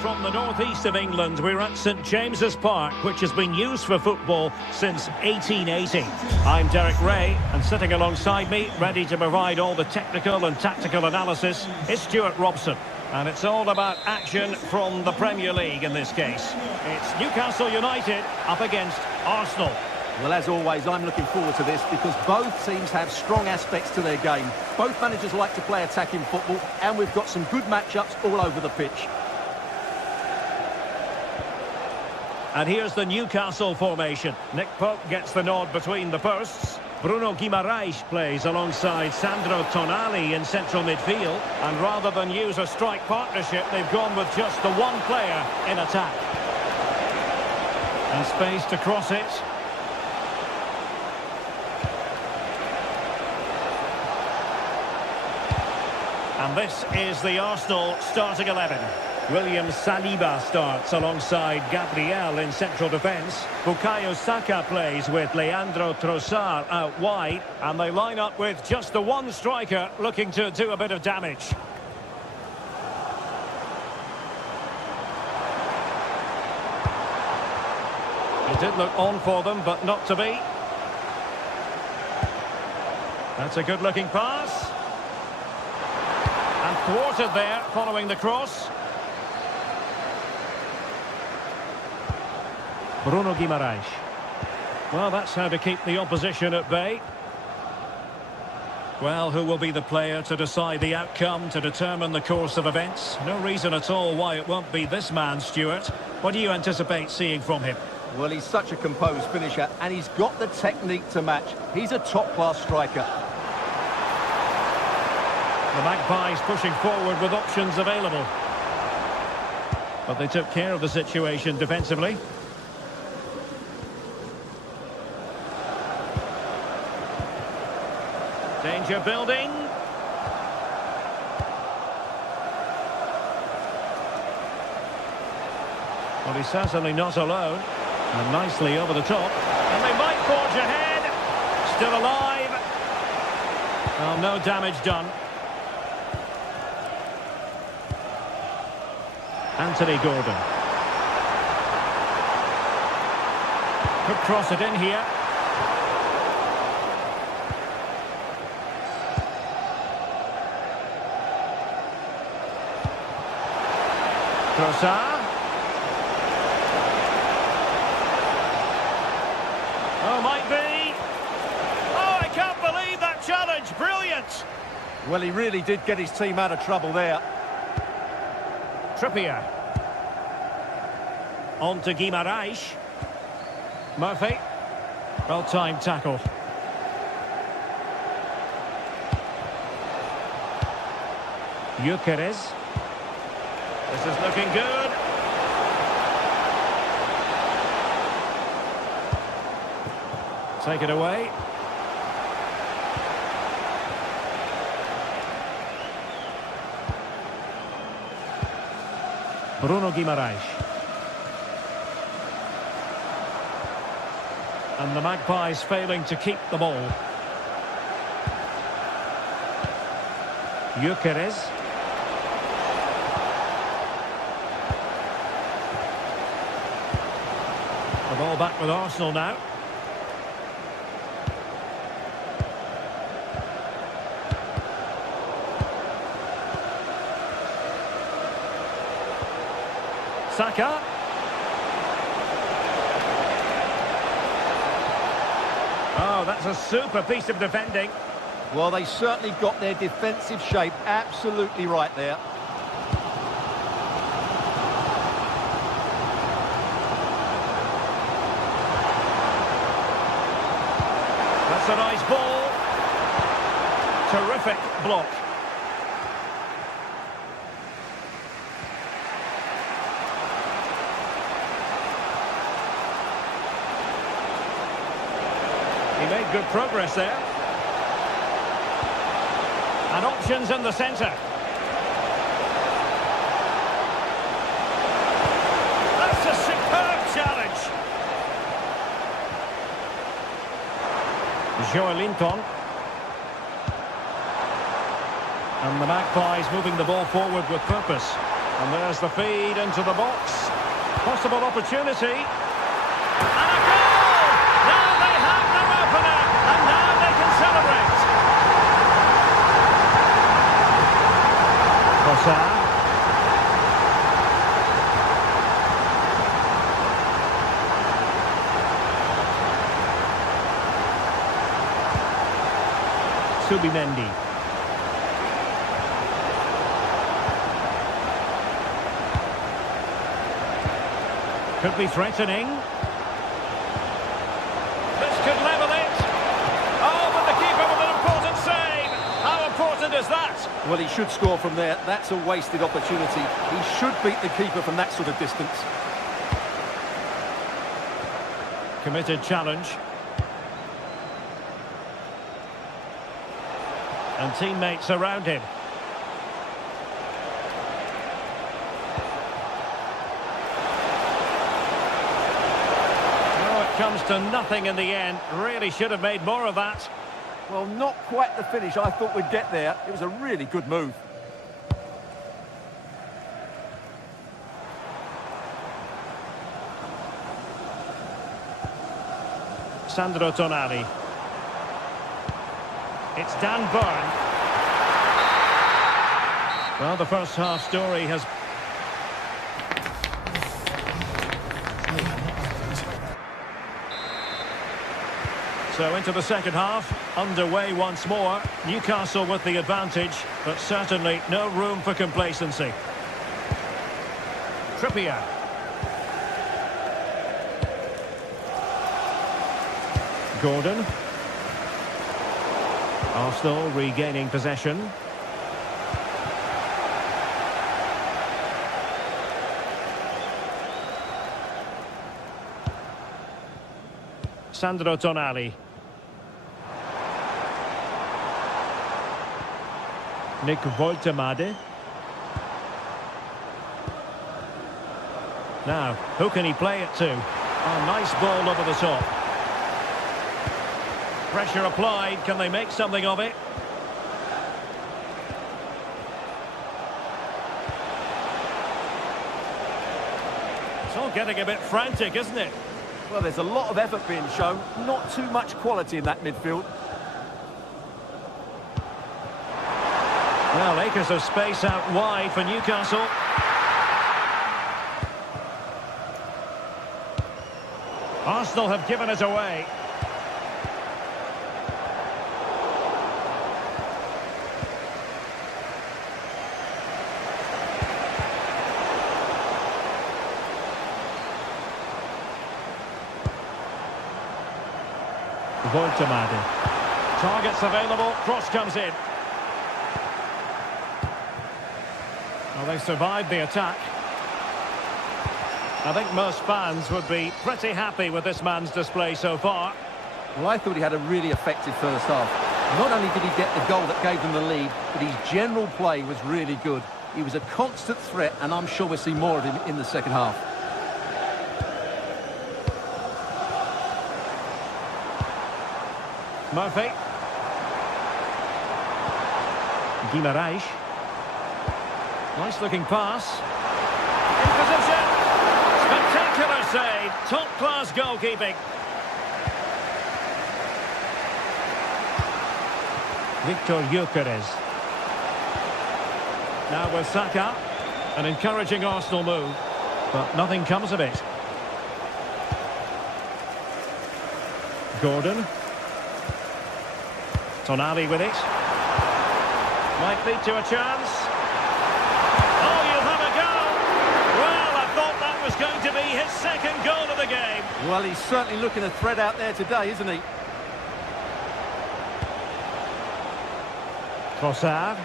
from the northeast of England. We're at St James's Park, which has been used for football since 1880. I'm Derek Ray, and sitting alongside me, ready to provide all the technical and tactical analysis, is Stuart Robson. And it's all about action from the Premier League in this case. It's Newcastle United up against Arsenal. Well, as always, I'm looking forward to this because both teams have strong aspects to their game. Both managers like to play attacking football, and we've got some good matchups all over the pitch. And here's the Newcastle formation. Nick Pope gets the nod between the posts. Bruno Guimaraes plays alongside Sandro Tonali in central midfield. And rather than use a strike partnership, they've gone with just the one player in attack. And space to cross it. And this is the Arsenal starting 11. William Saliba starts alongside Gabriel in central defence. Bukayo Saka plays with Leandro Trossard out wide. And they line up with just the one striker looking to do a bit of damage. It did look on for them, but not to be. That's a good-looking pass. And thwarted there following the cross. Bruno Guimaraes. Well, that's how to keep the opposition at bay. Well, who will be the player to decide the outcome, to determine the course of events? No reason at all why it won't be this man, Stuart. What do you anticipate seeing from him? Well, he's such a composed finisher, and he's got the technique to match. He's a top-class striker. The Magpies pushing forward with options available. But they took care of the situation defensively. Danger building. Well, he's certainly not alone. And nicely over the top. And they might forge ahead. Still alive. Well, no damage done. Anthony Gordon. Could cross it in here. Trossard. Oh, might be. Oh, I can't believe that challenge. Brilliant. Well, he really did get his team out of trouble there. Trippier. On to Guimaraes. Murphy. Well-timed tackle. Gyökeres. This is looking good. Take it away. Bruno Guimaraes. And the Magpies failing to keep the ball. Gyökeres. The ball back with Arsenal now. Saka. Oh, that's a super piece of defending. Well, they certainly got their defensive shape absolutely right there. That's a nice ball. Terrific block. He made good progress there. And options in the centre. That's a superb challenge. Joelinton. And the Magpies moving the ball forward with purpose. And there's the feed into the box. Possible opportunity. And a goal! Now they have their opener, and now they can celebrate. Trossard. Subimendi. Could be threatening. This could level it. Oh, but the keeper with an important save. How important is that? Well, he should score from there. That's a wasted opportunity. He should beat the keeper from that sort of distance. Committed challenge. And teammates around him. Comes to nothing in the end. Really should have made more of that. Well, not quite the finish I thought we'd get there. It was a really good move. Sandro Tonali. It's Dan Burn. Well, the first half story has... So into the second half, underway once more. Newcastle with the advantage, but certainly no room for complacency. Trippier. Gordon. Arsenal regaining possession. Sandro Tonali. Nick Woltemade. Now, who can he play it to? A nice ball over the top. Pressure applied. Can they make something of it? It's all getting a bit frantic, isn't it? Well, there's a lot of effort being shown. Not too much quality in that midfield. Well, acres of space out wide for Newcastle. Arsenal have given it away. Woltemade. Targets available, cross comes in. Well, they survived the attack. I think most fans would be pretty happy with this man's display so far. Well, I thought he had a really effective first half. Not only did he get the goal that gave them the lead, but his general play was really good. He was a constant threat, and I'm sure we'll see more of him in the second half. Murphy. Guimaraes. Nice looking pass. In position. Spectacular save. Top class goalkeeping. Victor Gyökeres. Now with Saka. An encouraging Arsenal move. But nothing comes of it. Gordon. Tonali with it. Might lead to a chance. Oh, you'll have a go. Well, I thought that was going to be his second goal of the game. Well, he's certainly looking a threat out there today, isn't he? Trossard.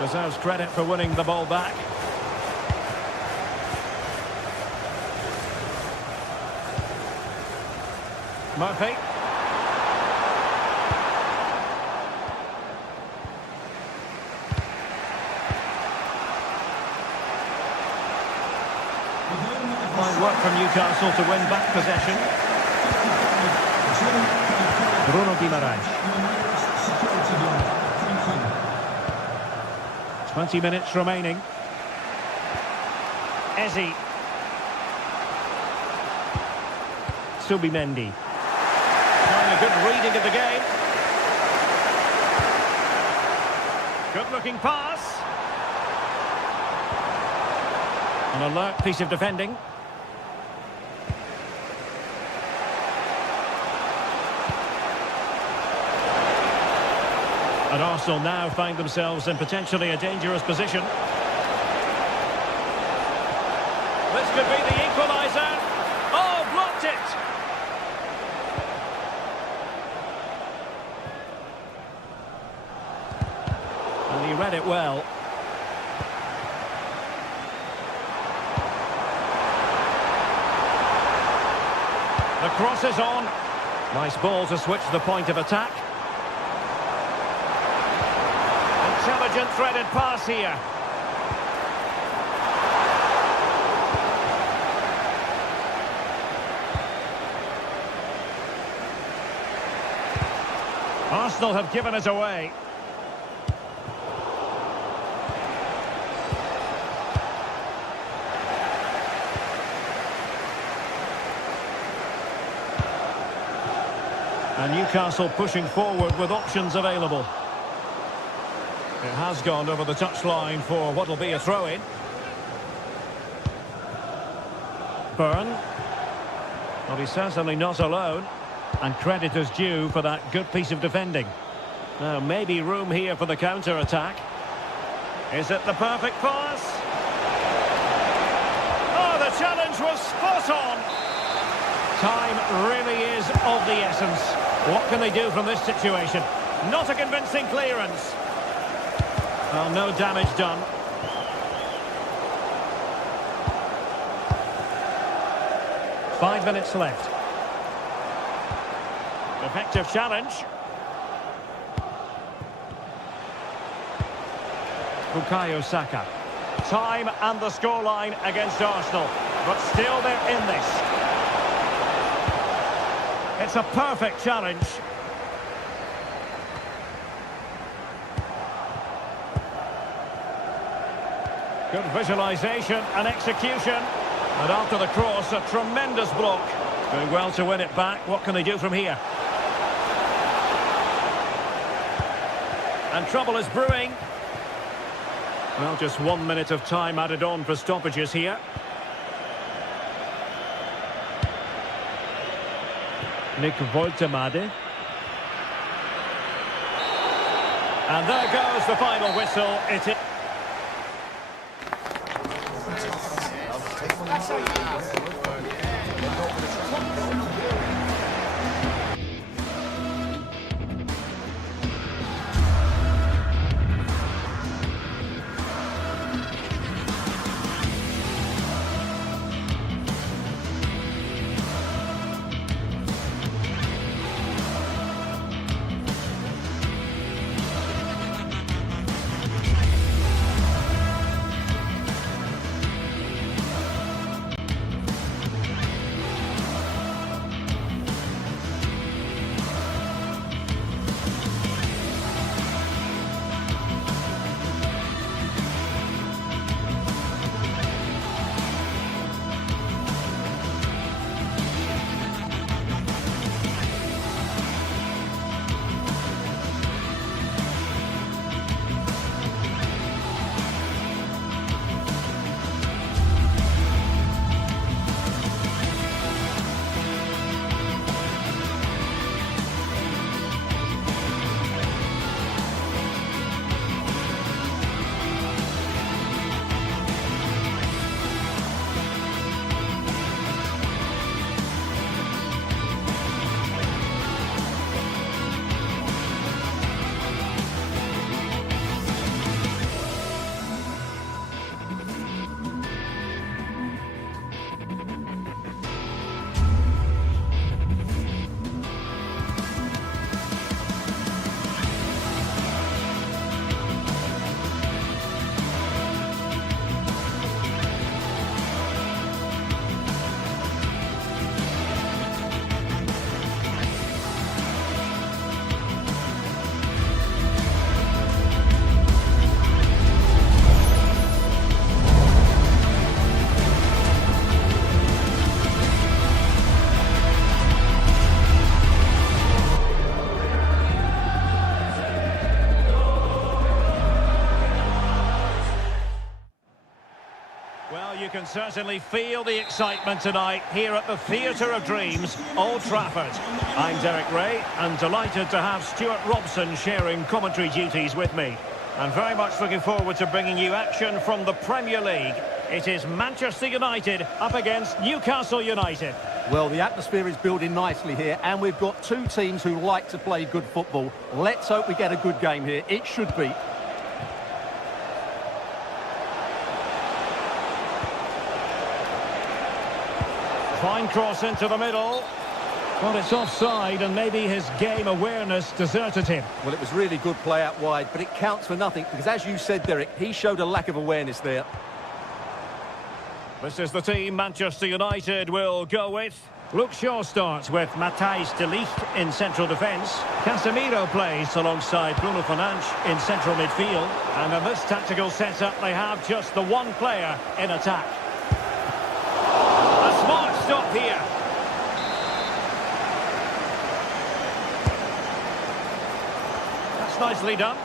Deserves credit for winning the ball back. Murphy. Fine work from Newcastle to win back possession. Bruno Guimaraes. 20 minutes remaining. Eze. Subimendi. Showing a good reading of the game. Good-looking pass. An alert piece of defending. And Arsenal now find themselves in potentially a dangerous position. This could be the equaliser. Oh, blocked it! And he read it well. The cross is on. Nice ball to switch the point of attack. Intelligent threaded pass here. Arsenal have given it away. And Newcastle pushing forward with options available. It has gone over the touchline for what will be a throw-in. Byrne. Well, he's certainly not alone. And credit is due for that good piece of defending. Now, maybe room here for the counter-attack. Is it the perfect pass? Oh, the challenge was spot on! Time really is of the essence. What can they do from this situation? Not a convincing clearance. Well, no damage done. Five minutes left. Effective challenge. Bukayo Saka. Time and the scoreline against Arsenal. But still they're in this. It's a perfect challenge. Good visualisation and execution. And after the cross, a tremendous block. Doing well to win it back. What can they do from here? And trouble is brewing. Well, just 1 minute of time added on for stoppages here. Nick Woltemade. And there goes the final whistle. It is... you can certainly feel the excitement tonight here at the Theatre of Dreams, Old Trafford. I'm Derek Ray, and delighted to have Stuart Robson sharing commentary duties with me. I'm very much looking forward to bringing you action from the Premier League. It is Manchester United up against Newcastle United. Well, the atmosphere is building nicely here, and we've got two teams who like to play good football. Let's hope we get a good game here. It should be. Fine cross into the middle. Well, it's offside, and maybe his game awareness deserted him. Well, it was really good play out wide, but it counts for nothing, because as you said, Derek, he showed a lack of awareness there. This is the team Manchester United will go with. Luke Shaw starts with Matthijs de Ligt in central defence. Casemiro plays alongside Bruno Fernandes in central midfield. And in this tactical setup, they have just the one player in attack. A smart stop here. That's nicely done.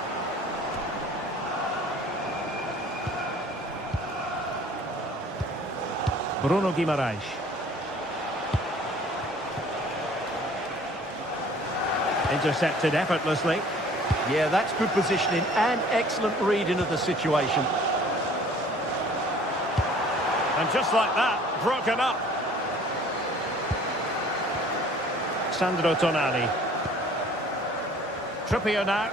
Bruno Guimaraes. Intercepted effortlessly. Yeah, that's good positioning and excellent reading of the situation. And just like that, broken up. Sandro Tonali. Trippier now.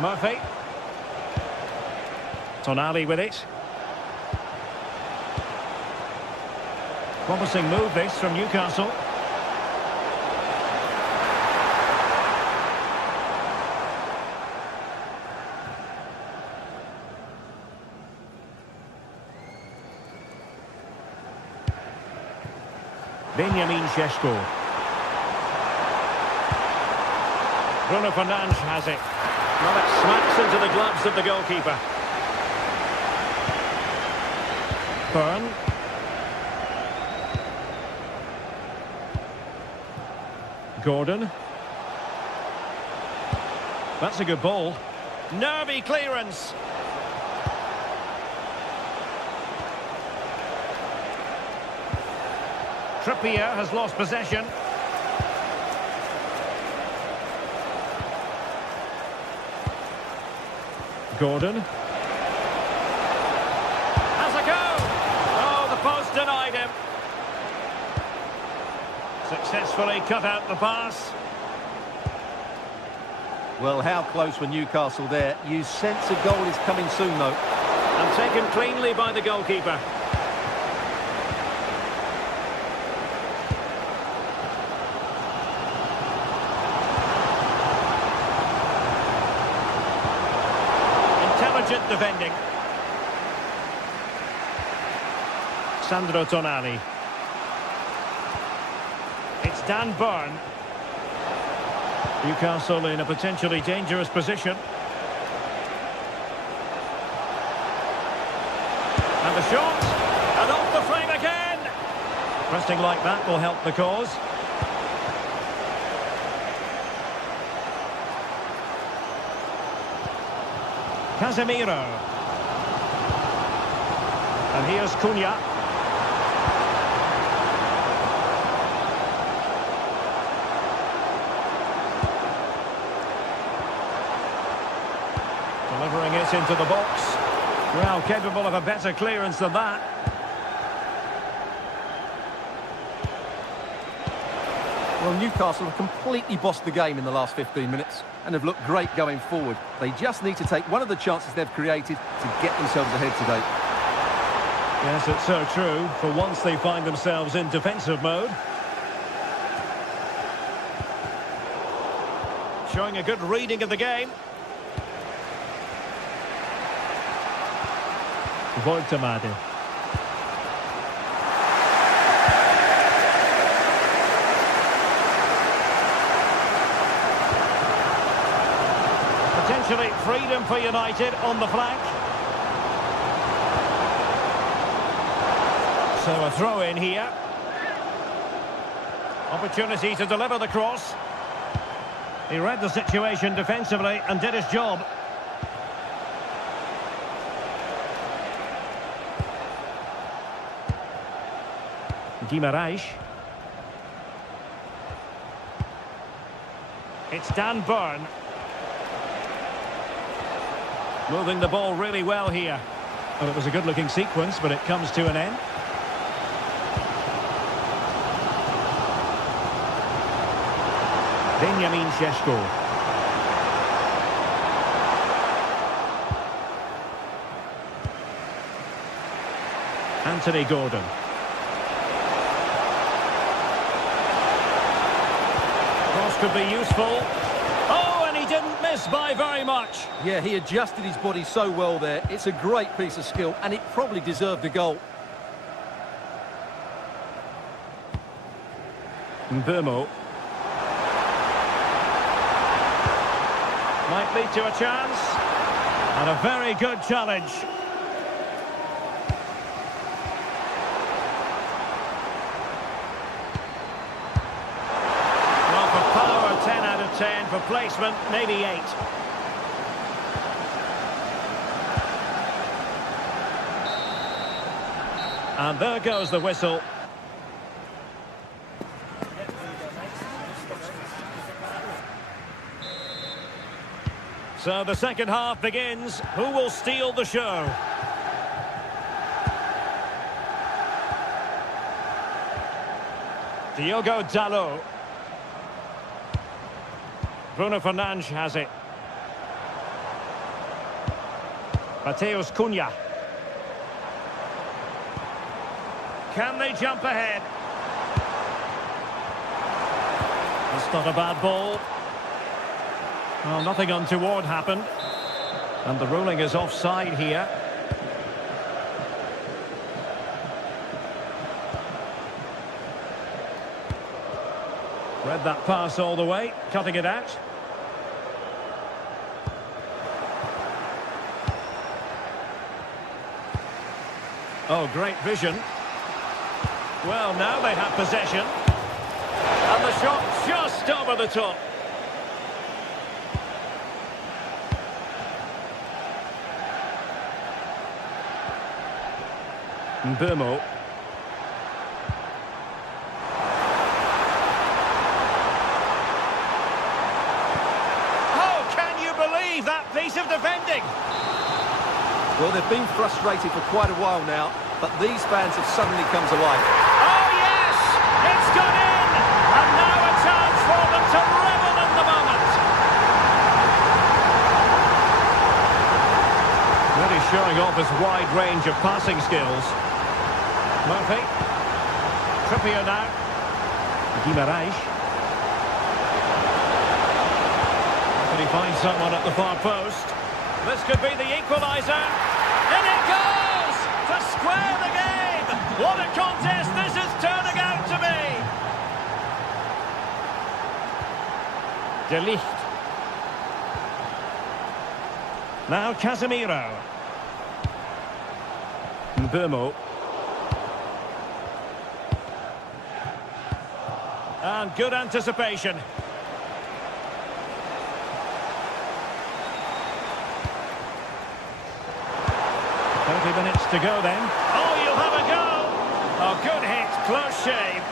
Murphy. Tonali with it. Promising move this from Newcastle. Benjamin Šeško. Bruno Fernandes has it. Well, it smacks into the gloves of the goalkeeper. Byrne. Gordon. That's a good ball. Nervy clearance. Trippier has lost possession. Gordon. Has a go! Oh, the post denied him. Successfully cut out the pass. Well, how close were Newcastle there? You sense a goal is coming soon, though. And taken cleanly by the goalkeeper. Intelligent defending. Sandro Tonali. It's Dan Byrne. Newcastle in a potentially dangerous position. And the shot. And off the frame again. Pressing like that will help the cause. Casemiro. And here's Cunha. Delivering it into the box. Well, capable of a better clearance than that. Well, Newcastle have completely bossed the game in the last 15 minutes and have looked great going forward. They just need to take one of the chances they've created to get themselves ahead today. Yes, it's so true. For once they find themselves in defensive mode. Showing a good reading of the game. Voltemade. Potentially freedom for United on the flank. So a throw in here. Opportunity to deliver the cross. He read the situation defensively and did his job. Guimaraes. It's Dan Burn. Moving the ball really well here. Well, it was a good-looking sequence, but it comes to an end. Benjamin Šeško. Anthony Gordon. Cross could be useful. Oh, and he didn't miss by very much. Yeah, he adjusted his body so well there. It's a great piece of skill, and it probably deserved a goal. Mbeumo. Might lead to a chance. And a very good challenge. Well, for power, 10 out of 10. For placement, maybe 8. And there goes the whistle. So the second half begins. Who will steal the show? Diogo Dalot. Bruno Fernandes has it. Mateus Cunha. Can they jump ahead? It's not a bad ball. Well, nothing untoward happened. And the ruling is offside here. Read that pass all the way, cutting it out. Oh, great vision. Well, now they have possession. And the shot just over the top. Mbeumo. Oh, can you believe that piece of defending? Well, they've been frustrated for quite a while now, but these fans have suddenly come to life. Oh, yes! It's gone in! And now a chance for them to revel in the moment. Really showing off his wide range of passing skills. Murphy. Trippier now. Guimaraes. Can he find someone at the far post? This could be the equaliser. In it goes! To square the game! What a contest this is turning out to be! De Ligt. Now Casemiro. Mbeumo. And good anticipation. 30 minutes to go then. Oh, you'll have a go! Oh, good hit, close shave.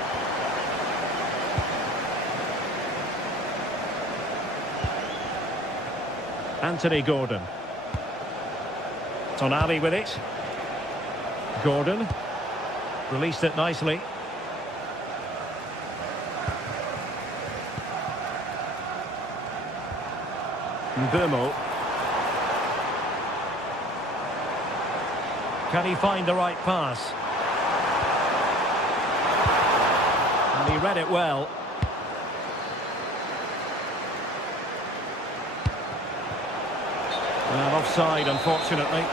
Anthony Gordon. Tonali with it. Gordon. Released it nicely. Mbeumo. Can he find the right pass? And he read it well. Well, offside, unfortunately.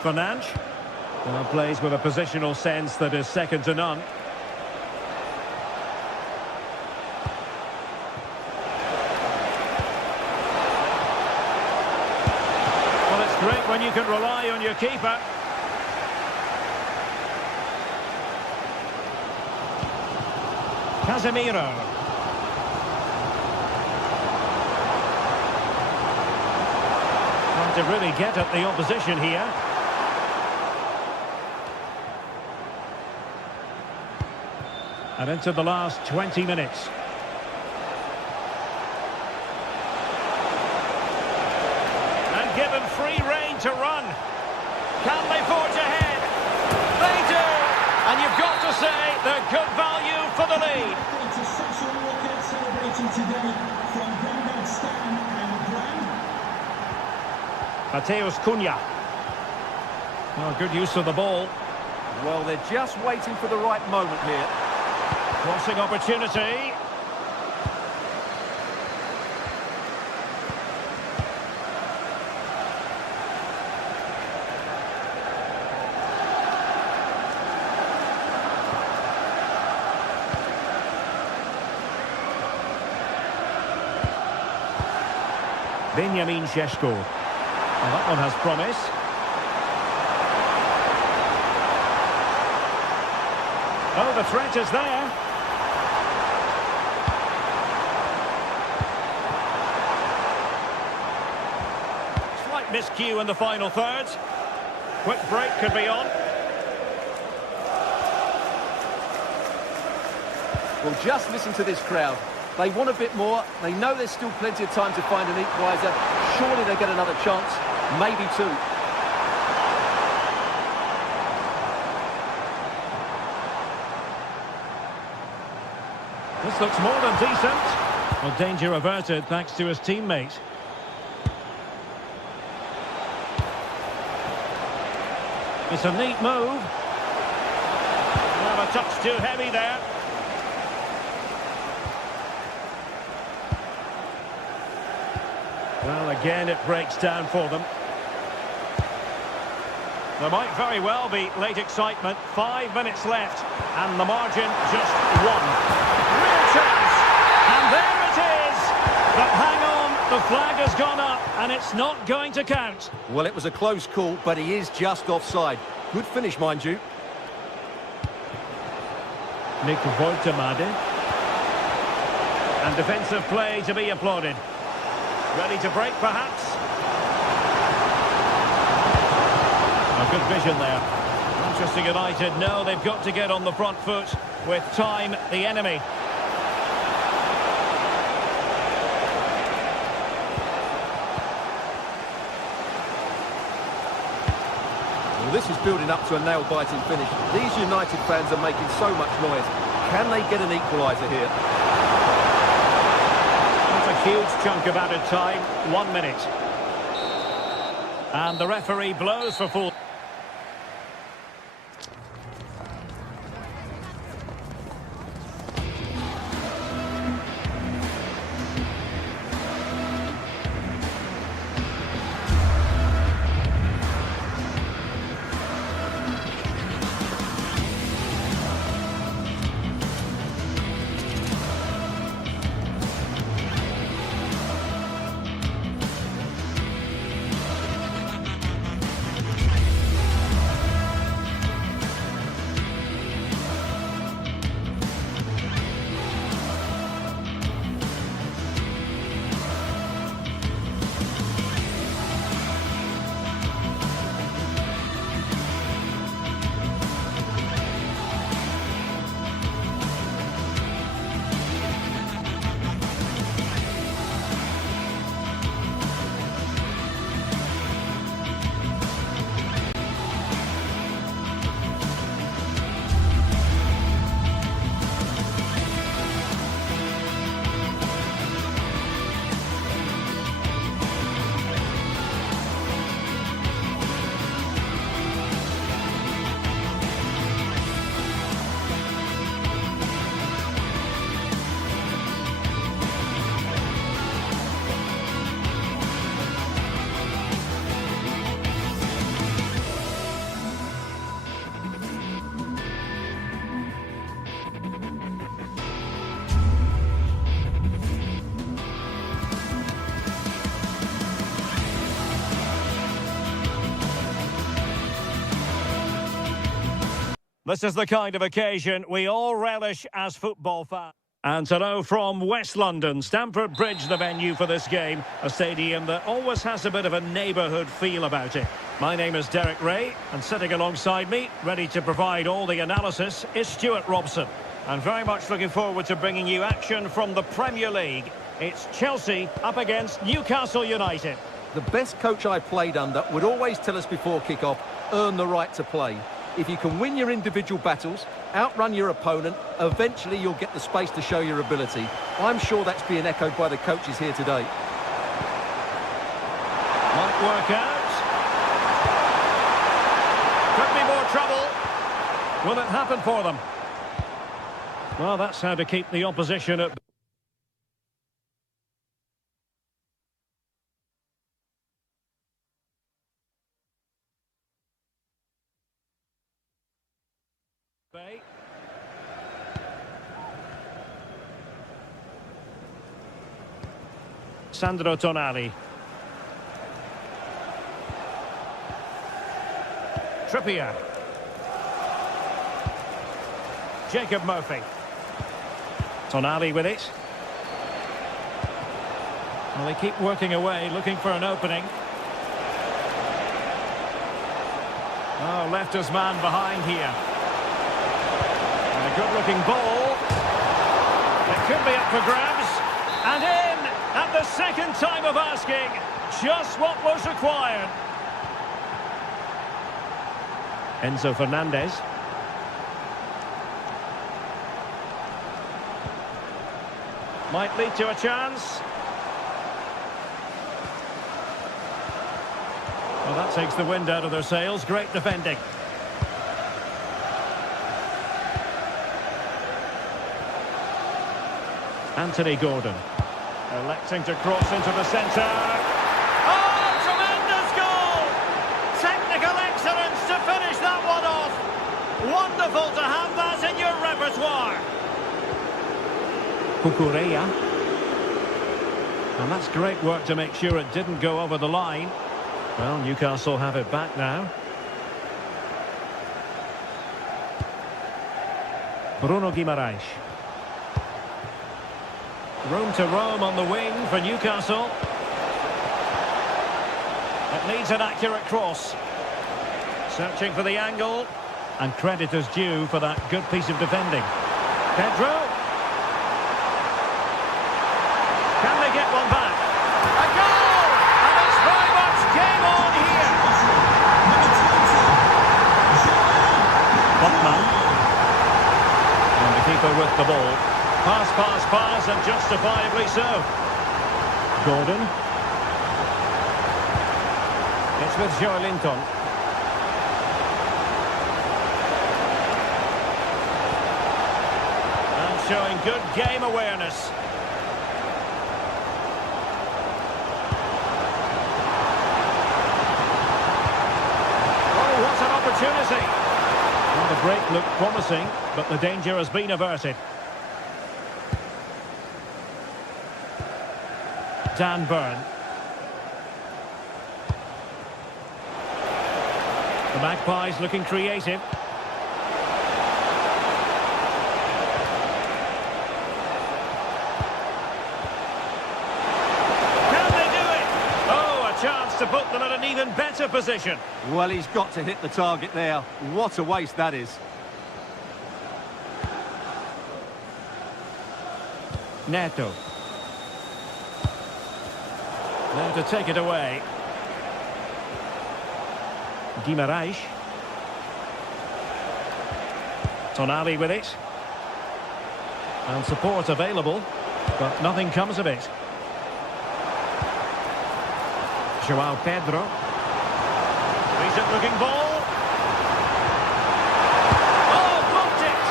Fernandes. Well, plays with a positional sense that is second to none. Great when you can rely on your keeper. Casemiro. Trying to really get at the opposition here. And into the last 20 minutes. And given free rein to run. Can they forge ahead? They do! And you've got to say they're good value for the lead. Mateus Cunha. Oh, good use of the ball. Well, they're just waiting for the right moment here. Crossing opportunity. Benjamin Šeško. Well, that one has promise. Oh, the threat is there. Slight miscue in the final third. Quick break could be on. Well, just listen to this crowd. They want a bit more. They know there's still plenty of time to find an equaliser. Surely they'll get another chance. Maybe two. This looks more than decent. Well, danger averted thanks to his teammate. It's a neat move. Well, a touch too heavy there. Well, again, it breaks down for them. There might very well be late excitement. 5 minutes left, and the margin just one. Real chance, and there it is. But hang on, the flag has gone up, and it's not going to count. Well, it was a close call, but he is just offside. Good finish, mind you. Nick Woltemade. And defensive play to be applauded. Ready to break, perhaps? A good vision there. Manchester United know they've got to get on the front foot with time the enemy. Well, this is building up to a nail-biting finish. These United fans are making so much noise. Can they get an equaliser here? Huge chunk of added time, 1 minute. And the referee blows for full. This is the kind of occasion we all relish as football fans. And hello from West London, Stamford Bridge, the venue for this game. A stadium that always has a bit of a neighbourhood feel about it. My name is Derek Ray, and sitting alongside me, ready to provide all the analysis, is Stuart Robson. And very much looking forward to bringing you action from the Premier League. It's Chelsea up against Newcastle United. The best coach I played under would always tell us before kick-off, earn the right to play. If you can win your individual battles, outrun your opponent, eventually you'll get the space to show your ability. I'm sure that's being echoed by the coaches here today. Might work out. Could be more trouble. Will it happen for them? Well, that's how to keep the opposition at... bay. Sandro Tonali. Trippier. Jacob Murphy. Tonali with it. Well, they keep working away, looking for an opening. Oh, left his man behind here. And a good-looking ball. It could be up for grabs. And in at the second time of asking. Just what was required. Enzo Fernandez. Might lead to a chance. Well, that takes the wind out of their sails. Great defending. Anthony Gordon. Electing to cross into the centre. Oh, tremendous goal! Technical excellence to finish that one off. Wonderful to have that in your repertoire. Cucurella. And that's great work to make sure it didn't go over the line. Well, Newcastle have it back now. Bruno Guimaraes. Room to roam on the wing for Newcastle. It needs an accurate cross. Searching for the angle. And credit is due for that good piece of defending. Pedro. Can they get one back? A goal! And it's very much game on here. Botman. And the keeper with the ball. Pass, pass, pass, and justifiably so. Gordon. It's with Joelinton. And showing good game awareness. Oh, what an opportunity. Well, the break looked promising, but the danger has been averted. Dan Burn. The Magpies looking creative. Can they do it? Oh, a chance to put them in an even better position. Well, he's got to hit the target there. What a waste that is. Neto. Now to take it away. Guimaraes. Tonali with it. And support available, but nothing comes of it. João Pedro. Decent looking ball. Oh, blocked it!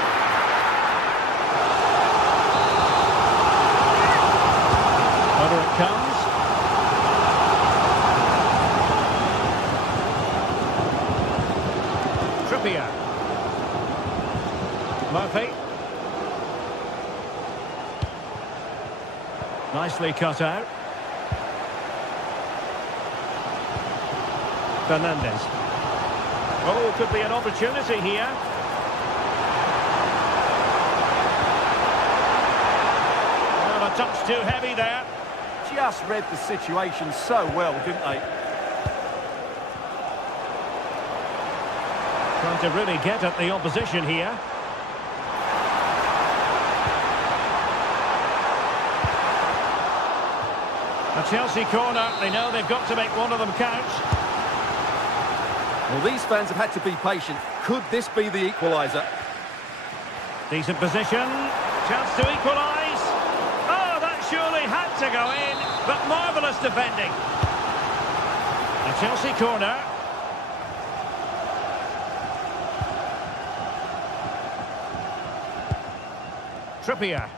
Whether it comes. Trippier. Murphy. Nicely cut out. Fernandez. Oh, could be an opportunity here. touch too heavy there. Just read the situation so well, didn't they? Trying to really get at the opposition here. A Chelsea corner. They know they've got to make one of them count. Well, these fans have had to be patient. Could this be the equaliser? Decent position. Chance to equalise. Oh, that surely had to go in. But marvellous defending. A Chelsea corner. Trippier.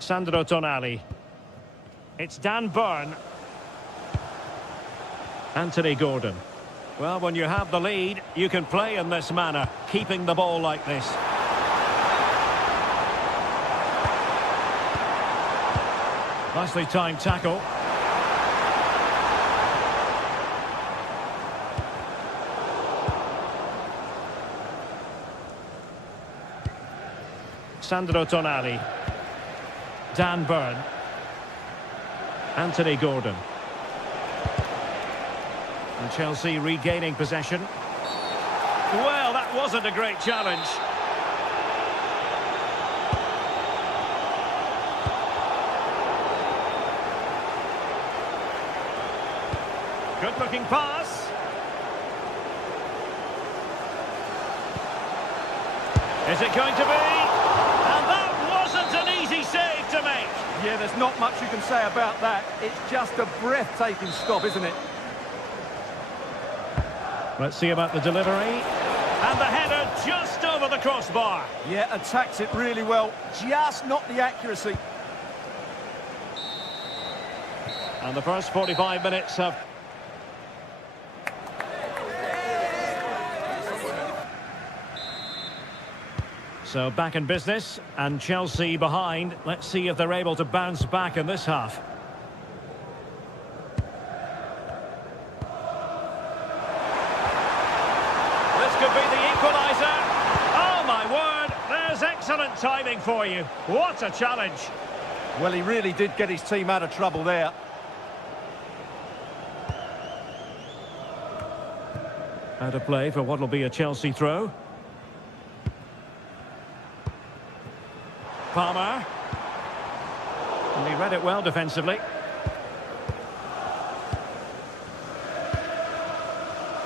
Sandro Tonali. It's Dan Burn. Anthony Gordon. Well, when you have the lead, you can play in this manner, keeping the ball like this. Nicely timed tackle. Sandro Tonali. Dan Burn. Anthony Gordon. And Chelsea regaining possession. Well, that wasn't a great challenge. Good-looking pass. Is it going to be? And that wasn't an easy save to make. Yeah, there's not much you can say about that. It's just a breathtaking stop, isn't it? Let's see about the delivery. And the header just over the crossbar. Yeah, attacks it really well. Just not the accuracy. And the first 45 minutes have... So back in business, and Chelsea behind. Let's see if they're able to bounce back in this half. This could be the equaliser. Oh, my word. There's excellent timing for you. What a challenge. Well, he really did get his team out of trouble there. Out of play for what will be a Chelsea throw. Palmer. And he read it well defensively.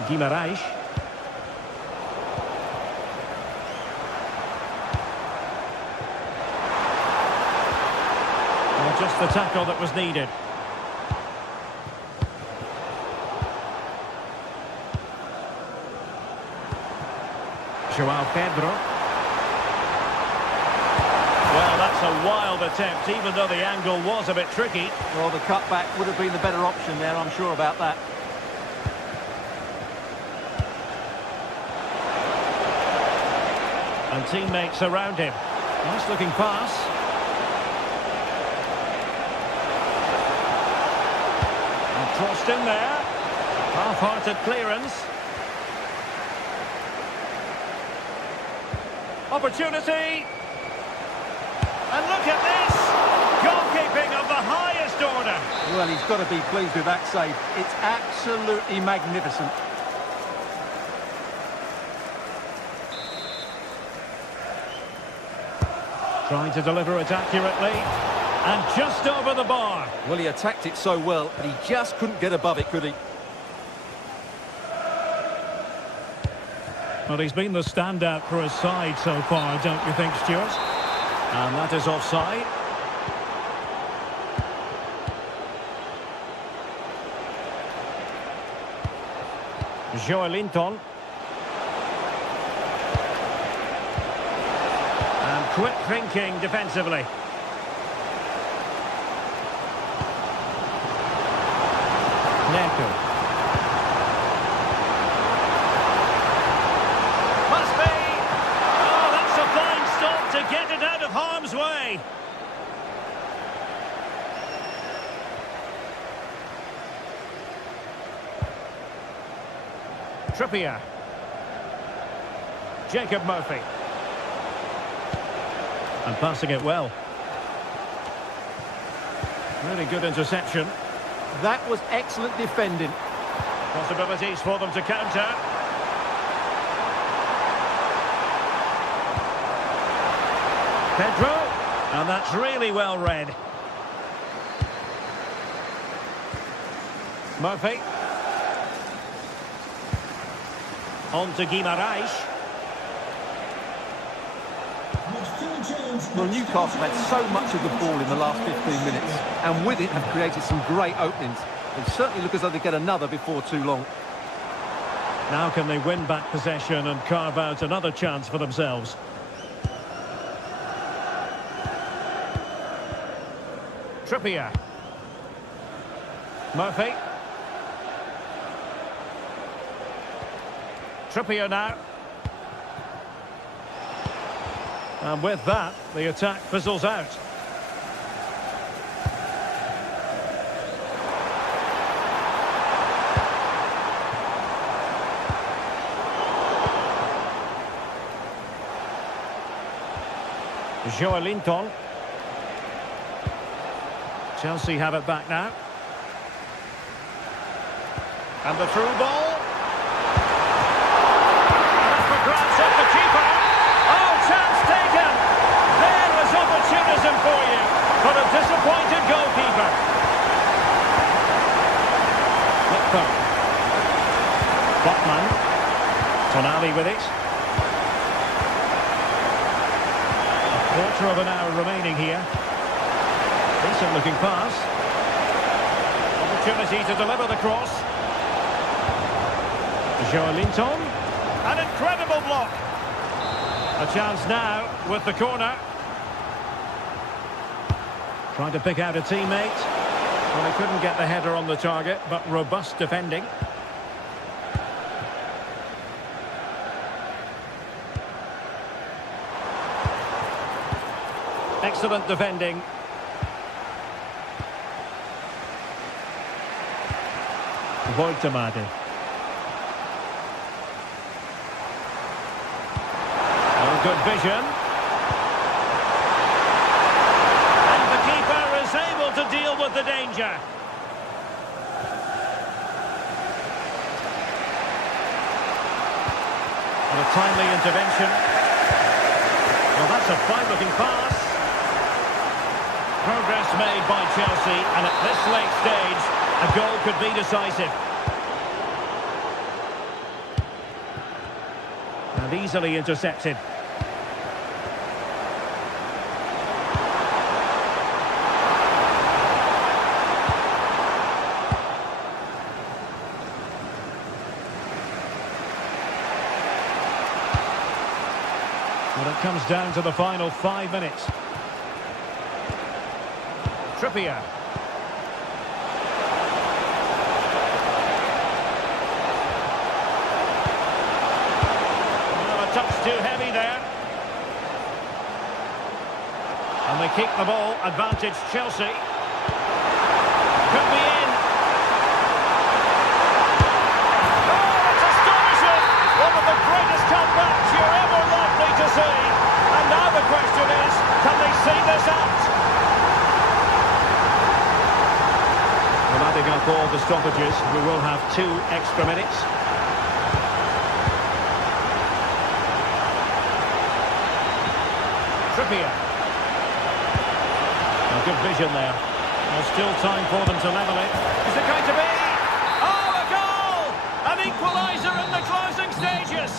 Guimaraes. Well, just the tackle that was needed. João Pedro. Well, that's a wild attempt, even though the angle was a bit tricky. Well, the cutback would have been the better option there, I'm sure about that. And teammates around him. Nice looking pass. And crossed in there. Half-hearted clearance. Opportunity. And look at this! Goalkeeping of the highest order. Well, he's got to be pleased with that save. It's absolutely magnificent. Trying to deliver it accurately. And just over the bar. Well, he attacked it so well, but he just couldn't get above it, could he? Well, he's been the standout for his side so far, don't you think, Stuart? And that is offside. Joelinton. And quick thinking defensively. Neto. Must be. Oh, that's a fine stop to get it out of harm's way. Trippier. Jacob Murphy. And passing it well. Really good interception. That was excellent defending. Possibilities for them to counter. Pedro. And that's really well read. Murphy. On to Guimaraes. Well, Newcastle had so much of the ball in the last 15 minutes, and with it have created some great openings. They certainly look as though they get another before too long. Now can they win back possession and carve out another chance for themselves? Trippier. Murphy. Trippier now. And with that, the attack fizzles out. Joelinton. Chelsea have it back now. And the through ball. And for grabs at the keeper. Oh, chance taken. There is opportunism for you. But a disappointed goalkeeper. Flipper. Botman. Tonali with it. Quarter of an hour remaining here. Decent looking pass. Opportunity to deliver the cross. Joelinton. An incredible block. A chance now with the corner. Trying to pick out a teammate. Well, he couldn't get the header on the target, but robust defending. Excellent defending. Voitamade. Oh, good vision. And the keeper is able to deal with the danger. And a timely intervention. Well, that's a fine-looking pass. Progress made by Chelsea, and at this late stage, a goal could be decisive. And easily intercepted. Well, it comes down to the final 5 minutes. Trippier. Well, a touch too heavy there. And they keep the ball. Advantage Chelsea. Could be in. Oh, it's astonishing! One of the greatest comebacks you're ever likely to see. And now the question is, can they see this out? Adding up all the stoppages, we will have 2 extra minutes. Trippier. A good vision there. There's still time for them to level it. Is it going to be? Oh, a goal! An equaliser in the closing stages.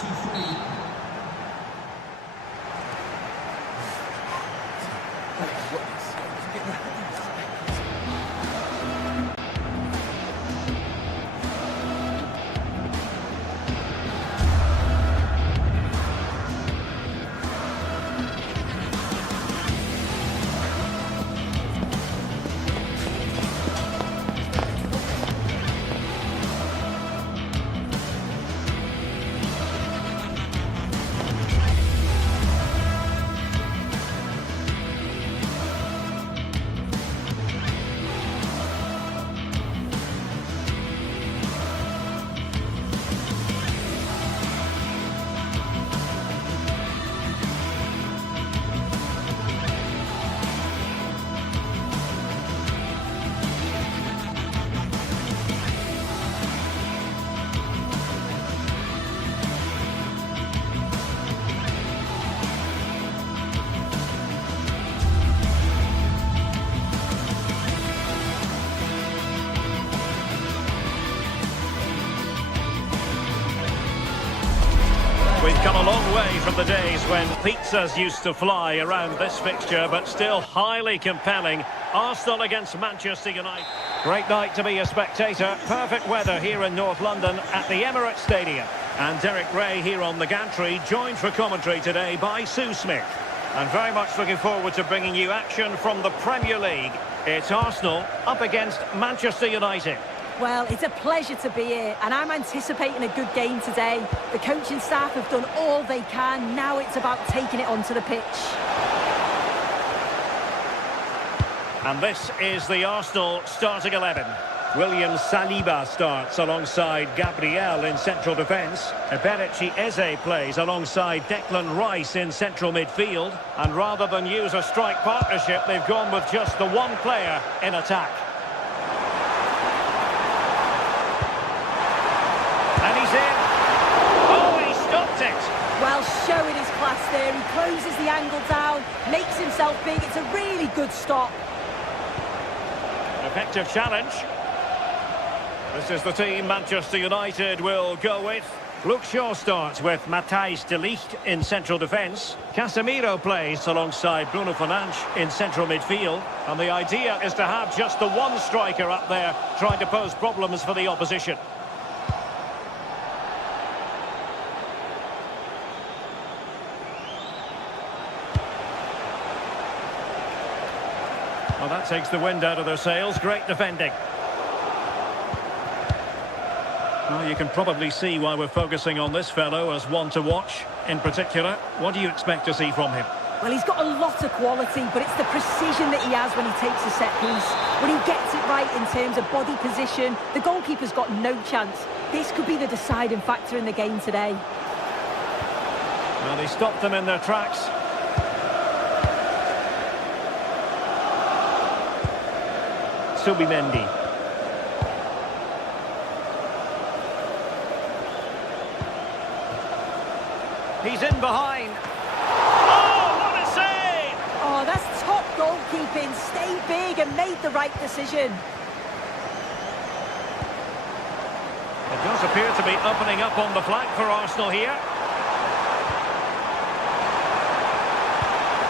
We've come a long way from the days when pizzas used to fly around this fixture, but still highly compelling. Arsenal against Manchester United. Great night to be a spectator. Perfect weather here in North London at the Emirates Stadium. And Derek Ray here on the gantry, joined for commentary today by Sue Smith. And very much looking forward to bringing you action from the Premier League. It's Arsenal up against Manchester United. Well, it's a pleasure to be here, and I'm anticipating a good game today. The coaching staff have done all they can. Now it's about taking it onto the pitch. And this is the Arsenal starting 11. William Saliba starts alongside Gabriel in central defence. Eberechi Eze plays alongside Declan Rice in central midfield. And rather than use a strike partnership, they've gone with just the one player in attack. And he's in. Oh, he stopped it. Well, showing his class there. He closes the angle down, makes himself big. It's a really good stop. Effective challenge. This is the team Manchester United will go with. Luke Shaw starts with Matthijs de Ligt in central defence. Casemiro plays alongside Bruno Fernandes in central midfield. And the idea is to have just the one striker up there trying to pose problems for the opposition. Well, that takes the wind out of their sails. Great defending. Well, you can probably see why we're focusing on this fellow as one to watch. In particular, what do you expect to see from him? Well, he's got a lot of quality, but it's the precision that he has when he takes a set piece. When he gets it right in terms of body position, the goalkeeper's got no chance. This could be the deciding factor in the game today. Well, he stopped them in their tracks. Subimendi. He's in behind. Oh, what a save! Oh, that's top goalkeeping. Stayed big and made the right decision. It does appear to be opening up on the flank for Arsenal here.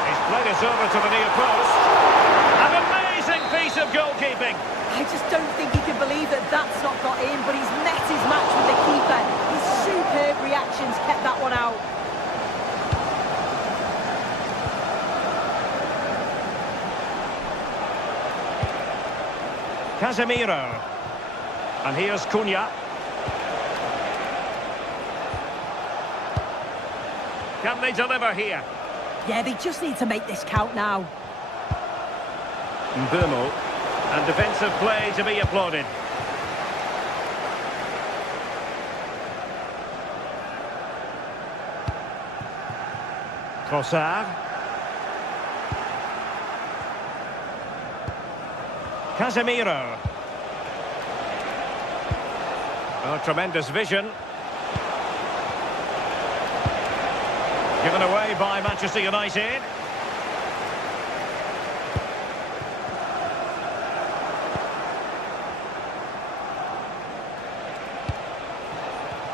He's played it over to the near post. An amazing piece of goalkeeping. I just don't think he can believe that that's not got in, but he's met his match with the keeper. His superb reactions kept that one out. Casemiro. And here's Cunha. Can they deliver here? Yeah, they just need to make this count now. Mbeumo. And defensive play to be applauded. Trossard. Casemiro. Oh, tremendous vision. Given away by Manchester United.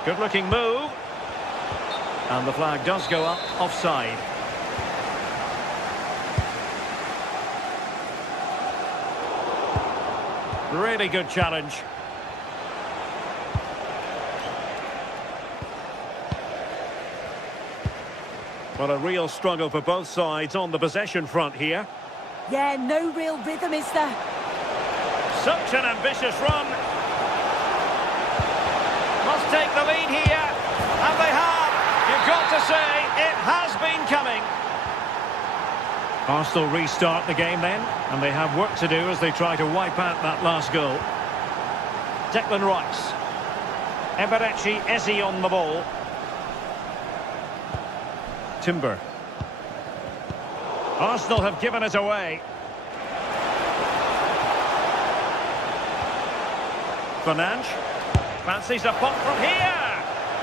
Good-looking move. And the flag does go up offside. Really good challenge. Well, a real struggle for both sides on the possession front here. Yeah, no real rhythm, is there? Such an ambitious run. Must take the lead here. And they have. You've got to say, it has been coming. Arsenal restart the game then, and they have work to do as they try to wipe out that last goal. Declan Rice. Eberechi Eze on the ball. Timber. Arsenal have given it away. Fernandes fancies a pop from here.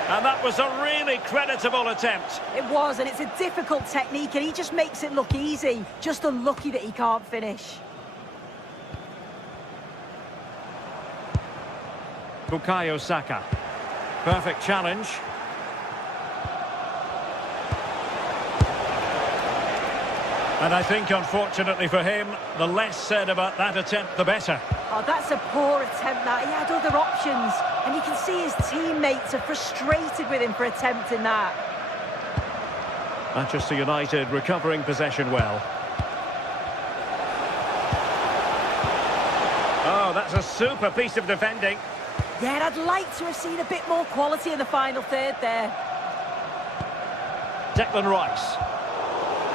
And that was a really creditable attempt. It was, and it's a difficult technique, and he just makes it look easy. Just unlucky that he can't finish. Bukayo Saka. Perfect challenge. And I think, unfortunately for him, the less said about that attempt, the better. Oh, that's a poor attempt, that. He had other options. And you can see his teammates are frustrated with him for attempting that. Manchester United recovering possession well. Oh, that's a super piece of defending. Yeah, and I'd like to have seen a bit more quality in the final third there. Declan Rice.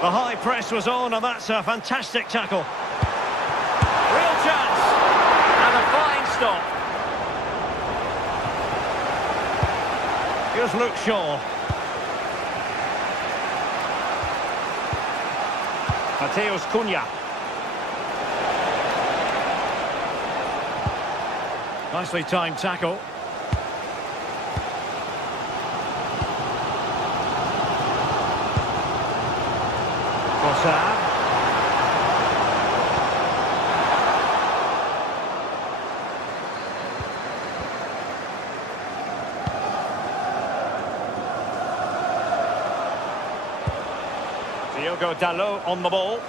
The high press was on, and that's a fantastic tackle. Real chance. And a fine stop. Here's Luke Shaw. Mateus Cunha. Nicely timed tackle. Trossard. Diogo Dalot on the ball.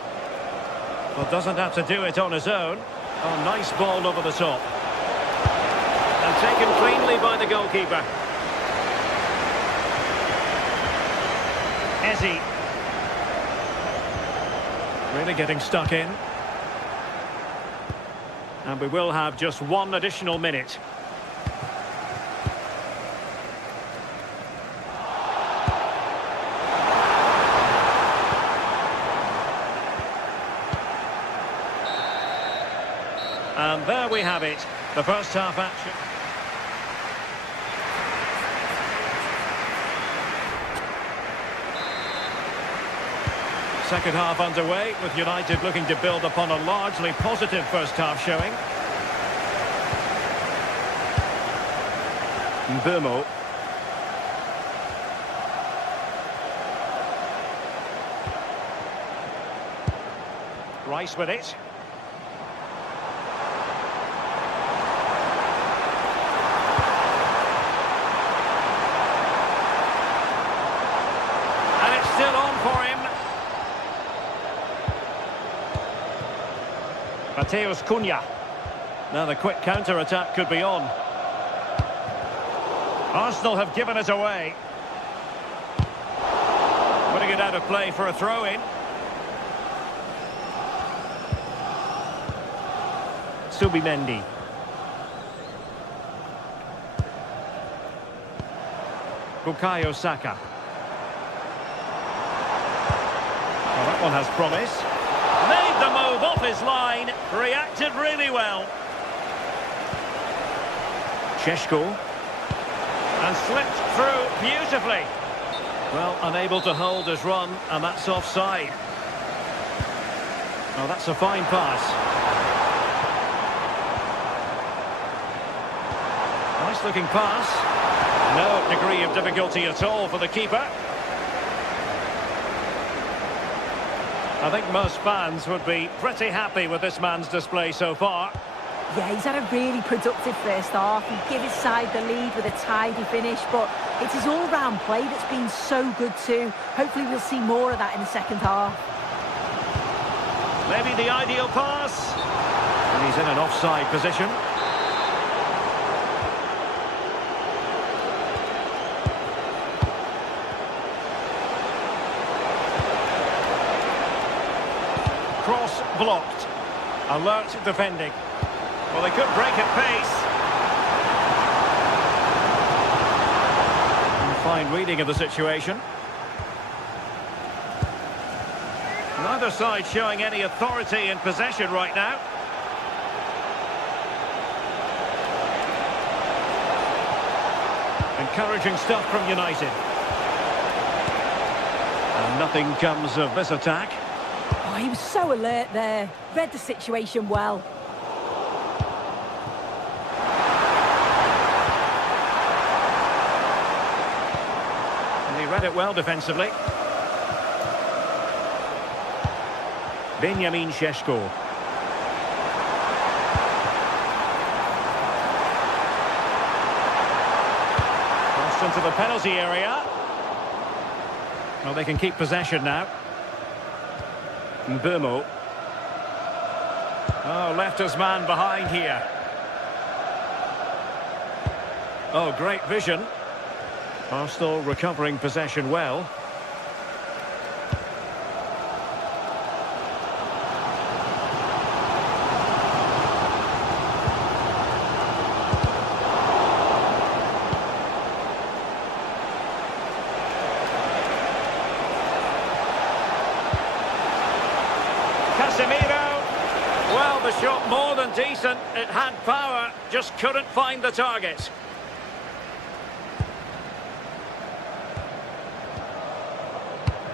Well, doesn't have to do it on his own. Oh, nice ball over the top. And taken cleanly by the goalkeeper. Eze. Really getting stuck in. And we will have just one additional minute. And there we have it. The first half action. Second half underway, with United looking to build upon a largely positive first half showing. Mbeumo. Rice with it. And it's still on for him. Mateus Cunha. Now the quick counter-attack could be on. Arsenal have given it away. Putting it out of play for a throw-in. Subimendi. Bukayo Saka. Well, that one has promise. Made the move off his line, reacted really well. Šeško. And slipped through beautifully. Well, unable to hold his run, and that's offside. Oh, that's a fine pass. Nice looking pass. No degree of difficulty at all for the keeper. I think most fans would be pretty happy with this man's display so far. Yeah, he's had a really productive first half. He gave his side the lead with a tidy finish, but it's his all-round play that's been so good too. Hopefully we'll see more of that in the second half. Maybe the ideal pass. And he's in an offside position. Cross blocked. Alert defending. Well, they could break at pace. And fine reading of the situation. Neither side showing any authority in possession right now. Encouraging stuff from United. And nothing comes of this attack. Oh, he was so alert there. Read the situation well. And he read it well defensively. Benjamin Šeško. Crossed into the penalty area. Well, they can keep possession now. Mbumo. Oh, left his man behind here. Oh, great vision. Arsenal recovering possession well. Well, the shot more than decent. It had power, just couldn't find the target.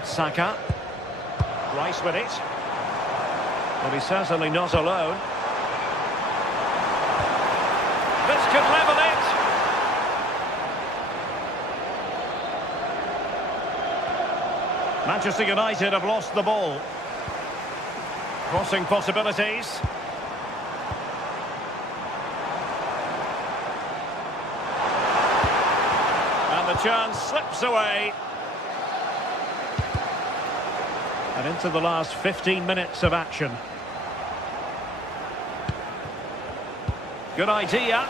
Saka. Rice with it. Well, he's certainly not alone. This could level it. Manchester United have lost the ball. Crossing possibilities. And the chance slips away. And into the last 15 minutes of action. Good idea.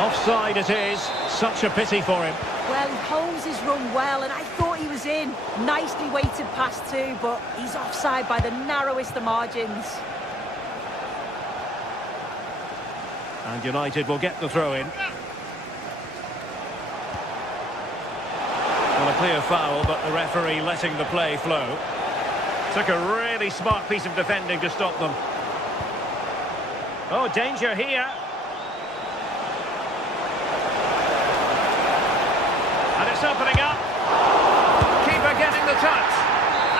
Offside it is. Such a pity for him. Well, he holds his run well, and I thought he was in. Nicely weighted pass too, but he's offside by the narrowest of margins. And United will get the throw in. Well, a clear foul, but the referee letting the play flow. Took a really smart piece of defending to stop them. Oh, danger here. And it's opening up. Keeper getting the touch.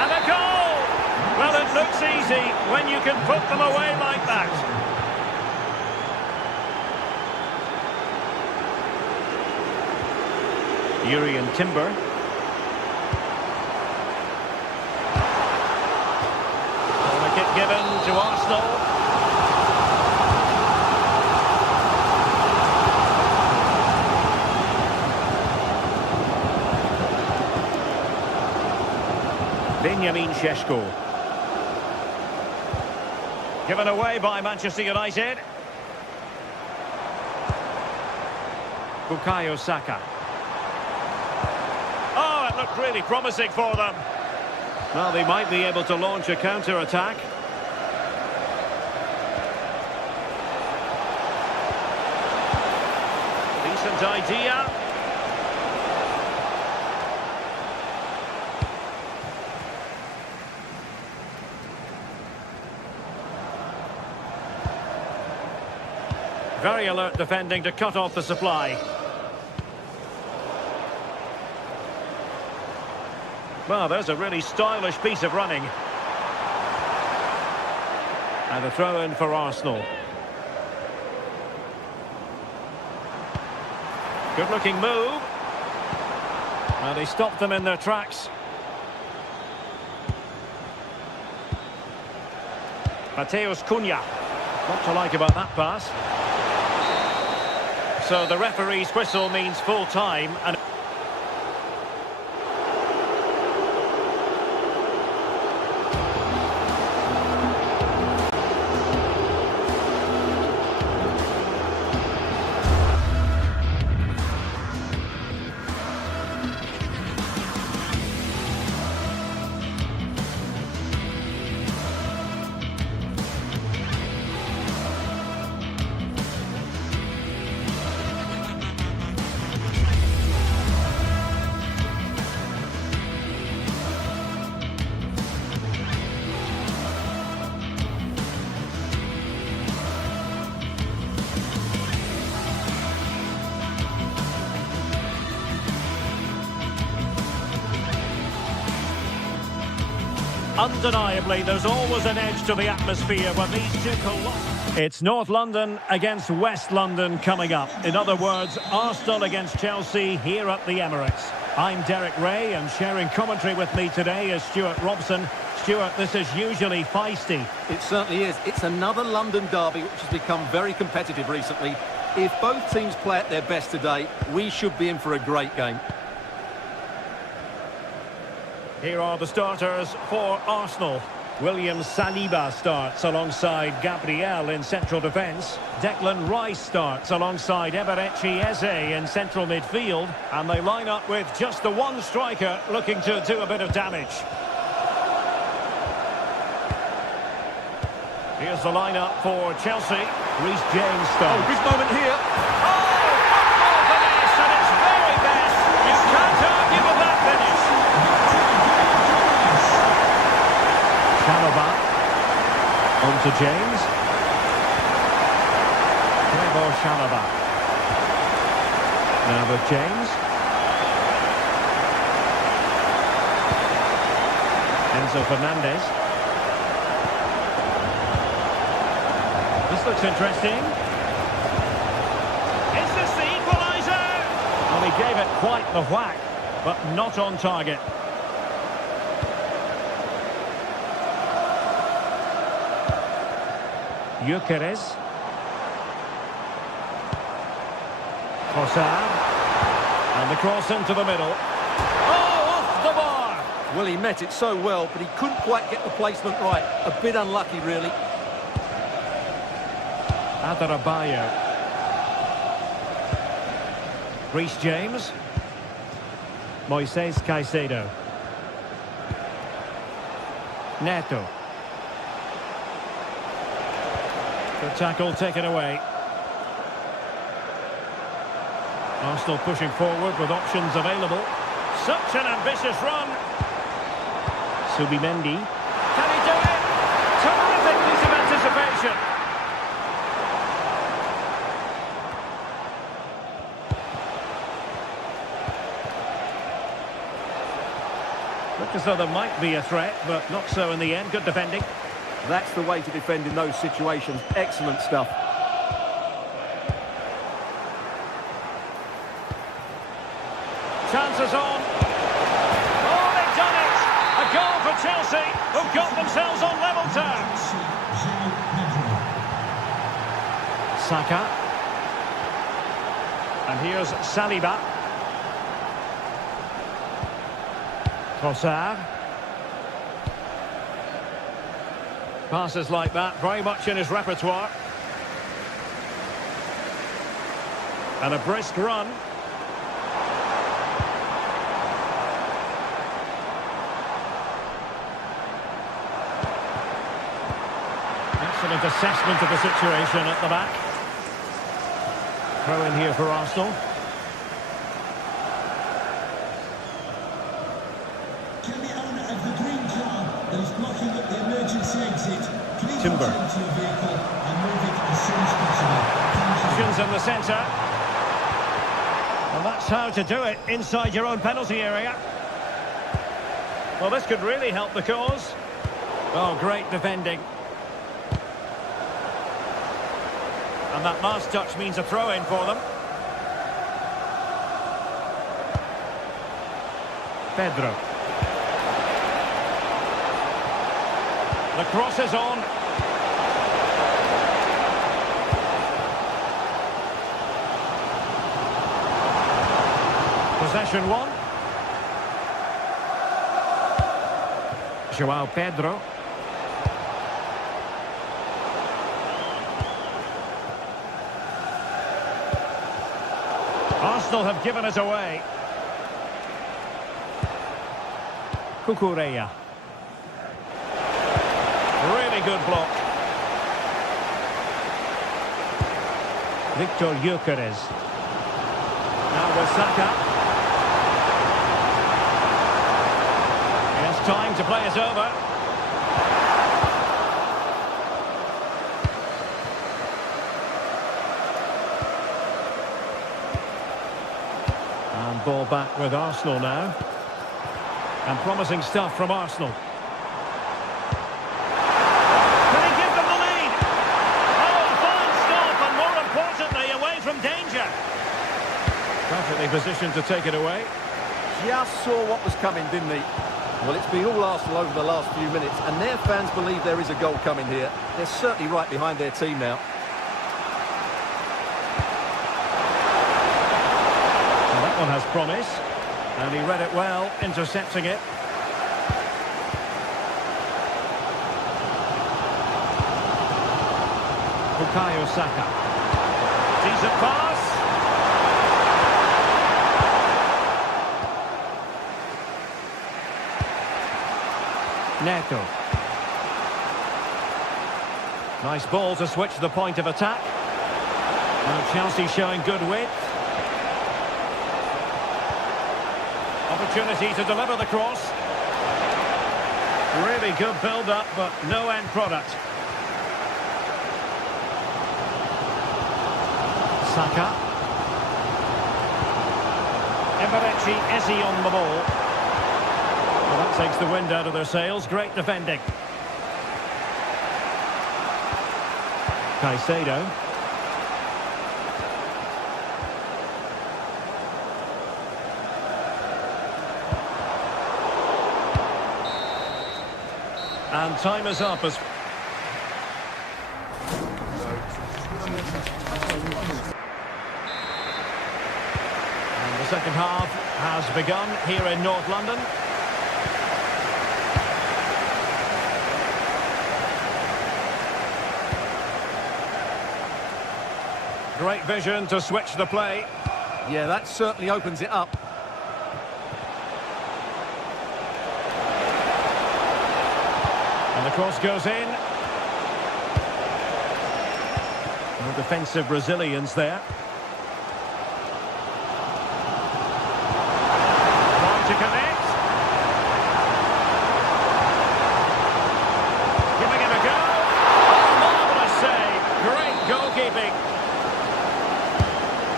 And a goal! Well, it looks easy when you can put them away like that. Urian Timber. A kick given to Arsenal. Benjamin Šeško. Given away by Manchester United. Bukayo Saka. Oh, it looked really promising for them. Well, they might be able to launch a counter-attack. Decent idea. Very alert defending to cut off the supply. Well, there's a really stylish piece of running. And a throw-in for Arsenal. Good-looking move. And they stopped them in their tracks. Mateus Cunha. What to like about that pass? So the referee's whistle means full time and undeniably, there's always an edge to the atmosphere when these two collide. It's North London against West London coming up. In other words, Arsenal against Chelsea here at the Emirates. I'm Derek Ray, and sharing commentary with me today is Stuart Robson. Stuart, this is usually feisty. It certainly is. It's another London derby which has become very competitive recently. If both teams play at their best today, we should be in for a great game. Here are the starters for Arsenal. William Saliba starts alongside Gabriel in central defence. Declan Rice starts alongside Eberechi Eze in central midfield. And they line up with just the one striker looking to do a bit of damage. Here's the lineup for Chelsea. Reece James starts. Oh, big moment here. Football finish at its very best. You can't argue with that finish. Chalobah. On to James. Trevor Chalobah. Now with James. Enzo Fernandez. This looks interesting. Is this the equaliser? Well, he gave it quite the whack, but not on target. Gyökeres. Trossard. And the cross into the middle. Oh, off the bar! Well, he met it so well, but he couldn't quite get the placement right. A bit unlucky, really. Adarabioyo. Reece James. Moises Caicedo. Neto. The tackle taken away. Arsenal pushing forward with options available. Such an ambitious run. Subimendi. Can he do it? Terrific piece of anticipation. Looked as though there might be a threat, but not so in the end. Good defending. That's the way to defend in those situations. Excellent stuff. Chances on. Oh, they've done it! A goal for Chelsea, who've got themselves on level terms. Saka. And here's Saliba. Trossard. Passes like that, very much in his repertoire. And a brisk run. Excellent assessment of the situation at the back. Throw in here for Arsenal. Can the owner of the green car that is blocking up the emergency exit please Timber. return to your vehicle and move it as soon as possible? Thank you. Options in the centre. Well, that's how to do it inside your own penalty area. Well, this could really help the cause. Oh, great defending. And that last touch means a throw-in for them. Pedro. The cross is on. Possession one. João Pedro. Arsenal have given it away. Cucurella. Really good block. Victor Gyökeres. Now with Saka. It's time to play it over. And ball back with Arsenal now. And promising stuff from Arsenal. Can he give them the lead? Oh, fine stop, and more importantly, away from danger. Perfectly positioned to take it away. Just saw what was coming, didn't he? Well, it's been all Arsenal over the last few minutes, and their fans believe there is a goal coming here. They're certainly right behind their team now. Well, that one has promise, and he read it well, intercepting it. Bukayo Saka. Decent pass. Neto. Nice ball to switch the point of attack. Now Chelsea showing good width. Opportunity to deliver the cross. Really good build-up, but no end product. Saka. Eberechi Eze on the ball. Well, that takes the wind out of their sails. Great defending. Caicedo. And time is up as... And the second half has begun here in North London. Great vision to switch the play. Yeah, that certainly opens it up. And the cross goes in. No defensive resilience there. Trying to connect. Giving it a go. Oh, marvellous save. Great goalkeeping.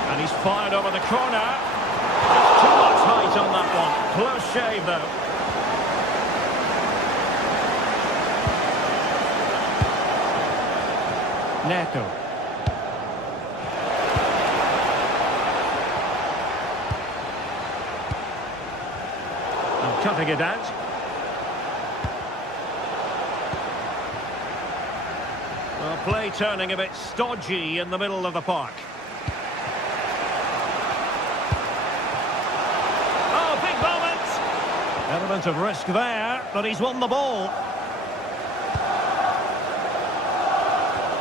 And he's fired over the corner. Just too much height on that one. Close shave, though. Neto. And cutting it out. Well, play turning a bit stodgy in the middle of the park. Oh, big moment! Element of risk there, but he's won the ball.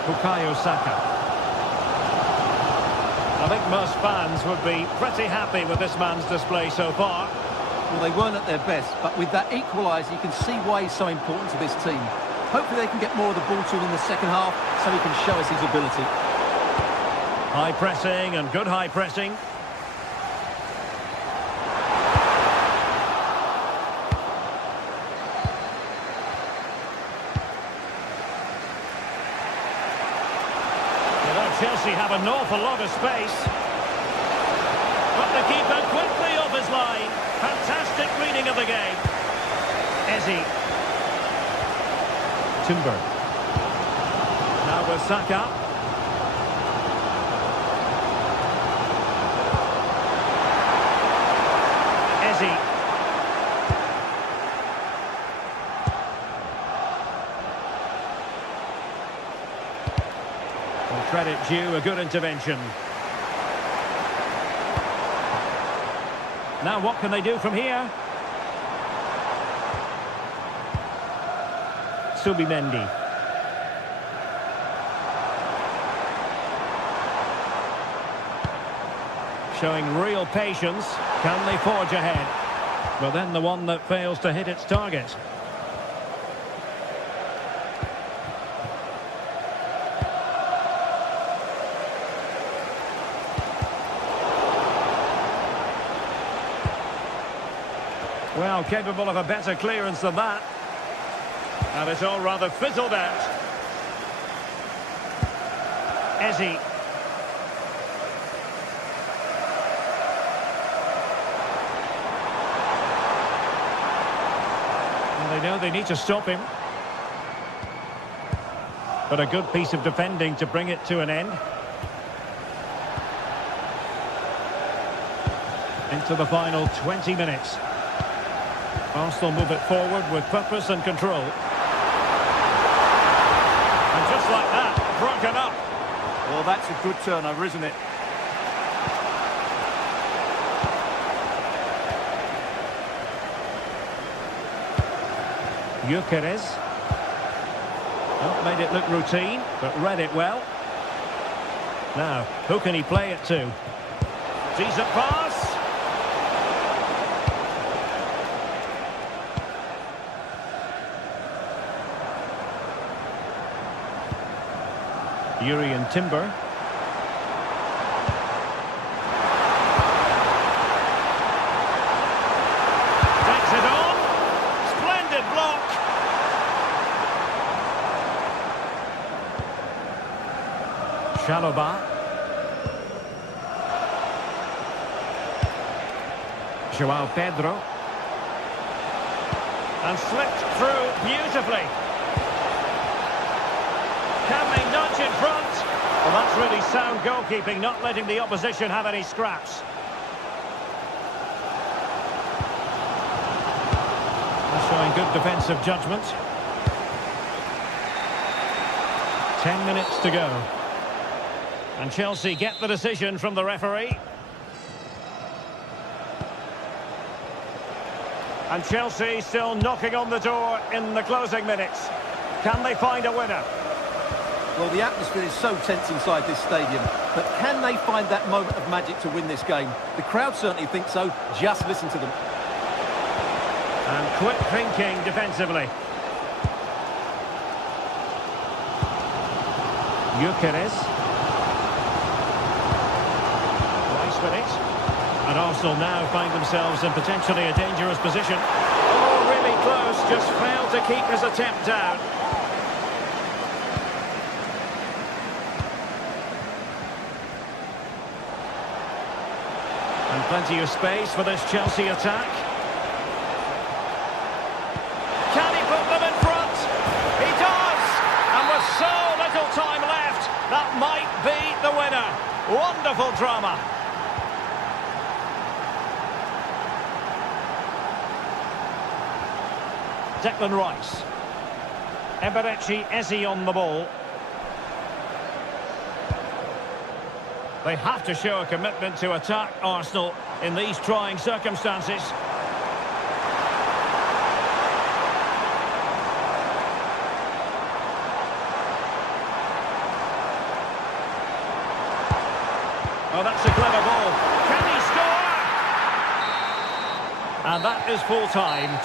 Bukayo Saka. I think most fans would be pretty happy with this man's display so far. Well, they weren't at their best, but with that equaliser, you can see why he's so important to this team. Hopefully they can get more of the ball to him in the second half, so he can show us his ability. High pressing and good high pressing. Chelsea have an awful lot of space. But the keeper quickly off his line. Fantastic reading of the game. Eze. Timber. Now with Saka. Eze. Credit due, a good intervention. Now what can they do from here? Subimendi. Showing real patience. Can they forge ahead? But then the one that fails to hit its target. Well, capable of a better clearance than that. And it's all rather fizzled out. Eze. Well, they know they need to stop him. But a good piece of defending to bring it to an end. Into the final 20 minutes. Arsenal move it forward with purpose and control. And just like that, broken up. Well, that's a good turnover, isn't it? Gyökeres. Not made it look routine, but read it well. Now, who can he play it to? Decent pass. Yuri and Timber. Takes it on. Splendid block. Chalobah. Joao Pedro. And slipped through beautifully. Can they nudge in front? Well, that's really sound goalkeeping, not letting the opposition have any scraps. They're showing good defensive judgment. 10 minutes to go. And Chelsea get the decision from the referee. And Chelsea still knocking on the door in the closing minutes. Can they find a winner? Well, the atmosphere is so tense inside this stadium, but can they find that moment of magic to win this game? The crowd certainly think so. Just listen to them. And quick thinking defensively. Gyökeres. Nice with it. And Arsenal now find themselves in potentially a dangerous position. Oh, really close, just failed to keep his attempt down. And plenty of space for this Chelsea attack. Can he put them in front? He does! And with so little time left, that might be the winner. Wonderful drama. Declan Rice. Eberechi Eze on the ball. They have to show a commitment to attack Arsenal in these trying circumstances. Oh, that's a clever ball. Can he score? And that is full time.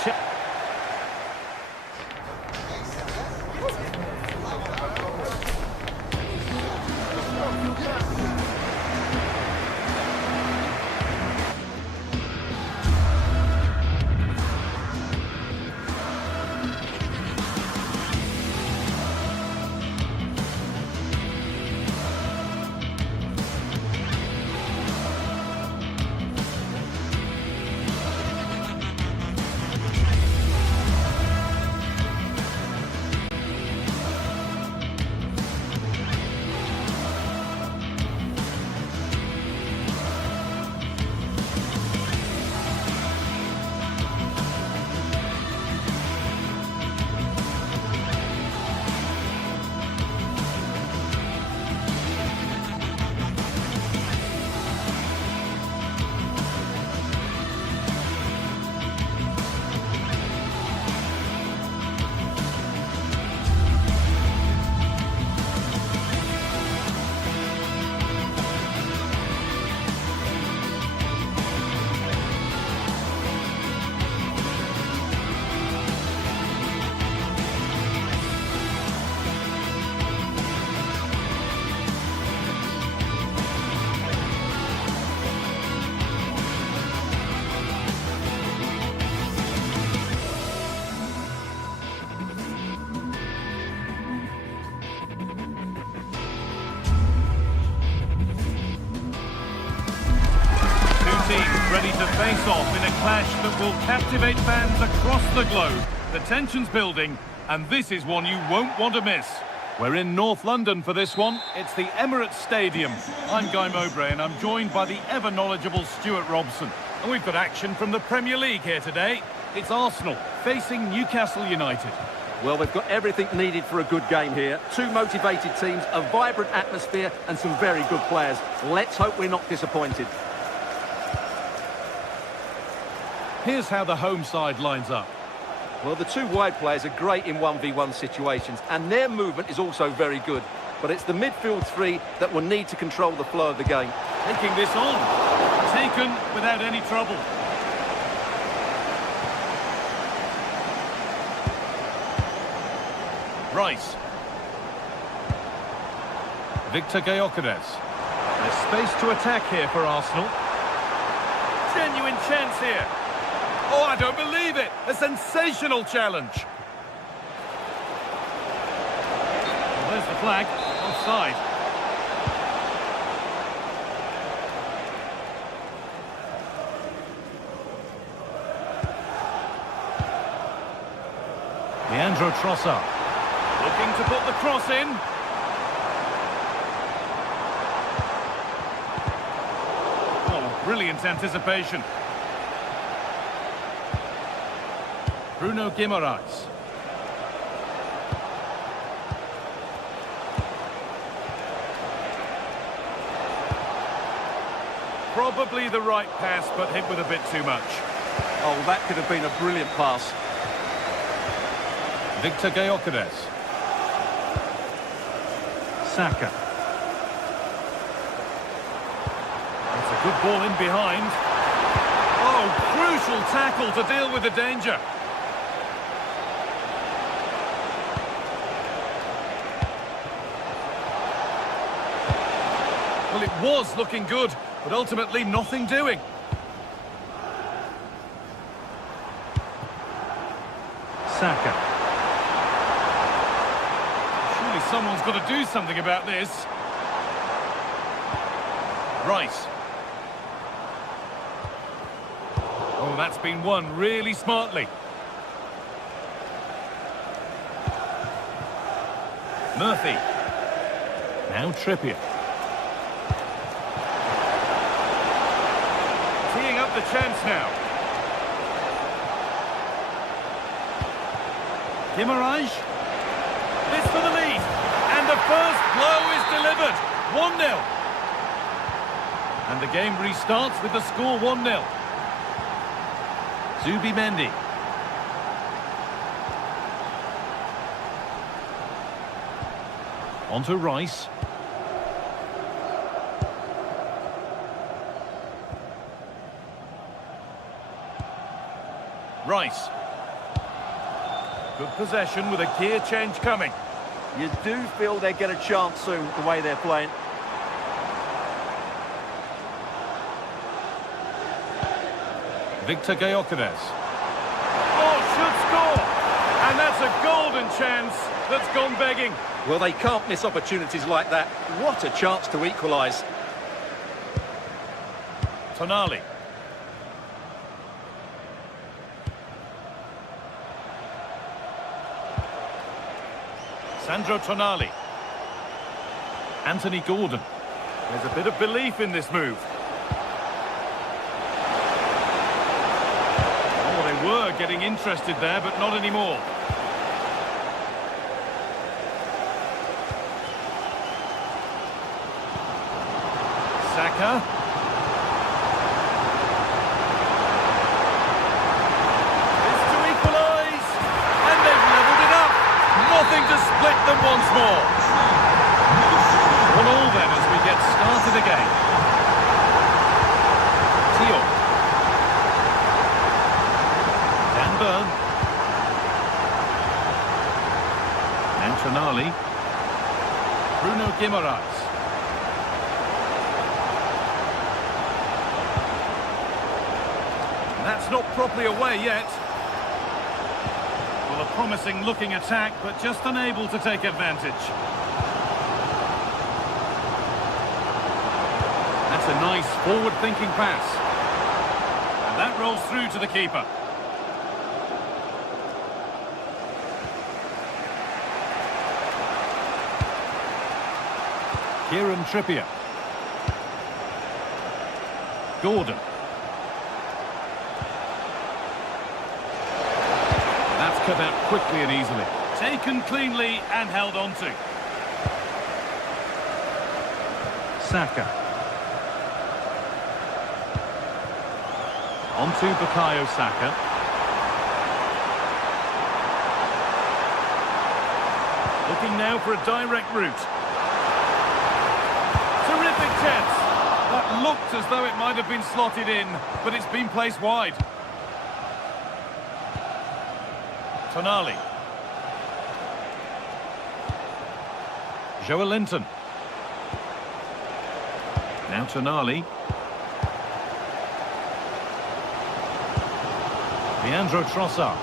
Ready to face off in a clash that will captivate fans across the globe. The tension's building, and this is one you won't want to miss. We're in North London for this one. It's the Emirates Stadium. I'm Guy Mowbray, and I'm joined by the ever-knowledgeable Stuart Robson. And we've got action from the Premier League here today. It's Arsenal facing Newcastle United. Well, they've got everything needed for a good game here. Two motivated teams, a vibrant atmosphere, and some very good players. Let's hope we're not disappointed. Here's how the home side lines up. Well, the two wide players are great in 1v1 situations, and their movement is also very good. but it's the midfield three that will need to control the flow of the game. Taking this on. Taken without any trouble. Rice. Victor Gyökeres. There's space to attack here for Arsenal. Genuine chance here. Oh, I don't believe it. A sensational challenge. Well, there's the flag. Offside. Leandro Trossard. Looking to put the cross in. Oh, brilliant anticipation. Bruno Guimaraes. Probably the right pass, but hit with a bit too much. Oh, that could have been a brilliant pass. Victor Gyökeres. Saka. It's a good ball in behind. Oh, crucial tackle to deal with the danger. Well, it was looking good, but ultimately nothing doing. Saka. Surely someone's got to do something about this. Rice. Oh, that's been won really smartly. Murphy. Now Trippier. Teeing up the chance now. Guimaraes. This for the lead. And the first blow is delivered. 1-0. And the game restarts with the score 1-0. Zubimendi. On to Rice. Rice. Good possession with a gear change coming. You do feel they get a chance soon, the way they're playing. Victor Gyökeres. Oh, should score! And that's a golden chance that's gone begging. Well, they can't miss opportunities like that. What a chance to equalise. Tonali. Sandro Tonali. Anthony Gordon. There's a bit of belief in this move. Oh, they were getting interested there, but not anymore. Saka. This to equalise. And they've levelled it up. Nothing to split them once more. 1-1 then as we get started again. Tio. Dan Burn. And Tonali. Bruno Guimaraes. That's not properly away yet. Well, a promising looking attack, but just unable to take advantage. That's a nice forward-thinking pass. And that rolls through to the keeper. Kieran Trippier. Gordon. Cut out quickly and easily. Taken cleanly and held on to. Saka. On to Bukayo Saka. Looking now for a direct route. Terrific chance. That looked as though it might have been slotted in, but it's been placed wide. Tonali. Joelinton. Now Tonali. Leandro Trossard.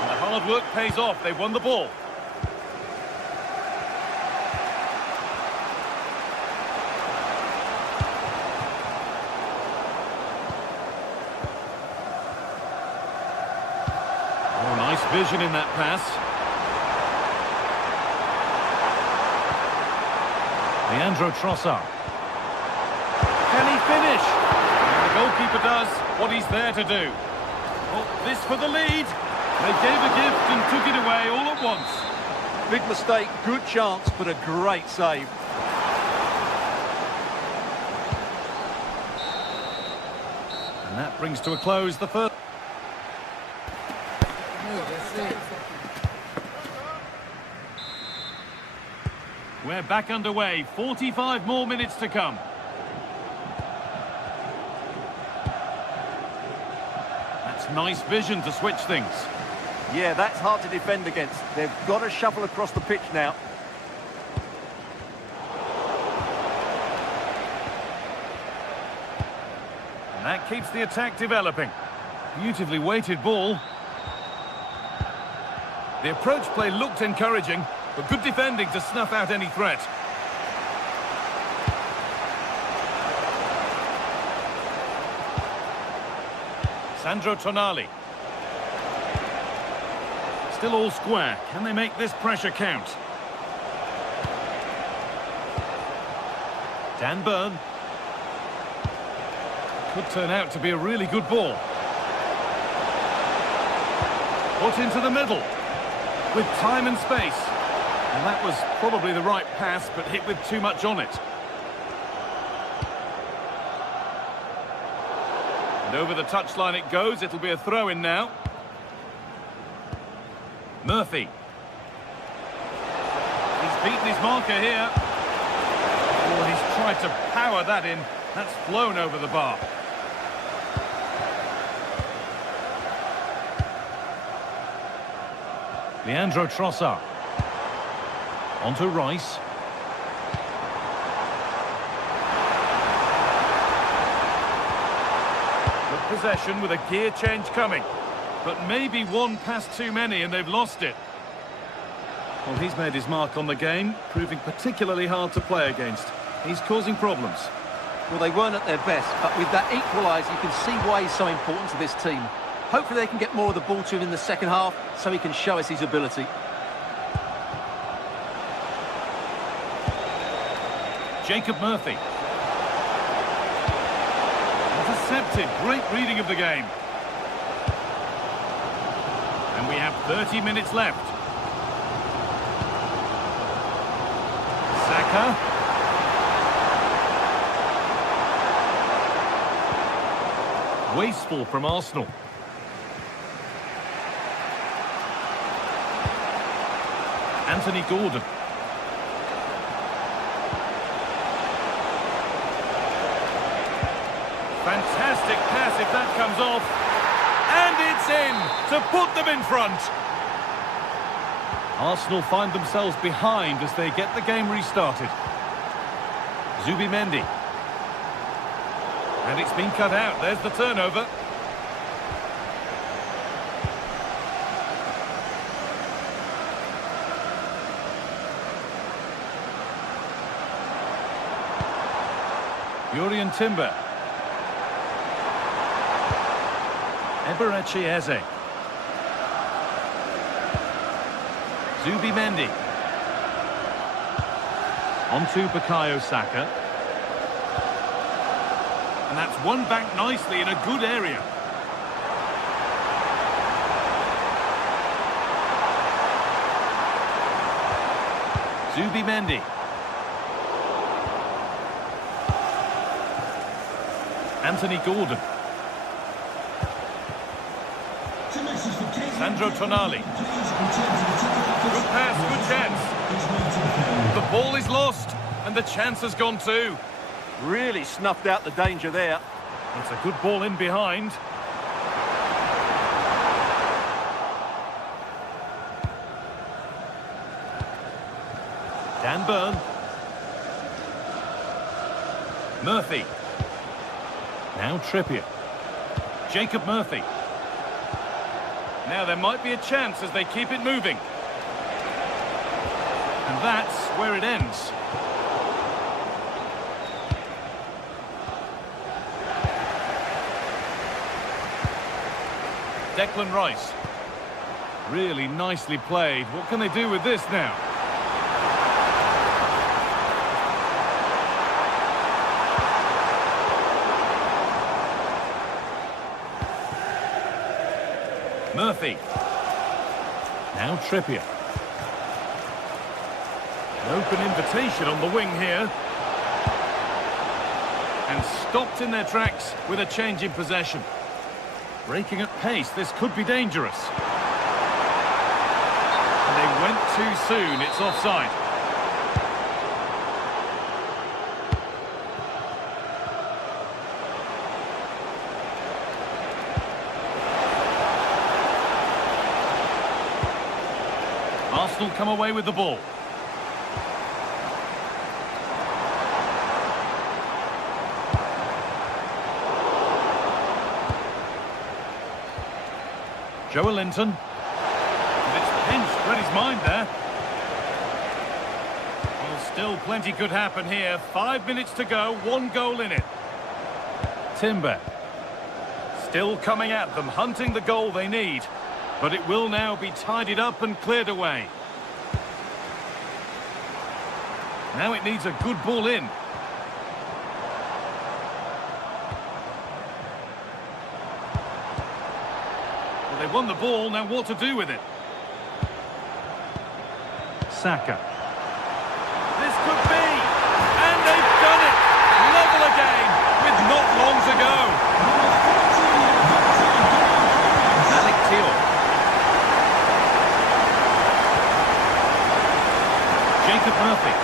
And the hard work pays off. They've won the ball. Oh, nice vision in that pass. Leandro Trossard. Can he finish? And the goalkeeper does what he's there to do. Oh, this for the lead. They gave a gift and took it away all at once. Big mistake, good chance, but a great save. And that brings to a close the first. We're back underway, 45 more minutes to come. That's nice vision to switch things. Yeah, that's hard to defend against. They've got to shuffle across the pitch now. And that keeps the attack developing. Beautifully weighted ball. The approach play looked encouraging, but good defending to snuff out any threat. Sandro Tonali. Still all square. Can they make this pressure count? Dan Burn. Could turn out to be a really good ball. Put into the middle. With time and space. And that was probably the right pass, but hit with too much on it. And over the touchline it goes. It'll be a throw-in now. Murphy. He's beaten his marker here. Oh, he's tried to power that in. That's flown over the bar. Leandro Trossard. On to Rice. Good possession with a gear change coming. But maybe one pass too many and they've lost it. Well, he's made his mark on the game, proving particularly hard to play against. He's causing problems. Well, they weren't at their best, but with that equaliser, you can see why he's so important to this team. Hopefully they can get more of the ball to him in the second half so he can show us his ability. Jacob Murphy. Intercepted. Great reading of the game. And we have 30 minutes left. Saka. Wasteful from Arsenal. Anthony Gordon. Fantastic pass if that comes off. And it's in to put them in front. Arsenal find themselves behind as they get the game restarted. Zubimendi. And it's been cut out. There's the turnover. Jurriën Timber. Eberechi Eze. Zubimendi. On to Bukayo Saka. And that's won back nicely in a good area. Zubimendi. Anthony Gordon. Sandro Tonali. Good pass, good chance. The ball is lost, and the chance has gone too. Really snuffed out the danger there. It's a good ball in behind. Dan Burn. Murphy. Now Trippier. Jacob Murphy. Now there might be a chance as they keep it moving. And that's where it ends. Declan Rice. Really nicely played. What can they do with this now? Murphy. Now Trippier. An open invitation on the wing here. And stopped in their tracks with a change in possession. Breaking at pace, this could be dangerous. And they went too soon, it's offside. Arsenal come away with the ball. Joelinton. And it's pinched, read his mind there. Well, still plenty could happen here. 5 minutes to go, 1 goal in it. Timber. Still coming at them, hunting the goal they need. But it will now be tidied up and cleared away. Now it needs a good ball in. Well, they won the ball, now what to do with it? Saka. This could be! And they've done it! Level again, with not long to go. Alec Thiel. Jacob Murphy.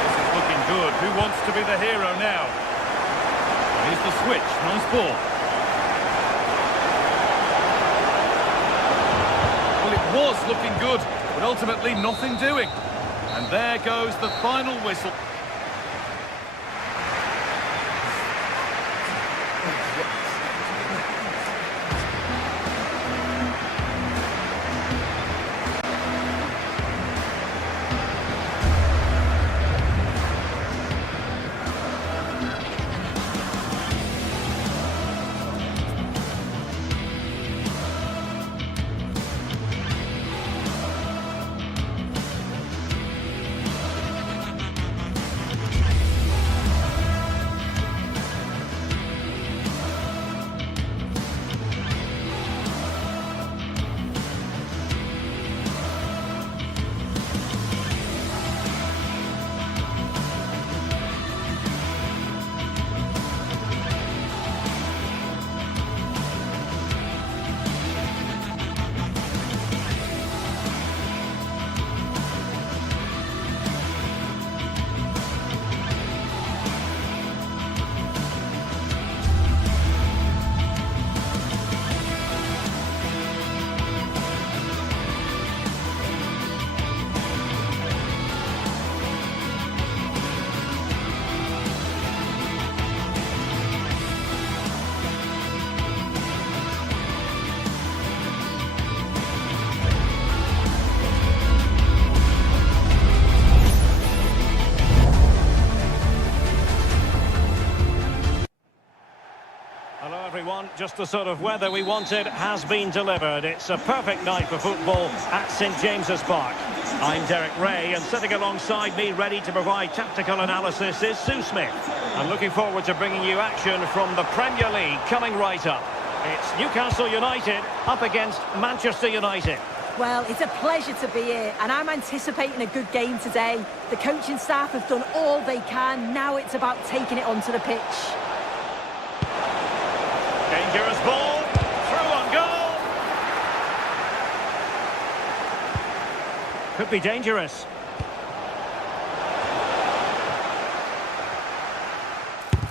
This is looking good. Who wants to be the hero now? Here's the switch. Nice ball. Well, it was looking good, but ultimately nothing doing. And there goes the final whistle. Just the sort of weather we wanted has been delivered. It's a perfect night for football at St James's Park. I'm Derek Ray, and sitting alongside me, ready to provide tactical analysis, is Sue Smith. I'm looking forward to bringing you action from the Premier League coming right up. It's Newcastle United up against Manchester United. Well, it's a pleasure to be here, and I'm anticipating a good game today. The coaching staff have done all they can. Now it's about taking it onto the pitch. Dangerous ball, through on Could be dangerous.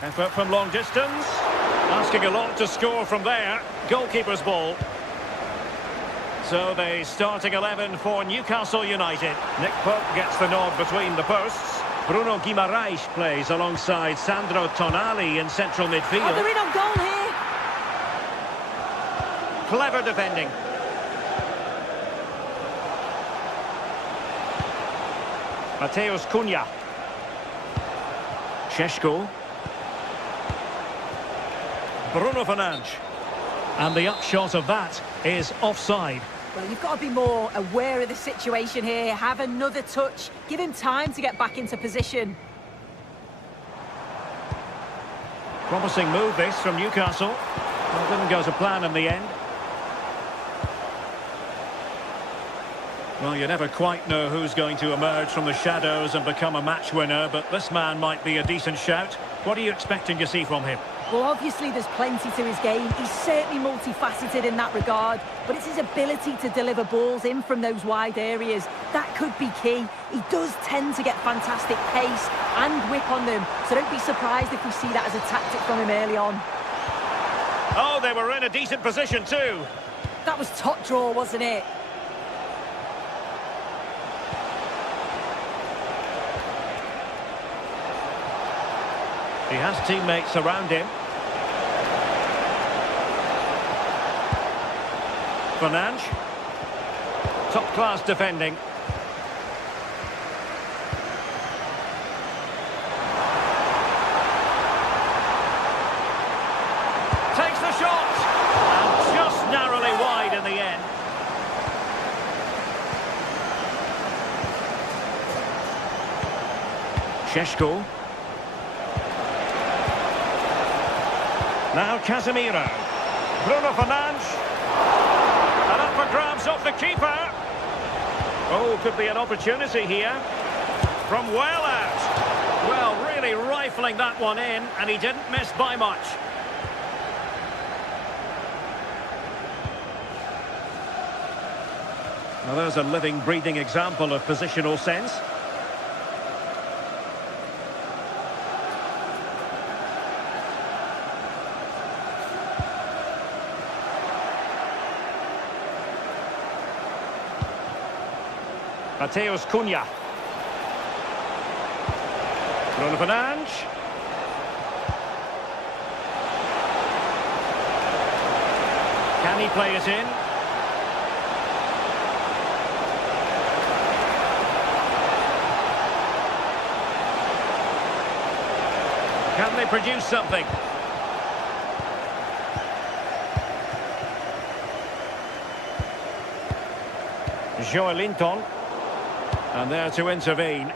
Effort from long distance. Asking a lot to score from there. Goalkeeper's ball. So the starting 11 for Newcastle United. Nick Pope gets the nod between the posts. Bruno Guimaraes plays alongside Sandro Tonali in central midfield. Oh, they're in on goal here. Clever defending. Mateus Cunha. Šeško. Bruno Fernandes. And the upshot of that is offside. Well, you've got to be more aware of the situation here. Have another touch. Give him time to get back into position. Promising move this from Newcastle. Well, didn't go to plan in the end. Well, you never quite know who's going to emerge from the shadows and become a match winner, but this man might be a decent shout. What are you expecting to see from him? Well, obviously there's plenty to his game. He's certainly multifaceted in that regard, but it's his ability to deliver balls in from those wide areas. That could be key. He does tend to get fantastic pace and whip on them, so don't be surprised if we see that as a tactic from him early on. Oh, they were in a decent position too. That was top draw, wasn't it? He has teammates around him. Fernandes. Top-class defending. Takes the shot! And just narrowly wide in the end. Šeško. Now Casemiro. Bruno Fernandes. And up for grabs off the keeper. Oh, could be an opportunity here. From well out. Well, really rifling that one in, and he didn't miss by much. Now there's a living, breathing example of positional sense. Mateus Cunha. Bruno Fernandes. Can he play it in? Can they produce something? Joelinton. And there to intervene.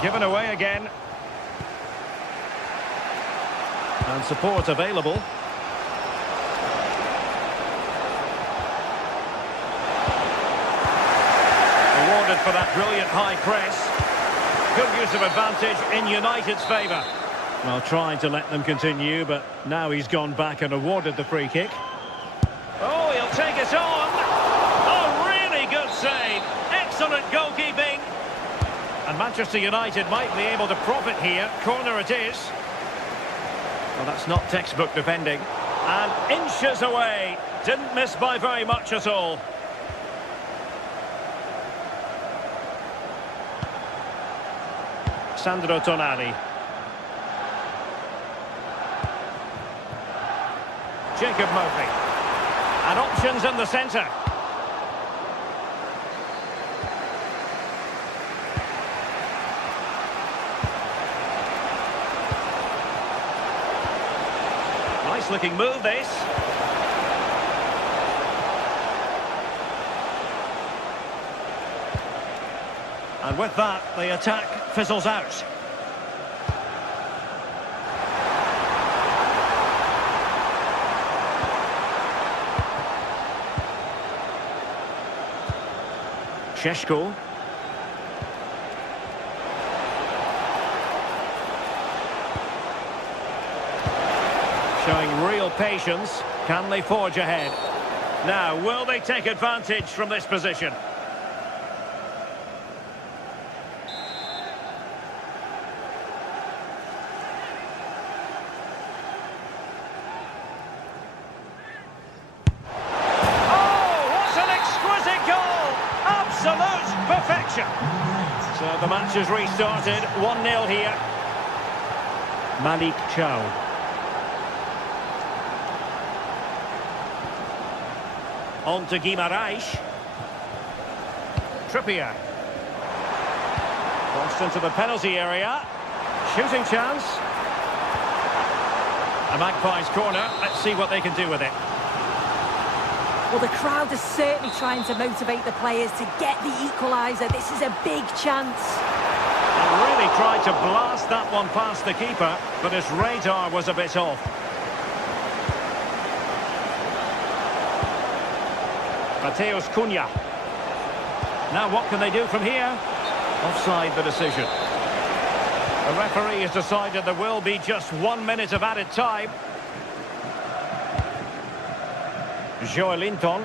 Given away again. And support available. Awarded for that brilliant high press. Good use of advantage in United's favour. Well, trying to let them continue, but now he's gone back and awarded the free kick. Oh, he'll take it on. Oh, really good save. Excellent goalkeeping. And Manchester United might be able to profit here. Corner it is. Well, that's not textbook defending. And inches away. Didn't miss by very much at all. Sandro Tonali. Jacob Murphy. And options in the centre. Nice looking move this. And with that, the attack fizzles out. Šeško. Showing real patience. Can they forge ahead? Now, will they take advantage from this position? Absolute perfection. So the match is restarted. 1-0 here. Malik Chow. On to Guimaraes. Trippier. Crossed into the penalty area. Shooting chance. A Magpies corner. Let's see what they can do with it. Well, the crowd is certainly trying to motivate the players to get the equaliser. This is a big chance. And really tried to blast that one past the keeper, but his radar was a bit off. Mateus Cunha. Now what can they do from here? Offside the decision. The referee has decided there will be just 1 minute of added time. Joelinton.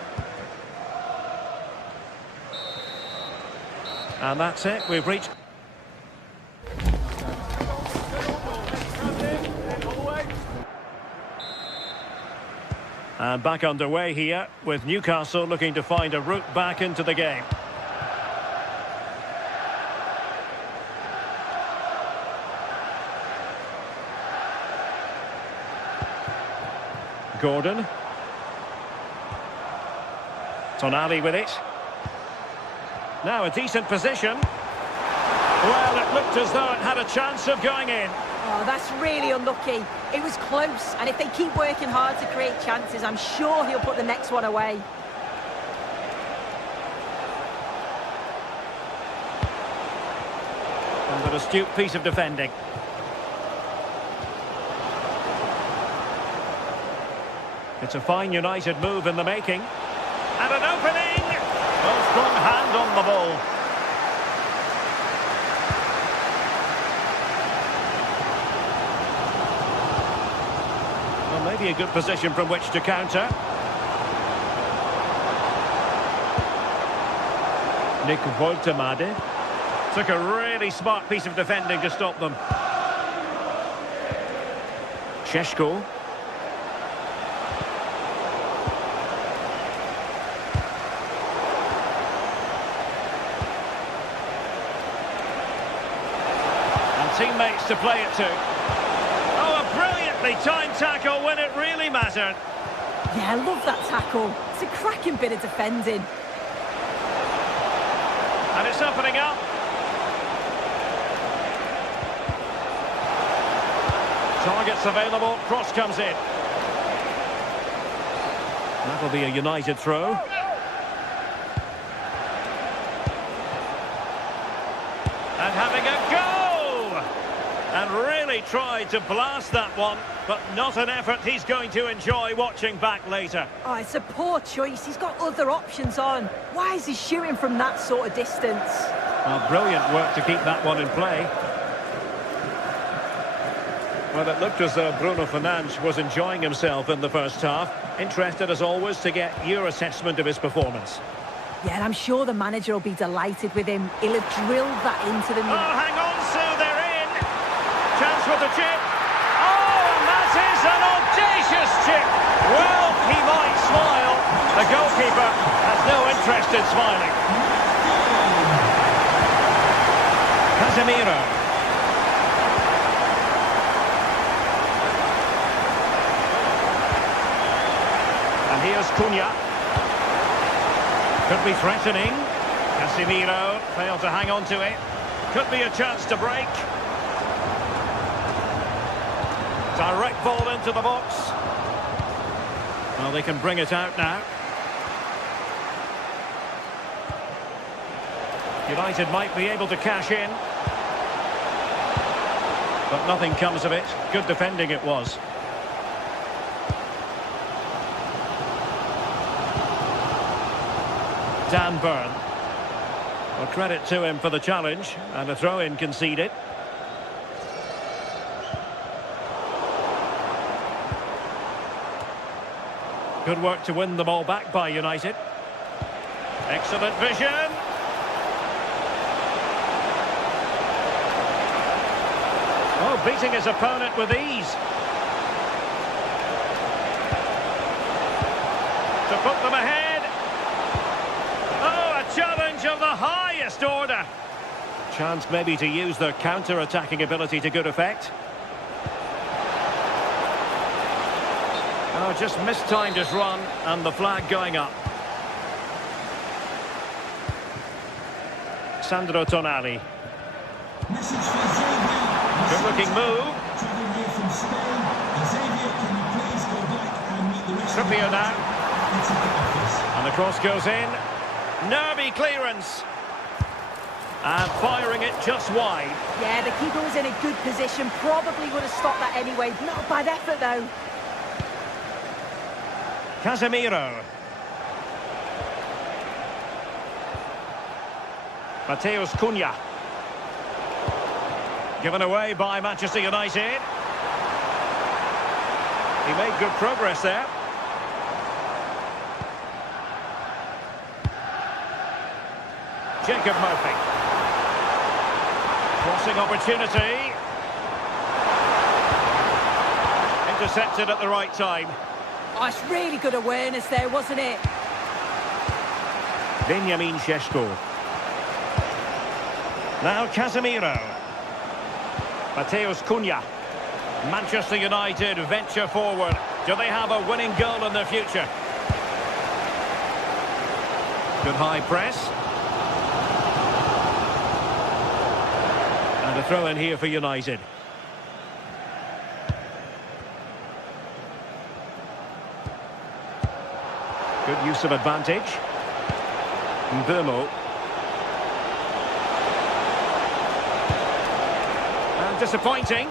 And that's it, we've reached... And back underway here, with Newcastle looking to find a route back into the game. Gordon. Tonali with it. Now a decent position. Well, it looked as though it had a chance of going in. Oh, that's really unlucky. It was close, and if they keep working hard to create chances, I'm sure he'll put the next one away. And an astute piece of defending. It's a fine United move in the making. And an opening! A strong hand on the ball. Well, maybe a good position from which to counter. Nick Woltemade. Took a really smart piece of defending to stop them. Šeško. Teammates to play it to. Oh, a brilliantly timed tackle when it really mattered. Yeah, I love that tackle. It's a cracking bit of defending. And it's opening up. Targets available, cross comes in. That'll be a United throw. And having a go! And really tried to blast that one, but not an effort he's going to enjoy watching back later. Oh, it's a poor choice. He's got other options on. Why is he shooting from that sort of distance? Well, brilliant work to keep that one in play. Well, it looked as though Bruno Fernandes was enjoying himself in the first half. Interested, as always, to get your assessment of his performance. Yeah, and I'm sure the manager will be delighted with him. He'll have drilled that into the... Oh, hang on, Sue, they're in! Chance with the chip. Oh, and that is an audacious chip. Well, he might smile. The goalkeeper has no interest in smiling. Casemiro. And here's Cunha. Could be threatening. Casemiro failed to hang on to it. Could be a chance to break. Direct ball into the box. Well, they can bring it out now. United might be able to cash in. But nothing comes of it. Good defending it was. Dan Burn. Well, credit to him for the challenge, and a throw-in conceded. Good work to win the ball back by United. Excellent vision. Oh, beating his opponent with ease. To put them ahead. Oh, a challenge of the highest order. Chance maybe to use their counter-attacking ability to good effect. Oh, just mistimed his run, and the flag going up. Sandro Tonali. Good looking move. Trippier now. And the cross goes in. Nervy clearance. And firing it just wide. Yeah, the keeper was in a good position. Probably would have stopped that anyway. Not a bad effort, though. Casemiro. Mateus Cunha. Given away by Manchester United. He made good progress there. Jacob Murphy. Crossing opportunity. Intercepted at the right time. Oh, it's really good awareness there, wasn't it? Benjamin Šeško. Now Casemiro. Mateus Cunha. Manchester United venture forward. Do they have a winning goal in their future? Good high press. And a throw in here for United. Good use of advantage. Mbeumo. And disappointing.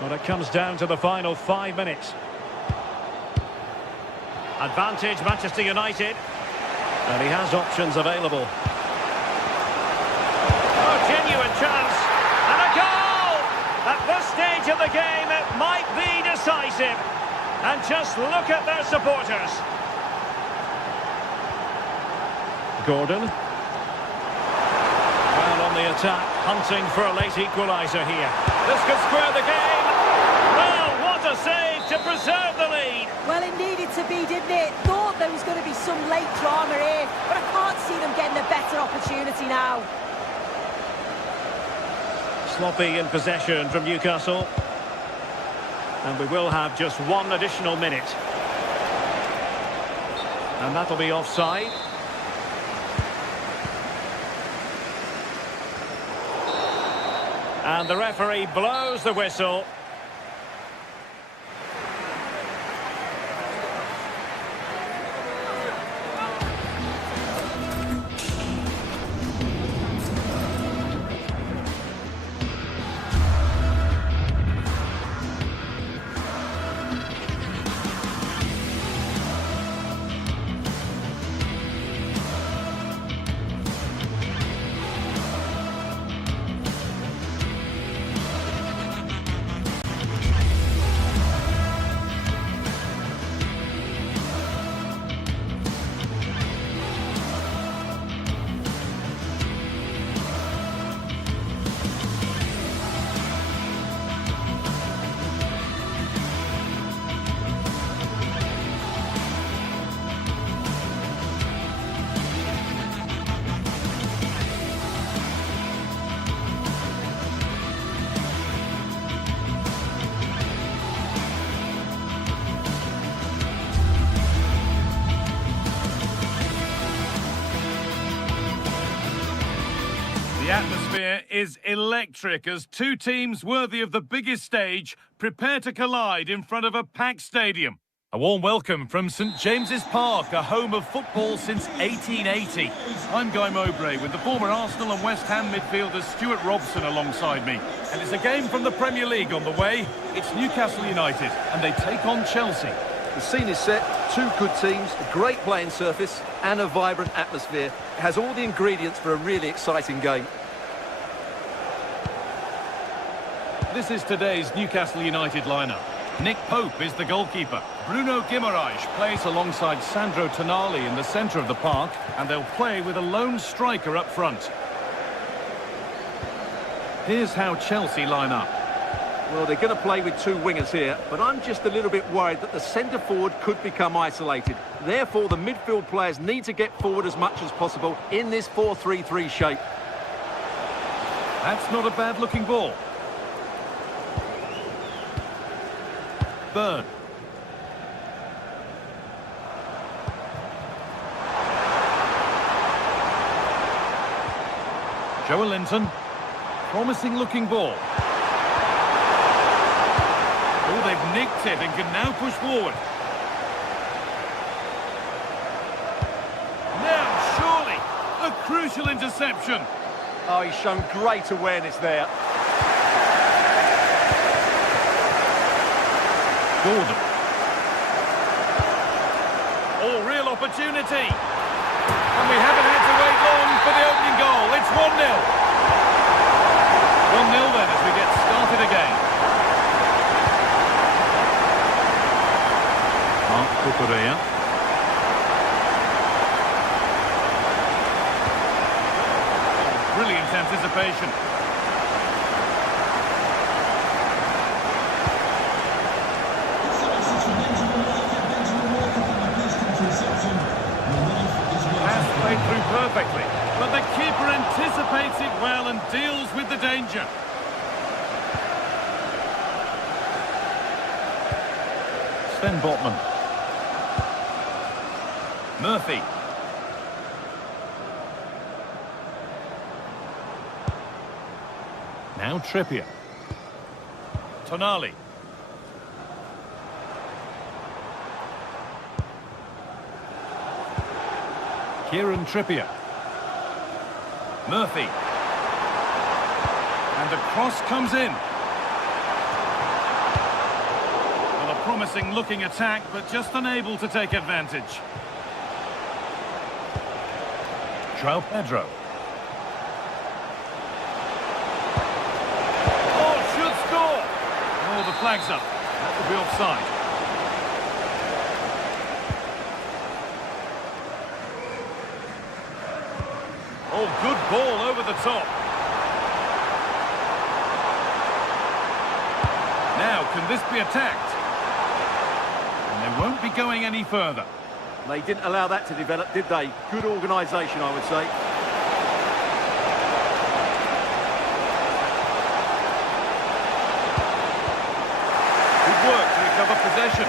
Well, it comes down to the final 5 minutes. Advantage Manchester United. And he has options available. Oh, genuine chance. And a goal! At this stage of the game, it might be decisive. And just look at their supporters. Gordon. Well, on the attack, hunting for a late equaliser here. This could square the game. Well, what a save to preserve the lead. Well, it needed to be, didn't it? Thought there was going to be some late drama here, but I can't see them getting a better opportunity now. Sloppy in possession from Newcastle. And we will have just one additional minute. And that'll be offside. And the referee blows the whistle. The atmosphere is electric as two teams worthy of the biggest stage prepare to collide in front of a packed stadium. A warm welcome from St James's Park, a home of football since 1880. I'm Guy Mowbray with the former Arsenal and West Ham midfielder Stuart Robson alongside me. And it's a game from the Premier League on the way. It's Newcastle United and they take on Chelsea. The scene is set, two good teams, a great playing surface and a vibrant atmosphere. It has all the ingredients for a really exciting game. This is today's Newcastle United lineup. Nick Pope is the goalkeeper. Bruno Guimaraes plays alongside Sandro Tonali in the centre of the park, and they'll play with a lone striker up front. Here's how Chelsea line up. Well, they're going to play with two wingers here, but I'm just a little bit worried that the centre-forward could become isolated. Therefore, the midfield players need to get forward as much as possible in this 4-3-3 shape. That's not a bad-looking ball. Burn. Joelinton. Promising-looking ball. Oh, they've nicked it and can now push forward. Now, surely, a crucial interception. Oh, he's shown great awareness there. Gordon. Oh, real opportunity. And we haven't had to wait long for the opening goal. It's 1-0. 1-0 then as we get started again. Mark Cucurella. Brilliant anticipation. Pass played through perfectly, but the keeper anticipates it well and deals with the danger. Sven Botman. Murphy. Now Trippier. Tonali. Kieran Trippier. Murphy. And the cross comes in. Well, a promising looking attack, but just unable to take advantage. João Pedro. Oh, should score! Oh, the flag's up. That would be offside. Oh, good ball over the top. Now, can this be attacked? And they won't be going any further. They didn't allow that to develop, did they? Good organisation, I would say. Good work to recover possession.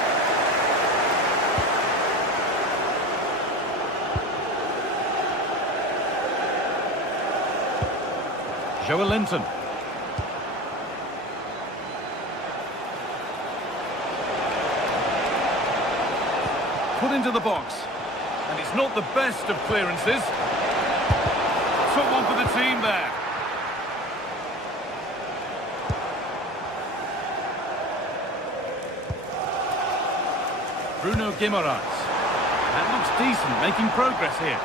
Joelinton. Put into the box. And it's not the best of clearances. Took one for the team there. Bruno Guimaraes. That looks decent, making progress here.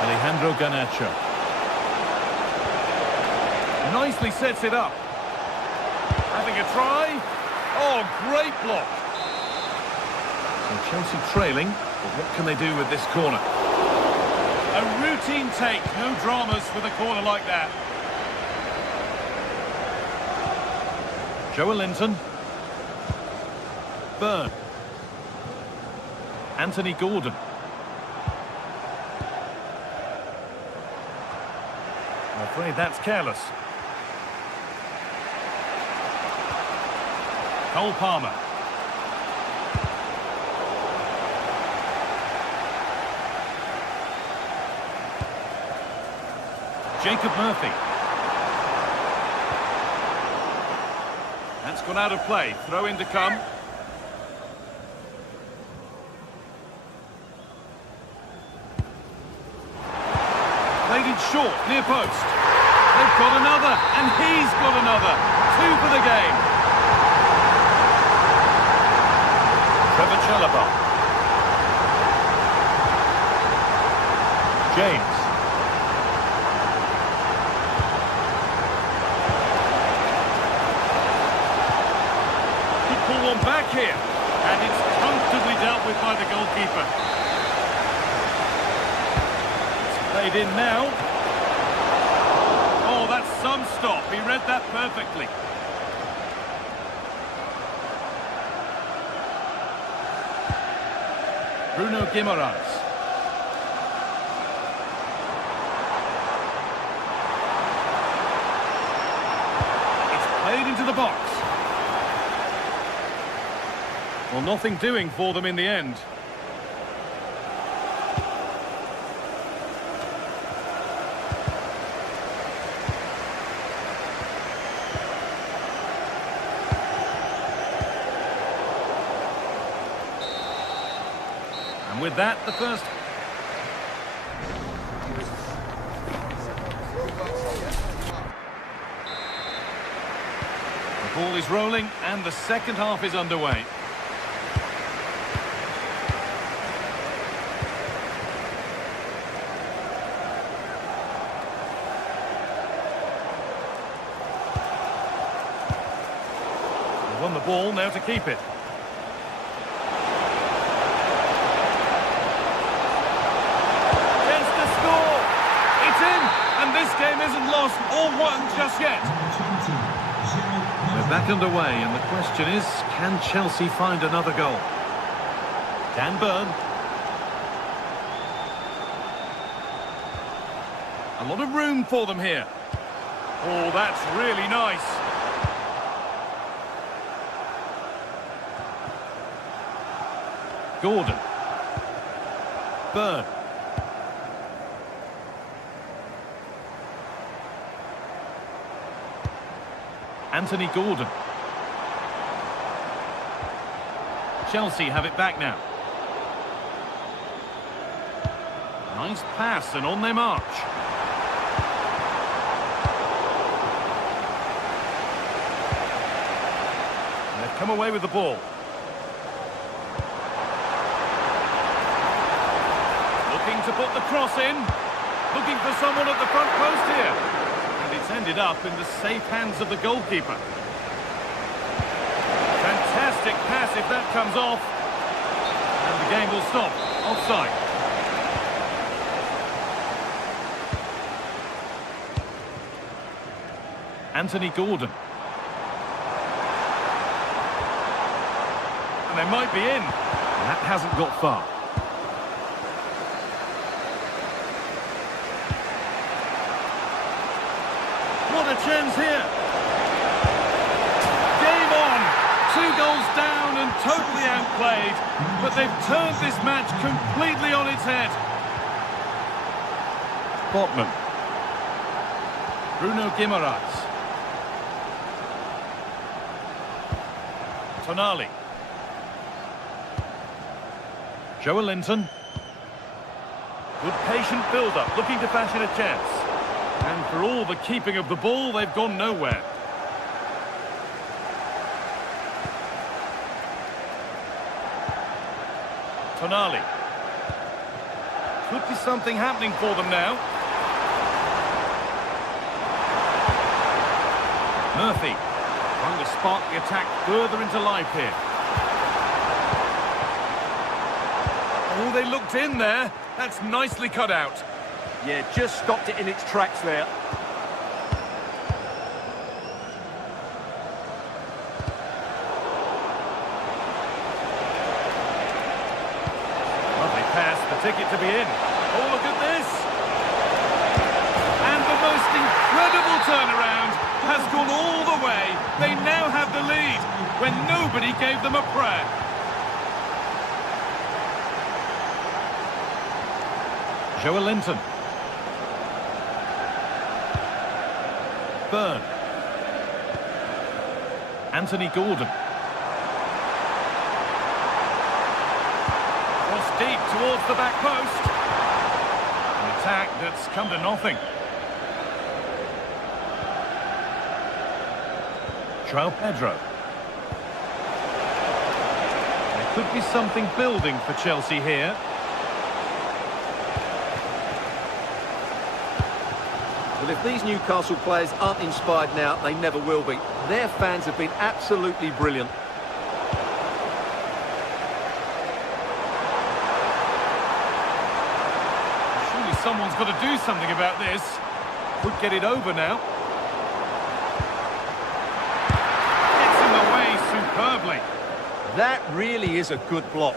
Alejandro Garnacho. Nicely sets it up. Having a try. Oh, great block. So Chelsea trailing, but what can they do with this corner? A routine take, no dramas with a corner like that. Joelinton. Burn. Anthony Gordon. I'm afraid that's careless. Cole Palmer. Jacob Murphy. That's gone out of play. Throw in to come. Played it short, near post. They've got another, and he's got another. 2 for the game. Trevor Chalobah. James. Could pull one back here. And it's comfortably dealt with by the goalkeeper. It's played in now. Oh, that's some stop. He read that perfectly. Bruno Guimaraes. It's played into the box. Well, nothing doing for them in the end. And with that, the first... The ball is rolling and the second half is underway. They won the ball, now to keep it. This game isn't lost or won just yet. We're back underway and the question is, can Chelsea find another goal? Dan Burn. A lot of room for them here. Oh, that's really nice. Gordon. Burn. Anthony Gordon. Chelsea have it back now. Nice pass and on their march. And they've come away with the ball. Looking to put the cross in. Looking for someone at the front post here. It's ended up in the safe hands of the goalkeeper. Fantastic pass if that comes off. And the game will stop. Offside. Anthony Gordon. And they might be in. That hasn't got far. What a chance here. Game on. 2 goals down and totally outplayed. But they've turned this match completely on its head. Botman. Bruno Guimaraes. Tonali. Joelinton. Good patient build-up, looking to fashion a chance. And for all the keeping of the ball, they've gone nowhere. Tonali. Could be something happening for them now. Murphy. Trying to spark the attack further into life here. Oh, they looked in there. That's nicely cut out. Yeah, just stopped it in its tracks there. Lovely pass, the ticket to be in. Oh, look at this. And the most incredible turnaround has gone all the way. They now have the lead when nobody gave them a prayer. Joelinton. Burn. Anthony Gordon. Cross deep towards the back post. An attack that's come to nothing. João Pedro. There could be something building for Chelsea here. Well, if these Newcastle players aren't inspired now, they never will be. Their fans have been absolutely brilliant. Surely someone's got to do something about this. Could get it over now. Gets in the way superbly. That really is a good block.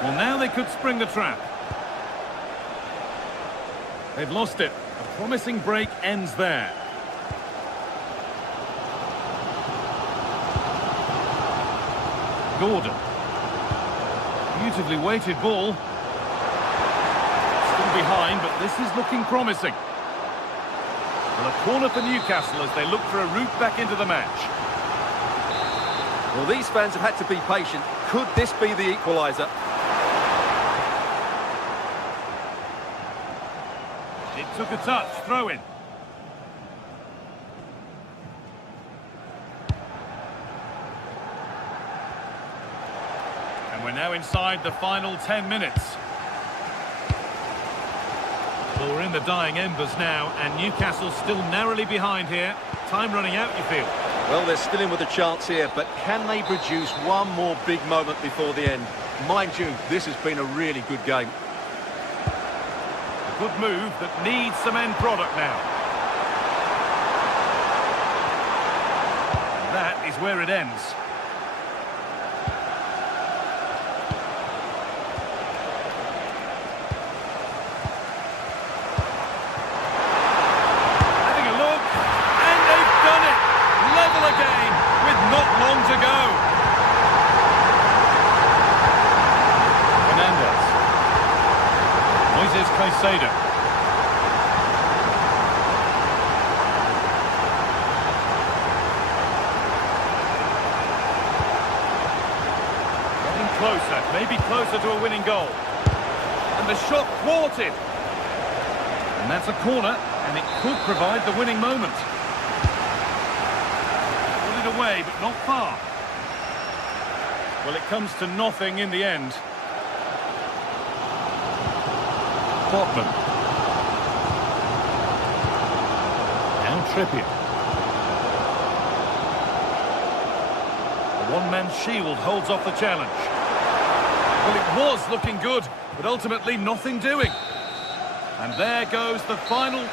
Well, now they could spring the trap. They've lost it. A promising break ends there. Gordon. Beautifully weighted ball. Still behind, but this is looking promising. Well, a corner for Newcastle as they look for a route back into the match. Well, these fans have had to be patient. Could this be the equaliser? It took a touch, throw in. And we're now inside the final 10 minutes. Well, we're in the dying embers now, and Newcastle still narrowly behind here. Time running out, you feel? Well, they're still in with a chance here, but can they produce one more big moment before the end? Mind you, this has been a really good game. Good move that needs some end product now. And that is where it ends. Having a look, and they've done it! Level again, with not long to go. Fernandez. Moises Caicedo. Getting closer, maybe closer to a winning goal. And the shot thwarted. And that's a corner, and it could provide the winning moment. Put it away, but not far. Well, it comes to nothing in the end. Dortmund. Now Trippier. The one-man shield holds off the challenge. Well, it was looking good, but ultimately nothing doing. And there goes the final.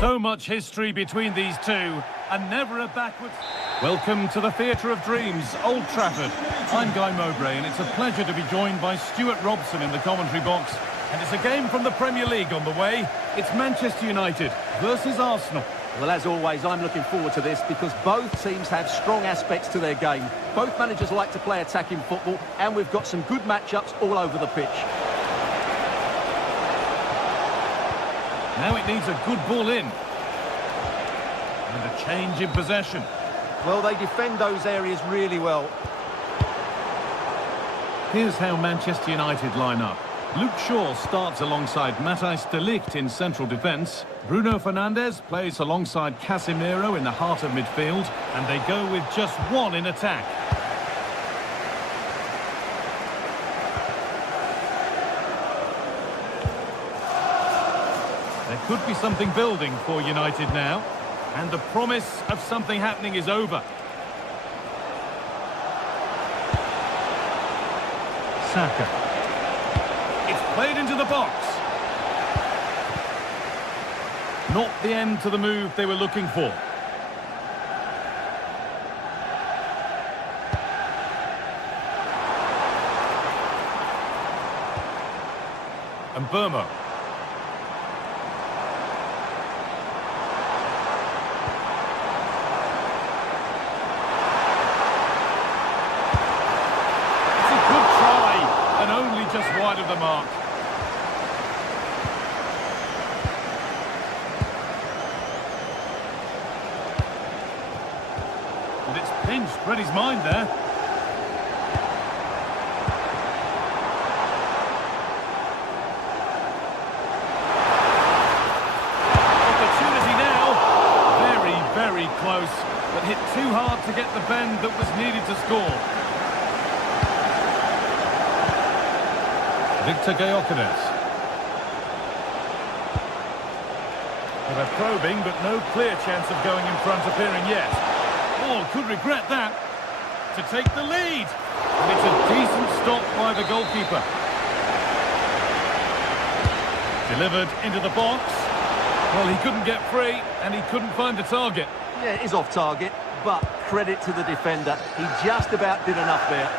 So much history between these two, and never a backwards. Welcome to the Theatre of Dreams, Old Trafford. I'm Guy Mowbray, and it's a pleasure to be joined by Stuart Robson in the commentary box. And it's a game from the Premier League on the way. It's Manchester United versus Arsenal. Well, as always, I'm looking forward to this because both teams have strong aspects to their game. Both managers like to play attacking football, and we've got some good matchups all over the pitch. Now it needs a good ball in. And a change in possession. Well, they defend those areas really well. Here's how Manchester United line up. Luke Shaw starts alongside Matthijs de Ligt in central defence. Bruno Fernandes plays alongside Casemiro in the heart of midfield. And they go with just one in attack. There could be something building for United now. And the promise of something happening is over. Saka. It's played into the box. Not the end to the move they were looking for. And Burmo. Just wide of the mark. And it's pinched, read his mind there. Opportunity now. Very, very close, but hit too hard to get the bend that was needed to score. Victor Gyökeres. They're probing, but no clear chance of going in front appearing yet. Oh, could regret that. To take the lead. And it's a decent stop by the goalkeeper. Delivered into the box. Well, he couldn't get free, and he couldn't find the target. Yeah, it is off target, but credit to the defender. He just about did enough there.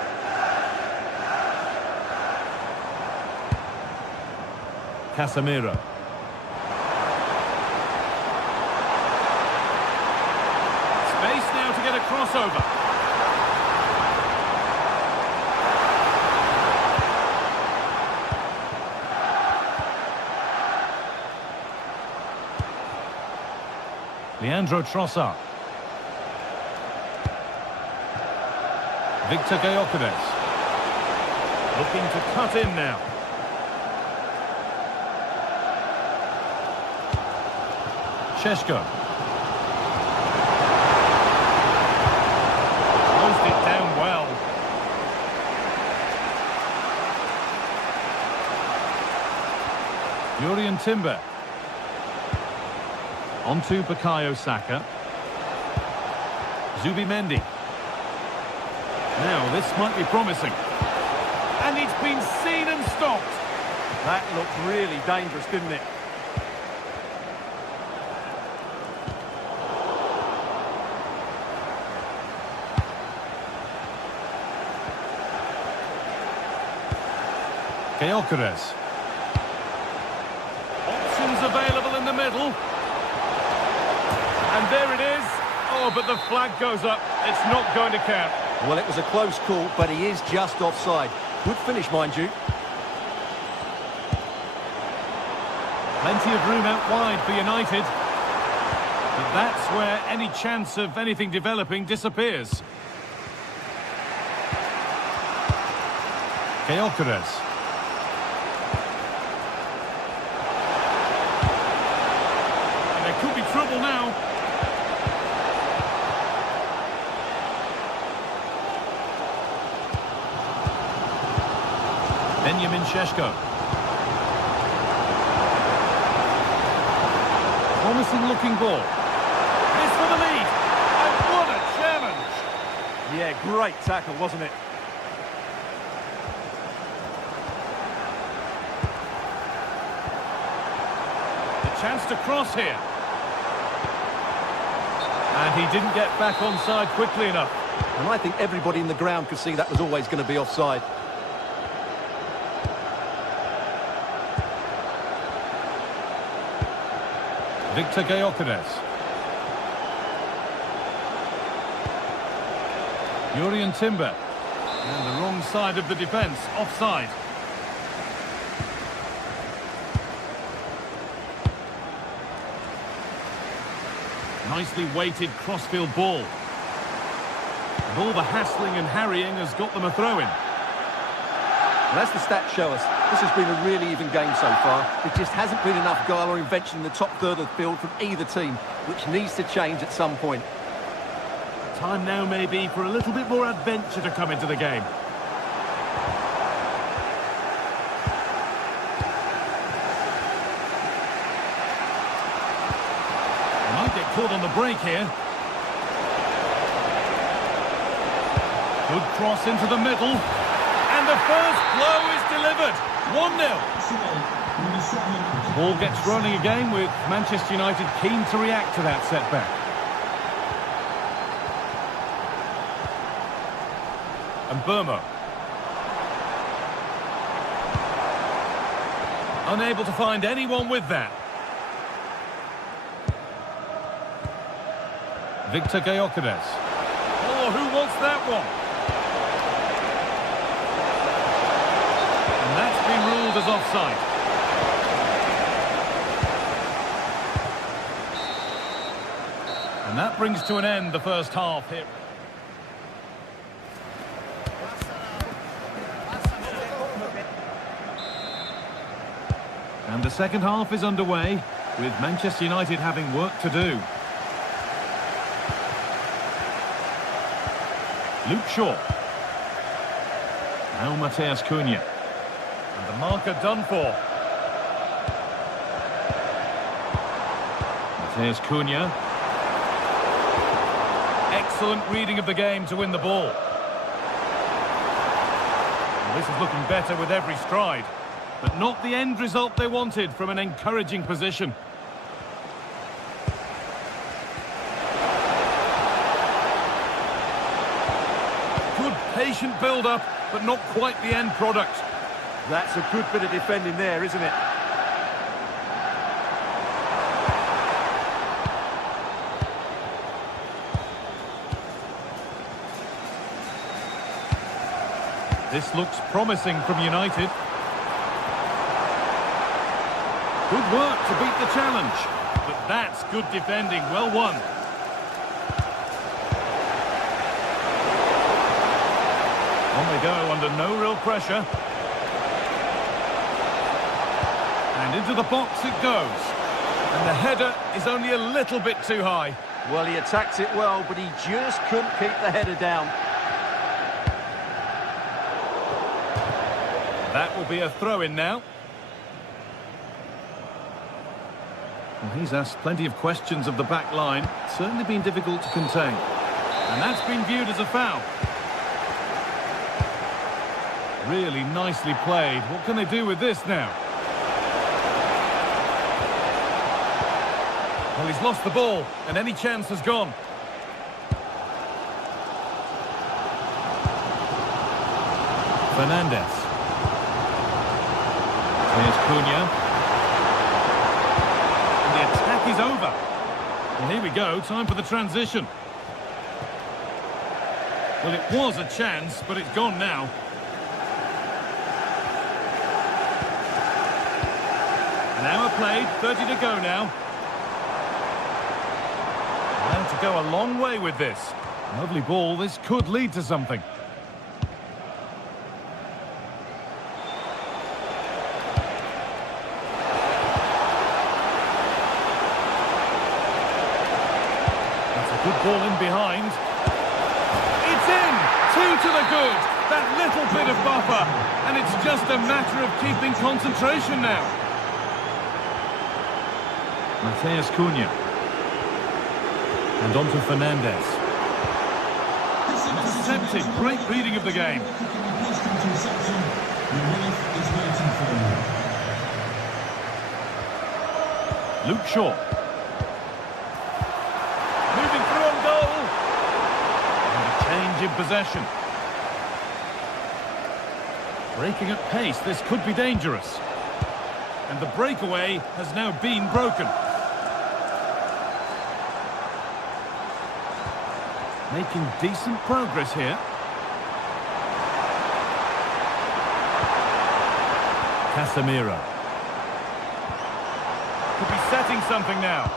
Casemiro. Space now to get a crossover. Leandro Trossard. Victor Gyökeres. Looking to cut in now. Šeško. Closed it down well. Jurrien Timber. On to Bukayo Saka. Zubimendi. Now, this might be promising. And it's been seen and stopped. That looked really dangerous, didn't it? Gyökeres. Options available in the middle. And there it is. Oh, but the flag goes up. It's not going to count. Well, it was a close call, but he is just offside. Good finish, mind you. Plenty of room out wide for United. But that's where any chance of anything developing disappears. Gyökeres. Could be trouble now. Benjamin Šeško. Promising looking ball. This for the lead. And what a challenge. Yeah, great tackle, wasn't it? A chance to cross here. And he didn't get back onside quickly enough. And I think everybody in the ground could see that was always going to be offside. Victor Gyökeres. Jurrien Timber. And the wrong side of the defence, offside. Nicely weighted crossfield ball. And all the hassling and harrying has got them a throw-in. And as the stats show us, this has been a really even game so far. There just hasn't been enough guile or invention in the top third of the field from either team, which needs to change at some point. Time now maybe for a little bit more adventure to come into the game. They might get caught on the break here. Good cross into the middle. And the first blow is delivered. 1-0. Ball gets rolling again with Manchester United keen to react to that setback. And Burma. Unable to find anyone with that. Victor Gyökeres. Oh, who wants that one? And that's been ruled as offside. And that brings to an end the first half here. And the second half is underway, with Manchester United having work to do. Luke Shaw. Now Matheus Cunha. And the marker done for. Matheus Cunha. Excellent reading of the game to win the ball. Well, this is looking better with every stride. But not the end result they wanted from an encouraging position. Good patient build-up, but not quite the end product. That's a good bit of defending there, isn't it? This looks promising from United. Good work to beat the challenge. But that's good defending. Well won. On they go under no real pressure. And into the box it goes. And the header is only a little bit too high. Well, he attacked it well, but he just couldn't keep the header down. That will be a throw-in now. Well, he's asked plenty of questions of the back line. Certainly been difficult to contain. And that's been viewed as a foul. Really nicely played. What can they do with this now? Well, he's lost the ball, and any chance has gone. Fernandes. Here's Cunha. And the attack is over. Well, here we go, time for the transition. Well, it was a chance, but it's gone now. An hour played, 30 to go now. And to go a long way with this. Lovely ball, this could lead to something. Good ball in behind. It's in! 2 to the good. That little bit of buffer. And it's just a matter of keeping concentration now. Matheus Cunha. And on to Fernandes. Intercepted. Great reading of the game. Luke Shaw. In possession. Breaking at pace, this could be dangerous. And the breakaway has now been broken. Making decent progress here. Casemiro. Could be setting something now.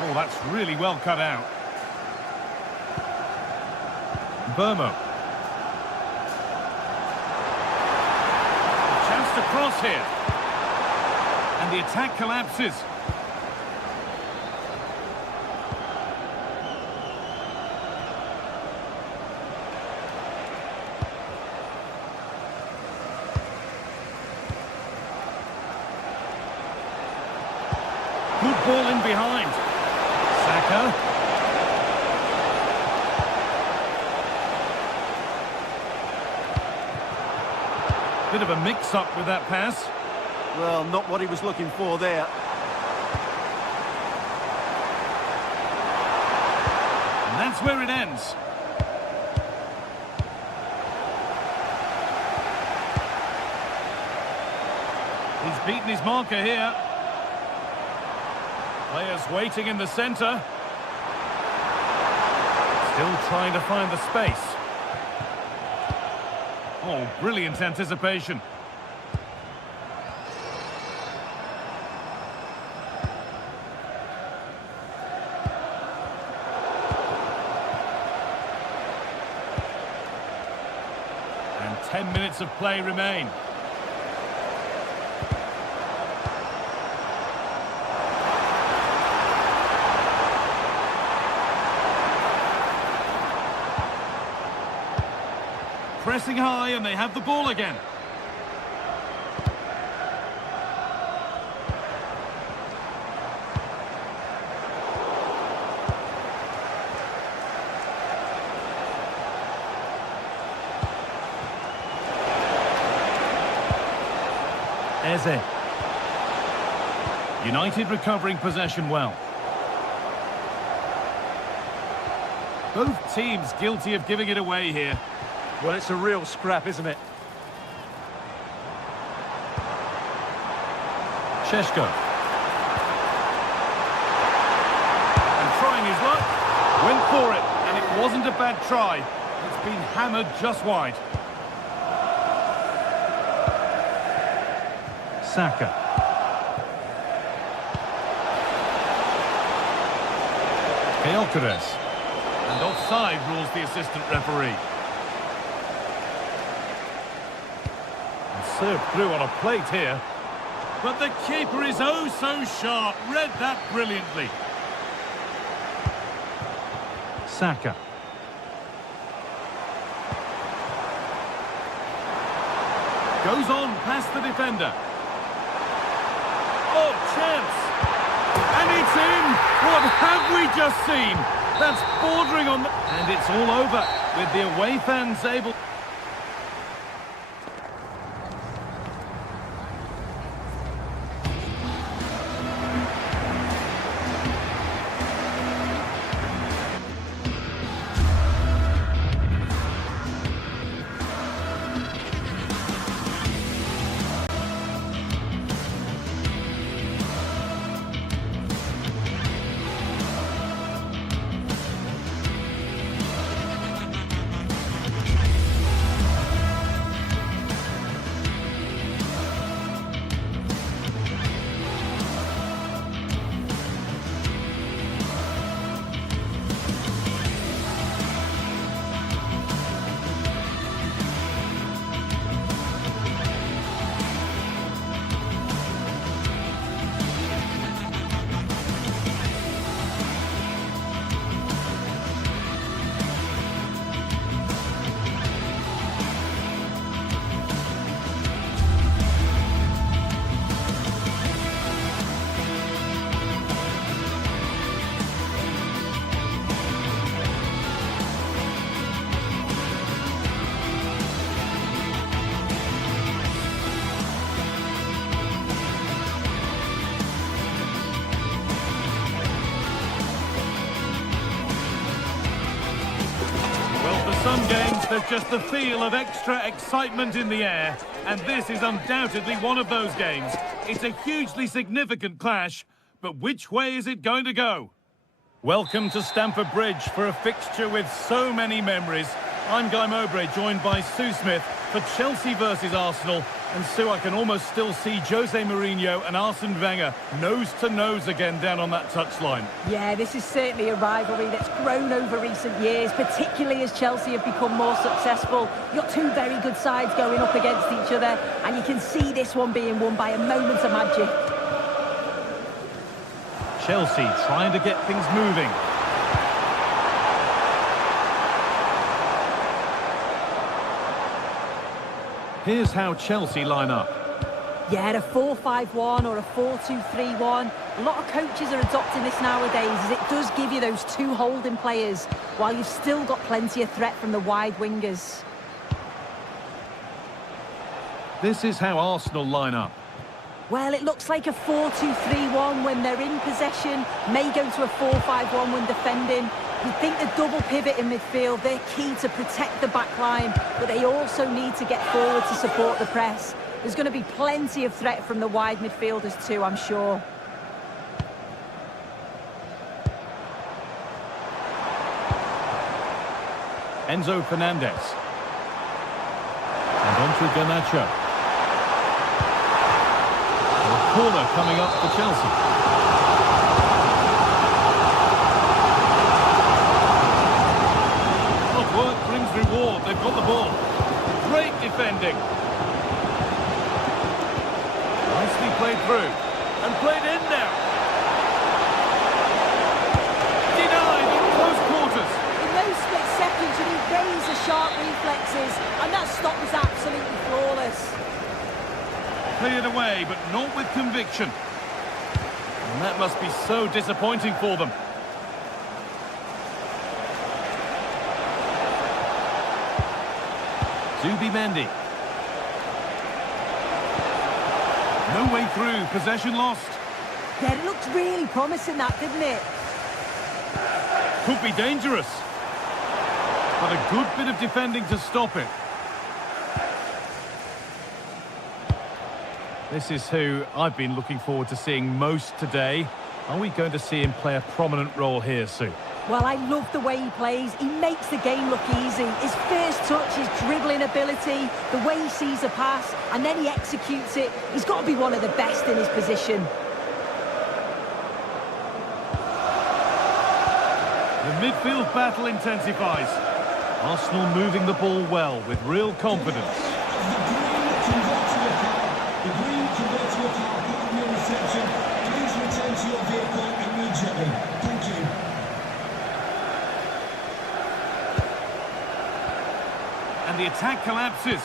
Oh, that's really well cut out. Burma. cross here. And the attack collapses. Good ball in behind. Saka. Bit of a mix-up with that pass. Well, not what he was looking for there. And that's where it ends. He's beaten his marker here. Players waiting in the centre. Still trying to find the space. Oh, brilliant anticipation. And 10 minutes of play remain. Pressing high, and they have the ball again. Eze. United recovering possession well. Both teams guilty of giving it away here. Well, it's a real scrap, isn't it? Šeško. And trying his luck. Went for it, and it wasn't a bad try. It's been hammered just wide. Saka. Gyökeres. And offside rules the assistant referee. Served through on a plate here. But the keeper is oh so sharp. Read that brilliantly. Saka. Goes on past the defender. Oh, chance. And it's in. What have we just seen? That's bordering on the... And it's all over with the away fans able... Some games, there's just the feel of extra excitement in the air, and this is undoubtedly one of those games. It's a hugely significant clash, but which way is it going to go? Welcome to Stamford Bridge for a fixture with so many memories. I'm Guy Mowbray, joined by Sue Smith for Chelsea versus Arsenal. And Sue, I can almost still see Jose Mourinho and Arsene Wenger nose to nose again down on that touchline. Yeah, this is certainly a rivalry that's grown over recent years, particularly as Chelsea have become more successful. You've got two very good sides going up against each other, and you can see this one being won by a moment of magic. Chelsea trying to get things moving. Here's how Chelsea line up. Yeah, a 4-5-1 or a 4-2-3-1. A lot of coaches are adopting this nowadays, as it does give you those two holding players, while you've still got plenty of threat from the wide wingers. This is how Arsenal line up. Well, it looks like a 4-2-3-1 when they're in possession, may go to a 4-5-1 when defending. You think the double pivot in midfield, they're key to protect the back line, but they also need to get forward to support the press. There's going to be plenty of threat from the wide midfielders too, I'm sure. Enzo Fernandez. And on to Garnacho. A corner coming up for Chelsea. Work brings reward. They've got the ball. Great defending. Nicely played through. And played in now. Denied in close quarters. In those split seconds, you need razor-sharp reflexes, and that stop was absolutely flawless. Cleared away, but not with conviction. And that must be so disappointing for them. Mendy. No way through, possession lost. Yeah, it looked really promising, that, didn't it? Could be dangerous. But a good bit of defending to stop it. This is who I've been looking forward to seeing most today. Are we going to see him play a prominent role here, Sue? Well, I love the way he plays. He makes the game look easy. His first touch, his dribbling ability, the way he sees a pass, and then he executes it. He's got to be one of the best in his position. The midfield battle intensifies. Arsenal moving the ball well with real confidence. The green convertible car part of your reception. Please return to your vehicle immediately. Thank you. And the attack collapses.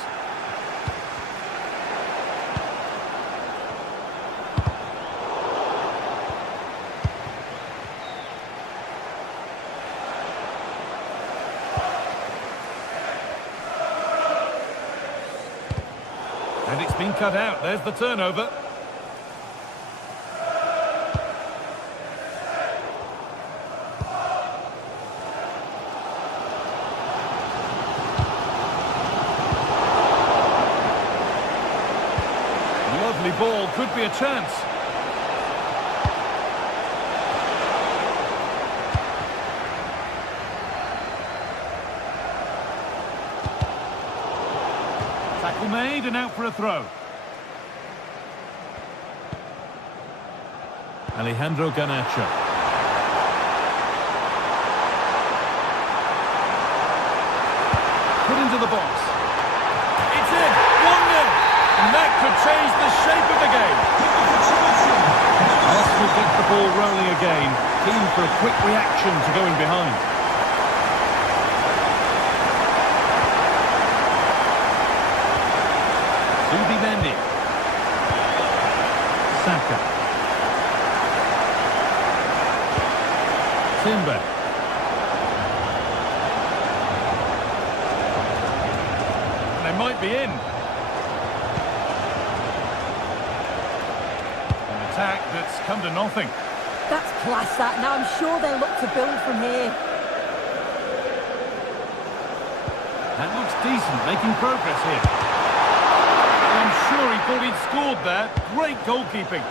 And it's been cut out. There's the turnover. Lovely ball, could be a chance. Tackle made and out for a throw. Alejandro Garnacho. Put into the box. It's in, 1-0. And that could change the shape of the game. Arsenal get the ball rolling again, keen for a quick reaction to going behind. Mendy. Saka. Timber. They might be in. An attack that's come to nothing. That's class, that. Now I'm sure they'll look to build from here. That looks decent, making progress here. I'm sure he thought he'd scored there. Great goalkeeping.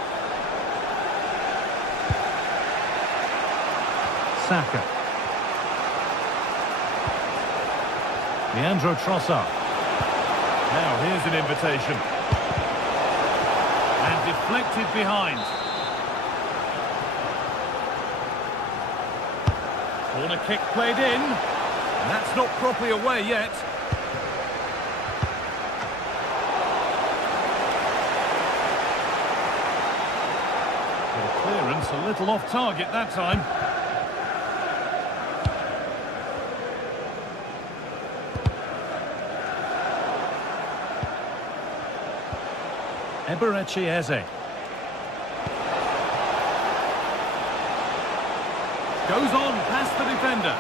Saka. Leandro Trossard. Now here's an invitation. And deflected behind. Corner kick played in. And that's not properly away yet. Good clearance, a little off target that time. Eberechi Eze. Goes on past the defender.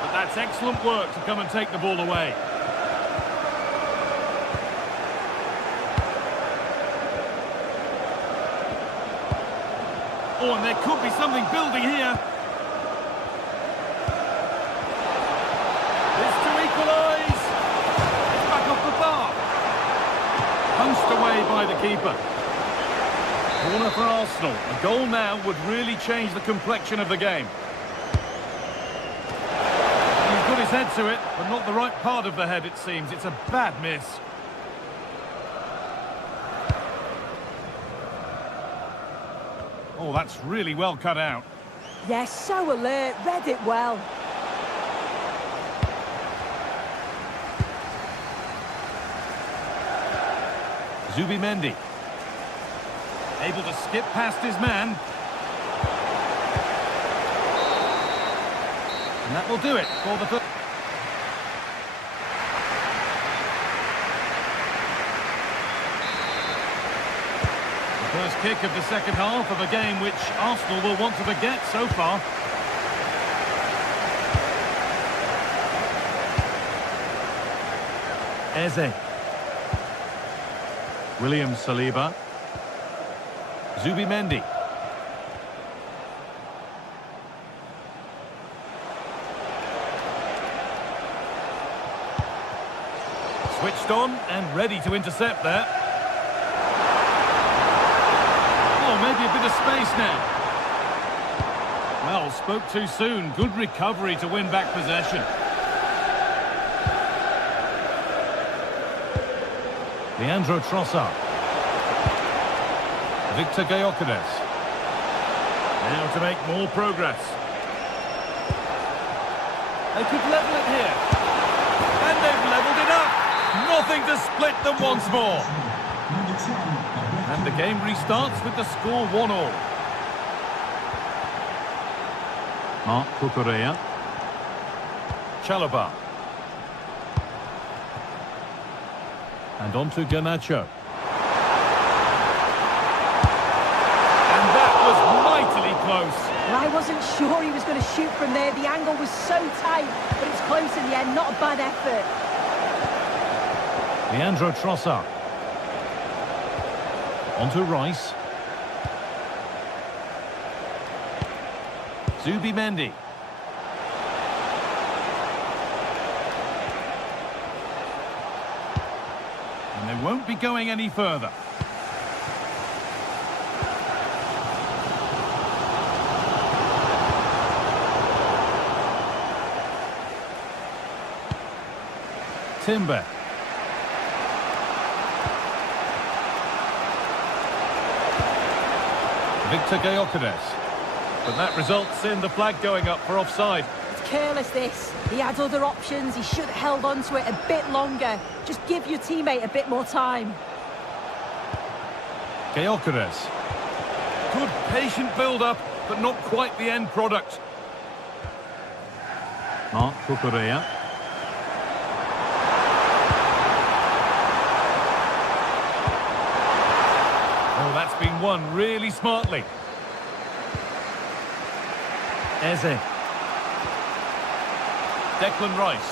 But that's excellent work to come and take the ball away. Oh, and there could be something building here. This to equalise. It's back off the bar. Punched away by the keeper. Corner for Arsenal. A goal now would really change the complexion of the game. He's got his head to it, but not the right part of the head, it seems. It's a bad miss. Oh, that's really well cut out. Yes, so alert, read it well. Zubimendi. Able to skip past his man. And that will do it for the first. The first kick of the second half of a game which Arsenal will want to forget so far. Eze. William Saliba. Zubimendi. Switched on and ready to intercept there. Oh, maybe a bit of space now. Well, spoke too soon. Good recovery to win back possession. Leandro Trossard. Victor Gyökeres. Now to make more progress. They could level it here. And they've levelled it up. Nothing to split them once more. And the game restarts with the score 1-1. Marc Cucurella. Chalobah. And on to Garnacho. And that was mightily close. Well, I wasn't sure he was going to shoot from there. The angle was so tight, but it's close in the end. Not a bad effort. Leandro Trossard. On to Rice. Zubimendi. And they won't be going any further. Timber. Victor Gyökeres. But that results in the flag going up for offside. It's careless, this. He had other options. He should have held on to it a bit longer. Just give your teammate a bit more time. Gyökeres. Good patient build-up, but not quite the end product. Marc Cucurella. Oh, that's been won really smartly. Eze. Declan Rice.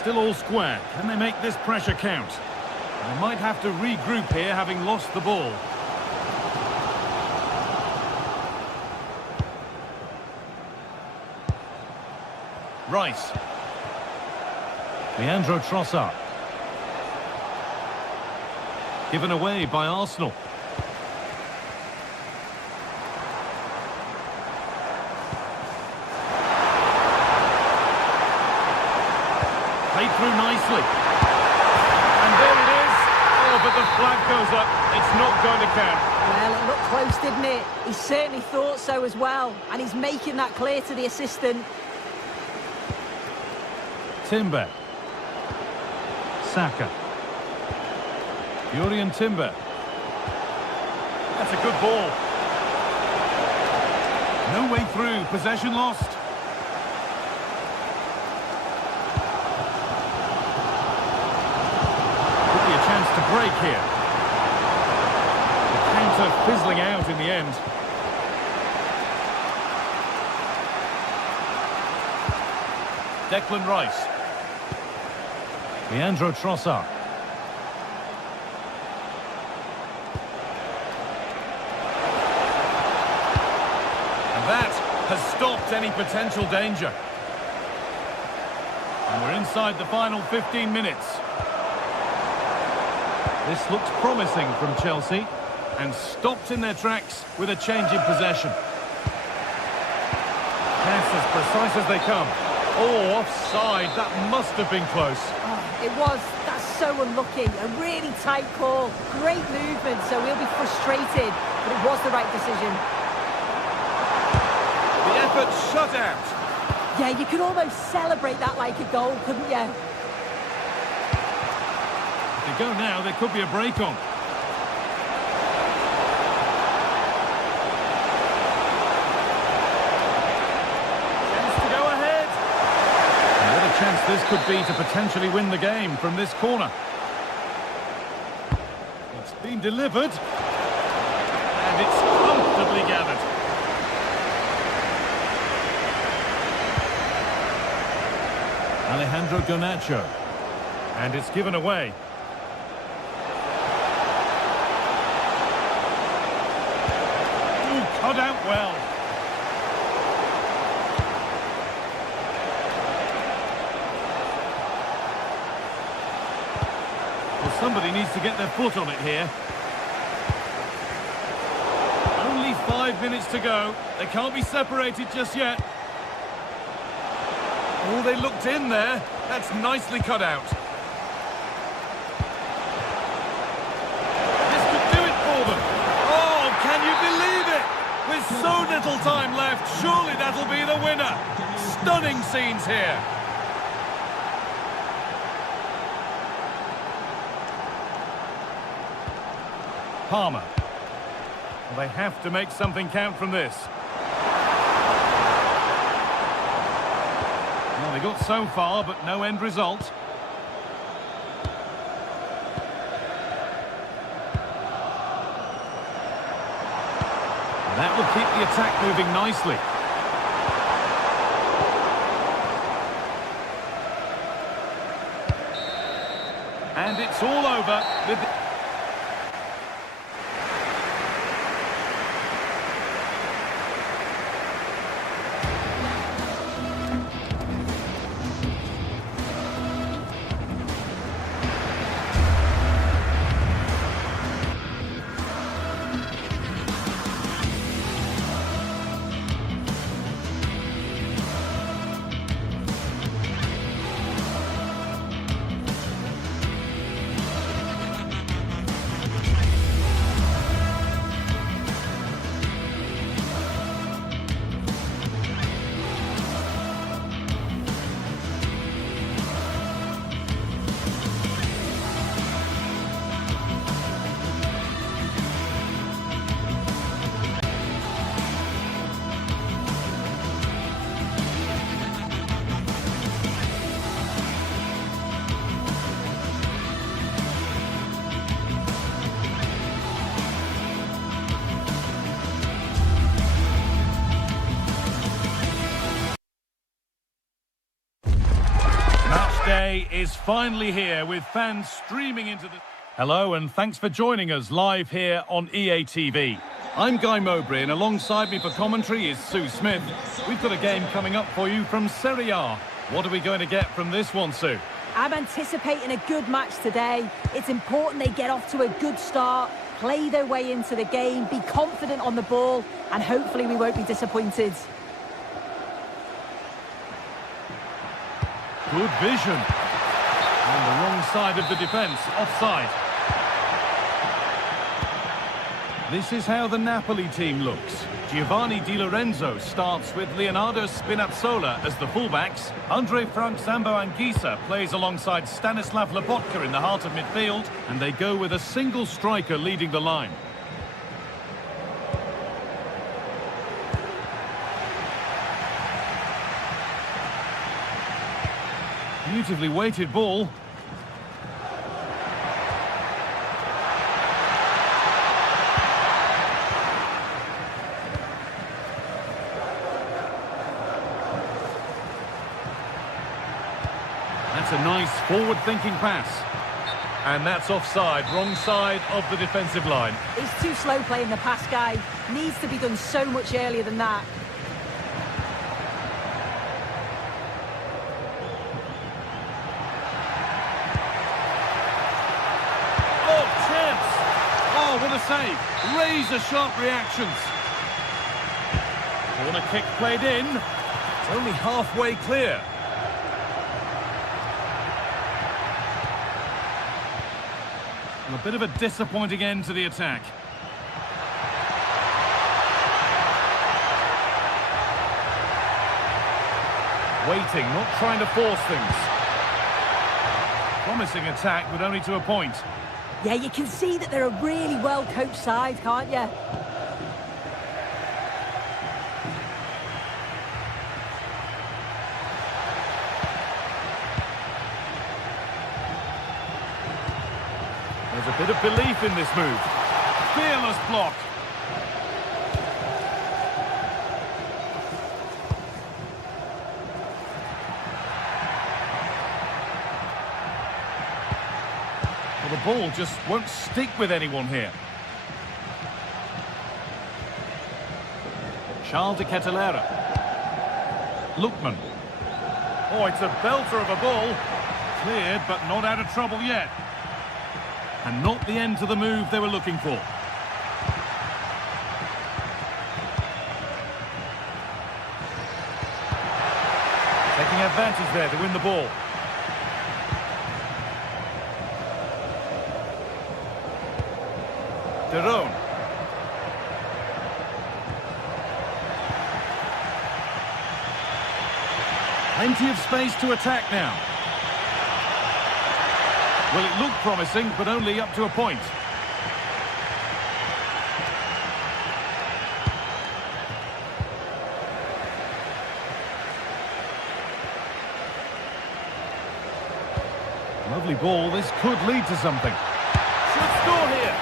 Still all square. Can they make this pressure count? They might have to regroup here, having lost the ball. Rice. Leandro Trossard. Given away by Arsenal. Played through nicely. And there it is. Oh, but the flag goes up. It's not going to count. Well, it looked close, didn't it? He certainly thought so as well. And he's making that clear to the assistant. Timber. Saka. Yuri and Timber. That's a good ball. No way through. Possession lost. Could be a chance to break here. The counter fizzling out in the end. Declan Rice. Leandro Trossard. That has stopped any potential danger. And we're inside the final 15 minutes. This looks promising from Chelsea and stopped in their tracks with a change in possession. Pass as precise as they come. Oh, offside. That must have been close. Oh, it was. That's so unlucky. A really tight call. Great movement, so he'll be frustrated. But it was the right decision. The effort shut out. Yeah, you could almost celebrate that like a goal, couldn't you? If they go now, there could be a break on. Chance to go ahead. And what a chance this could be to potentially win the game from this corner. It's been delivered. And it's comfortably gathered. Alejandro Garnacho. And it's given away. Ooh, cut out well. Well, somebody needs to get their foot on it here. Only 5 minutes to go. They can't be separated just yet. Oh, they looked in there. That's nicely cut out. This could do it for them. Oh, can you believe it? With so little time left, surely that'll be the winner. Stunning scenes here. Palmer. Well, they have to make something count from this. Well, they got so far, but no end result. That will keep the attack moving nicely. And it's all over with... Day is finally here with fans streaming into the... Hello and thanks for joining us live here on EA TV. I'm Guy Mowbray and alongside me for commentary is Sue Smith. We've got a game coming up for you from Serie A. What are we going to get from this one, Sue? I'm anticipating a good match today. It's important they get off to a good start, play their way into the game, be confident on the ball, and hopefully we won't be disappointed. Good vision. On the wrong side of the defence, offside. This is how the Napoli team looks. Giovanni Di Lorenzo starts with Leonardo Spinazzola as the fullbacks. Andre Frank Zambo Anguissa plays alongside Stanislav Lobotka in the heart of midfield, and they go with a single striker leading the line. Beautifully weighted ball. That's a nice forward-thinking pass. And that's offside, wrong side of the defensive line. He's too slow playing the pass, guy. Needs to be done so much earlier than that. What a save. Razor-sharp reactions. Corner kick played in. It's only halfway clear. And a bit of a disappointing end to the attack. Waiting, not trying to force things. Promising attack, but only to a point. Yeah, you can see that they're a really well-coached side, can't you? There's a bit of belief in this move. Fearless block. The ball just won't stick with anyone here. Charles de Kettelera. Lookman. Oh, it's a belter of a ball. Cleared, but not out of trouble yet. And not the end to the move they were looking for. Taking advantage there to win the ball. Derone. Plenty of space to attack now. Well, it looked promising, but only up to a point. Lovely ball. This could lead to something. Should score here.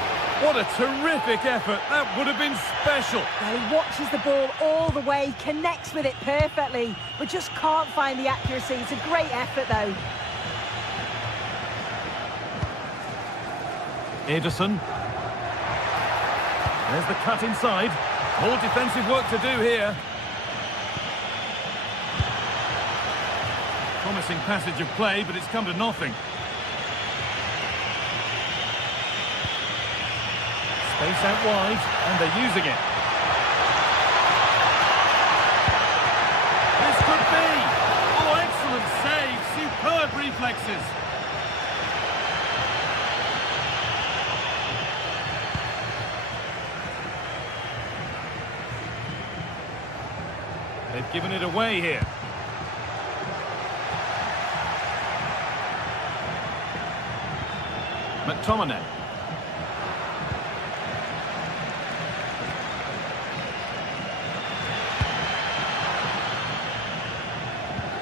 What a terrific effort. That would have been special. Yeah, he watches the ball all the way, connects with it perfectly, but just can't find the accuracy. It's a great effort, though. Ederson. There's the cut inside. More defensive work to do here. Promising passage of play, but it's come to nothing. Space out wide, and they're using it. This could be! Oh, excellent save! Superb reflexes! They've given it away here. McTominay.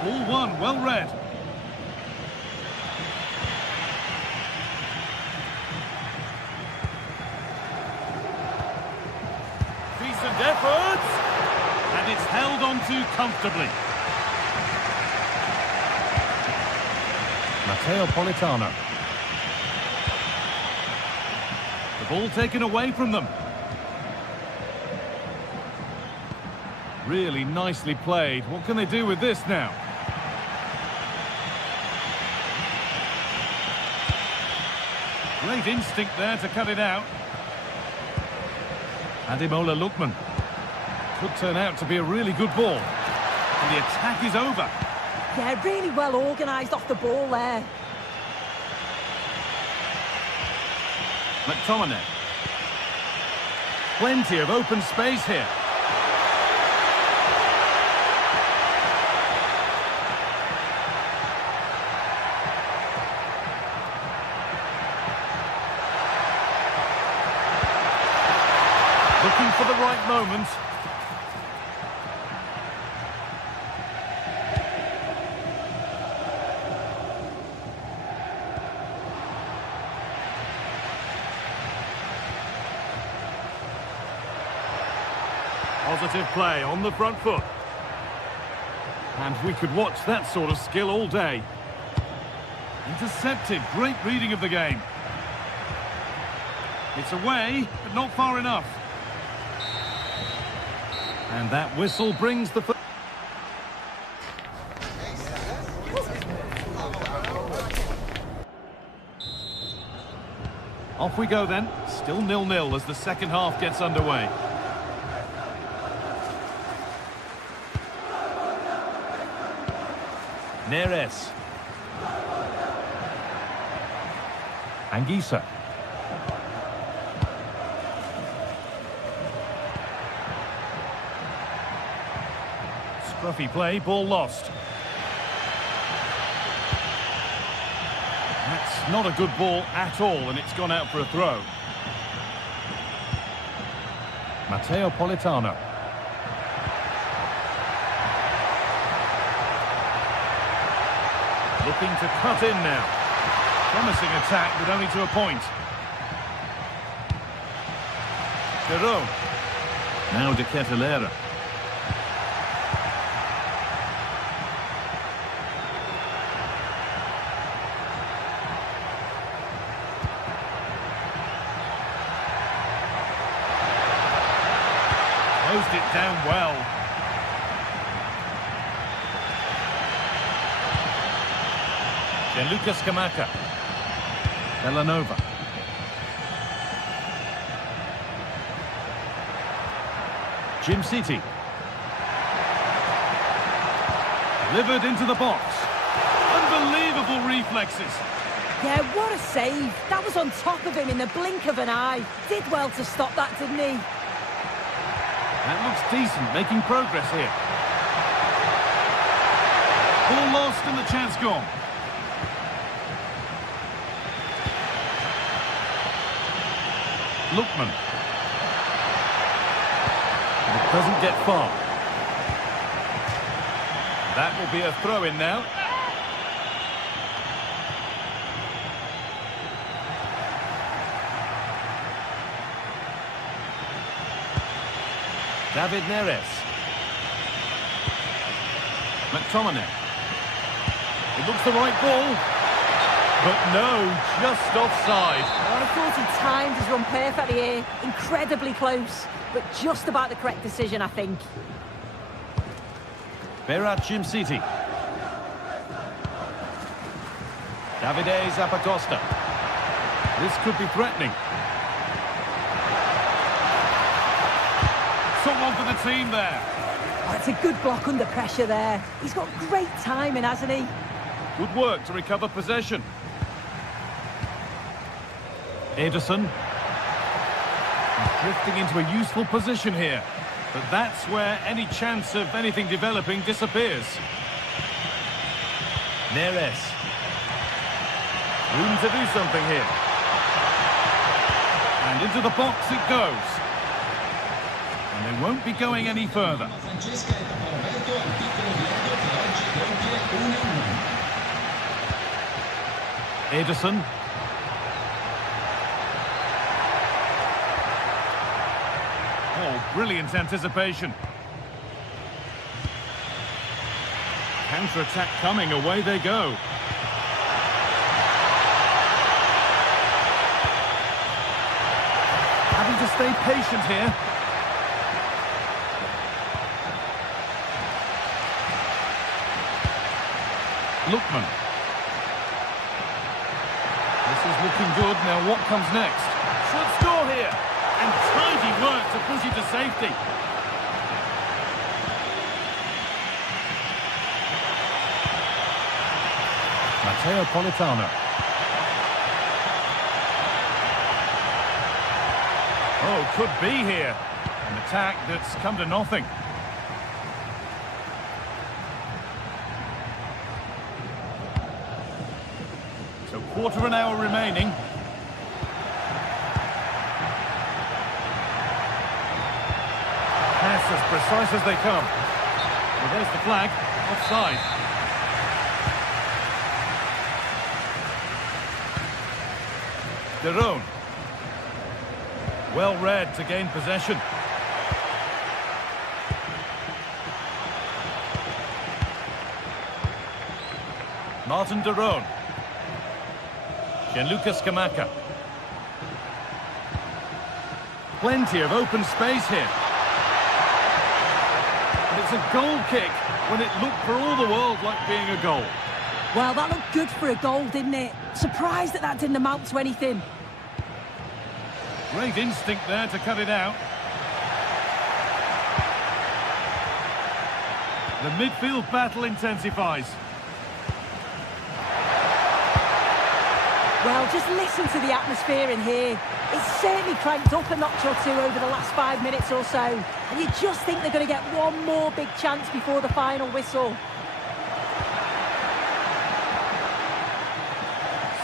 All one, well read. Decent efforts, and it's held on to comfortably. Matteo Politano. The ball taken away from them. Really nicely played. What can they do with this now? Great instinct there to cut it out. Ademola Lookman. Could turn out to be a really good ball. And the attack is over. Yeah, really well organised off the ball there. McTominay. Plenty of open space here. Looking for the right moment. Positive play on the front foot. And we could watch that sort of skill all day. Intercepted. Great reading of the game. It's away, but not far enough. And that whistle brings the... Off we go then. Still 0-0 as the second half gets underway. Neres. Anguissa. Scruffy play, ball lost. That's not a good ball at all, and it's gone out for a throw. Matteo Politano. Looking to cut in now. Promising attack, but only to a point. Giroud. Now De Ketelaere. Closed it down well. Gianluca Scamacca. Villanova. Jim City. Delivered into the box. Unbelievable reflexes. Yeah, what a save. That was on top of him in the blink of an eye. Did well to stop that, didn't he? That looks decent, making progress here. Ball lost and the chance gone. Lookman. It doesn't get far. That will be a throw-in now. David Neres. McTominay. It looks the right ball. But no, just offside. Oh, I thought he timed his run perfectly here. Incredibly close, but just about the correct decision, I think. Berat Jim City. Davide Zappacosta. This could be threatening. Someone for the team there. Oh, it's a good block under pressure there. He's got great timing, hasn't he? Good work to recover possession. Ederson. He's drifting into a useful position here. But that's where any chance of anything developing disappears. Neres. Room to do something here. And into the box it goes. And they won't be going any further. Ederson. Oh, brilliant anticipation. Counter-attack coming, away they go. Having to stay patient here. Lookman. This is looking good. Now what comes next? Should score here. And tidy work to push it to safety. Matteo Politano. Oh, could be here. An attack that's come to nothing. So quarter of an hour remaining. Pass as precise as they come. Well, there's the flag. Offside. Derone. Well read to gain possession. Martin Derone. Gianluca Scamacca. Plenty of open space here. And it's a goal kick when it looked for all the world like being a goal. Well, that looked good for a goal, didn't it? Surprised that that didn't amount to anything. Great instinct there to cut it out. The midfield battle intensifies. Well, just listen to the atmosphere in here. It's certainly cranked up a notch or two over the last 5 minutes or so. And you just think they're going to get one more big chance before the final whistle.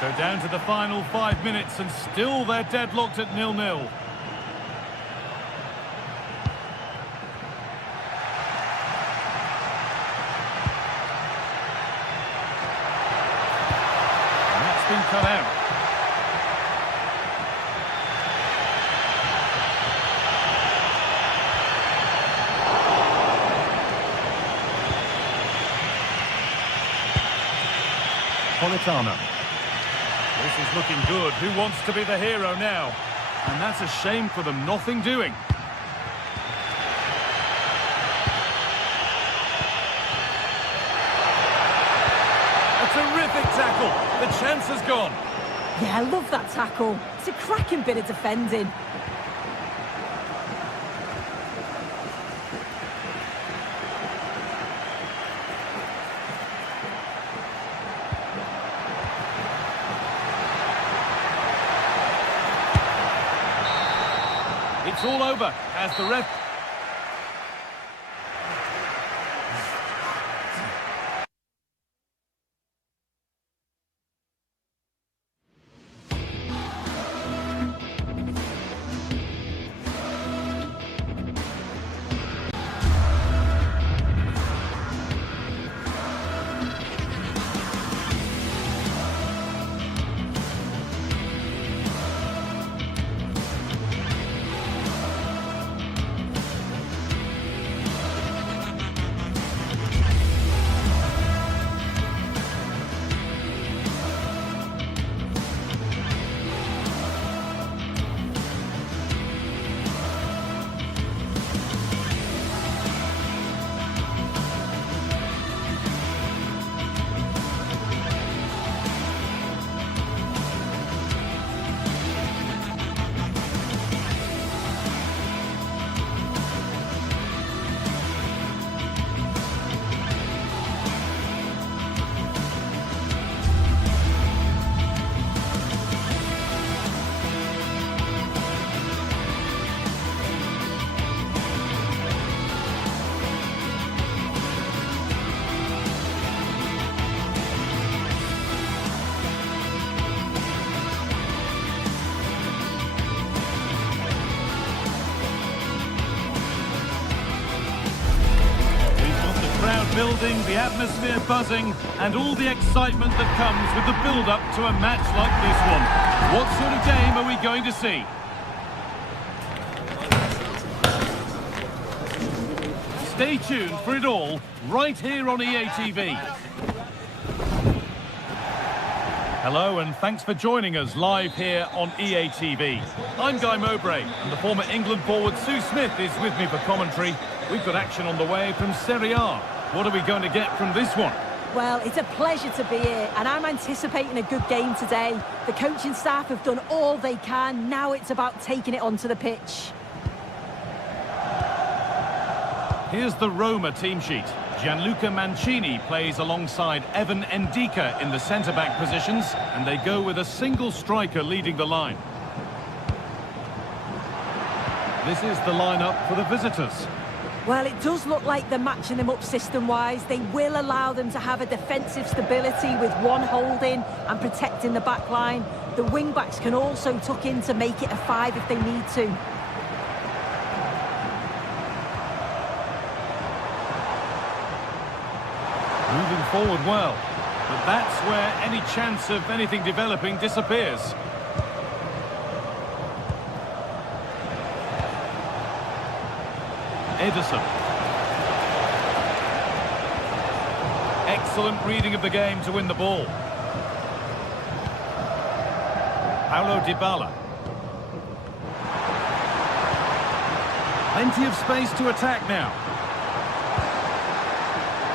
So down to the final 5 minutes and still they're deadlocked at 0-0. And that's been cut out. Politano. This is looking good. Who wants to be the hero now? And that's a shame for them. Nothing doing. A terrific tackle. The chance has gone. Yeah, I love that tackle. It's a cracking bit of defending. It's all over as the ref... Building, the atmosphere buzzing, and all the excitement that comes with the build-up to a match like this one. What sort of game are we going to see? Stay tuned for it all, right here on EA TV. Hello and thanks for joining us live here on EA TV. I'm Guy Mowbray and the former England forward Sue Smith is with me for commentary. We've got action on the way from Serie A. What are we going to get from this one? Well, it's a pleasure to be here, and I'm anticipating a good game today. The coaching staff have done all they can. Now it's about taking it onto the pitch. Here's the Roma team sheet. Gianluca Mancini plays alongside Evan Ndika in the centre-back positions, and they go with a single striker leading the line. This is the lineup for the visitors. Well, it does look like they're matching them up system-wise. They will allow them to have a defensive stability with one holding and protecting the back line. The wing-backs can also tuck in to make it a 5 if they need to. Moving forward well. But that's where any chance of anything developing disappears. Ederson. Excellent reading of the game to win the ball. Paulo Dybala. Plenty of space to attack now.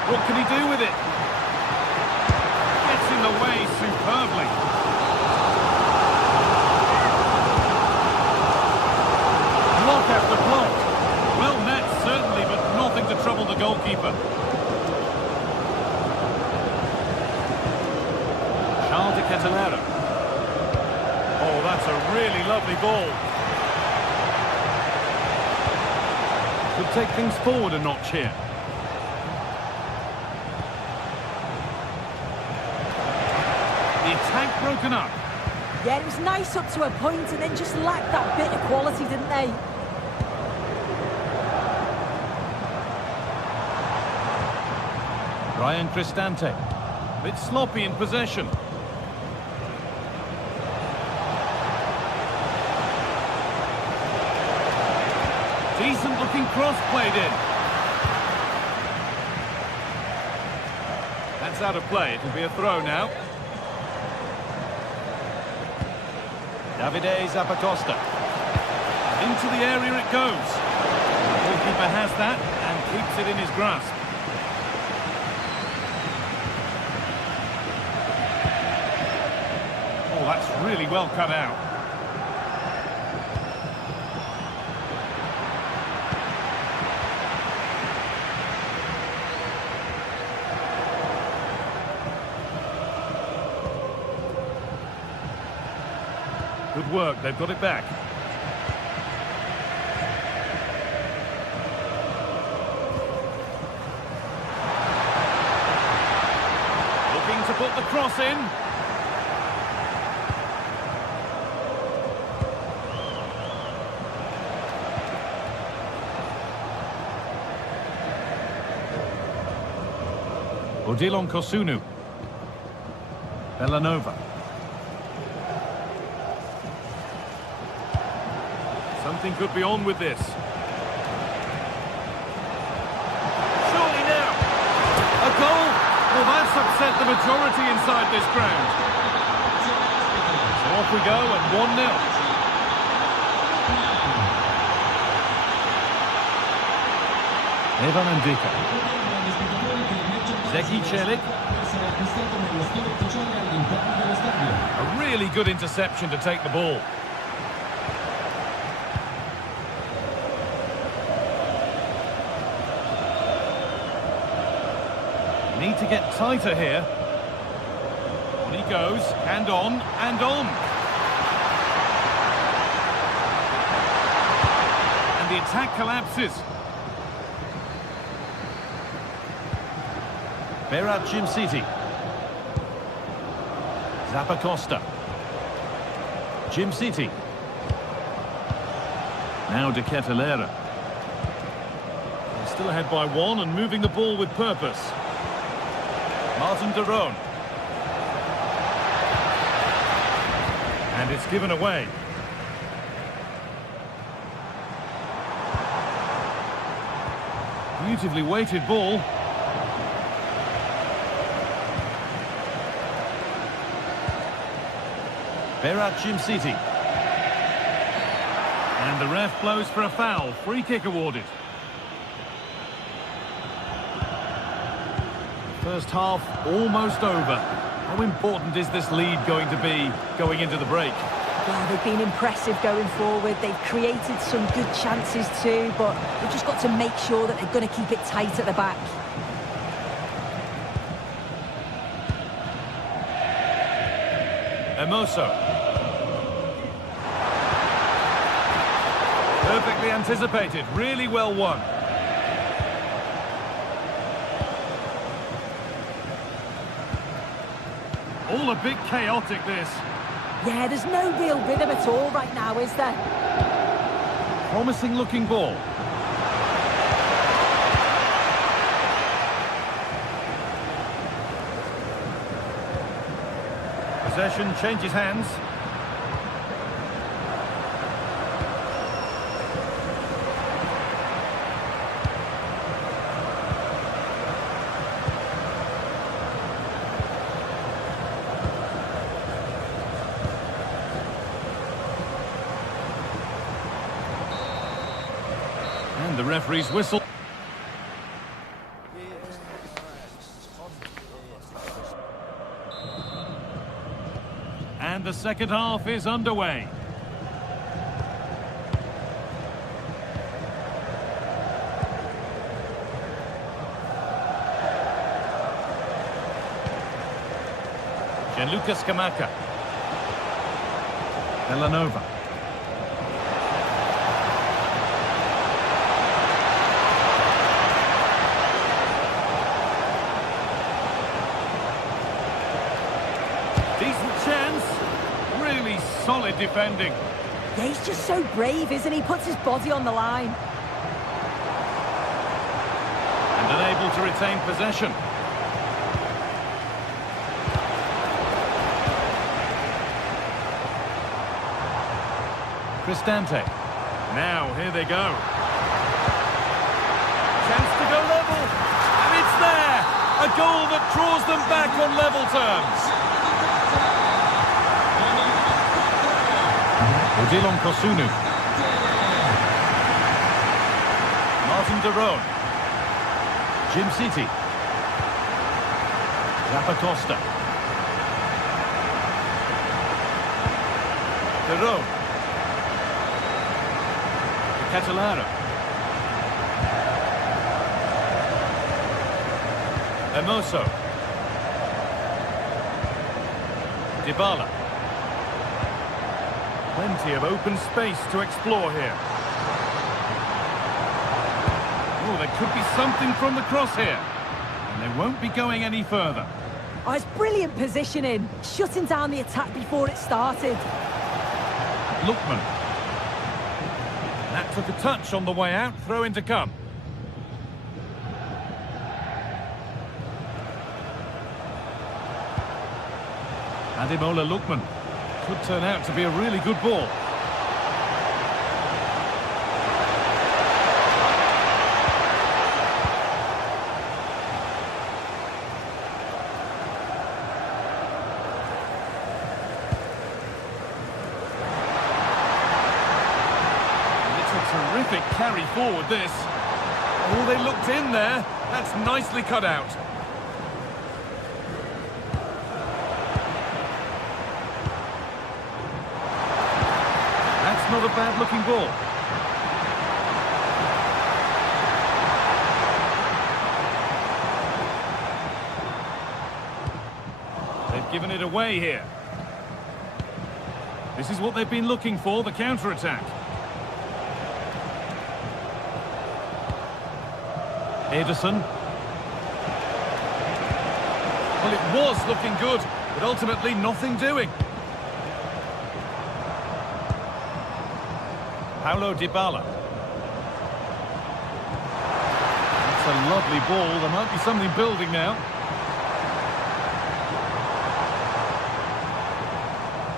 What can he do with it? Gets in the way superbly. Block after block. Well met, certainly, but nothing to trouble the goalkeeper. Charles de Ketelera. Oh, that's a really lovely ball. Could take things forward a notch here. The attack broken up. Yeah, it was nice up to a point and then just lacked that bit of quality, didn't they? Ryan Cristante. A bit sloppy in possession. Decent looking cross played in. That's out of play. It'll be a throw now. Davide Zappacosta. Into the area it goes. The goalkeeper has that and keeps it in his grasp. Oh, that's really well cut out. Good work, they've got it back. Looking to put the cross in. Odilon Kosunu. Bellanova. Something could be on with this. Surely now. A goal? Well, that's upset the majority inside this ground. So off we go at 1-0. Evan Ndika. Zeki Celik. A really good interception to take the ball. Need to get tighter here. On he goes, and on, and on. And the attack collapses. Berat Jimsiti. Zappacosta. Jimsiti. Now de Ketelera. They're still ahead by 1 and moving the ball with purpose. Martin de Roon. And it's given away. Beautifully weighted ball. Berat Jimsiti. And the ref blows for a foul. Free kick awarded. First half almost over. How important is this lead going to be going into the break? Well, they've been impressive going forward. They've created some good chances too, but they've just got to make sure that they're going to keep it tight at the back. Hermoso. Perfectly anticipated, really well won. All a bit chaotic, this. Yeah, there's no real rhythm at all right now, is there? Promising looking ball. Possession changes hands. And the referee's whistle. And the second half is underway. Gianluca Scamacca. Villanova. Decent chance. Really solid defending. Yeah, he's just so brave, isn't he? Puts his body on the line. And unable to retain possession. Cristante. Now, here they go. Chance to go level. And it's there. A goal that draws them back on level terms. Odilon Kosunu. Martin de Roon. Jim City. Zappacosta. De Roon. Catalano. Hermoso. Dybala. Plenty of open space to explore here. Oh, there could be something from the cross here. And they won't be going any further. Oh, it's brilliant positioning. Shutting down the attack before it started. Lookman. That took a touch on the way out. Throw in to come. Ademola Lookman. Could turn out to be a really good ball. Terrific carry forward, this. Oh, they looked in there. That's nicely cut out. That's not a bad-looking ball. They've given it away here. This is what they've been looking for, the counter-attack. Ederson. Well, it was looking good, but ultimately nothing doing. Paulo Dybala. That's a lovely ball. There might be something building now.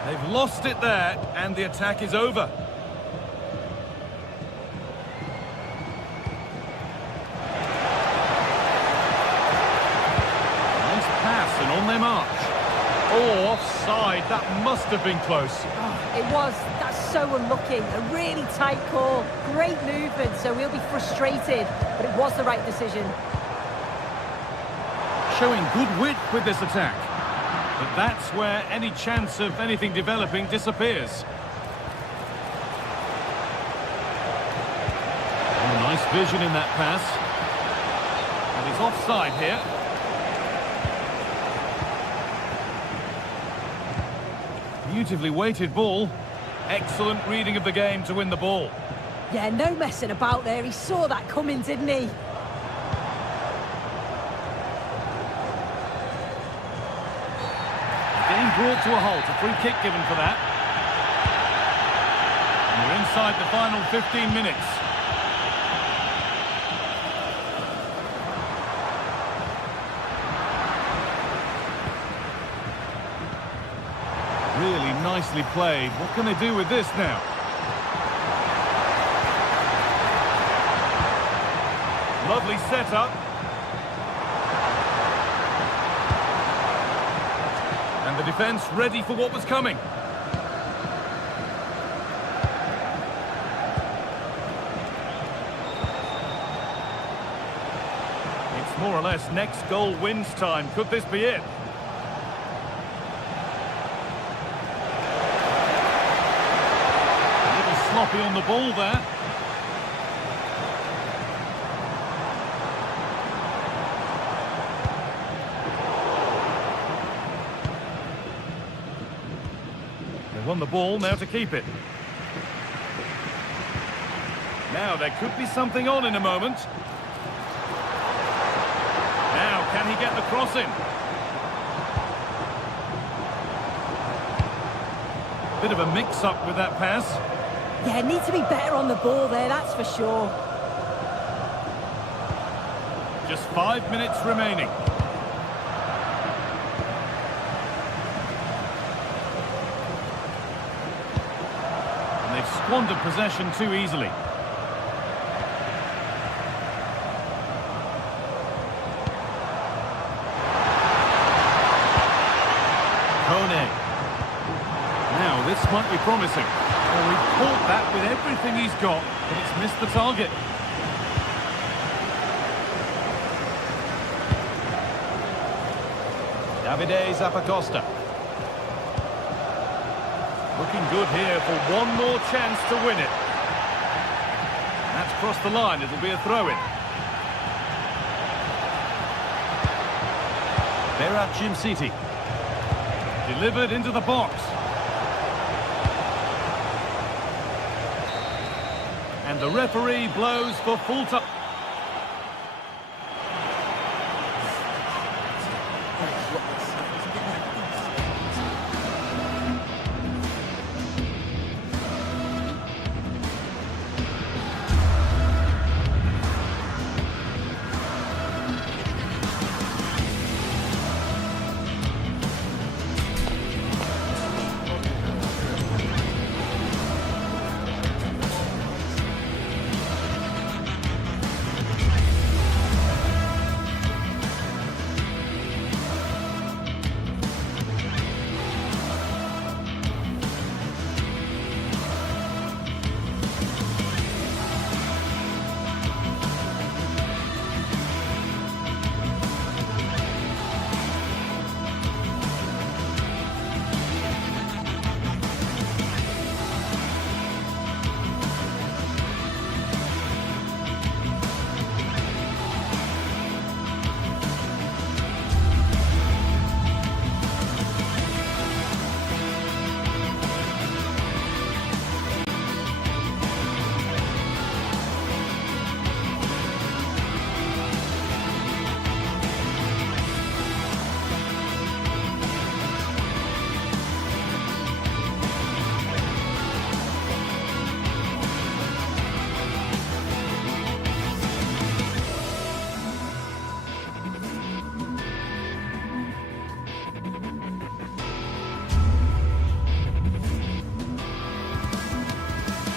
They've lost it there, and the attack is over. On their march. Oh, offside. That must have been close. Oh, it was. That's so unlucky. A really tight call. Great movement, so we'll be frustrated. But it was the right decision. Showing good width with this attack. But that's where any chance of anything developing disappears. Oh, nice vision in that pass. And he's offside here. Beautifully weighted ball. Excellent reading of the game to win the ball. Yeah, no messing about there. He saw that coming, didn't he? Game brought to a halt. A free kick given for that. And we're inside the final 15 minutes. Really nicely played. What can they do with this now? Lovely setup. And the defence ready for what was coming. It's more or less next goal wins time. Could this be it? Sloppy on the ball there. They won the ball, now to keep it. Now there could be something on in a moment. Now can he get the cross in? Bit of a mix-up with that pass. Yeah, need to be better on the ball there, that's for sure. Just 5 minutes remaining. And they've squandered possession too easily. Kone. Now, this might be promising. Well, he caught that with everything he's got, but it's missed the target. Davide Zappacosta. Looking good here for one more chance to win it. That's crossed the line, it'll be a throw-in. Berat Jimsiti. Delivered into the box. And the referee blows for full time.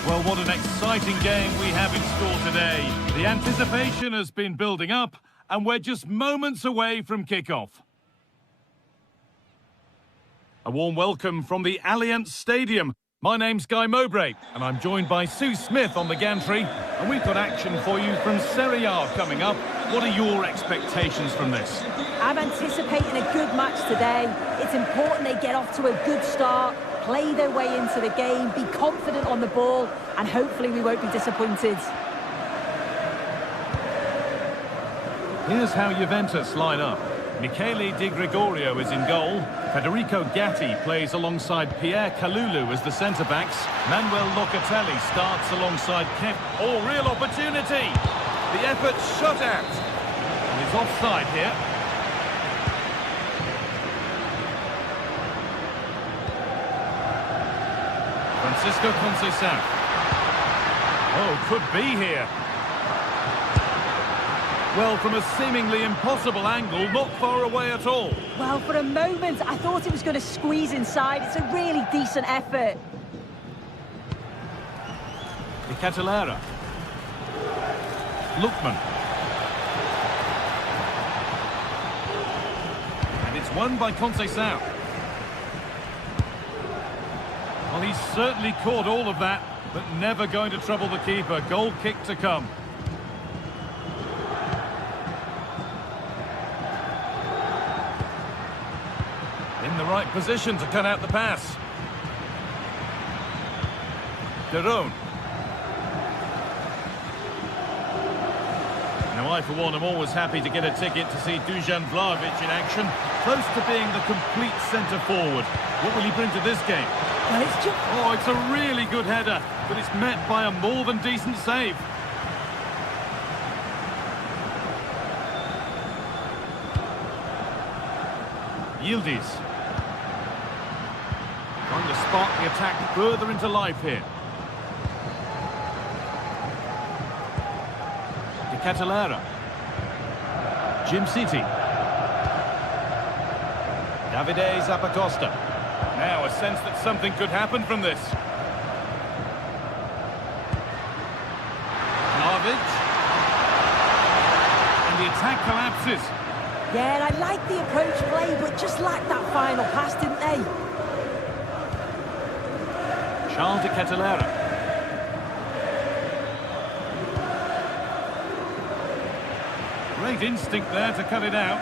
Well, what an exciting game we have in store today. The anticipation has been building up, and we're just moments away from kickoff. A warm welcome from the Allianz Stadium. My name's Guy Mowbray, and I'm joined by Sue Smith on the gantry, and we've got action for you from Serie A coming up. What are your expectations from this? I'm anticipating a good match today. It's important they get off to a good start, play their way into the game, be confident on the ball, and hopefully we won't be disappointed. Here's how Juventus line up. Michele Di Gregorio is in goal. Federico Gatti plays alongside Pierre Kalulu as the centre-backs. Manuel Locatelli starts alongside Kemp. Oh, real opportunity! The effort shut out. And he's offside here. Francisco Conceição. Oh, could be here. Well, from a seemingly impossible angle, not far away at all. Well, for a moment, I thought it was going to squeeze inside. It's a really decent effort. De Ketelaere. Lookman. And it's won by Conceição. Well, he's certainly caught all of that, but never going to trouble the keeper. Goal kick to come. In the right position to cut out the pass. De Roon. Now, I, for one, am always happy to get a ticket to see Dusan Vlahovic in action. Close to being the complete centre-forward. What will he bring to this game? Well, it's just... Oh, it's a really good header, but it's met by a more than decent save. Yildiz. Trying to spark the attack further into life here. De Ketelaere. Jim City. Davide Zappacosta. Now a sense that something could happen from this. Vlahovic. And the attack collapses. Yeah, I like the approach play, but just lacked that final pass, didn't they? Charles De Ketelaere. Great instinct there to cut it out.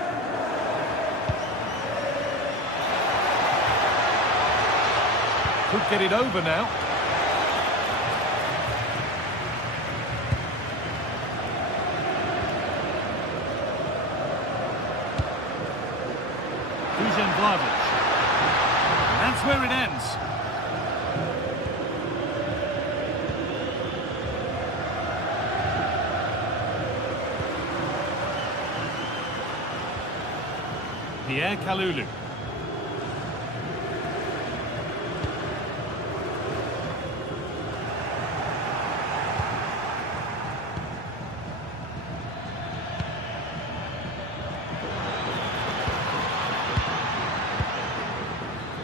Could get it over now. Dusan Vlahovic. And that's where it ends. Pierre Kalulu.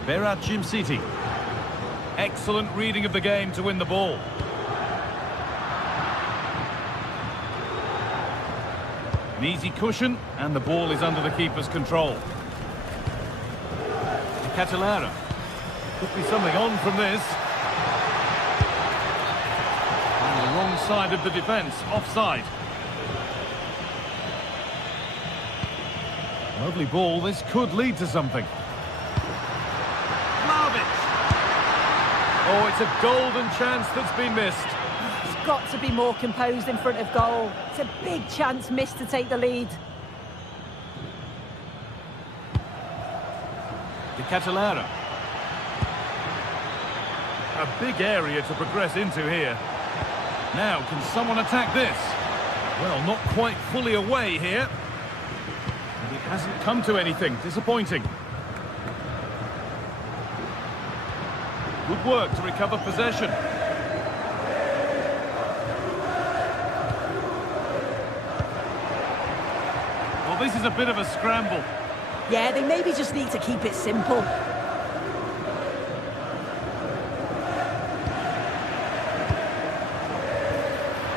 Berat Jim City. Excellent reading of the game to win the ball. An easy cushion, and the ball is under the keeper's control. De Ketelaere. Could be something on from this. On the wrong side of the defence, offside. Lovely ball, this could lead to something. Oh, it's a golden chance that's been missed. He's got to be more composed in front of goal. It's a big chance missed to take the lead. De Ketelaere. A big area to progress into here. Now, can someone attack this? Well, not quite fully away here. And it hasn't come to anything. Disappointing. Good work to recover possession. Well, this is a bit of a scramble. Yeah, they maybe just need to keep it simple.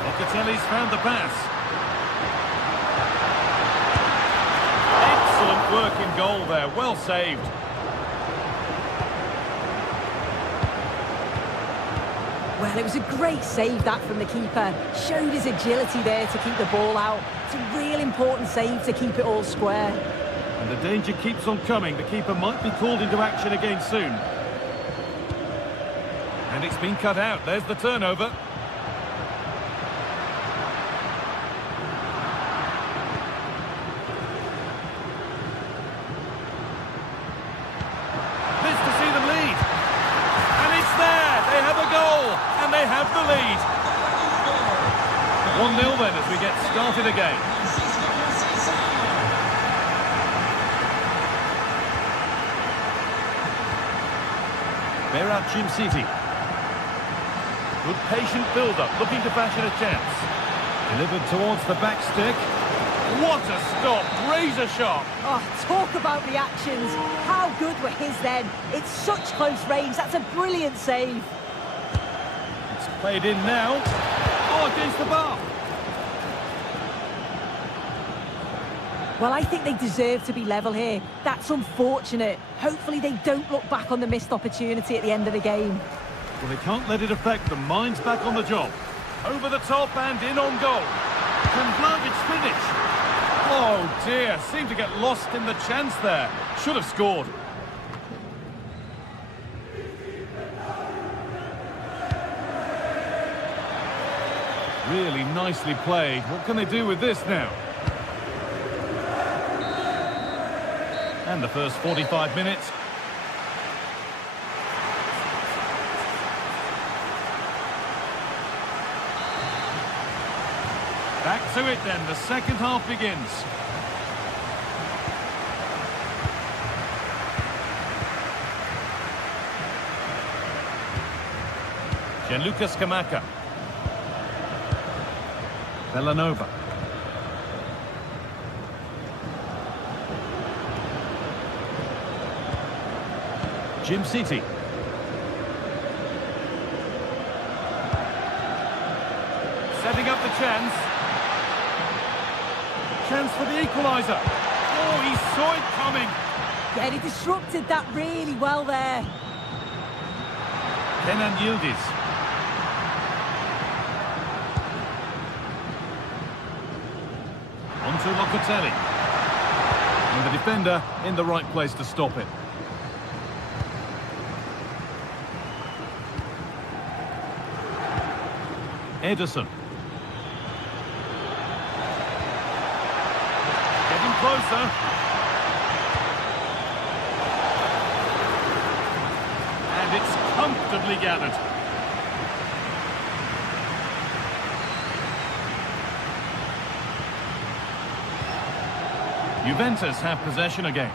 Locatelli's found the pass. Excellent work in goal there, well saved. Well, it was a great save, that, from the keeper. Showed his agility there to keep the ball out. It's a real important save to keep it all square. And the danger keeps on coming. The keeper might be called into action again soon. And it's been cut out. There's the turnover. they have the lead. 1-0 then as we get started again. They're at Jim City. Good patient build-up, looking to fashion a chance. Delivered towards the back stick. What a stop, razor sharp. Oh, talk about reactions. How good were his then? It's such close range. That's a brilliant save. It's played in now. Oh, against the bar. Well, I think they deserve to be level here. That's unfortunate. Hopefully they don't look back on the missed opportunity at the end of the game. Well, they can't let it affect them. Mind's back on the job. Over the top and in on goal. Can Vlahovic finish? Oh dear, seemed to get lost in the chance there. Should have scored. Really nicely played. What can they do with this now? And the first 45 minutes. Back to it then, the second half begins. Gianluca Scamacca. Villanova. Jim City. Setting up the chance. Chance for the equaliser. Oh, he saw it coming. Yeah, he disrupted that really well there. Kenan Yildiz. On to Locatelli. And the defender in the right place to stop it. Ederson. Getting closer. And it's comfortably gathered. Juventus have possession again.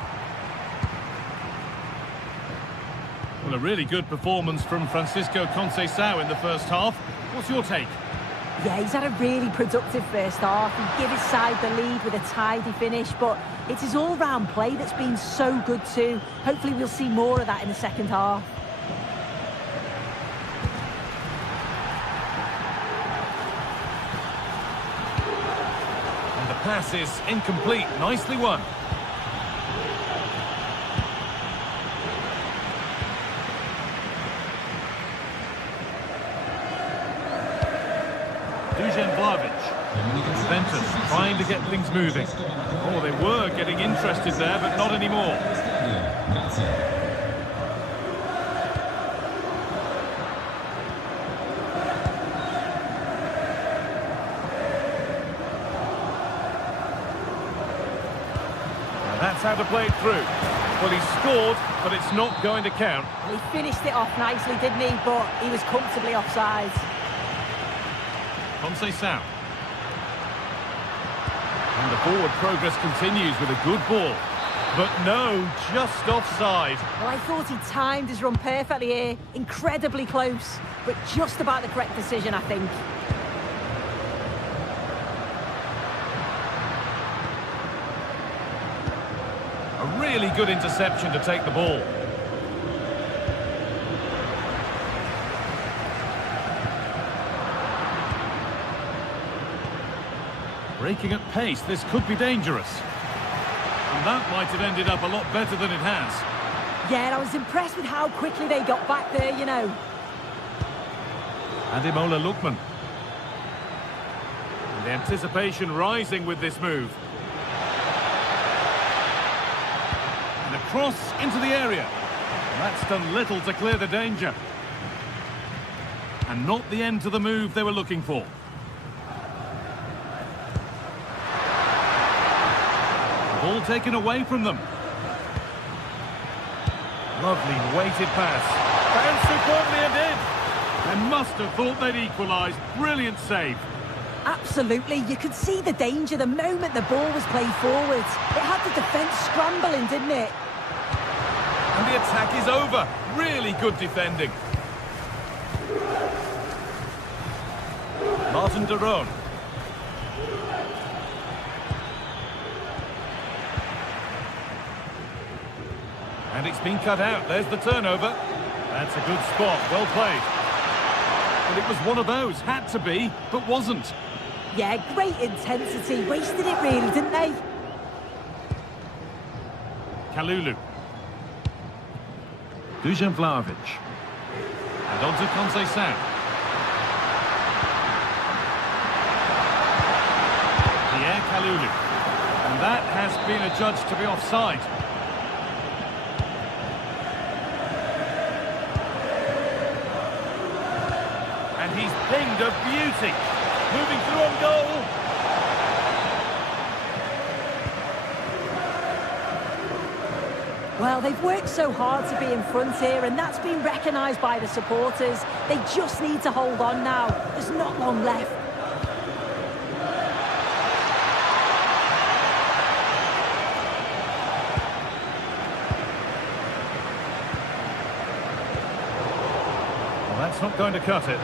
Well, a really good performance from Francisco Conceição in the first half. What's your take? Yeah, he's had a really productive first half. He gave his side the lead with a tidy finish, but it's his all-round play that's been so good too. Hopefully we'll see more of that in the second half. And the pass is incomplete. Nicely won. Juventus trying to get things moving. Oh, they were getting interested there, but not anymore. And that's how to play it through. Well, he scored, but it's not going to count. He finished it off nicely, didn't he? But he was comfortably offside. Conceição. And the forward progress continues with a good ball. But no, just offside. Well, I thought he timed his run perfectly here. Incredibly close, but just about the correct decision, I think. A really good interception to take the ball. Breaking at pace, this could be dangerous. And that might have ended up a lot better than it has. Yeah, I was impressed with how quickly they got back there, you know. Ademola Lookman. And the anticipation rising with this move. And a cross into the area. And that's done little to clear the danger. And not the end to the move they were looking for. Ball taken away from them. Lovely weighted pass. Found superbly and in. They must have thought they'd equalised. Brilliant save. Absolutely, you could see the danger the moment the ball was played forwards. It had the defence scrambling, didn't it? And the attack is over. Really good defending. Martin de Roon. And it's been cut out. There's the turnover. That's a good spot. Well played. But it was one of those. Had to be, but wasn't. Yeah, great intensity. Wasted it really, didn't they? Kalulu. Dusan Vlahovic. And on to Conceição. Pierre Kalulu. And that has been adjudged to be offside. And he's pinged a beauty. Moving through on goal. Well, they've worked so hard to be in front here, and that's been recognised by the supporters. They just need to hold on now. There's not long left. Well, that's not going to cut it.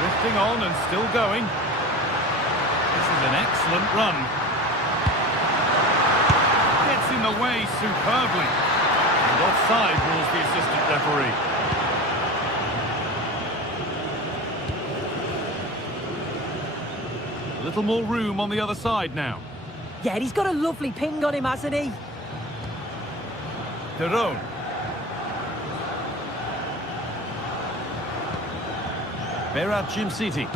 Drifting on and still going. This is an excellent run. Gets in the way superbly. And offside rules the assistant referee. A little more room on the other side now. Yeah, he's got a lovely ping on him, hasn't he? De Roon. Berat Jimsiti.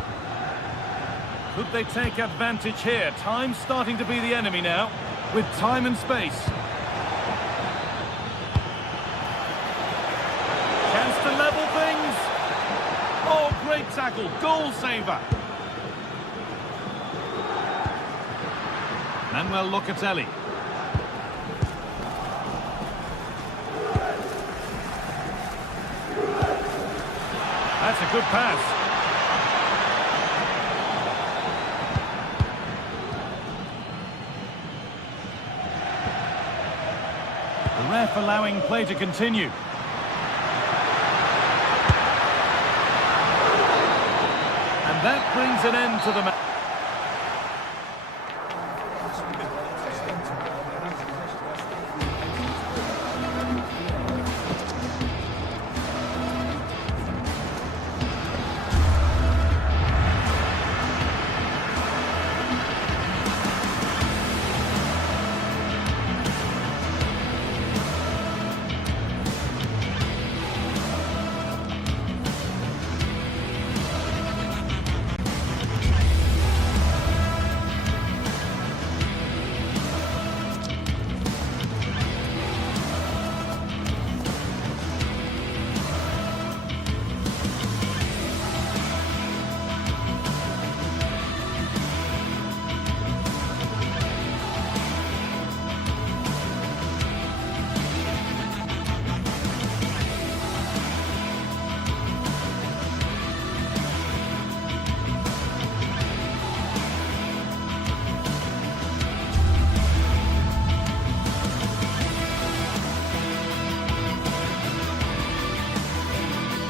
Could they take advantage here? Time's starting to be the enemy now, with time and space. Chance to level things. Oh, great tackle. Goal saver. Manuel Locatelli. That's a good pass. The ref allowing play to continue. And that brings an end to the match.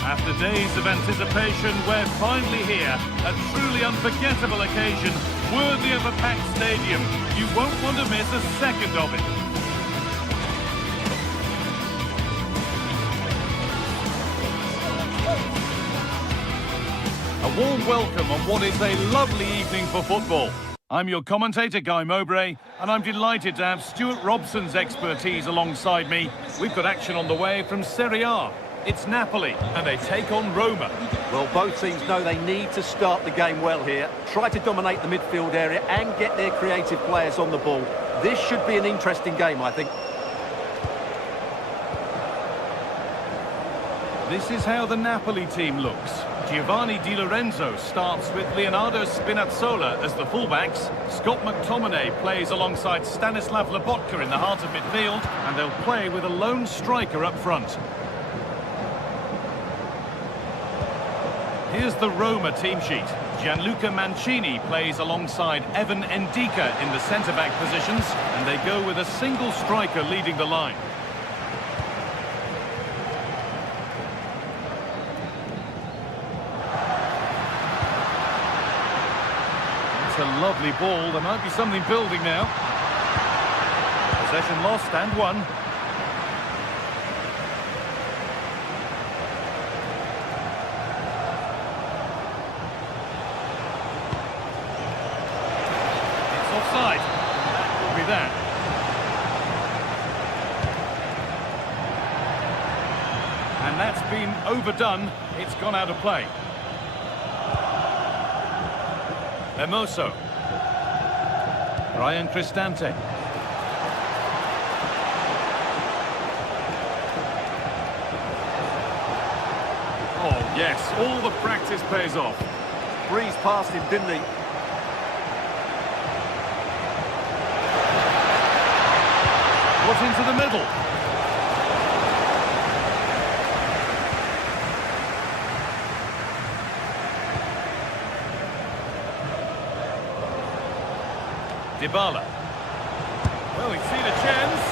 After days of anticipation, we're finally here. A truly unforgettable occasion, worthy of a packed stadium. You won't want to miss a second of it. A warm welcome on what is a lovely evening for football. I'm your commentator, Guy Mowbray, and I'm delighted to have Stuart Robson's expertise alongside me. We've got action on the way from Serie A. It's Napoli, and they take on Roma. Well, both teams know they need to start the game well here. Try to dominate the midfield area and get their creative players on the ball. This should be an interesting game, I think. This is how the Napoli team looks. Giovanni Di Lorenzo starts with Leonardo Spinazzola as the fullbacks. Scott McTominay plays alongside Stanislav Lobotka in the heart of midfield, and they'll play with a lone striker up front. Here's the Roma team sheet. Gianluca Mancini plays alongside Evan Ndika in the centre-back positions, and they go with a single striker leading the line. It's a lovely ball. There might be something building now. Possession lost and won. Offside. That will be that. And that's been overdone. It's gone out of play. Hermoso. Ryan Cristante. Oh, yes. All the practice pays off. Breezed past him, didn't he? What's into the middle? Dybala. Well, he's seen a chance.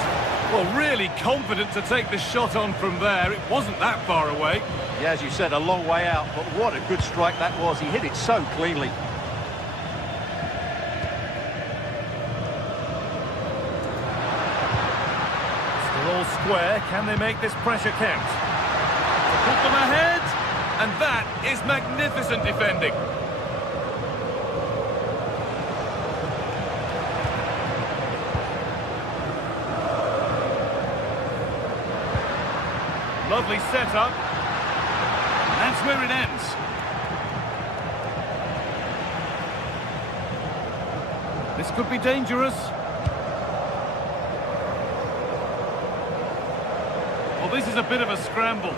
Well, really confident to take the shot on from there. It wasn't that far away. Yeah, as you said, a long way out, but what a good strike that was. He hit it so cleanly. All square. Can they make this pressure count? Put them ahead, and that is magnificent defending. Lovely setup. That's where it ends. This could be dangerous. This is a bit of a scramble.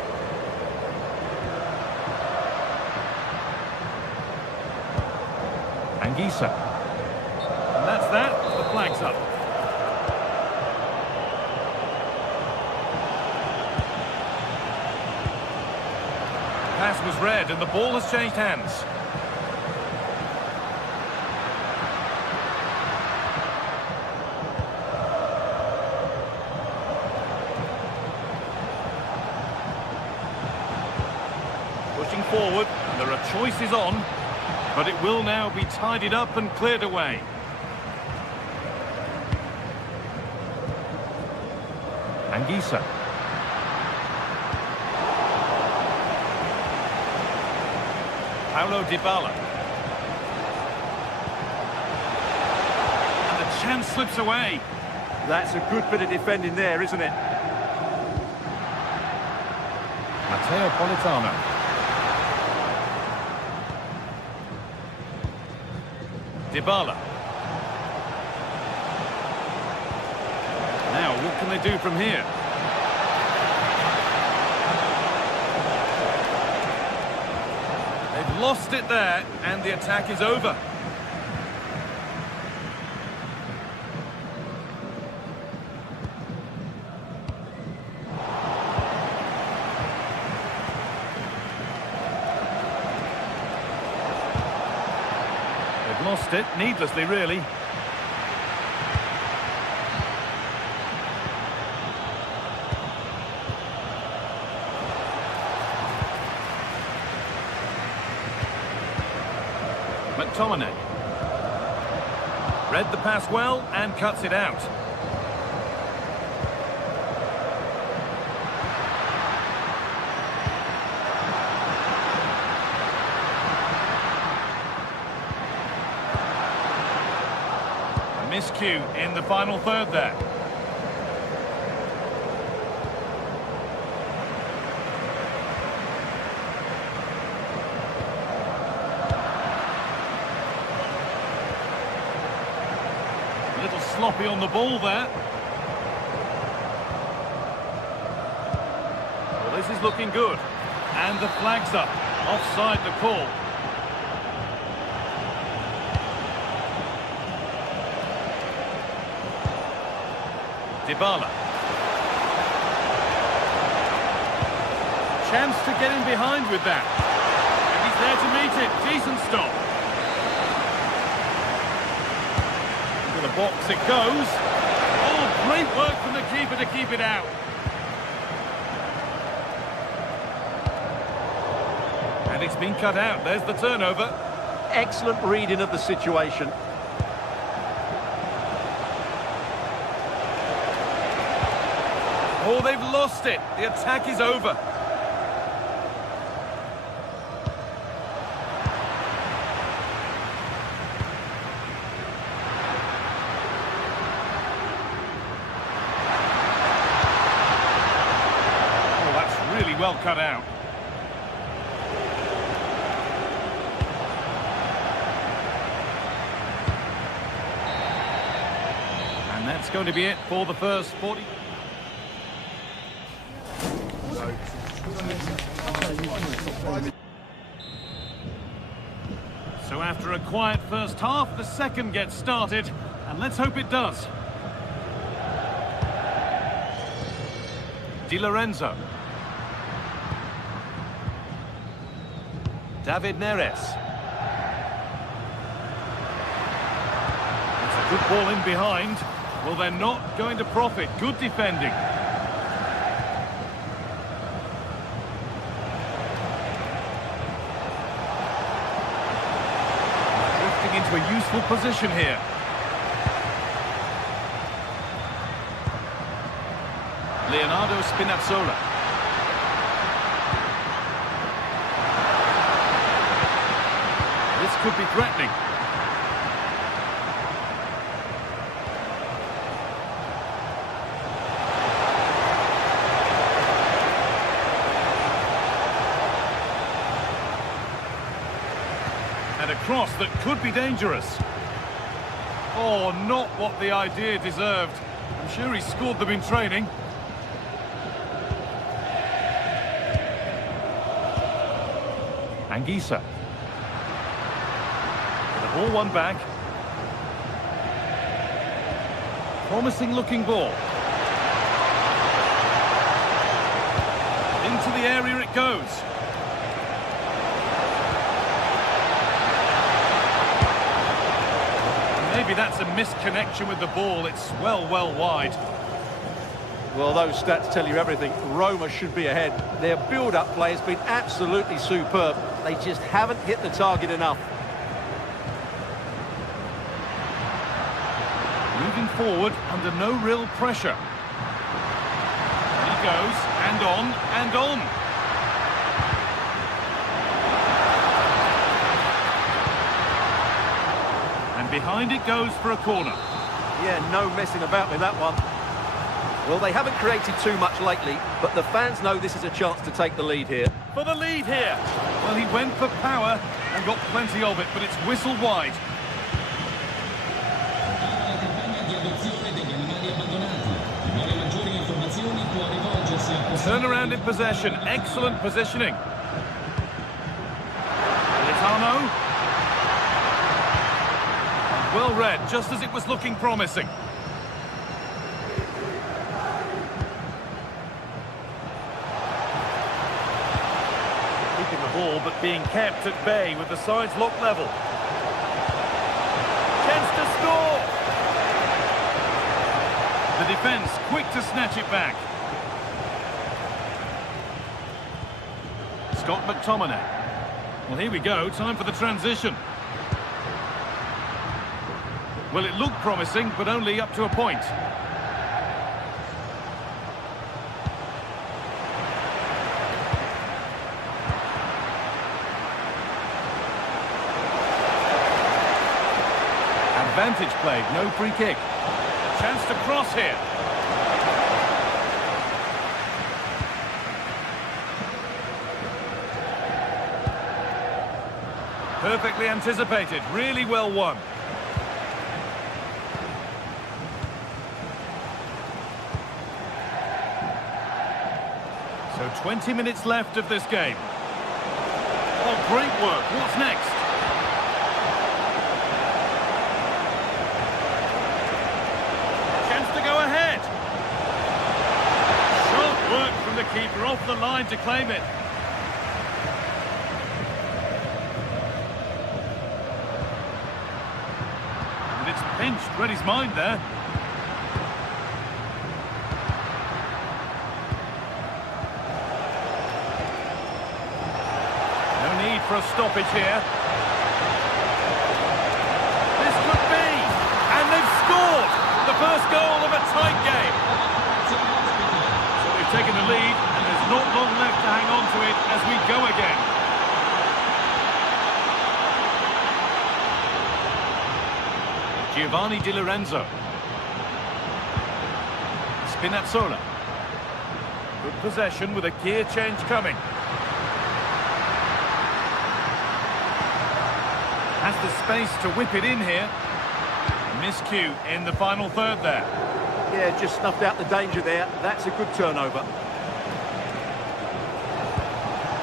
Anguissa. And that's that. The flag's up. Pass was read and the ball has changed hands. Forward, and there are choices on, but it will now be tidied up and cleared away. Anguissa. Paulo Dybala. And the chance slips away. That's a good bit of defending there, isn't it? Matteo Politano. Dybala. Now, what can they do from here? They've lost it there, and the attack is over. Lost it, needlessly really. McTominay. Read the pass well and cuts it out. Miscue in the final third there. A little sloppy on the ball there. Well, this is looking good. And the flag's up. Offside the call. Dybala. Chance to get in behind with that. And he's there to meet it. Decent stop. Into the box it goes. Oh, great work from the keeper to keep it out. And it's been cut out. There's the turnover. Excellent reading of the situation. Oh, they've lost it. The attack is over. Oh, that's really well cut out. And that's going to be it for the first 40. So after a quiet first half, the second gets started, and let's hope it does. Di Lorenzo. David Neres. It's a good ball in behind. Well, they're not going to profit. Good defending. Drifting into a useful position here. Leonardo Spinazzola. This could be threatening. And a cross that could be dangerous. Oh, not what the idea deserved. I'm sure he scored them in training. Anguissa. The ball won back. Promising looking ball. Into the area it goes. Maybe that's a misconnection with the ball. It's well wide. Well, those stats tell you everything. Roma should be ahead. Their build-up play has been absolutely superb. They just haven't hit the target enough. Moving forward under no real pressure. And he goes, and on, and on. And behind it goes for a corner. Yeah, no messing about with that one. Well, they haven't created too much lately, but the fans know this is a chance to take the lead here. For the lead here. Well, he went for power and got plenty of it, but it's whistled wide. Turn around in possession. Excellent positioning. Politano. Well read, just as it was looking promising. Keeping the ball, but being kept at bay with the sides locked level. Chance to score! The defence quick to snatch it back. Scott McTominay. Well, here we go, time for the transition. Well, it looked promising, but only up to a point. Advantage played, no free kick. Chance to cross here. Perfectly anticipated, really well won. So 20 minutes left of this game. Oh, great work. What's next? Chance to go ahead. Sharp work from the keeper off the line to claim it. Read his mind there. No need for a stoppage here. This could be! And they've scored! The first goal of a tight game. So they've taken the lead, and there's not long left to hang on to it as we go again. Giovanni Di Lorenzo. Spinazzola. Good possession with a gear change coming. Has the space to whip it in here. Miscue in the final third there. Yeah, just snuffed out the danger there. That's a good turnover.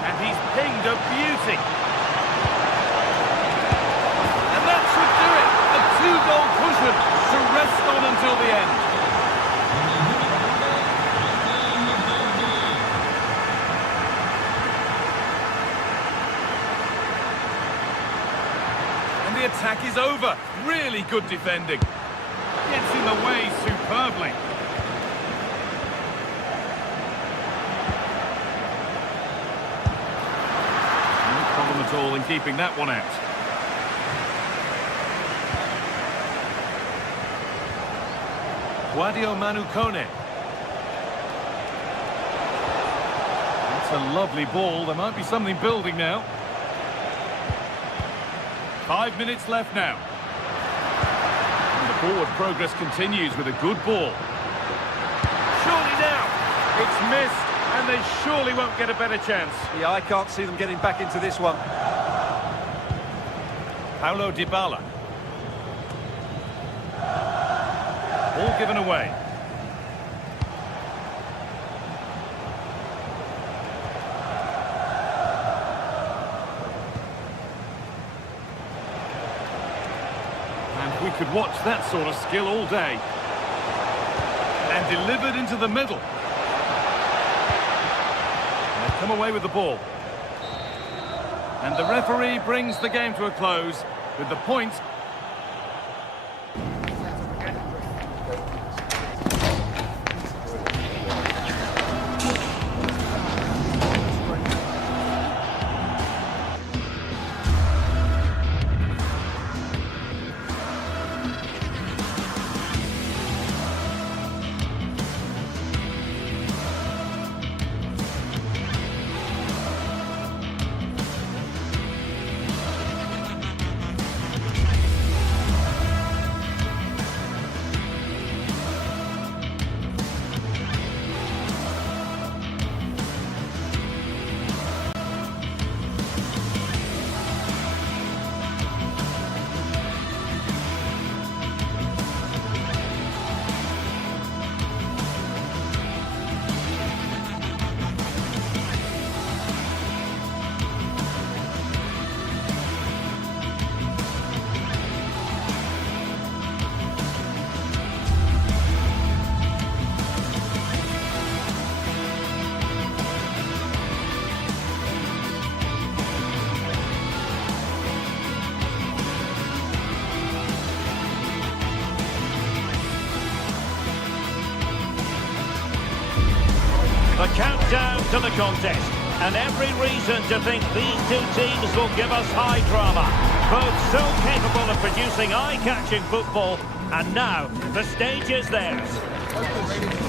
And he's pinged a beauty. And that should do it. A two-goal cushion to rest on until the end. And the attack is over. Really good defending. Gets in the way superbly. No problem at all in keeping that one out. Guadio Manu Kone. That's a lovely ball. There might be something building now. 5 minutes left now. And the forward progress continues with a good ball. Surely now. It's missed, and they surely won't get a better chance. Yeah, I can't see them getting back into this one. Paulo Dybala. All given away. And we could watch that sort of skill all day. And delivered into the middle. And they've come away with the ball. And the referee brings the game to a close with the points. The countdown to the contest, and every reason to think these two teams will give us high drama. Both so capable of producing eye-catching football, and now the stage is theirs.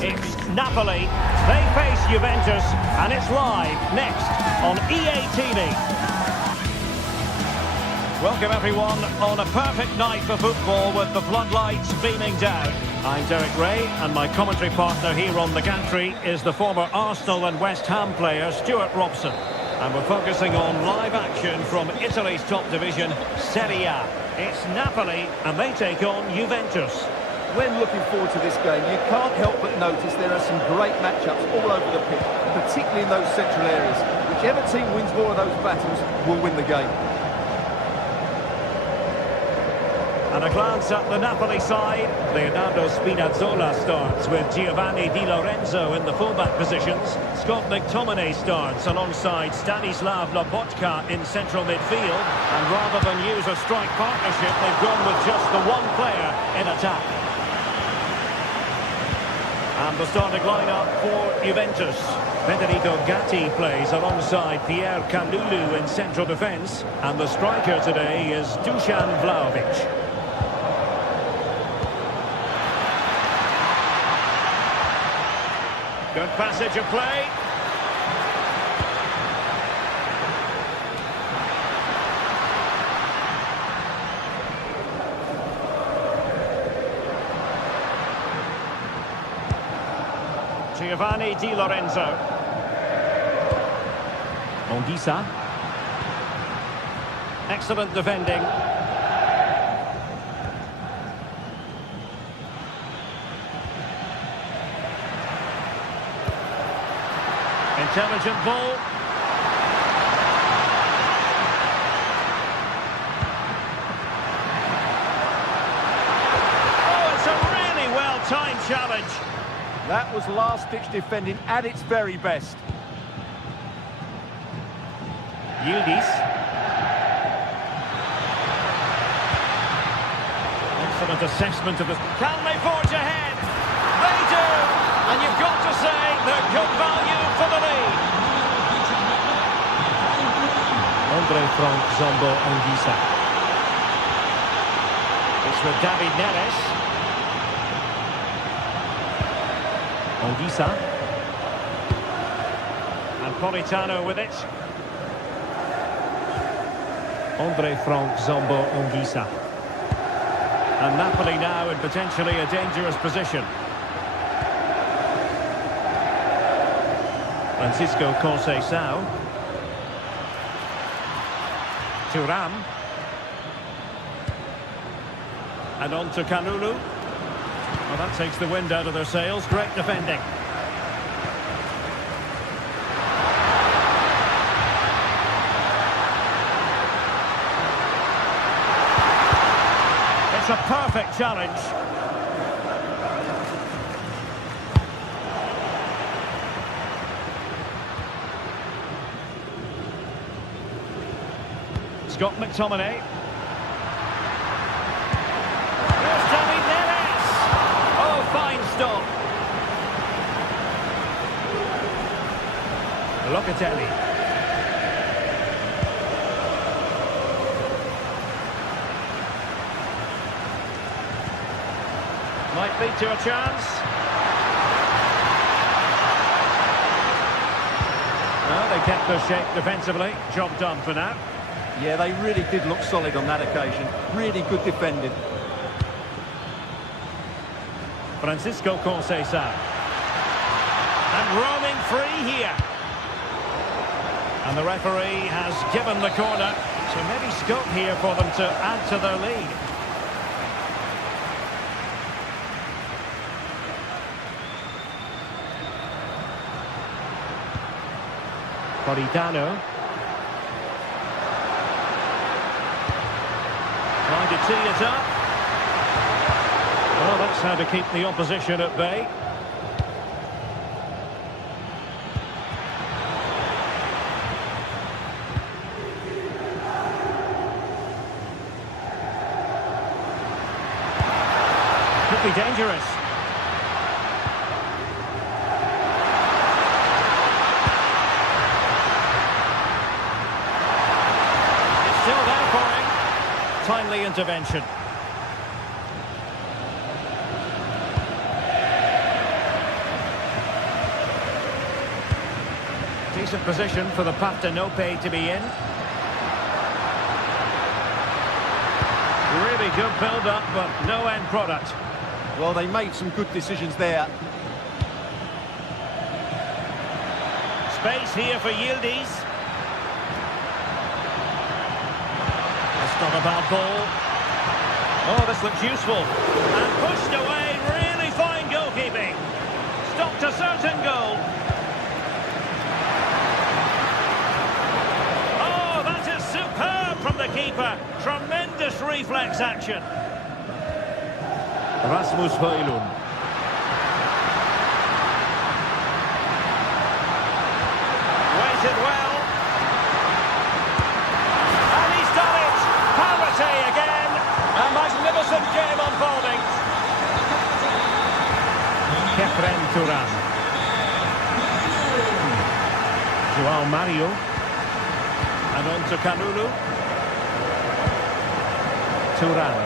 It's Napoli, they face Juventus, and it's live next on EA TV. Welcome everyone on a perfect night for football with the floodlights beaming down. I'm Derek Ray, and my commentary partner here on the gantry is the former Arsenal and West Ham player Stuart Robson. And we're focusing on live action from Italy's top division, Serie A. It's Napoli, and they take on Juventus. When looking forward to this game, you can't help but notice there are some great matchups all over the pitch, particularly in those central areas. Whichever team wins more of those battles will win the game. And a glance at the Napoli side. Leonardo Spinazzola starts with Giovanni Di Lorenzo in the fullback positions. Scott McTominay starts alongside Stanislav Lobotka in central midfield. And rather than use a strike partnership, they've gone with just the one player in attack. And the starting lineup for Juventus. Federico Gatti plays alongside Pierre Kalulu in central defence. And the striker today is Dusan Vlahovic. Good passage of play. Giovanni Di Lorenzo. Onguisa. Excellent defending. Intelligent ball. Oh, it's a really well-timed challenge. That was last-ditch defending at its very best. Yildiz. Excellent assessment of the... Can they forge ahead? They do! And you've got to say they're good value for the lead. Andre Frank Zombo Onguisa. It's with David Neres. Onguisa. And Politano with it. Andre Frank Zombo Onguisa. And Napoli now in potentially a dangerous position. Francisco Conceição. Thuram. And on to Kalulu. Well, that takes the wind out of their sails. Great defending. It's a perfect challenge. Scott McTominay. Here's David Neres. Oh, fine stop. Locatelli. Might lead to a chance. Well, they kept their shape defensively. Job done for now. Yeah, they really did look solid on that occasion. Really good defending. Francisco Conceição. And roaming free here. And the referee has given the corner. So maybe scope here for them to add to their lead. Politano. Trying to tee it up. Well, that's how to keep the opposition at bay. Could be dangerous. It's still there for him. Timely intervention. Decent position for the Partenope to be in. Really good build-up, but no end product. Well, they made some good decisions there. Space here for Yildiz. That's not a bad ball. Oh, this looks useful. And pushed away, really fine goalkeeping. Stopped a certain goal. Oh, that is superb from the keeper. Tremendous reflex action. Rasmus Højlund. Waited well. And he's done it! Parity again! A magnificent game unfolding. Kefren Turan. João Mario. And on to Kalulu. Turan.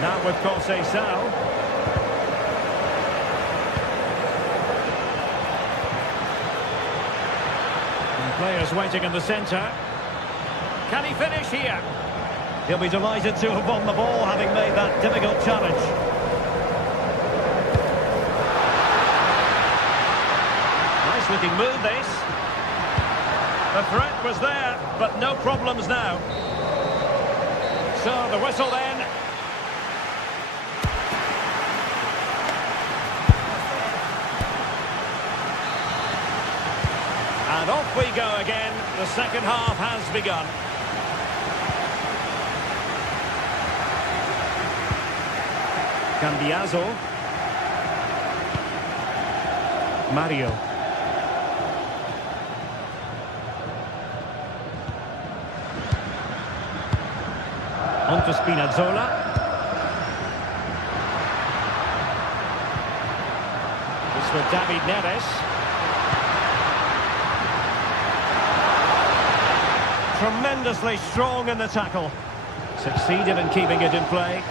Now with Conceição. And players waiting in the centre. Can he finish here? He'll be delighted to have won the ball, having made that difficult challenge. Nice looking move, this. The threat was there, but no problems now. So the whistle then. And off we go again. The second half has begun. Cambiaso. Mario. On to Spinazzola. This with David Neres. Tremendously strong in the tackle. Succeeded in keeping it in play.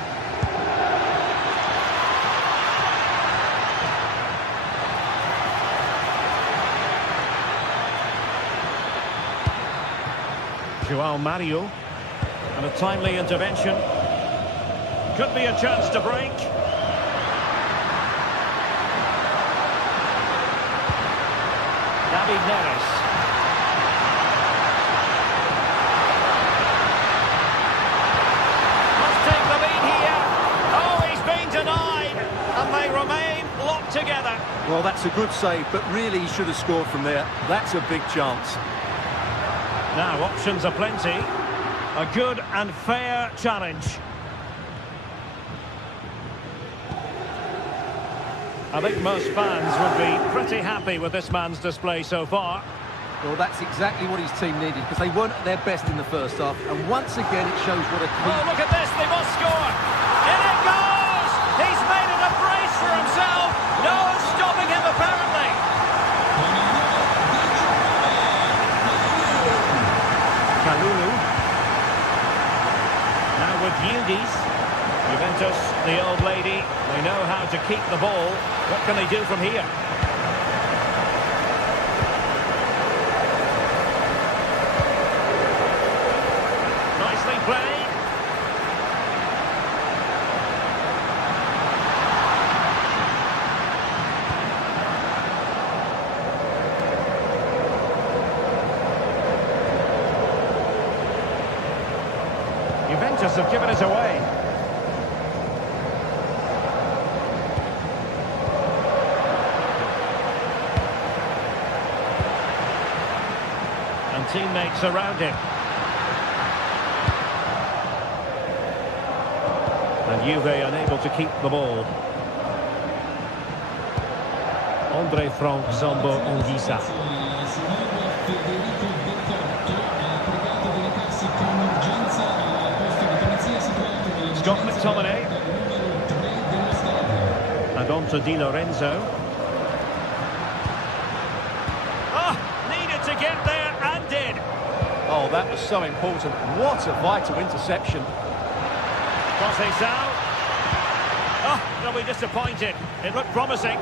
João Mario. And a timely intervention. Could be a chance to break. David Neres. Together. Well, that's a good save, but really he should have scored from there. That's a big chance. Now, options are plenty. A good and fair challenge. I think most fans would be pretty happy with this man's display so far. Well, that's exactly what his team needed, because they weren't at their best in the first half. And once again, it shows what a key... Oh, look at this, they must score! In it goes! He's made it a brace for himself! No stopping him, apparently! Kalulu. Now with Yildiz. Juventus, the old lady, they know how to keep the ball. What can they do from here? Nicely played. Juventus have given it away. And teammates around him. And Juve unable to keep the ball. Andre Frank Zombo Ongisa. Scott McTominay. And on to Di Lorenzo. Needed to get there and did. Oh, that was so important. What a vital interception. Conceição. Oh, they'll be disappointed. It looked promising.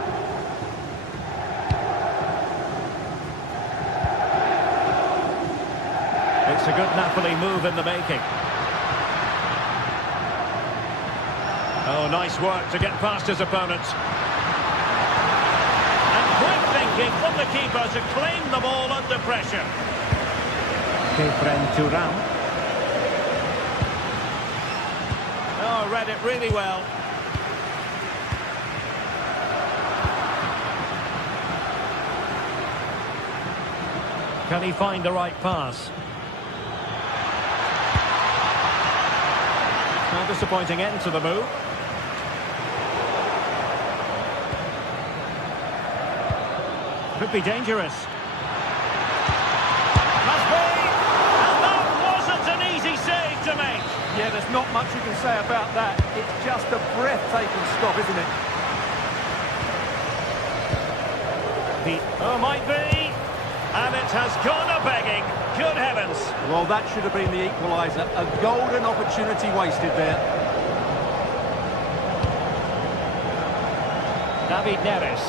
It's a good Napoli move in the making. Oh, nice work to get past his opponents. And quick thinking from the keeper to claim the ball under pressure. Kefren Turan. Oh, read it really well. Can he find the right pass? Well, disappointing end to the move. Could be dangerous. Must be! And that wasn't an easy save to make. Yeah, there's not much you can say about that. It's just a breathtaking stop, isn't it? Oh, might be. And it has gone a-begging. Good heavens. Well, that should have been the equaliser. A golden opportunity wasted there. David Neres.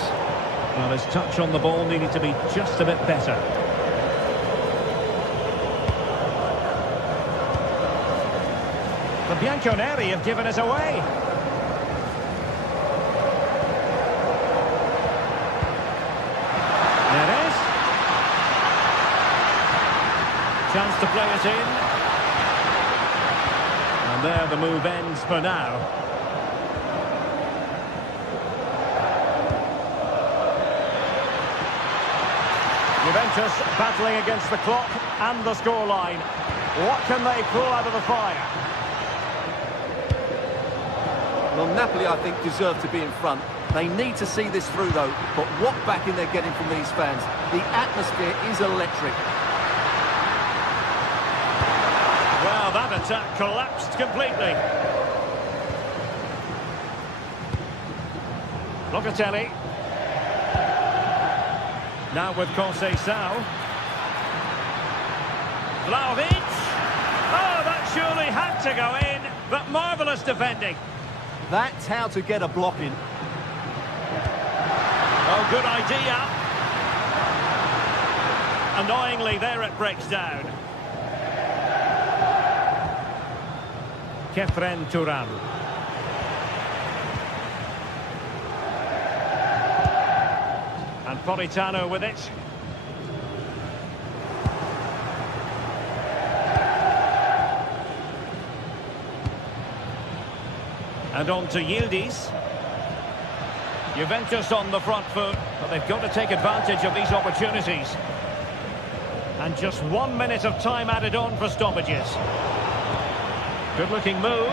Well, his touch on the ball needed to be just a bit better. The Bianconeri have given us away. Neres. Chance to play it in. And there the move ends for now. Juventus battling against the clock and the scoreline. What can they pull out of the fire? Well, Napoli, I think, deserve to be in front. They need to see this through, though. But what backing they're getting from these fans. The atmosphere is electric. Well, that attack collapsed completely. Locatelli. Now with Conceição. Vlahovic. Oh, that surely had to go in, but marvellous defending. That's how to get a block in. Oh, good idea. Annoyingly, there it breaks down. Kefren Turan. And Politano with it. And on to Yildiz. Juventus on the front foot, but they've got to take advantage of these opportunities. And just 1 minute of time added on for stoppages. Good-looking move.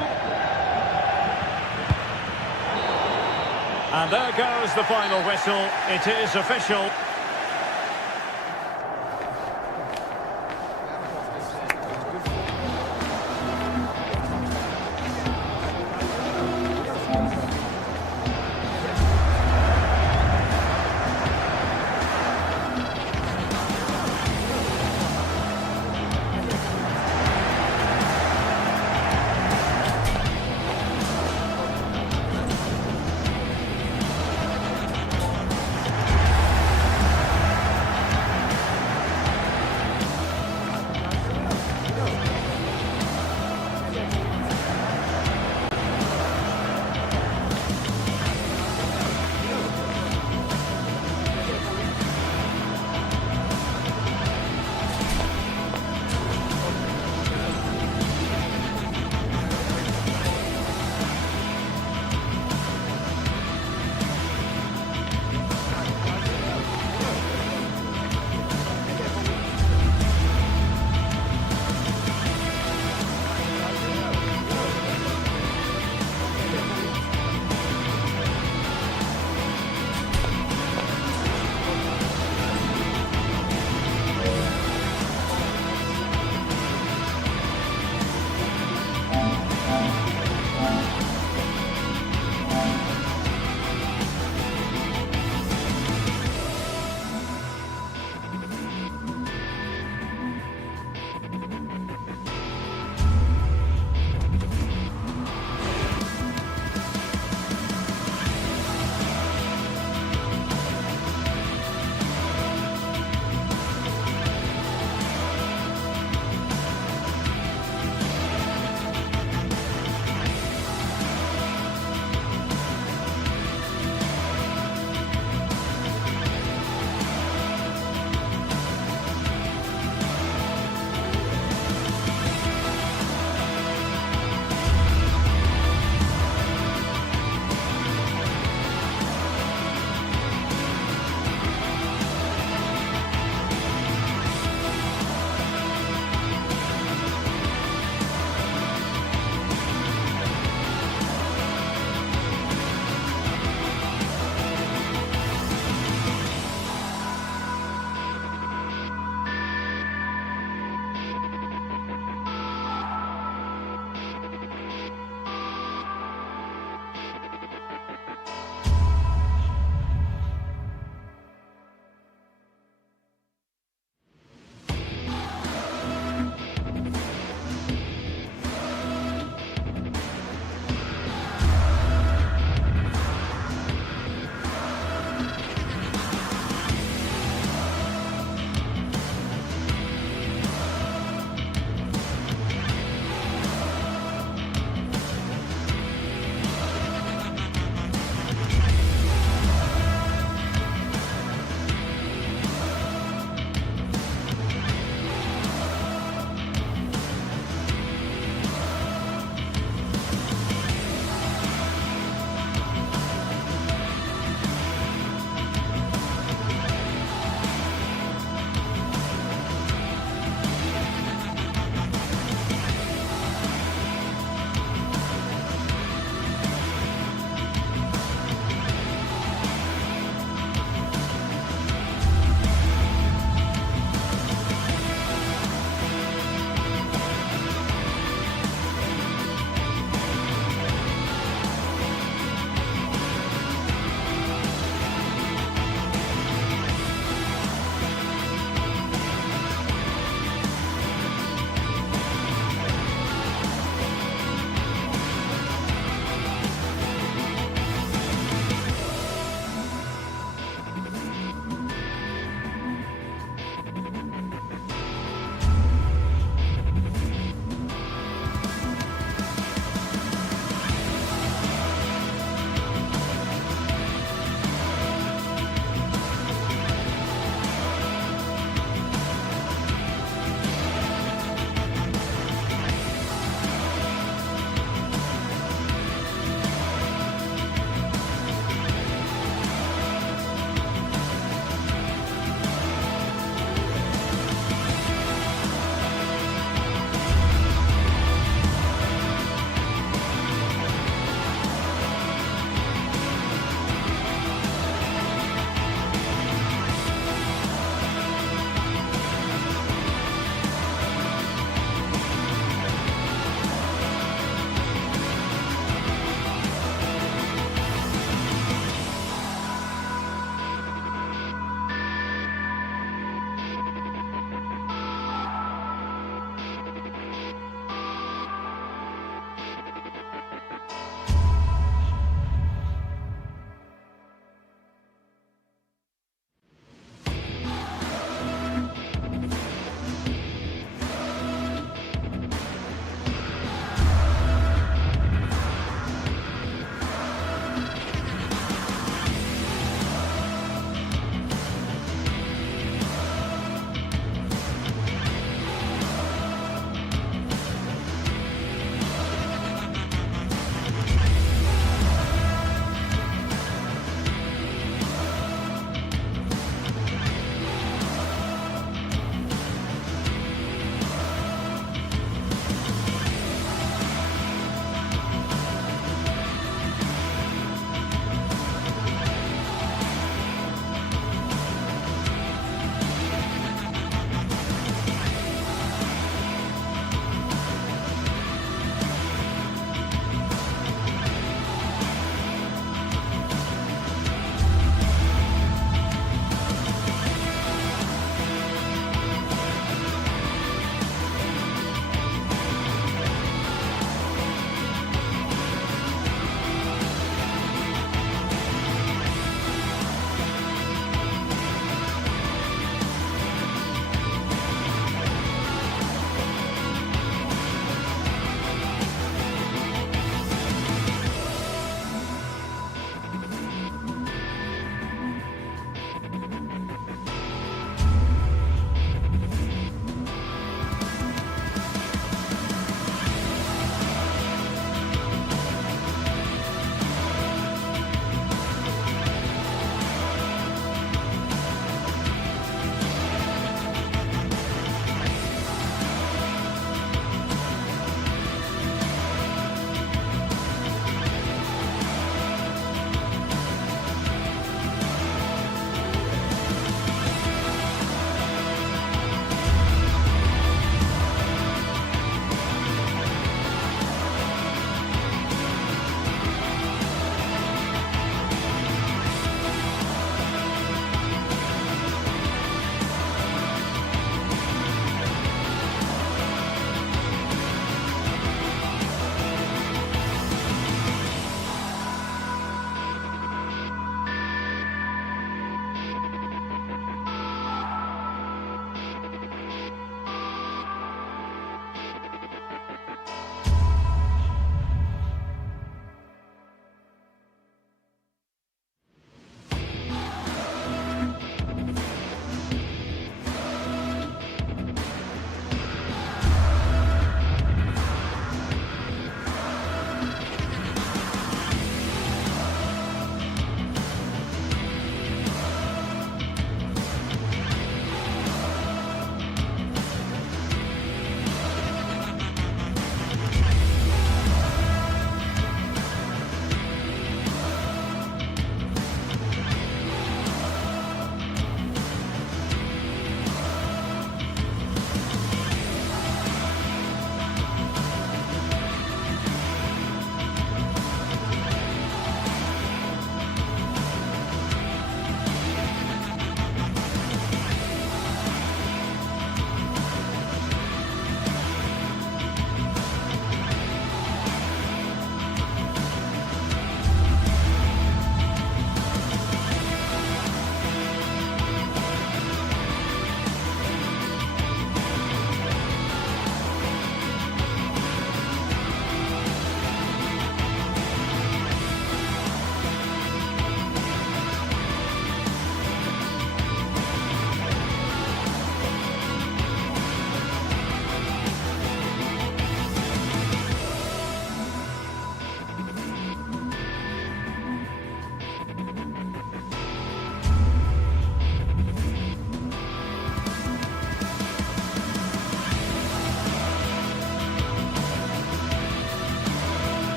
And there goes the final whistle. It is official.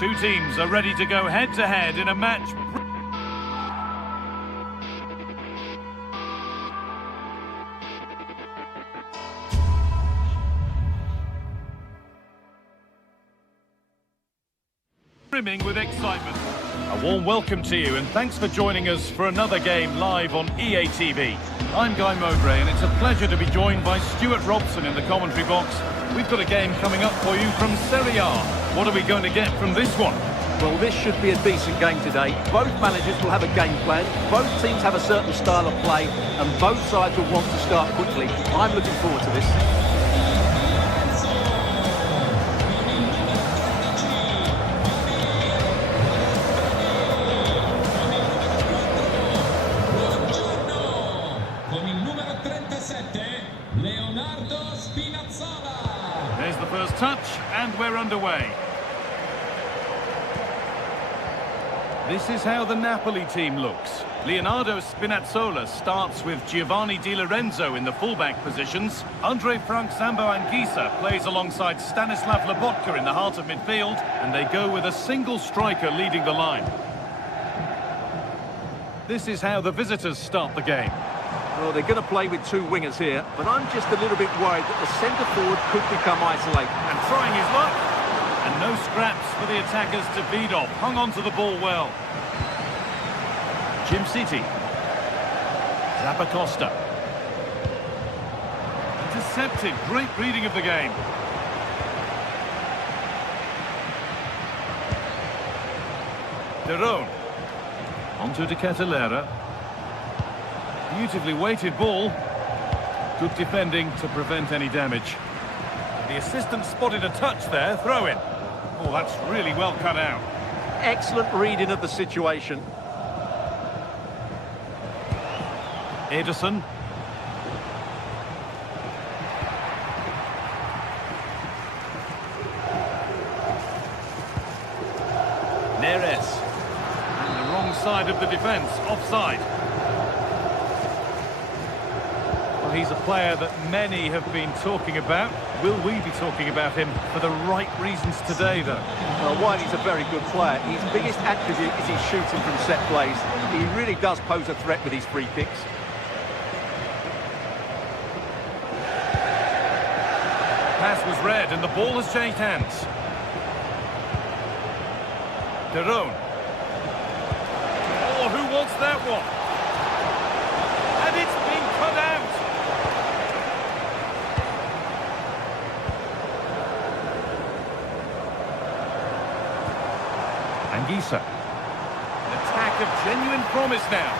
Two teams are ready to go head-to-head in a match. Brimming with excitement. A warm welcome to you and thanks for joining us for another game live on EA TV. I'm Guy Mowbray and it's a pleasure to be joined by Stuart Robson in the commentary box. We've got a game coming up for you from Serie A. What are we going to get from this one? Well, this should be a decent game today. Both managers will have a game plan. Both teams have a certain style of play and both sides will want to start quickly. I'm looking forward to this. There's the first touch, and we're underway. This is how the Napoli team looks. Leonardo Spinazzola starts with Giovanni Di Lorenzo in the fullback positions. Andre Frank Zambo Anguissa plays alongside Stanislav Lobotka in the heart of midfield, and they go with a single striker leading the line. This is how the visitors start the game. Well, they're going to play with two wingers here, but I'm just a little bit worried that the centre-forward could become isolated. And trying his luck. And no scraps for the attackers to beat off. Hung on to the ball well. Jim City. Zappacosta. Intercepted. Great reading of the game. Derone. Onto De Ketelera. Beautifully weighted ball. Good defending to prevent any damage. The assistant spotted a touch there. Throw in. Oh, that's really well cut out. Excellent reading of the situation. Ederson. Neres. And the wrong side of the defence. Offside. Well, he's a player that many have been talking about. Will we be talking about him for the right reasons today, though? Well, while he's a very good player, his biggest attribute is his shooting from set plays. He really does pose a threat with his free kicks. Pass was read and the ball has changed hands. Derone. Oh, who wants that one? And it's been cut out. Anguissa. An attack of genuine promise now.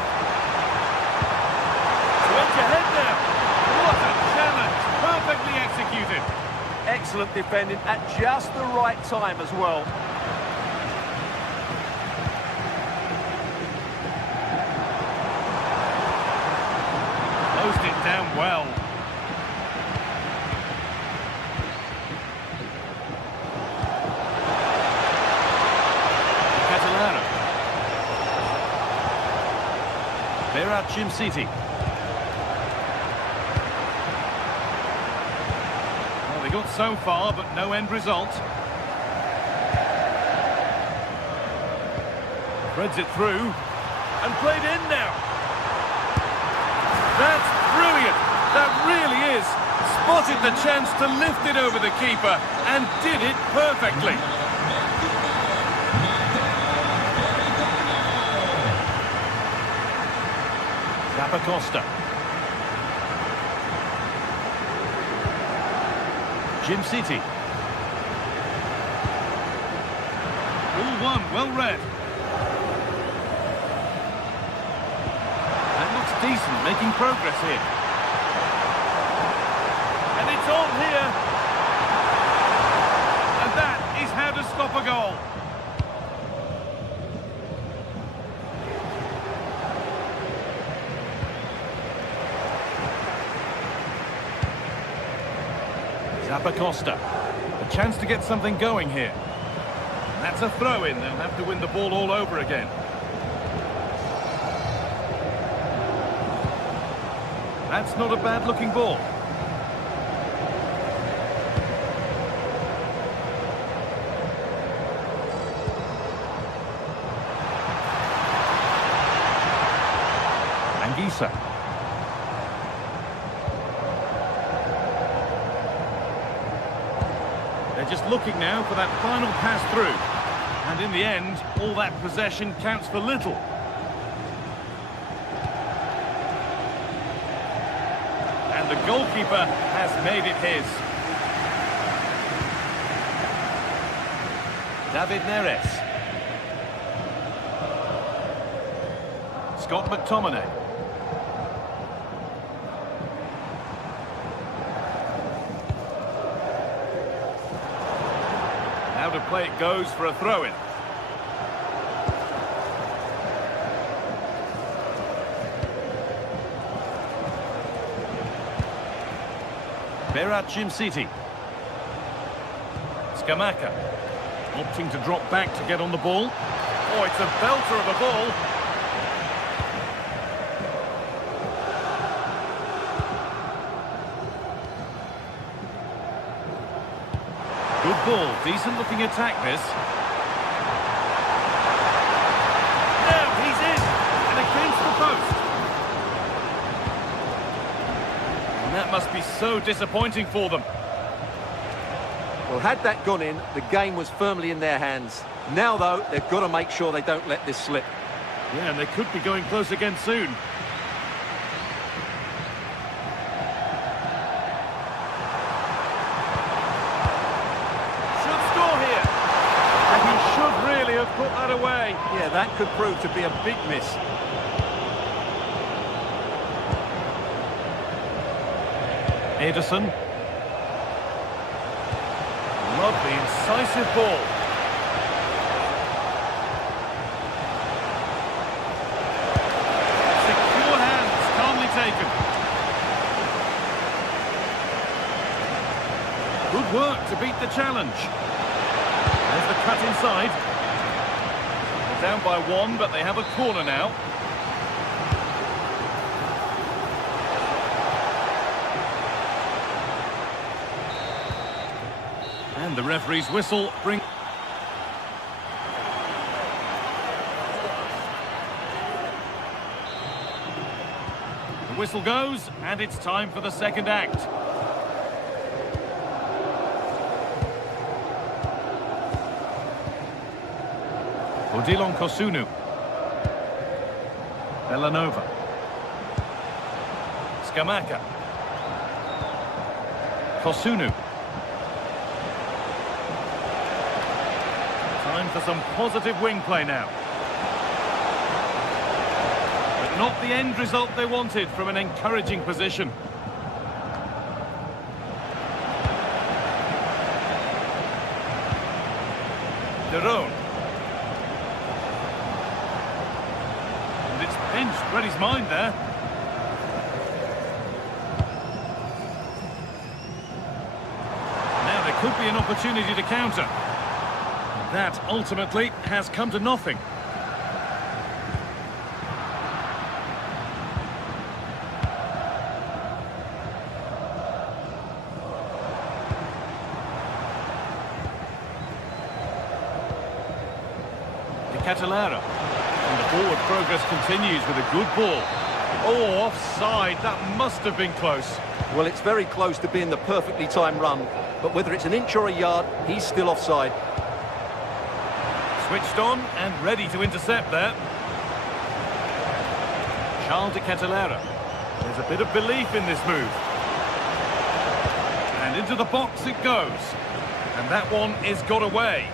To edge ahead now. What a challenge. Perfectly executed. Excellent defending at just the right time as well. Closed it down well. Catalano. They're at Jim City. Well, they got so far, but no end result. Threads it through and played in now. That's brilliant. That really is. Spotted the chance to lift it over the keeper and did it perfectly. Zappacosta. Jim City. All one, well read. That looks decent, making progress here. And it's on here. And that is how to stop a goal. Zappacosta. A chance to get something going here. And that's a throw-in. They'll have to win the ball all over again. That's not a bad-looking ball. They're just looking now for that final pass through. And in the end, all that possession counts for little. And the goalkeeper has made it his. David Neres. Scott McTominay. Out of play it goes for a throw-in. Berat City. Scamacca. Opting to drop back to get on the ball. Oh, it's a belter of a ball. Good ball, decent looking attack this. Now he's in, and against the post. And that must be so disappointing for them. Well, had that gone in, the game was firmly in their hands. Now, though, they've got to make sure they don't let this slip. Yeah, and they could be going close again soon. Should score here. And he should really have put that away. Yeah, that could prove to be a big miss. Ederson. Lovely, incisive ball. Secure hands, calmly taken. Good work to beat the challenge. There's the cut inside. They're down by one, but they have a corner now. And the referee's whistle brings... The whistle goes, and it's time for the second act. Odilon Kosunu. Bellanova. Scamacca. Kosunu. Time for some positive wing play now. But not the end result they wanted from an encouraging position. De Roon. And it's pinched, read his mind there. Now there could be an opportunity to counter. That ultimately has come to nothing. Catalara. And the forward progress continues with a good ball. Oh, offside. That must have been close. Well, it's very close to being the perfectly timed run, but whether it's an inch or a yard, he's still offside. Switched on and ready to intercept there. Charles de Catalara. There's a bit of belief in this move. And into the box it goes. And that one is got away.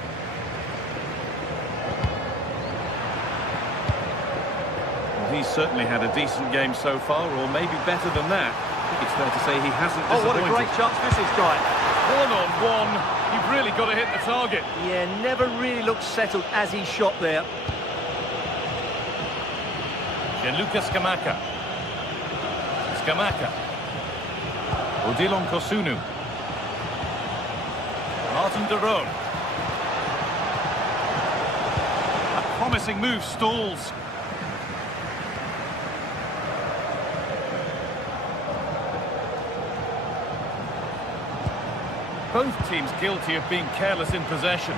Well, he's certainly had a decent game so far, or maybe better than that. I think it's fair to say he hasn't disappointed. Oh, what a great chance this is, guy. One-on-one. You've really got to hit the target. Yeah, never really looked settled as he shot there. Gianluca Scamacca. Scamacca. Odilon Kosunu. Martin de Roon. A promising move stalls. Both teams guilty of being careless in possession.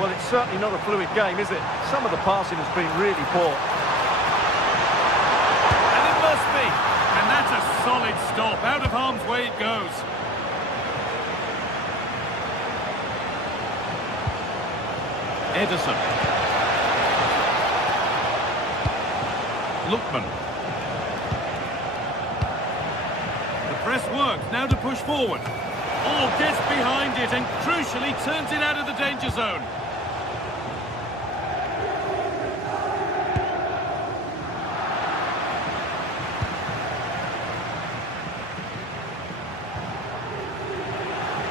Well, it's certainly not a fluid game, is it? Some of the passing has been really poor. And it must be. And that's a solid stop. Out of harm's way it goes. Ederson. Lookman. The press works, now to push forward. Oh, gets behind it and crucially turns it out of the danger zone.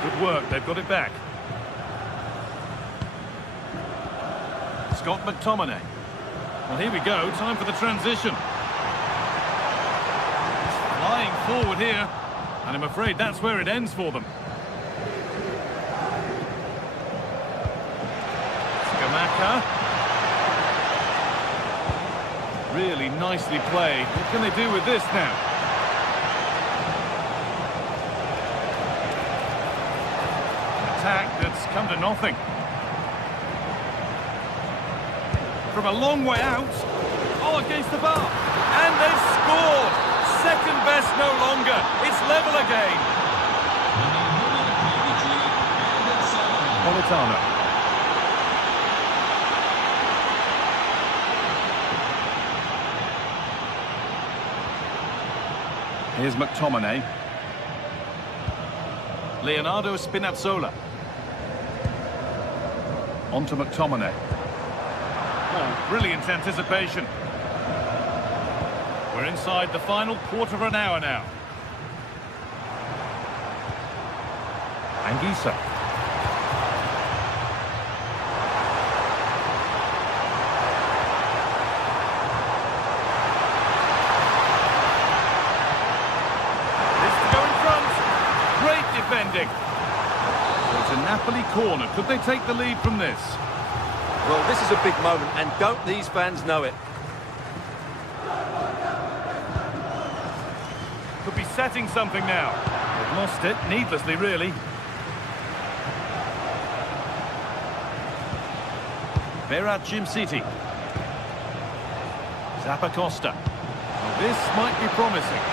Good work, they've got it back. Scott McTominay. Well, here we go, time for the transition. Flying forward here, and I'm afraid that's where it ends for them. Skamaka. Really nicely played. What can they do with this now? Attack that's come to nothing. From a long way out. Oh, against the bar. And they've scored. Second best no longer. It's level again. Politano. Here's McTominay. Leonardo Spinazzola. On to McTominay. Oh, brilliant anticipation. We're inside the final quarter of an hour now. Anguissa. This to go in front. Great defending. So it's a Napoli corner. Could they take the lead from this? Well, this is a big moment, and don't these fans know it? Could be setting something now. They've lost it, needlessly, really. Veracim City. Zappacosta. Well, this might be promising.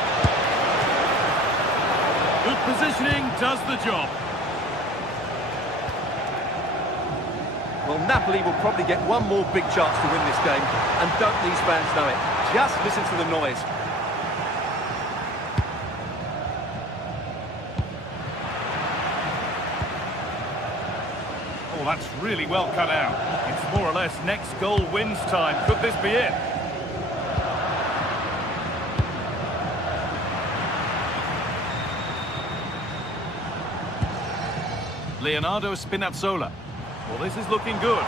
Good positioning, does the job. Well, Napoli will probably get one more big chance to win this game, and don't these fans know it? Just listen to the noise. Oh, that's really well cut out. It's more or less next goal wins time. Could this be it? Leonardo Spinazzola. Well, this is looking good.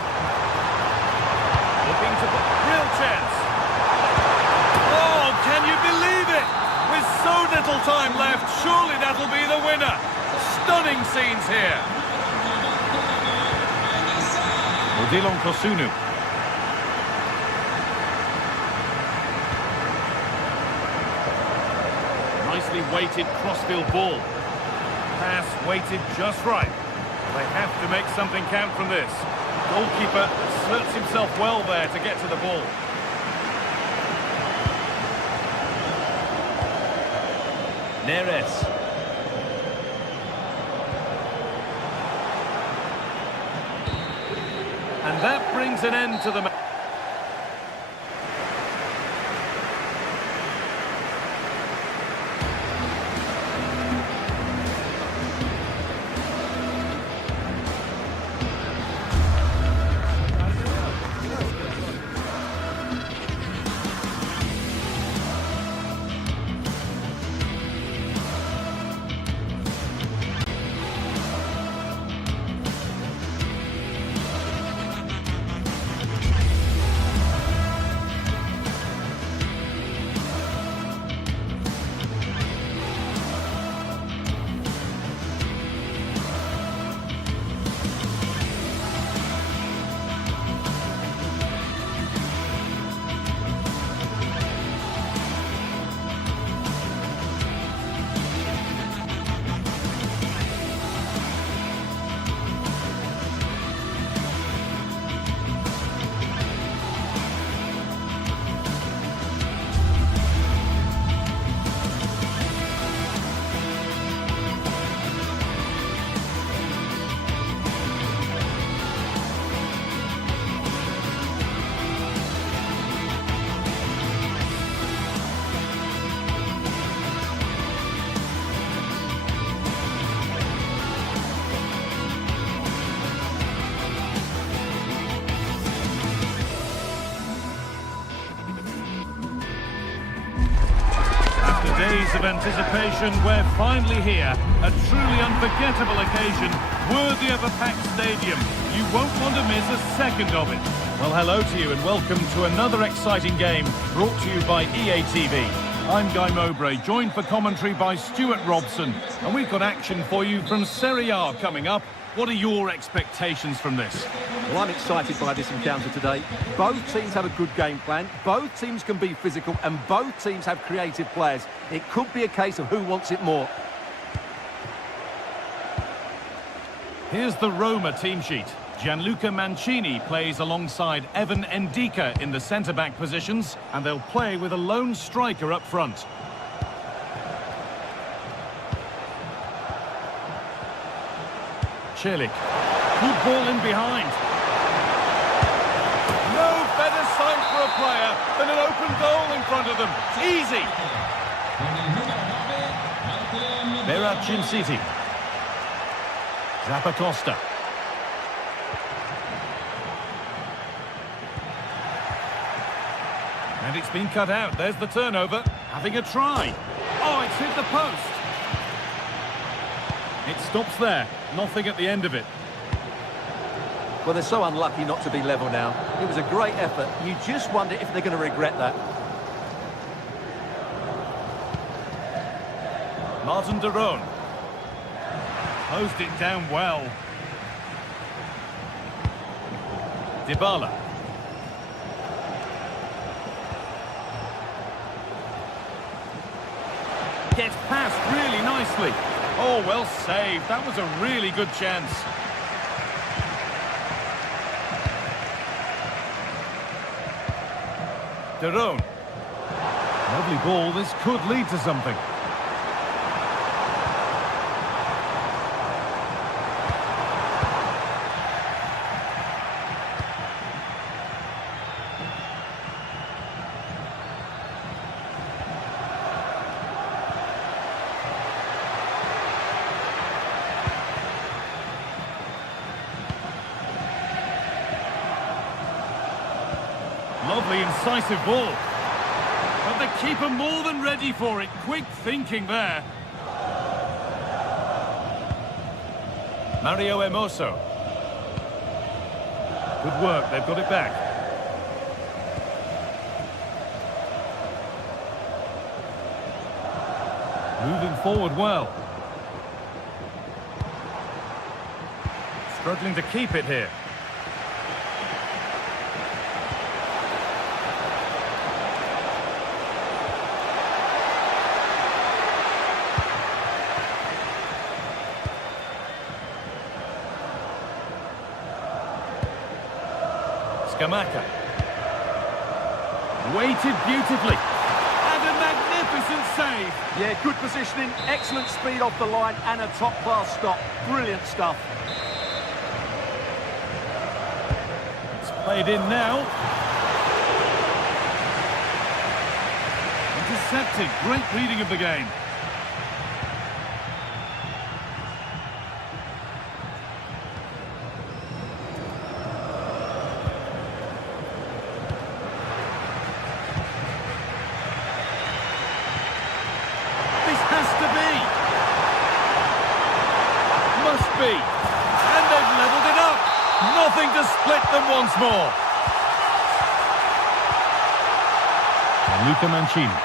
Looking to put real chance. Oh, can you believe it? With so little time left, surely that'll be the winner. Stunning scenes here. Odilon Kosunu. Nicely weighted crossfield ball. Pass weighted just right. They have to make something count from this. Goalkeeper asserts himself well there to get to the ball. Neres. And that brings an end to the match. breathes of anticipation. We're finally here. A truly unforgettable occasion, worthy of a packed stadium. You won't want to miss a second of it. Well, hello to you and welcome to another exciting game brought to you by EA TV. I'm Guy Mowbray, joined for commentary by Stuart Robson. And we've got action for you from Serie A coming up. What are your expectations from this? Well, I'm excited by this encounter today. Both teams have a good game plan, both teams can be physical, and both teams have creative players. It could be a case of who wants it more. Here's the Roma team sheet. Gianluca Mancini plays alongside Evan Ndika in the centre-back positions, and they'll play with a lone striker up front. Celik. Good ball in behind. No better sight for a player than an open goal in front of them. Easy. Resurgence. Zappacosta. And it's been cut out. There's the turnover. Having a try. Oh, it's hit the post. It stops there. Nothing at the end of it. Well, they're so unlucky not to be level now. It was a great effort. You just wonder if they're going to regret that. Martin de Roon. Closed it down well. Dybala. Gets past really nicely. Oh, well saved. That was a really good chance. De Roon. Lovely ball. This could lead to something. Lovely incisive ball. But the keeper more than ready for it. Quick thinking there. Mario Hermoso. Good work, they've got it back. Moving forward well. Struggling to keep it here. Scamacca. Weighted beautifully. And a magnificent save. Yeah, good positioning, excellent speed off the line, and a top-class stop. Brilliant stuff. It's played in now. Intercepted. Great reading of the game. And they've levelled it up. Nothing to split them once more. Luca Mancini.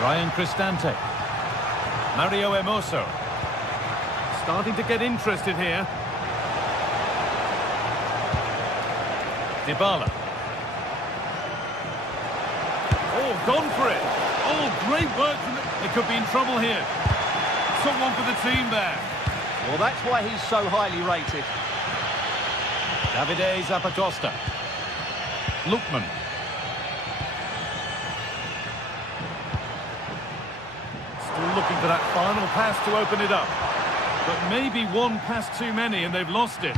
Brian Cristante. Mario Hermoso. Starting to get interested here. Dybala. Oh, gone for it. Oh, great work from the... They could be in trouble here. Someone for the team there. Well, that's why he's so highly rated. Davide Zappacosta. Lookman. Still looking for that final pass to open it up. But maybe one pass too many and they've lost it.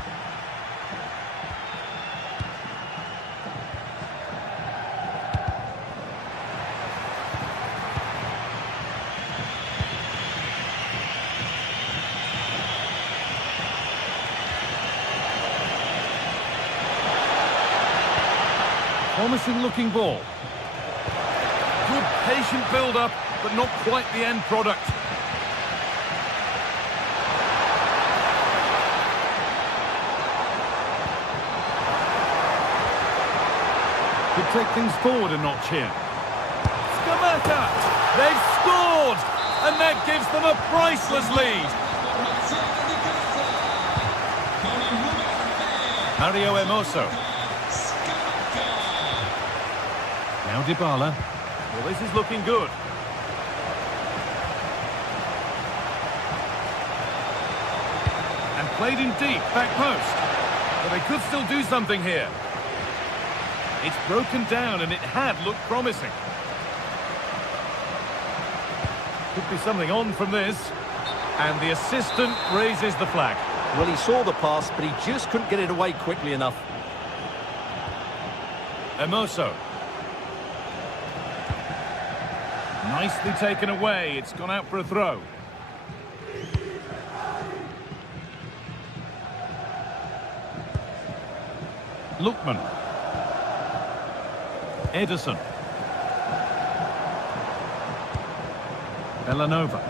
Promising looking ball. Good patient build-up, but not quite the end product. Could take things forward a notch here. Scamacca! They've scored! And that gives them a priceless lead. Mario Hermoso. Now Dybala. Well, this is looking good. And played in deep, back post. But they could still do something here. It's broken down and it had looked promising. Could be something on from this. And the assistant raises the flag. Well, he saw the pass, but he just couldn't get it away quickly enough. Hermoso. Nicely taken away. It's gone out for a throw. Lookman. Ederson. Bellanova.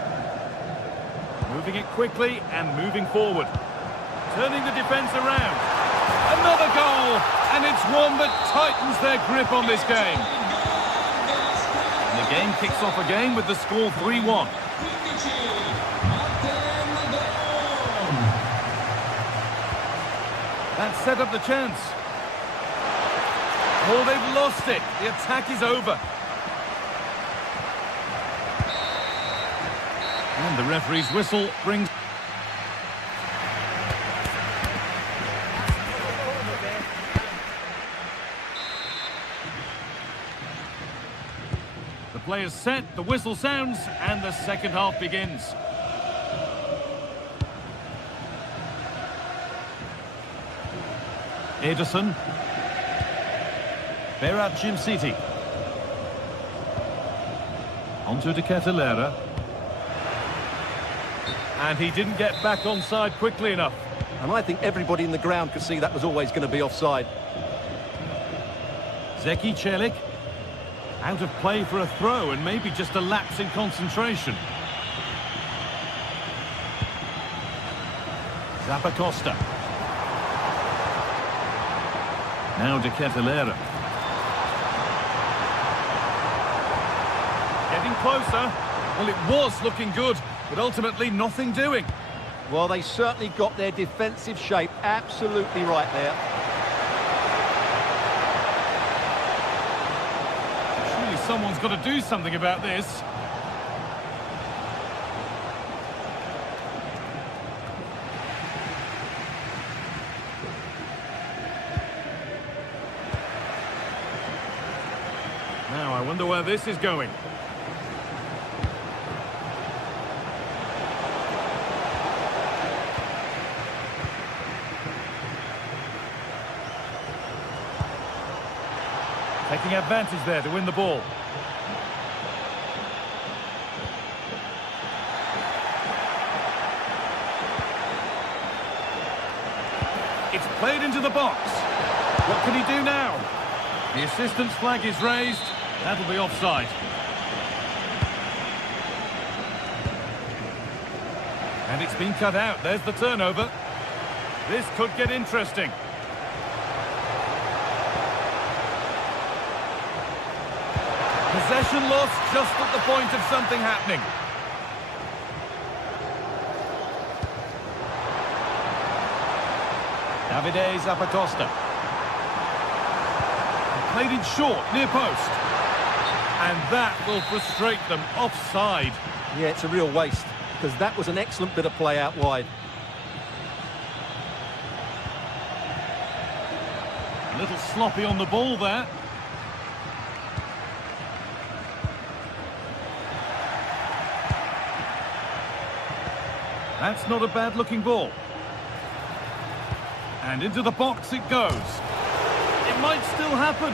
Moving it quickly and moving forward. Turning the defence around. Another goal! And it's one that tightens their grip on this game. And the game kicks off again with the score 3-1. That set up the chance. Oh, they've lost it. The attack is over. And the referee's whistle brings... The player's set, the whistle sounds, and the second half begins. Ederson. Beracim City. Onto Decisive. And he didn't get back onside quickly enough. And I think everybody in the ground could see that was always going to be offside. Zeki Celik. Out of play for a throw and maybe just a lapse in concentration. Zappacosta. Now Decisive. Getting closer. Well, it was looking good, but ultimately nothing doing. Well, they certainly got their defensive shape absolutely right there. Surely someone's got to do something about this. Now, I wonder where this is going. Taking advantage there to win the ball. It's played into the box. What can he do now? The assistant's flag is raised. That'll be offside. And it's been cut out. There's the turnover. This could get interesting. Possession lost just at the point of something happening. Davide Zappacosta. Played in short, near post. And that will frustrate them. Offside. Yeah, it's a real waste, because that was an excellent bit of play out wide. A little sloppy on the ball there. That's not a bad-looking ball. And into the box it goes. It might still happen.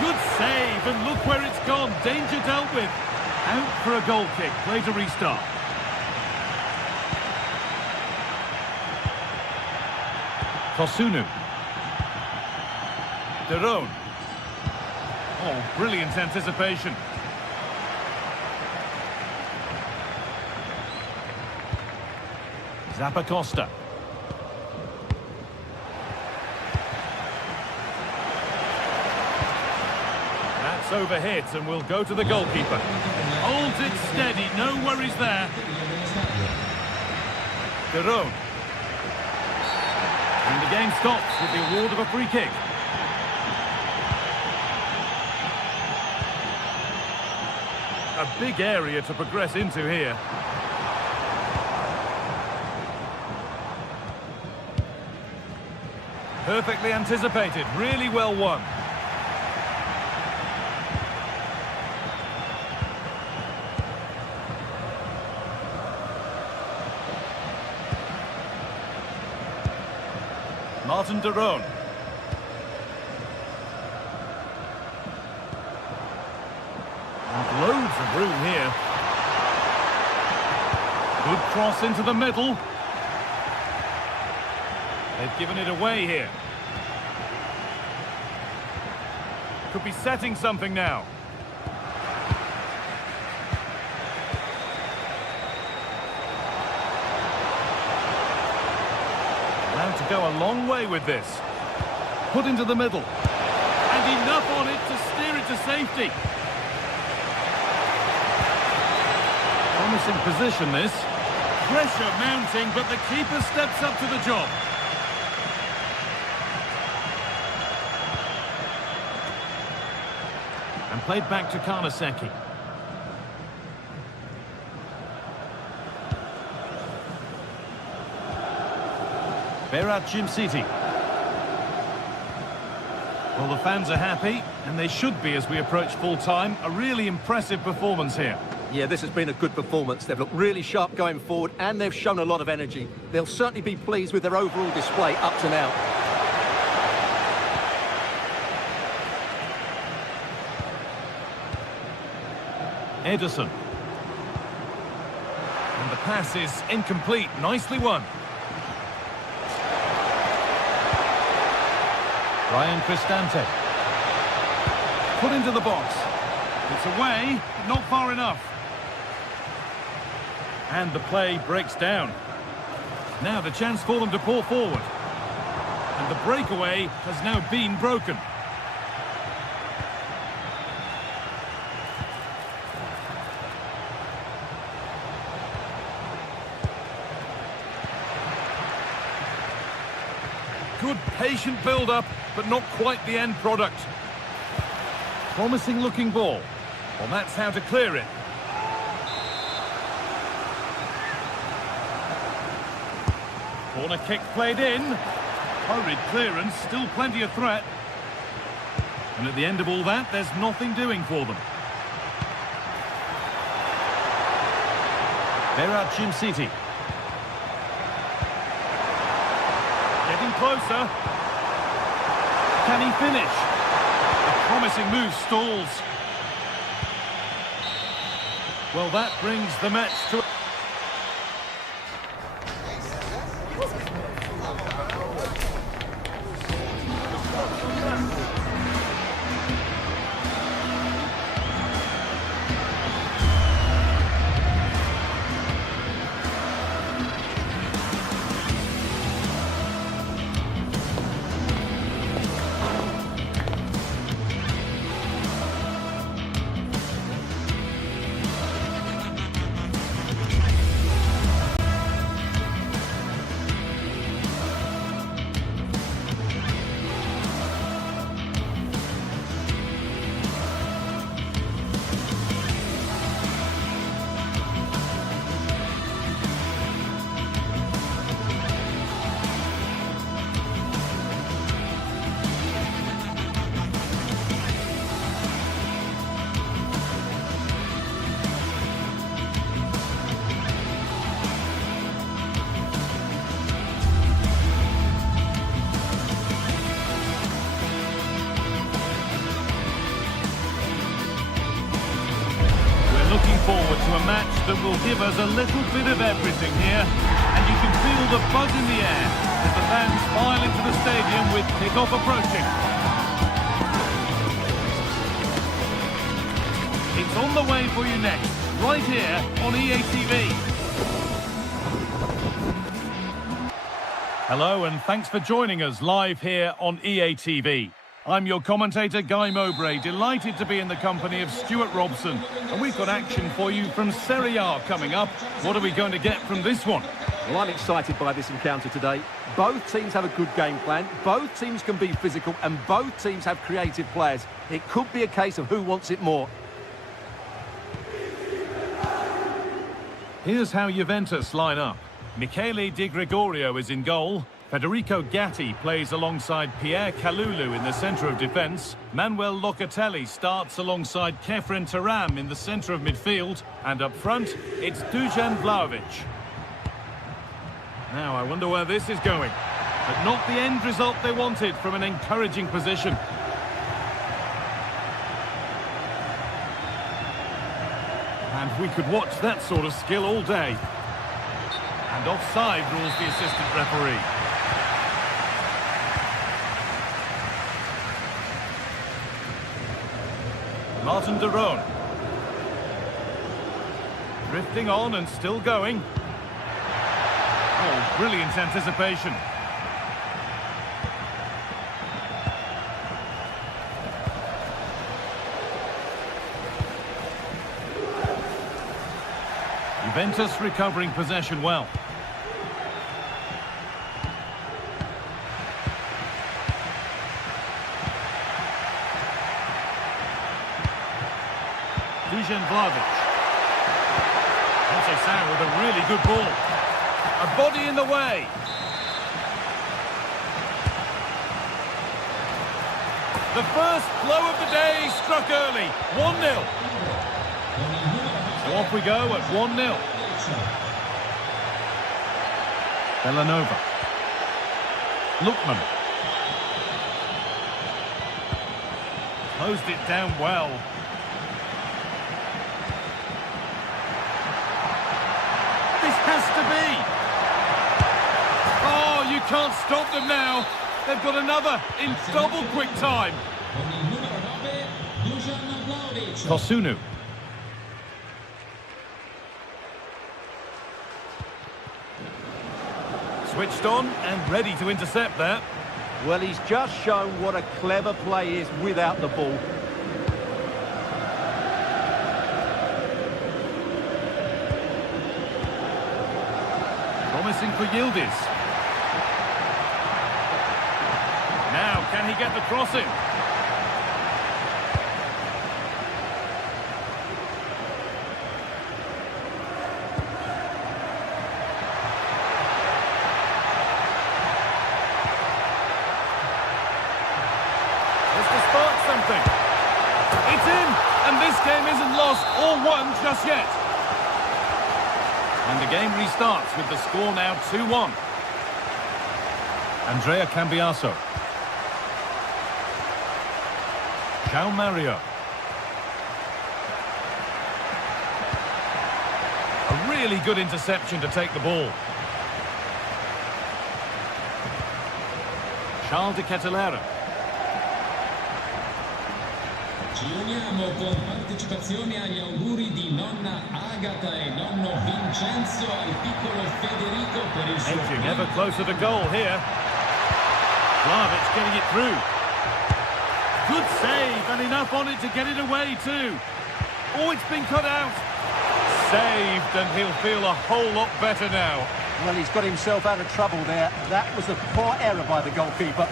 Good save, and look where it's gone. Danger dealt with. Out for a goal kick. Play to restart. Kosunu. Derone. Oh, brilliant anticipation. Zappacosta. That's overhit and will go to the goalkeeper. Holds it steady, no worries there. Derone. And the game stops with the award of a free kick. A big area to progress into here. Perfectly anticipated, really well won. Martin Derone. And loads of room here. Good cross into the middle. They've given it away here. Could be setting something now. Allowed to go a long way with this. Put into the middle. And enough on it to steer it to safety. Promising position this. Pressure mounting, but the keeper steps up to the job. And played back to Karnaseki. Berat City. Well, the fans are happy, and they should be as we approach full-time. A really impressive performance here. Yeah, this has been a good performance. They've looked really sharp going forward, and they've shown a lot of energy. They'll certainly be pleased with their overall display up to now. Ederson. And the pass is incomplete. Nicely won. Ryan Cristante. Put into the box. It's away, but not far enough. And the play breaks down. Now the chance for them to pour forward. And the breakaway has now been broken. Good patient build-up, but not quite the end product. Promising looking ball. Well, that's how to clear it. Corner kick played in. Hurried clearance, still plenty of threat. And at the end of all that, there's nothing doing for them. Berat City. Getting closer. Can he finish? A promising move stalls. Well, that brings the match to... Forward to a match that will give us a little bit of everything here, and you can feel the buzz in the air as the fans file into the Kickoff approaching. It's on the way for you next, right here on EA TV. Hello and thanks for joining us live here on EA TV. I'm your commentator, Guy Mowbray, delighted to be in the company of Stuart Robson. And we've got action for you from Serie A coming up. What are we going to get from this one? Well, I'm excited by this encounter today. Both teams have a good game plan, both teams can be physical, and both teams have creative players. It could be a case of who wants it more. Here's how Juventus line up. Michele Di Gregorio is in goal. Federico Gatti plays alongside Pierre Kalulu in the centre of defence. Manuel Locatelli starts alongside Kefren Turam in the centre of midfield. And up front, it's Dusan Vlahovic. Now, I wonder where this is going. But not the end result they wanted from an encouraging position. And we could watch that sort of skill all day. And offside rules the assistant referee. Martin de Roon. Drifting on and still going. Oh, brilliant anticipation. Juventus recovering possession well. Dusan Vlahovic. Conceição with a really good ball. A body in the way. The first blow of the day struck early. 1-0. So off we go at 1-0. Bellanova. Lookman. Closed it down well. This has to be. Oh, you can't stop them now. They've got another in double quick time. Kosunu. Switched on and ready to intercept that. Well, he's just shown what a clever play is without the ball. Promising for Yildiz. Now, can he get the crossing? It's in, and this game isn't lost or won just yet. And the game restarts with the score now 2-1. Andrea Cambiaso. João Mario. A really good interception to take the ball. Charles de Kettelera. Ci uniamo con partecipazione agli auguri di nonna Agata e nonno Vincenzo al piccolo Federico per il suo Edging ever closer to goal here. Vlahovic getting it through. Good save and enough on it to get it away too. Oh, it's been cut out. Saved, and he'll feel a whole lot better now. Well, he's got himself out of trouble there. That was a poor error by the goalkeeper.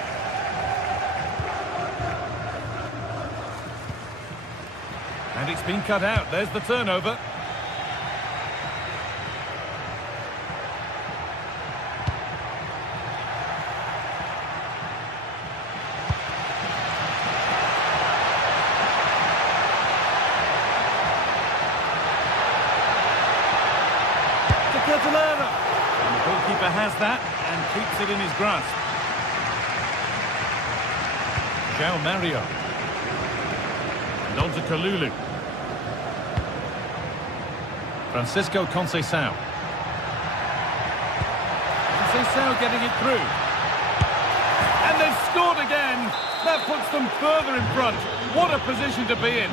And it's been cut out. There's the turnover. To Kettelera. And the goalkeeper has that and keeps it in his grasp. João Mario. And on to Kalulu. Francisco Conceição. Conceição getting it through. And they've scored again. That puts them further in front. What a position to be in.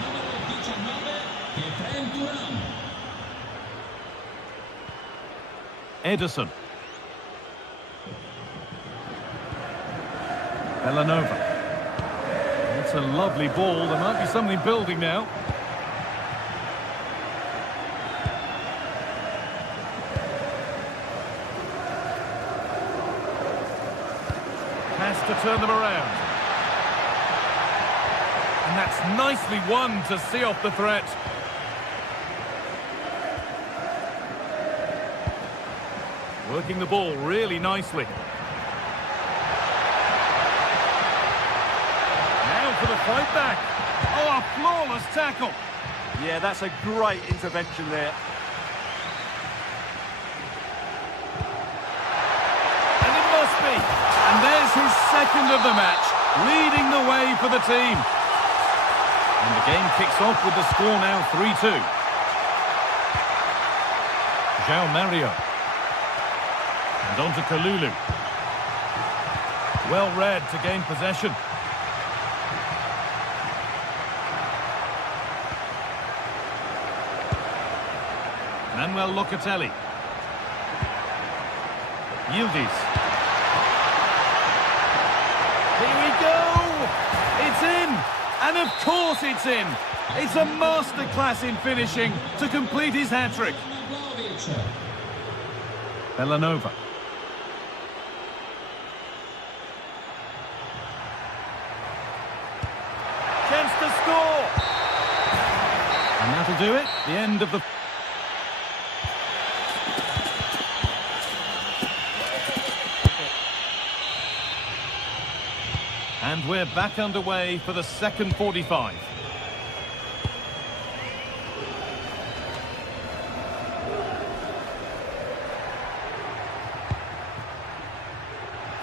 Ederson. Bellanova. It's a lovely ball. There might be something building now. Has to turn them around. And that's nicely won to see off the threat. Working the ball really nicely. Now for the fight back. Oh, a flawless tackle. Yeah, that's a great intervention there. And it must be. And there's his second of the match, leading the way for the team. And the game kicks off with the score now 3-2. João Mario. And on to Kalulu. Well read to gain possession. Manuel Locatelli. Yildiz. Here we go! It's in! And of course it's in! It's a masterclass in finishing to complete his hat-trick. Bellanova. Chance to score! And that'll do it. The end of the... And we're back underway for the second 45.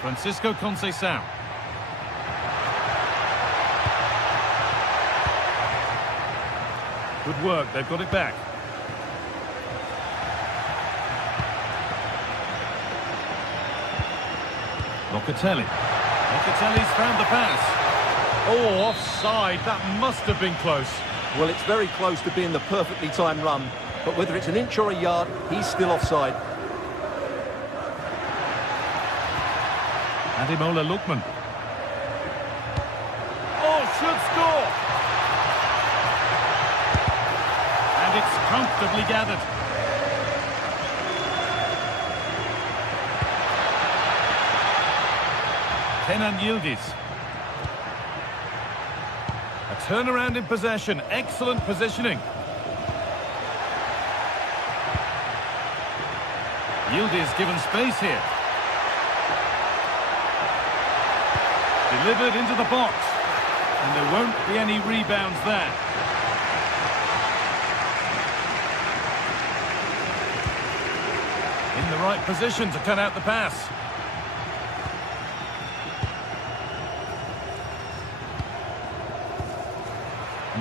Francisco Conceição. Good work, they've got it back. Locatelli. Locatelli's found the pass. Oh, offside. That must have been close. Well, it's very close to being the perfectly timed run, but whether it's an inch or a yard, he's still offside. Ademola Lookman. Oh, should score! And it's comfortably gathered. Kenan Yildiz. A turnaround in possession. Excellent positioning. Yildiz given space here. Delivered into the box. And there won't be any rebounds there. In the right position to cut out the pass.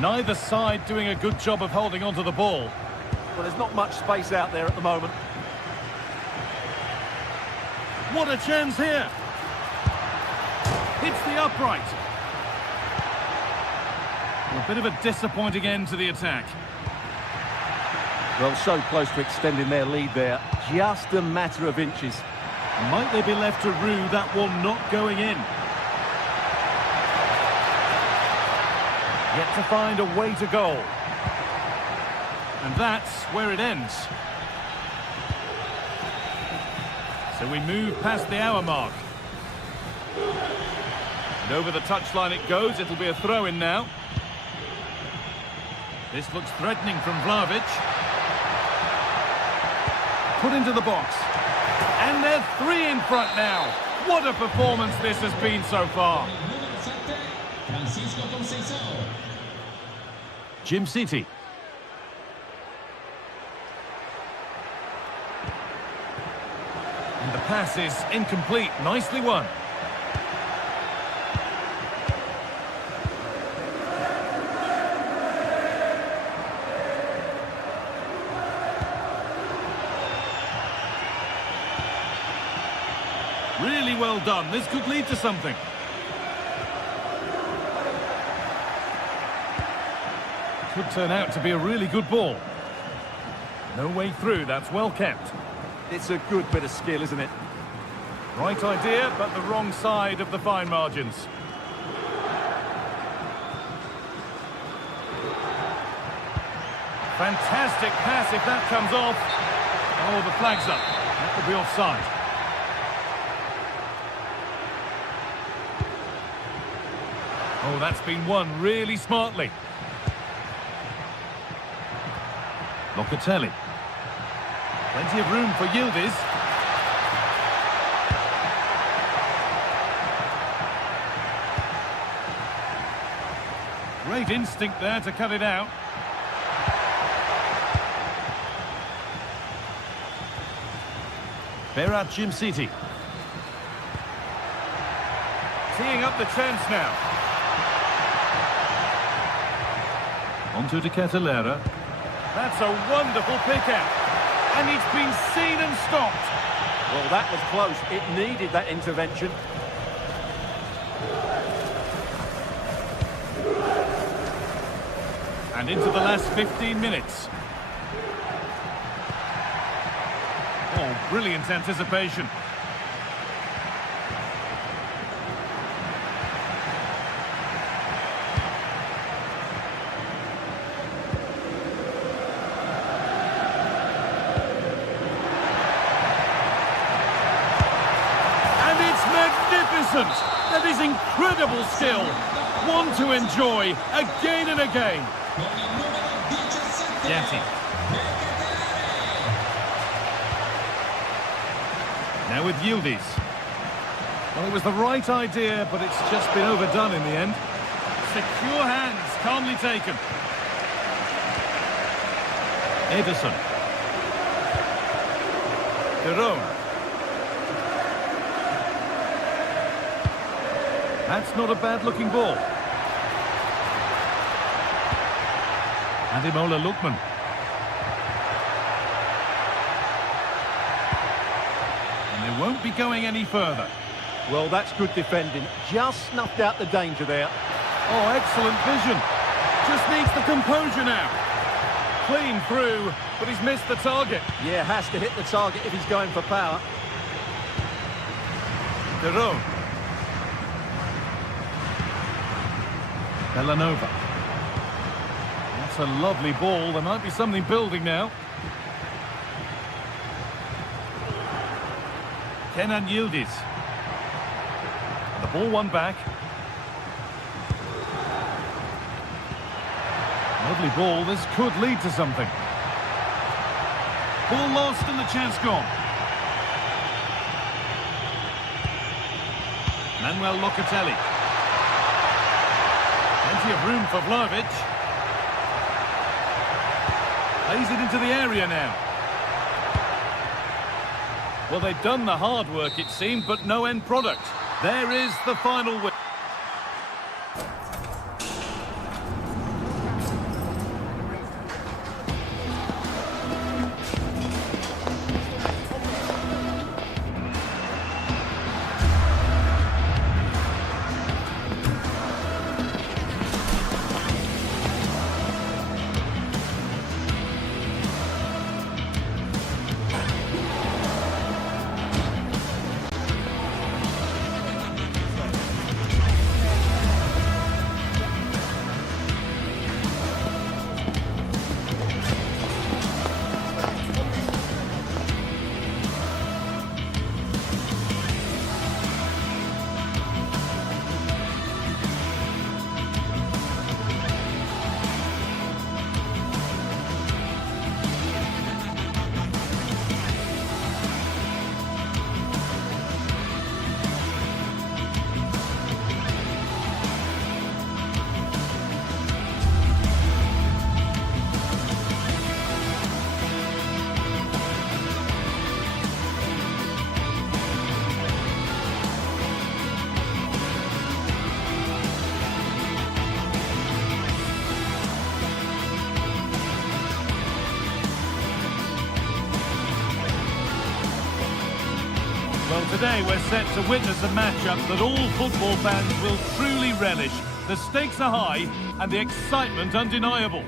Neither side doing a good job of holding onto the ball. Well, there's not much space out there at the moment. What a chance here! Hits the upright. A bit of a disappointing end to the attack. Well, so close to extending their lead there. Just a matter of inches. Might they be left to rue that one not going in? Yet to find a way to goal. And that's where it ends. So we move past the hour mark. And over the touchline it goes. It'll be a throw-in now. This looks threatening from Vlahovic. Put into the box. And they're 3 in front now. What a performance this has been so far. Jim City. And the pass is incomplete. Nicely won. Really well done. This could lead to something. Could turn out to be a really good ball. No way through, that's well kept. It's a good bit of skill, isn't it? Right idea, but the wrong side of the fine margins. Fantastic pass if that comes off. Oh, the flag's up. That could be offside. Oh, that's been won really smartly. Locatelli. Plenty of room for Yildiz. Great instinct there to cut it out. Berat City. Teeing up the chance now. Onto De Ketelera. That's a wonderful pick-out. And it's been seen and stopped. Well, that was close. It needed that intervention. And into the last 15 minutes. Oh, brilliant anticipation. And it's magnificent. That is incredible skill. One to enjoy again and again. Gatti. Now with Yildiz. Well, it was the right idea, but it's just been overdone in the end. Secure hands, calmly taken. Ederson. De Roma. That's not a bad-looking ball. Ademola Lookman. And they won't be going any further. Well, that's good defending. Just snuffed out the danger there. Oh, excellent vision. Just needs the composure now. Clean through, but he's missed the target. Yeah, has to hit the target if he's going for power. De Roma. Bellanova. That's a lovely ball. There might be something building now. Kenan Yildiz. And the ball won back. Lovely ball. This could lead to something. Ball lost and the chance gone. Manuel Locatelli. Plenty of room for Vlahovic. Plays it into the area now. Well, they've done the hard work, it seemed, but no end product. There is the final win. Well, today we're set to witness a matchup that all football fans will truly relish. The stakes are high and the excitement undeniable.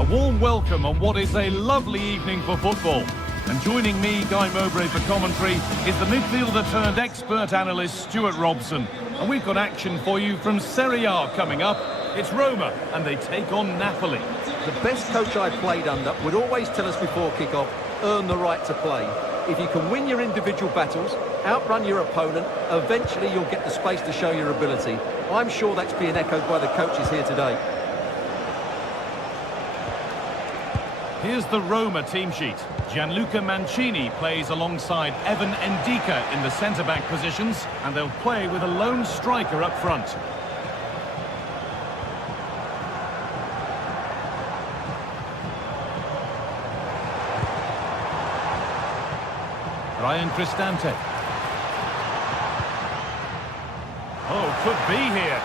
A warm welcome on what is a lovely evening for football. And joining me, Guy Mowbray, for commentary is the midfielder-turned-expert analyst Stuart Robson. And we've got action for you from Serie A coming up. It's Roma, and they take on Napoli. The best coach I played under would always tell us before kick-off, earn the right to play. If you can win your individual battles, outrun your opponent, eventually you'll get the space to show your ability. I'm sure that's being echoed by the coaches here today. Here's the Roma team sheet. Gianluca Mancini plays alongside Evan Ndika in the centre-back positions, and they'll play with a lone striker up front. Ryan Cristante. Oh, could be here.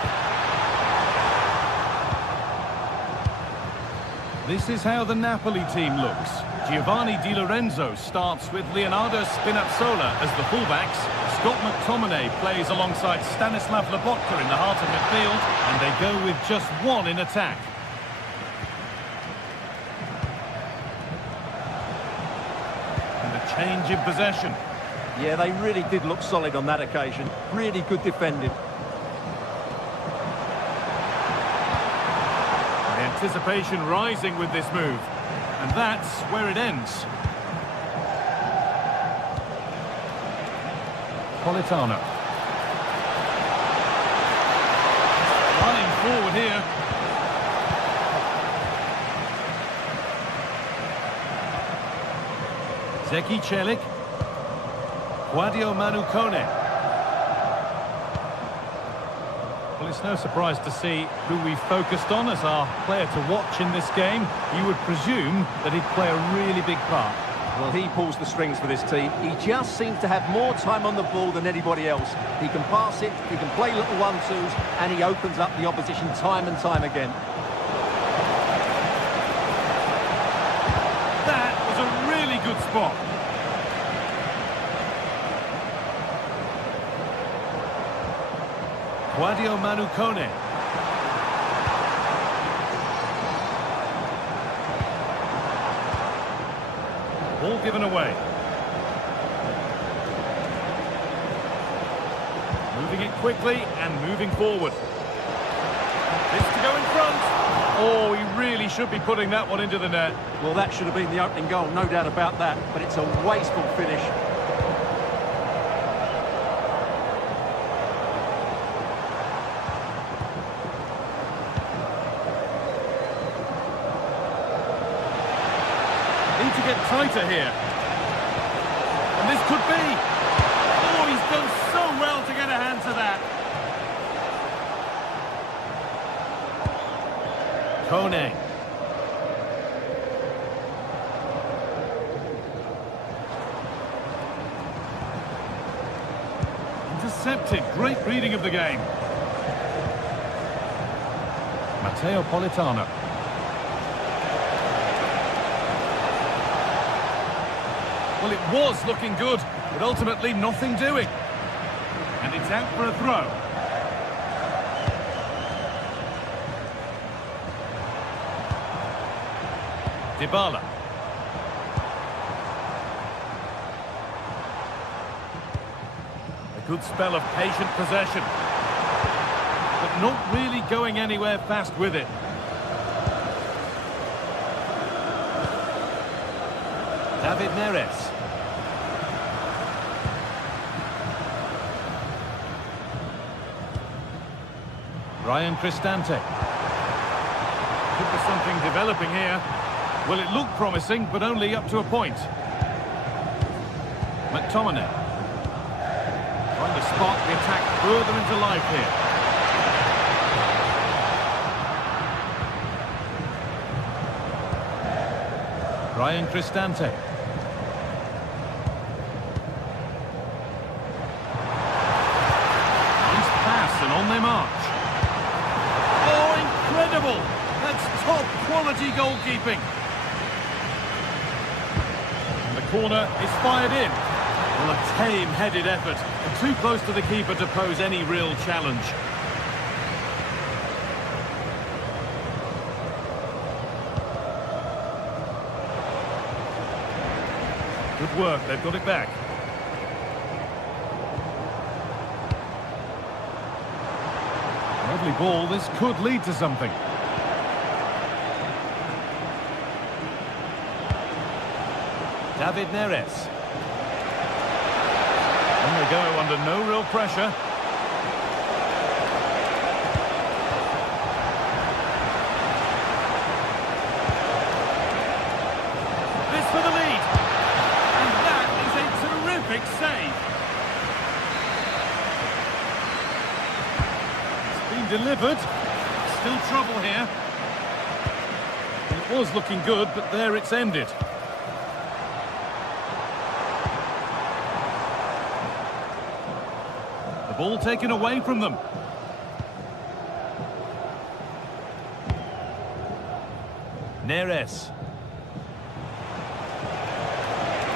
This is how the Napoli team looks. Giovanni Di Lorenzo starts with Leonardo Spinazzola as the fullbacks. Scott McTominay plays alongside Stanislav Lobotka in the heart of midfield, and they go with just one in attack. Change in possession. Yeah, they really did look solid on that occasion. Really good defending. The anticipation rising with this move. And that's where it ends. Politano. Running forward here. Zeki Celik. Guadio Manukone. Well, it's no surprise to see who we focused on as our player to watch in this game. You would presume that he'd play a really big part. Well, he pulls the strings for this team. He just seems to have more time on the ball than anybody else. He can pass it, he can play little one-twos, and he opens up the opposition time and time again. That was a really good spot. Guadio Manukone. Ball given away. Moving it quickly and moving forward. This to go in front. Oh, he really should be putting that one into the net. Well, that should have been the opening goal, no doubt about that, but it's a wasteful finish. Need to get tighter here. And this could be. Oh, he's done so well to get a hand to that. Kone. Intercepted. Great reading of the game. Matteo Politano. Well, it was looking good, but ultimately nothing doing. And it's out for a throw. Dybala. A good spell of patient possession. But not really going anywhere fast with it. David Neres. Ryan Cristante. Could be something developing here. Well, it looked promising, but only up to a point. McTominay. Trying to spark the attack further into life here. Ryan Cristante. Nice pass and on they march. Incredible! That's top-quality goalkeeping. And the corner is fired in. Well, a tame-headed effort. And too close to the keeper to pose any real challenge. Good work, they've got it back. Lovely ball, this could lead to something. David Neres. On they go under no real pressure. This for the lead. And that is a terrific save. It's been delivered. Still trouble here. It was looking good, but there it's ended. Ball taken away from them. Neres.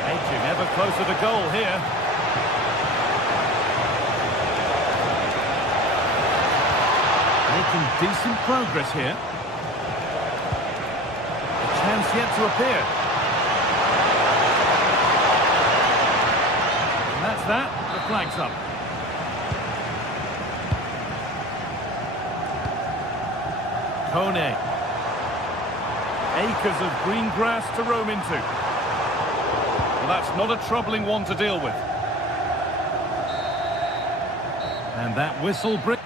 Edging ever closer to goal here. Making decent progress here. A chance yet to appear. And that's that. The flag's up. Kone. Acres of green grass to roam into. Well, that's not a troubling one to deal with. And that whistle brings...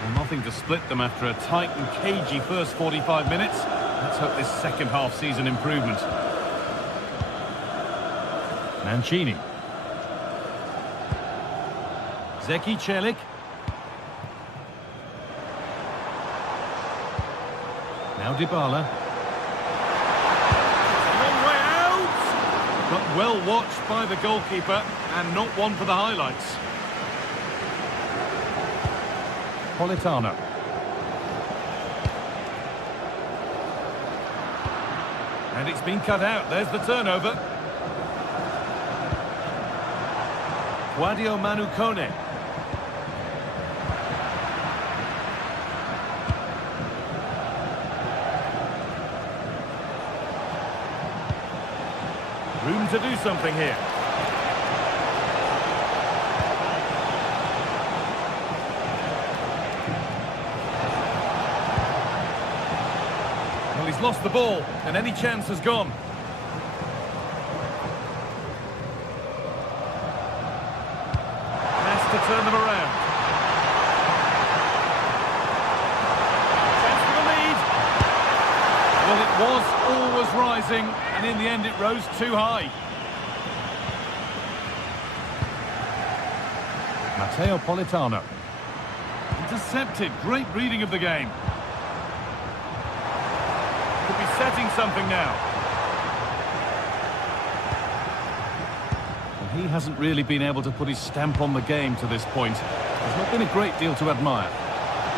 Well, nothing to split them after a tight and cagey first 45 minutes. Let's hope this second half sees an improvement. Mancini. Zeki Celik. Now Dybala. Long way out! But well watched by the goalkeeper and not one for the highlights. Politano. And it's been cut out. There's the turnover. Guadio Manu Kone. Room to do something here. Well, he's lost the ball, and any chance has gone. Has to turn them around. Chance for the lead. Well, it was always rising, and in the end it rose too high. Matteo Politano. Intercepted. Great reading of the game. Could be setting something now. And he hasn't really been able to put his stamp on the game to this point. There's not been a great deal to admire.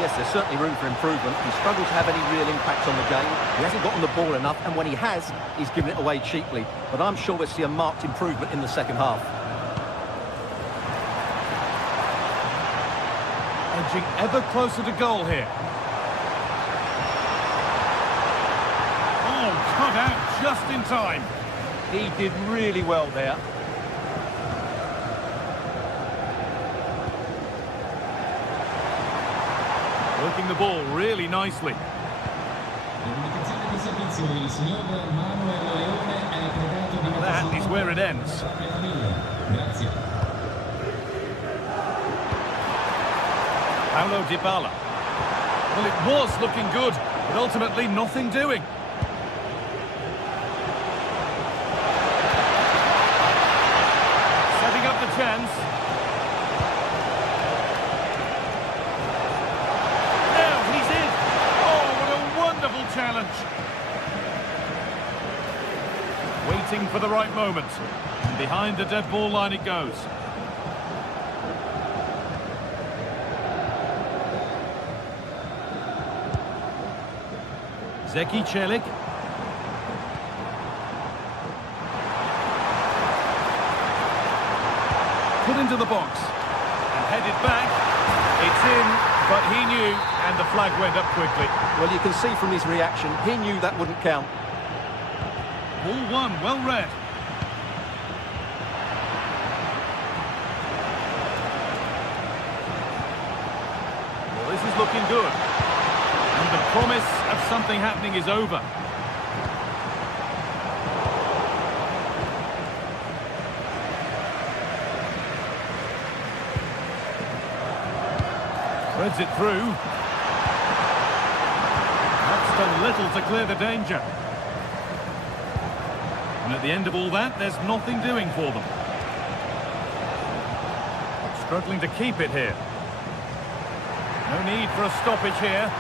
Yes, there's certainly room for improvement. He struggled to have any real impact on the game. He hasn't gotten the ball enough, and when he has, he's given it away cheaply. But I'm sure we'll see a marked improvement in the second half. Edging ever closer to goal here. Oh, cut out just in time. He did really well there. Working the ball really nicely. That is where it ends. Paulo Dybala. Well, it was looking good, but ultimately nothing doing. Setting up the chance. Challenge. Waiting for the right moment. And behind the dead ball line it goes. Zeki Celik. Put into the box. And headed back. It's in, but he knew, and the flag went up quickly. Well, you can see from his reaction, he knew that wouldn't count. Ball one, well read. Well, this is looking good. And the promise of something happening is over. Threads it through. That's done little to clear the danger. And at the end of all that, there's nothing doing for them. Struggling to keep it here. No need for a stoppage here.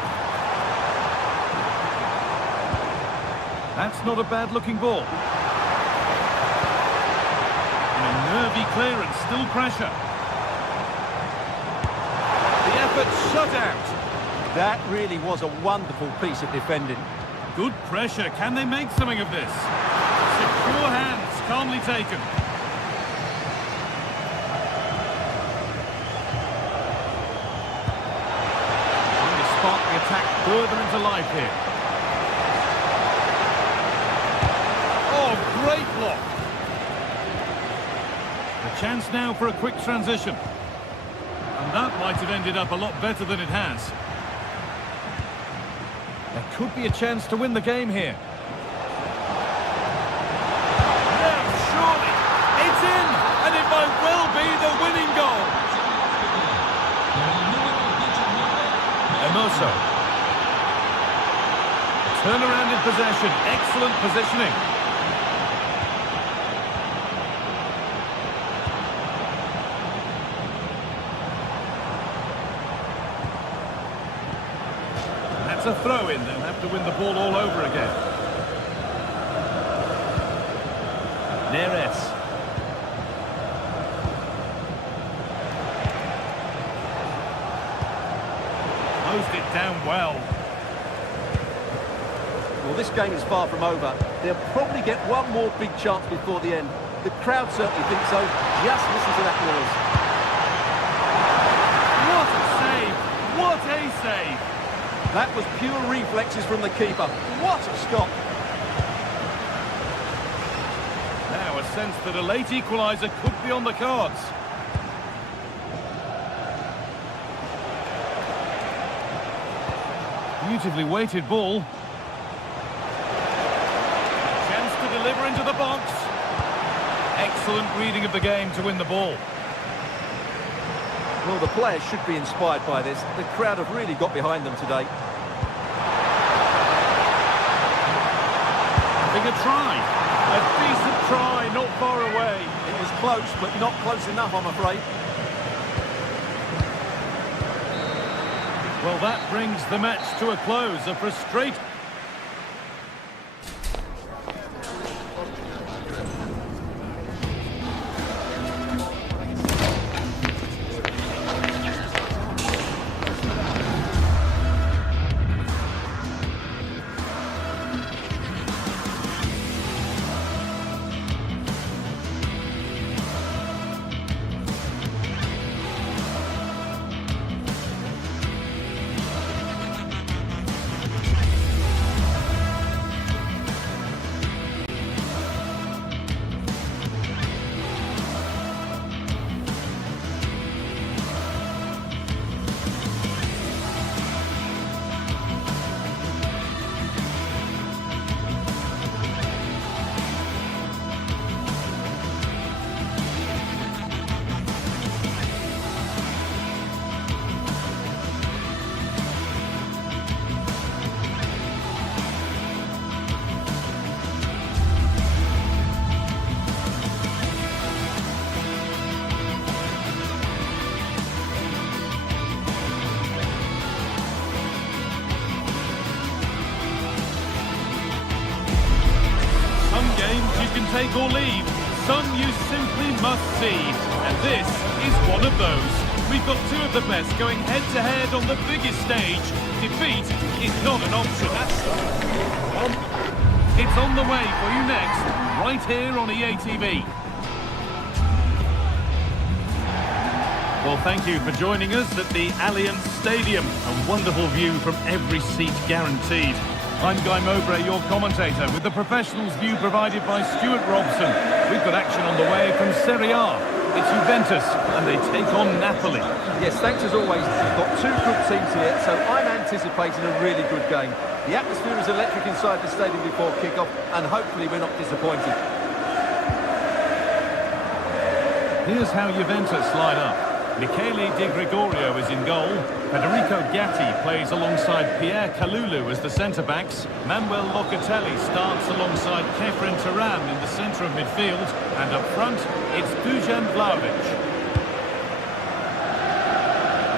That's not a bad-looking ball. And a nervy clearance, still pressure. The effort shut out. That really was a wonderful piece of defending. Good pressure. Can they make something of this? Secure hands, calmly taken. Trying to spark the attack further into life here. Oh, great block. A chance now for a quick transition. And that might have ended up a lot better than it has. There could be a chance to win the game here. Yes, surely. It's in, and it might well be the winning goal. Emoso. Turnaround in possession. Excellent positioning. That's a throw-in. They'll have to win the ball all over again. Neres. Closed it down well. Well, this game is far from over. They'll probably get one more big chance before the end. The crowd certainly think so. Just listen to that noise. What a save! What a save! That was pure reflexes from the keeper. What a stop! Now a sense that a late equaliser could be on the cards. Beautifully weighted ball. Chance to deliver into the box. Excellent reading of the game to win the ball. Well, the players should be inspired by this. The crowd have really got behind them today. Having a try. A decent try, not far away. It was close, but not close enough, I'm afraid. Well, that brings the match to a close. A frustrating... Take or leave, some you simply must see, and this is one of those. We've got two of the best going head-to-head on the biggest stage. Defeat is not an option. It's on the way for you next, right here on EA TV. Well, thank you for joining us at the Allianz Stadium. A wonderful view from every seat guaranteed. I'm Guy Mowbray, your commentator, with the professionals' view provided by Stuart Robson. We've got action on the way from Serie A. It's Juventus, and they take on Napoli. Yes, thanks as always. We've got two good teams here, so I'm anticipating a really good game. The atmosphere is electric inside the stadium before kick-off, and hopefully we're not disappointed. Here's how Juventus line up. Michele Di Gregorio is in goal. Federico Gatti plays alongside Pierre Kalulu as the centre-backs. Manuel Locatelli starts alongside Kefren Turan in the centre of midfield. And up front, it's Dusan Vlahovic.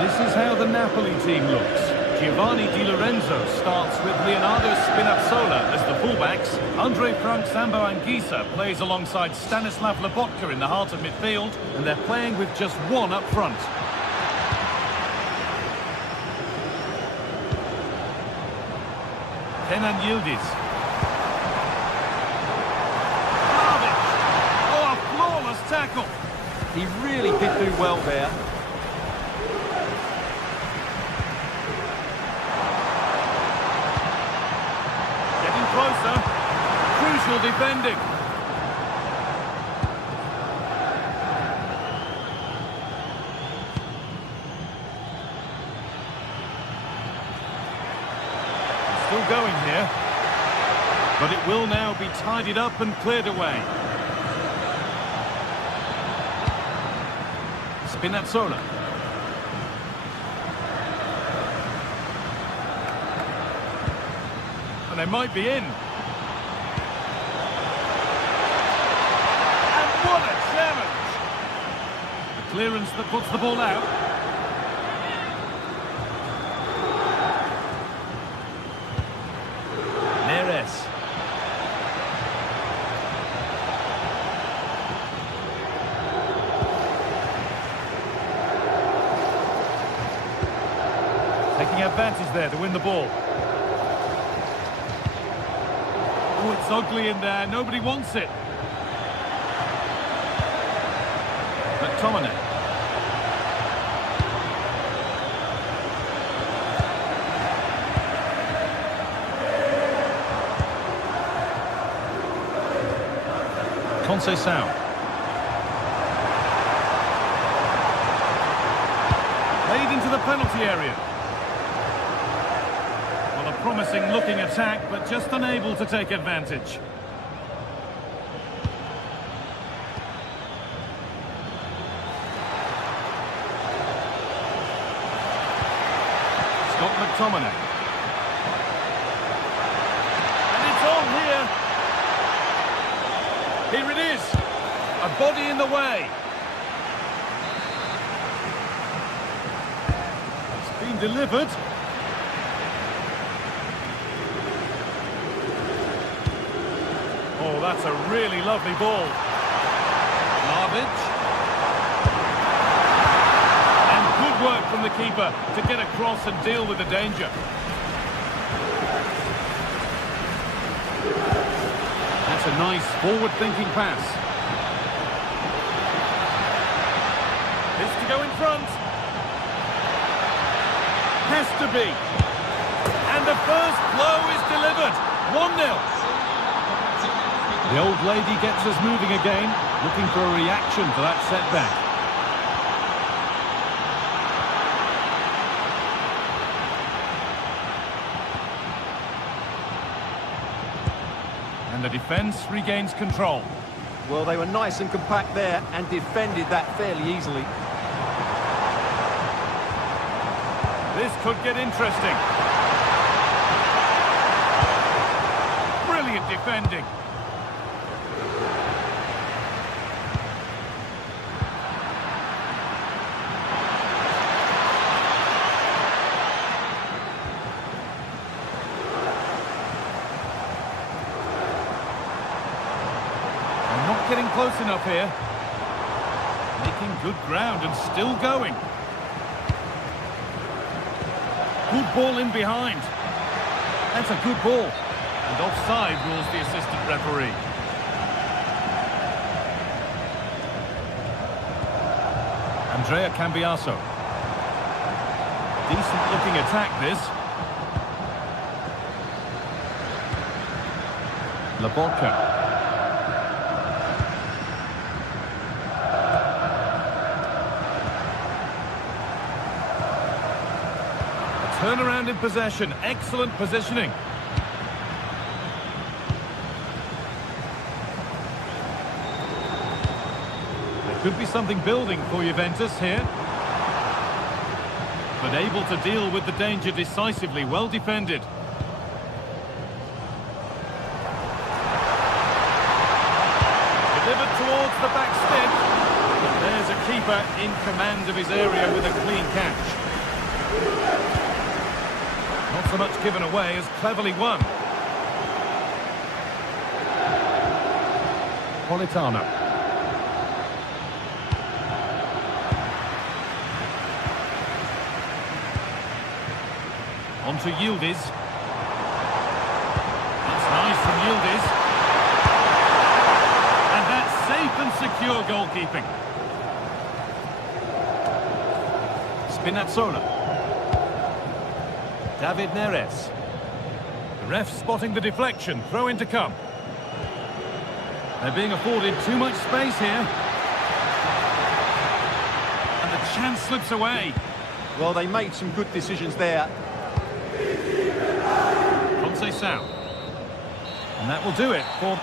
This is how the Napoli team looks. Giovanni Di Lorenzo starts with Leonardo Spinazzola as the fullbacks. Andre Frank Sambo Anguissa plays alongside Stanislav Lobotka in the heart of midfield, and they're playing with just one up front. Kenan Yildiz. Vlahovic! Oh, a flawless tackle! He really did do well there. Closer. Crucial defending. Still going here. But it will now be tidied up and cleared away. Spinazzola. And they might be in. And what a challenge! The clearance that puts the ball out. Neres. Taking advantage there to win the ball. Oh, it's ugly in there. Nobody wants it. McTominay. Conceição. Played into the penalty area. Promising looking attack, but just unable to take advantage. Scott McTominay. And it's on here. Here it is. A body in the way. It's been delivered. Oh, that's a really lovely ball. Vlahovic. And good work from the keeper to get across and deal with the danger. That's a nice forward-thinking pass. This to go in front. Has to be. And the first blow is delivered. 1-0. The old lady gets us moving again, looking for a reaction to that setback. And the defence regains control. Well, they were nice and compact there and defended that fairly easily. This could get interesting. Brilliant defending. Getting close enough here. Making good ground and still going. Good ball in behind. That's a good ball. And offside rules the assistant referee. And Cambiaso. Decent looking attack this. Laborca. Turnaround in possession, excellent positioning. There could be something building for Juventus here. But able to deal with the danger decisively, well defended. Delivered towards the back stick. But there's a keeper in command of his area with a clean catch. Not so much given away as cleverly won. Politano. On to Yildiz. That's nice from Yildiz. And that's safe and secure goalkeeping. Spinazzola. David Neres. The ref spotting the deflection. Throw in to come. They're being afforded too much space here. And the chance slips away. Well, they made some good decisions there. Conceição. And that will do it for...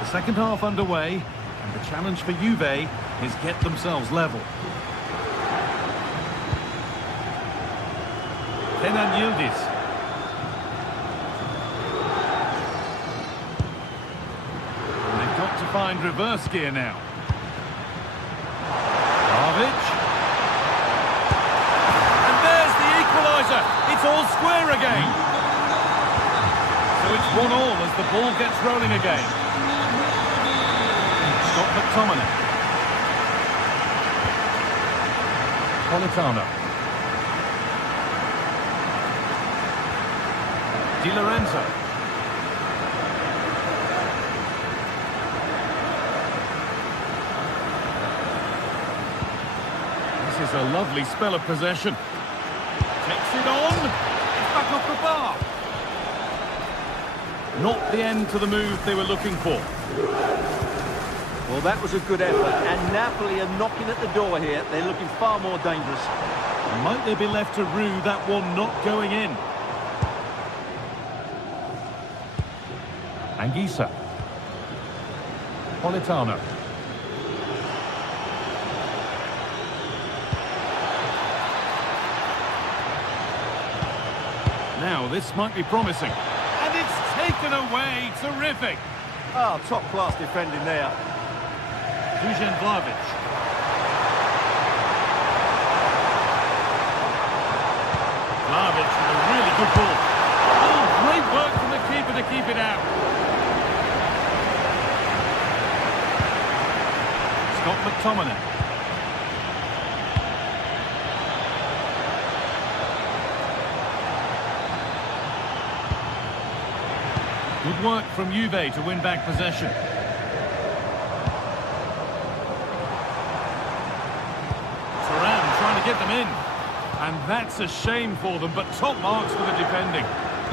The second half underway. And the challenge for Juve is get themselves level. Kenan Yildiz. And they've got to find reverse gear now. Vlahovic. And there's the equaliser. It's all square again. So it's 1-1 as the ball gets rolling again. Scott McTominay. Politano. Di Lorenzo. This is a lovely spell of possession. Takes it on. It's back off the bar. Not the end to the move they were looking for. Well, that was a good effort, and Napoli are knocking at the door here. They're looking far more dangerous. Might they be left to rue that one not going in? Anguissa. Politano. Now, this might be promising. And it's taken away. Terrific. Oh, top-class defending there. Dusan Vlahovic. Vlahovic with a really good ball. Oh, great work from the keeper to keep it out. Scott McTominay. Good work from Juve to win back possession. Trying to get them in, and that's a shame for them, but top marks for the defending.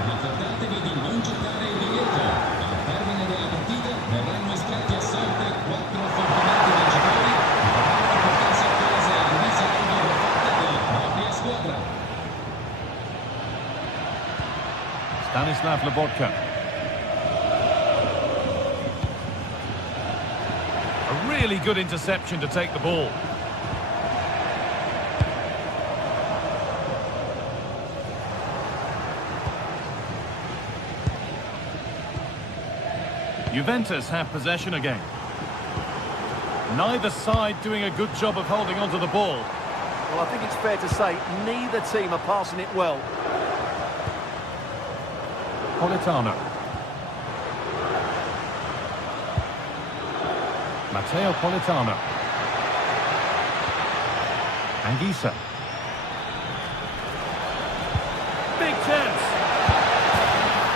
Ricordatevi di non gettare il biglietto. Al termine della partita verranno estratti a sorte 4 fortunati vincitori che potranno portarsi a casa il riservo offerta della propria squadra. Stanislav Laborca. A really good interception to take the ball. Juventus have possession again. Neither side doing a good job of holding onto the ball. Well, I think it's fair to say neither team are passing it well. Politano. Matteo Politano. Anguissa. Big chance.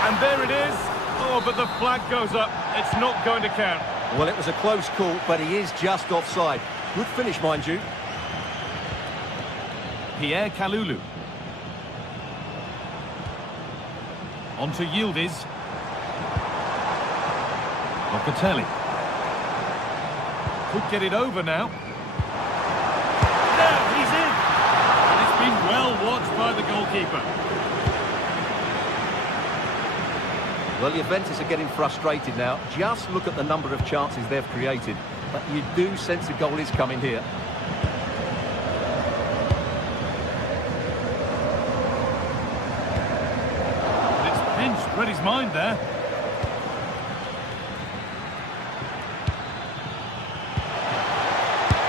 And there it is. Oh, but the flag goes up. It's not going to count. Well, it was a close call, but he is just offside. Good finish, mind you. Pierre Kalulu. On to Yildiz. Locatelli. Could get it over now. Now he's in. And it's been well watched by the goalkeeper. Well, Juventus are getting frustrated now. Just look at the number of chances they've created. But you do sense a goal is coming here. But it's pinched, read his mind there.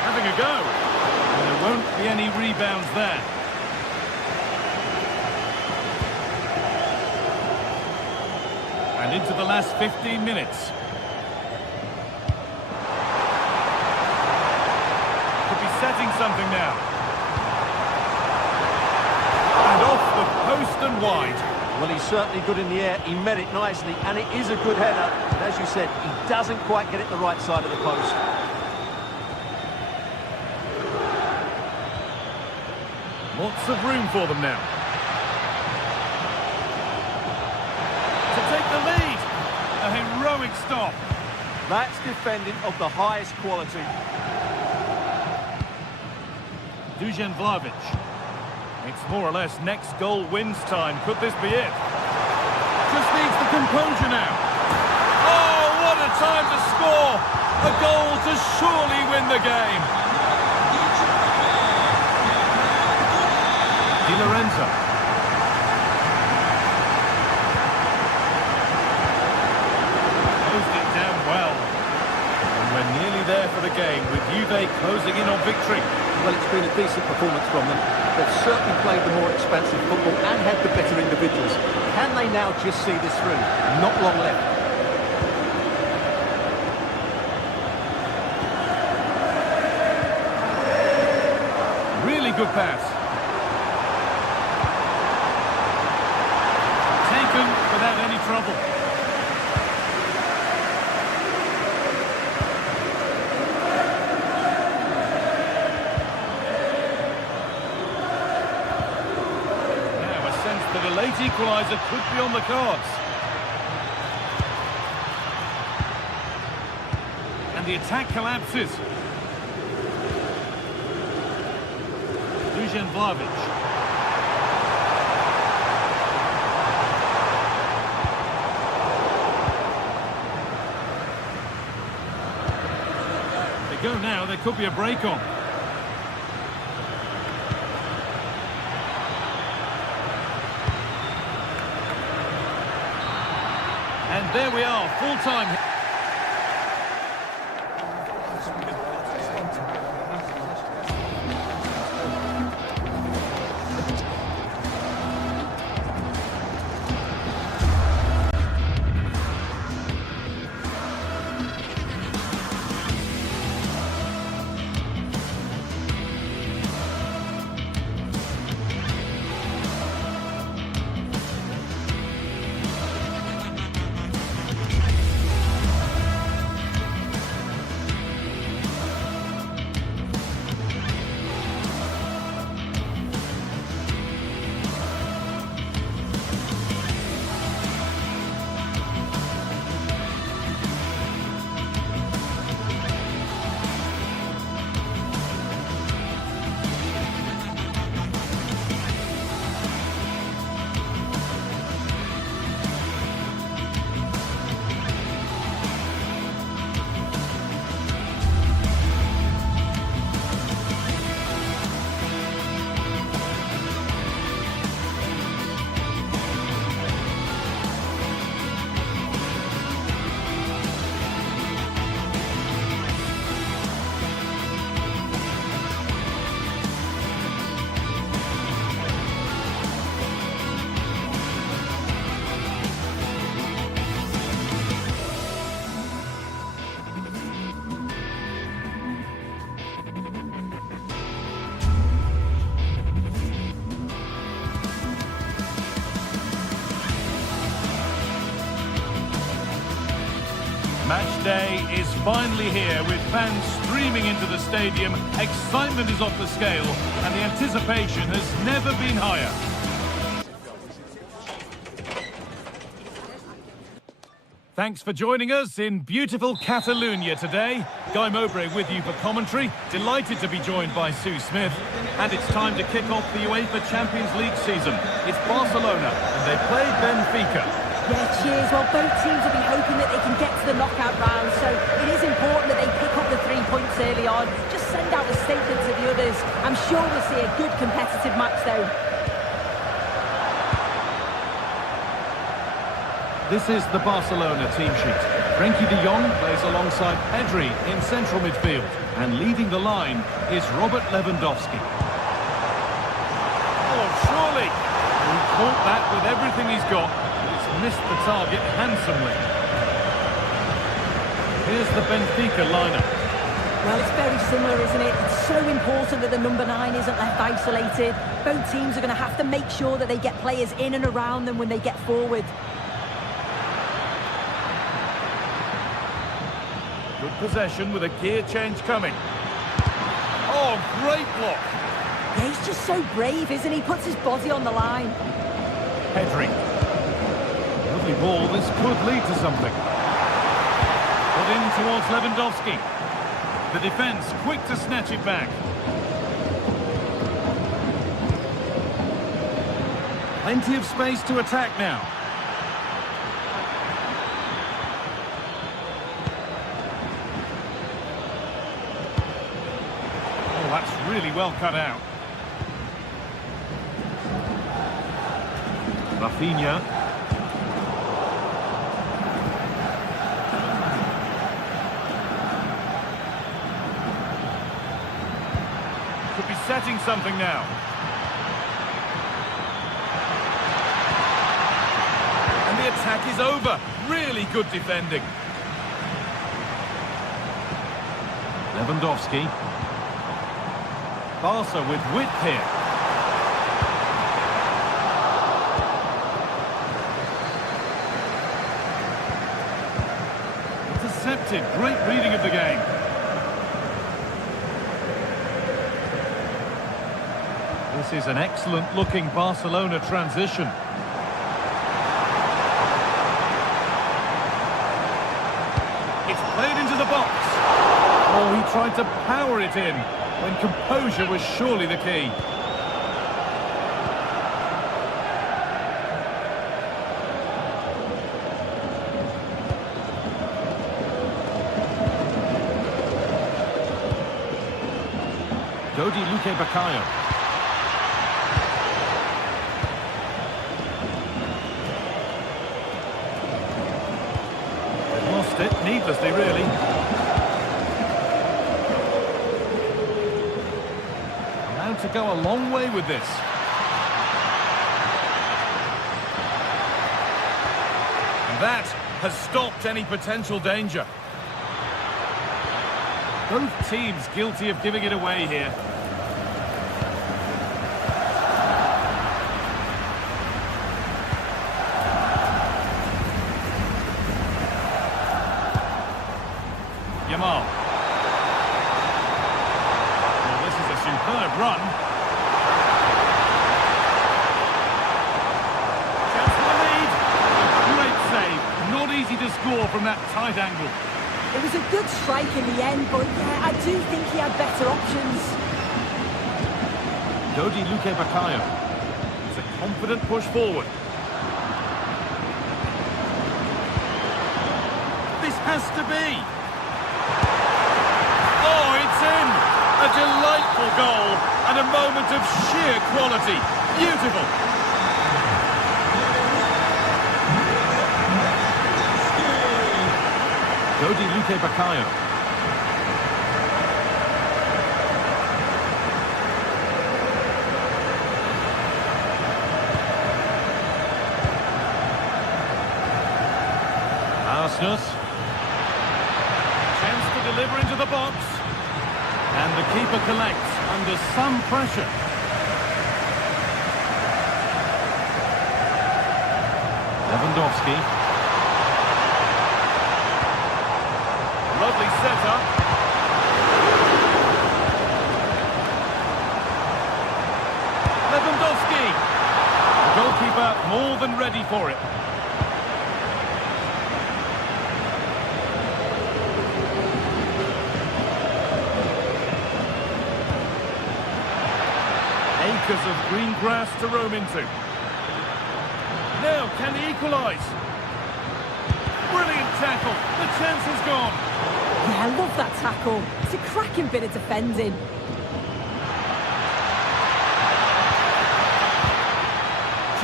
Having a go. And there won't be any rebounds there. And into the last 15 minutes. Could be setting something now. And off the post and wide. Well, he's certainly good in the air. He met it nicely, and it is a good header. But as you said, he doesn't quite get it the right side of the post. Lots of room for them now. To take the lead. A heroic stop. That's defending of the highest quality. Dusan Vlahovic. It's more or less next goal wins time. Could this be it? Just needs the composure now. Oh, what a time to score! A goal to surely win the game. Di Lorenzo. Closed it down well. And we're nearly there for the game, with Juve closing in on victory. Well, it's been a decent performance from them. They've certainly played the more expansive football and had the better individuals. Can they now just see this through? Not long left. Really good pass. Taken without any trouble. That a late equaliser could be on the cards. And the attack collapses. Dusan Vlahovic. They go now, there could be a break on. And there we are, full time. Match day is finally here with fans streaming into the stadium. Excitement is off the scale and the anticipation has never been higher. Thanks for joining us in beautiful Catalonia today. Guy Mowbray with you for commentary. Delighted to be joined by Sue Smith. And it's time to kick off the UEFA Champions League season. It's Barcelona and they play Benfica. Yeah, cheers. Well, both teams will be hoping that they can get to the knockout round, so it is important that they pick up the 3 points early on. Just send out a statement to the others. I'm sure we'll see a good competitive match, though. This is the Barcelona team sheet. Frenkie de Jong plays alongside Pedri in central midfield. And leading the line is Robert Lewandowski. Oh, surely! He caught that with everything he's got. Missed the target handsomely. Here's the Benfica lineup. Well, it's very similar, isn't it? It's so important that the number 9 isn't left isolated. Both teams are going to have to make sure that they get players in and around them when they get forward. Good possession with a gear change coming. Oh, great block. Yeah, he's just so brave, isn't he? Puts his body on the line. Pedri. Lovely ball, this could lead to something. Put in towards Lewandowski. The defence quick to snatch it back. Plenty of space to attack now. Oh, that's really well cut out. Rafinha. Could be setting something now. And the attack is over. Really good defending. Lewandowski. Barca with width here. Intercepted. Great reading of the game. This is an excellent-looking Barcelona transition. It's played into the box. Oh, he tried to power it in when composure was surely the key. Dodi Luque Baccaio. Lost it, needlessly really. Allowed to go a long way with this. And that has stopped any potential danger. Both teams guilty of giving it away here. Yamal. Well, this is a superb run. Chance for the lead. Great save. Not easy to score from that tight angle. It was a good strike in the end, but yeah, I do think he had better options. Dodi Luque Baccaio. It's a confident push forward. This has to be. Oh, it's in! A delightful goal and a moment of sheer quality. Beautiful. Dodi Luque Baccaio. Arsenal. Chance to deliver into the box. And the keeper collects under some pressure. Lewandowski. setup. Lewandowski. The goalkeeper more than ready for it. Acres of green grass to roam into. Now, can he equalise? Brilliant tackle. The chance is gone. Yeah, I love that tackle. It's a cracking bit of defending.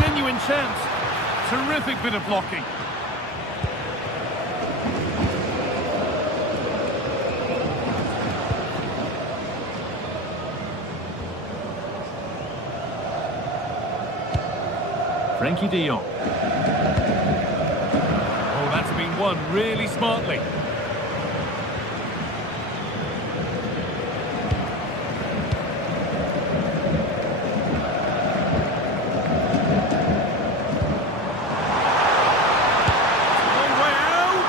Genuine chance. Terrific bit of blocking. Frankie de Jong. Oh, that's been won really smartly. Long way out!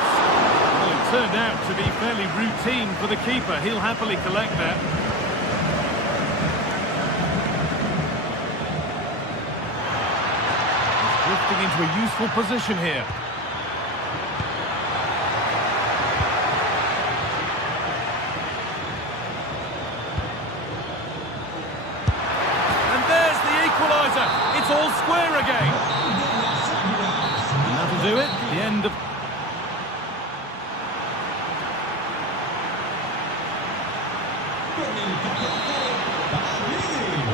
Well, it turned out to be fairly routine for the keeper. He'll happily collect that. Drifting into a useful position here. And there's the equaliser. It's all square again. And that'll do it. The end of...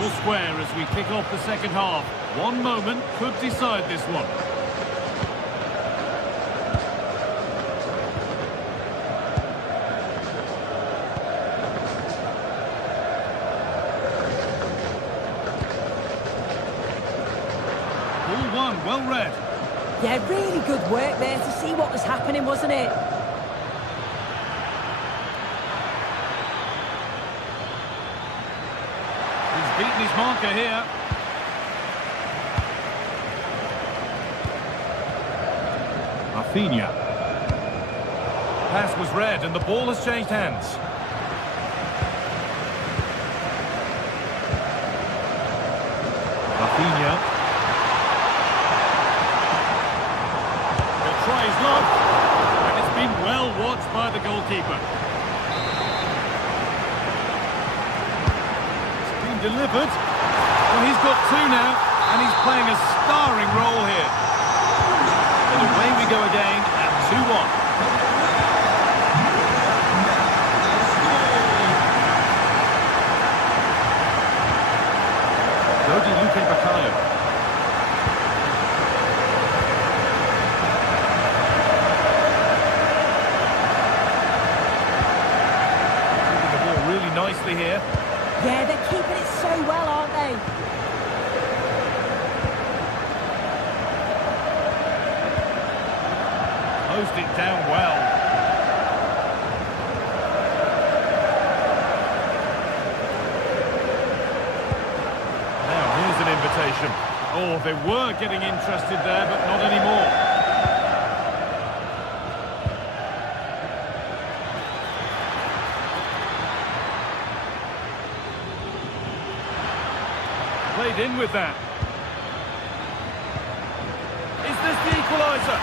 All square as we kick off the second half. One moment could decide this one. Ball one, well read. Yeah, really good work there to see what was happening, wasn't it? He's beaten his marker here. Rafinha. Pass was read and the ball has changed hands. Rafinha. He'll try his luck. And it's been well watched by the goalkeeper. It's been delivered. Well, he's got two now and he's playing a starring role here. And away we go again at 2-1. Bakayo. Moving the ball really nicely here. Yeah, they're keeping it so well, aren't they? Closed it down well. Invitation. Oh, they were getting interested there, but not anymore. Played in with that. Is this the equaliser?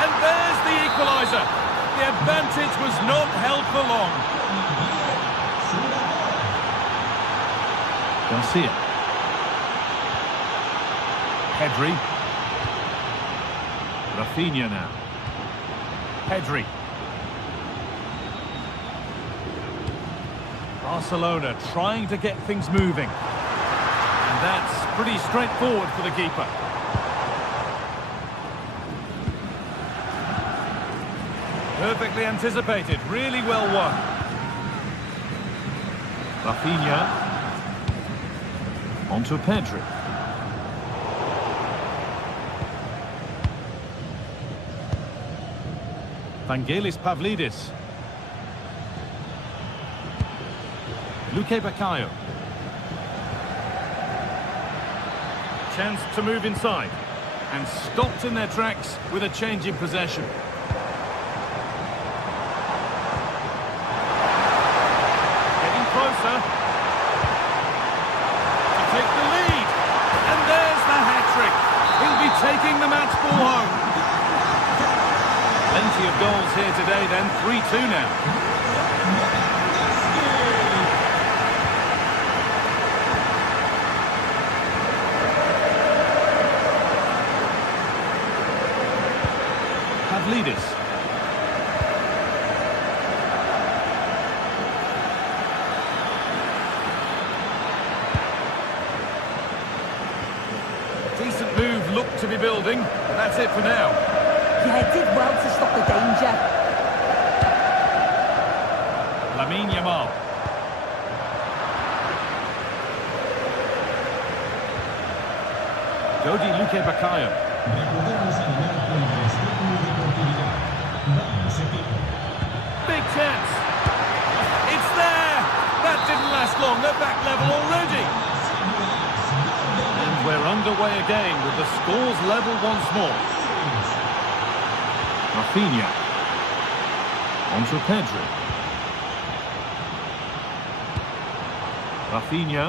And there's the equaliser. The advantage was not held for long. Garcia. Pedri. Rafinha now. Pedri. Barcelona trying to get things moving. And that's pretty straightforward for the keeper. Perfectly anticipated, really well won. Rafinha. On to Pedri. Vangelis Pavlidis. Luke Bakayo. Chance to move inside. And stopped in their tracks with a change in possession. taking the match ball home. Plenty of goals here today then, 3-2 now. Leaders. Decent move looked to be building, but that's it for now. Yeah, did well to stop the danger. Lamine Yamal. Dodi Luque Bakayo. Big chance. It's there. That didn't last long. They're back level already. And we're underway again with the scores level once more. Rafinha. On to Pedro. Rafinha.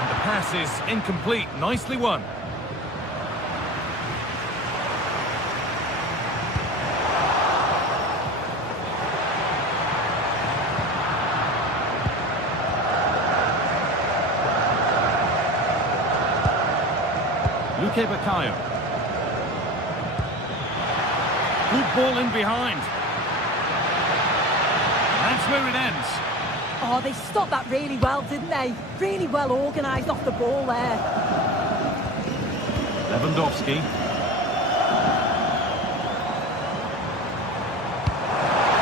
And the pass is incomplete. Nicely won. Luque Bakayo. Good ball in behind. That's where it ends. Oh, they stopped that really well, didn't they? Really well organised off the ball there. Lewandowski.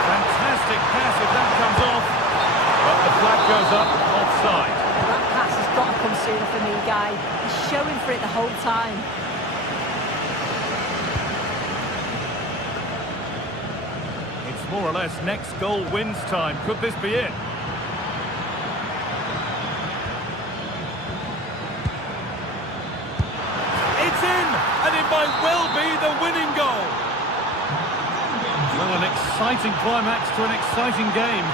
Fantastic pass if that comes off. But the flag goes up, offside. That pass has got to come sooner for me, Guy. He's showing for it the whole time. It's more or less next goal wins time. Could this be it? It's in! And it might well be the winning goal. Well, an exciting climax to an exciting game.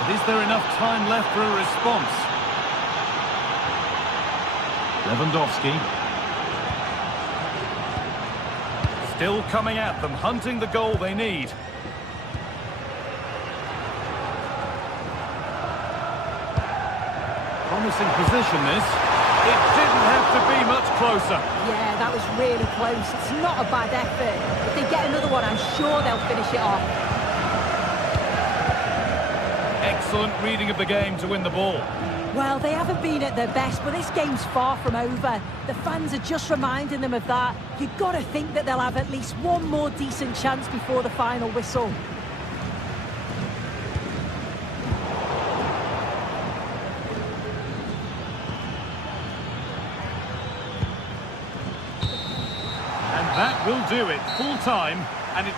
But is there enough time left for a response? Lewandowski. Still coming at them, hunting the goal they need. Promising position this. It didn't have to be much closer. Yeah, that was really close. It's not a bad effort. If they get another one, I'm sure they'll finish it off. Excellent reading of the game to win the ball. Well, they haven't been at their best, but this game's far from over. The fans are just reminding them of that. You've got to think that they'll have at least one more decent chance before the final whistle. And that will do it. Full time, and it...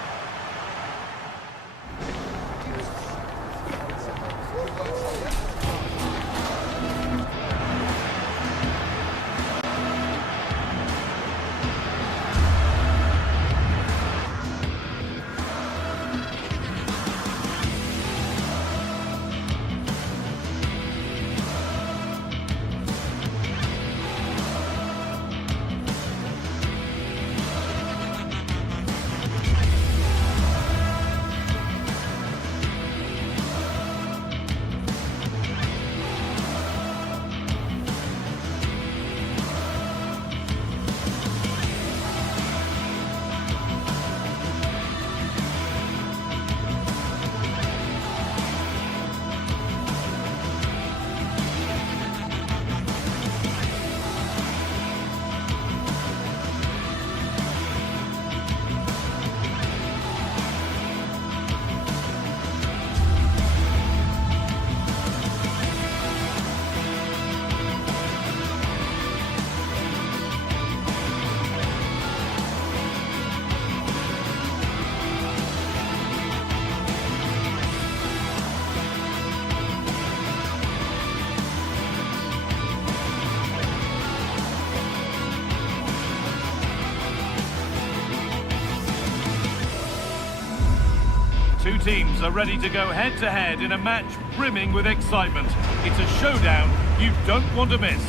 Two teams are ready to go head-to-head in a match brimming with excitement. It's a showdown you don't want to miss.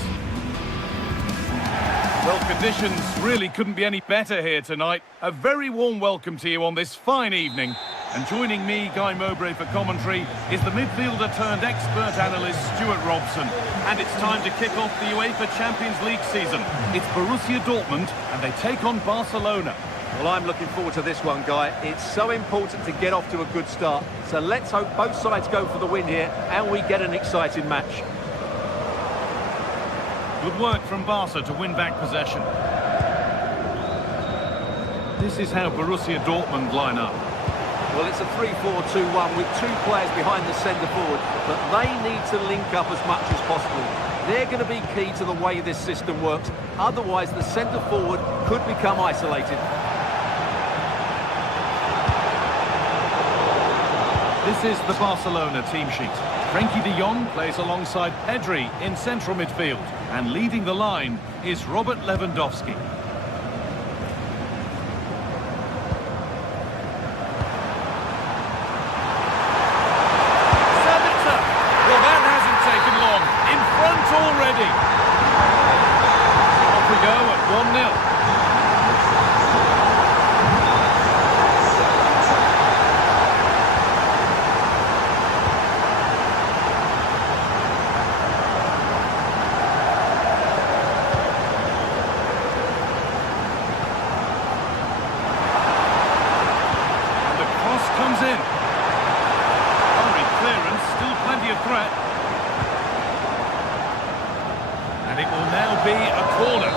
Well, conditions really couldn't be any better here tonight. A very warm welcome to you on this fine evening. And joining me, Guy Mowbray, for commentary is the midfielder-turned-expert analyst, Stuart Robson. And it's time to kick off the UEFA Champions League season. It's Borussia Dortmund, and they take on Barcelona. Well, I'm looking forward to this one, Guy. It's so important to get off to a good start. So let's hope both sides go for the win here and we get an exciting match. Good work from Barca to win back possession. This is how Borussia Dortmund line up. Well, it's a 3-4-2-1 with two players behind the centre-forward, but they need to link up as much as possible. They're going to be key to the way this system works. Otherwise, the centre-forward could become isolated. This is the Barcelona team sheet. Frenkie de Jong plays alongside Pedri in central midfield. And leading the line is Robert Lewandowski. Sabitzer! Well, that hasn't taken long. In front already. Off we go at 1-0. Comes in. Hurry clearance, still plenty of threat. And it will now be a corner.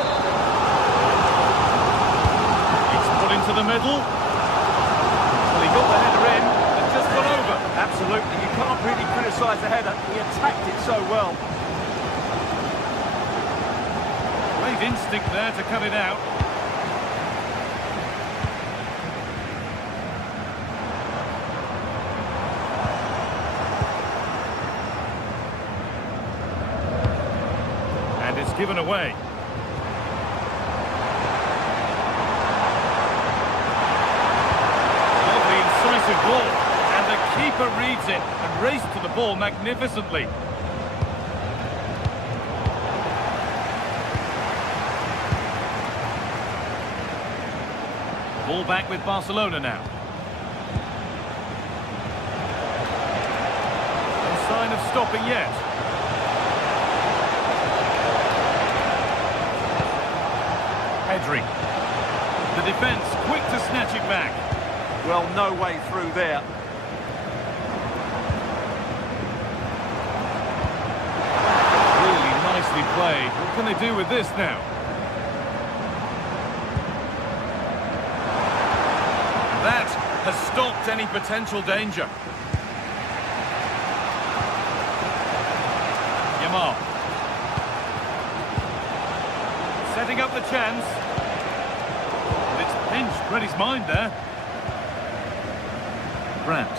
It's put into the middle. Well, he got the header in and just got over. Absolutely, you can't really criticise the header. He attacked it so well. Great instinct there to cut it out. It's given away. Lovely incisive ball, and the keeper reads it and raced to the ball magnificently. Ball back with Barcelona now. No sign of stopping yet. Pedri. The defence quick to snatch it back. Well, no way through there. Really nicely played. What can they do with this now? That has stopped any potential danger. Yamal. Setting up the chance. But it's pinched Reddy's mind there. Brandt.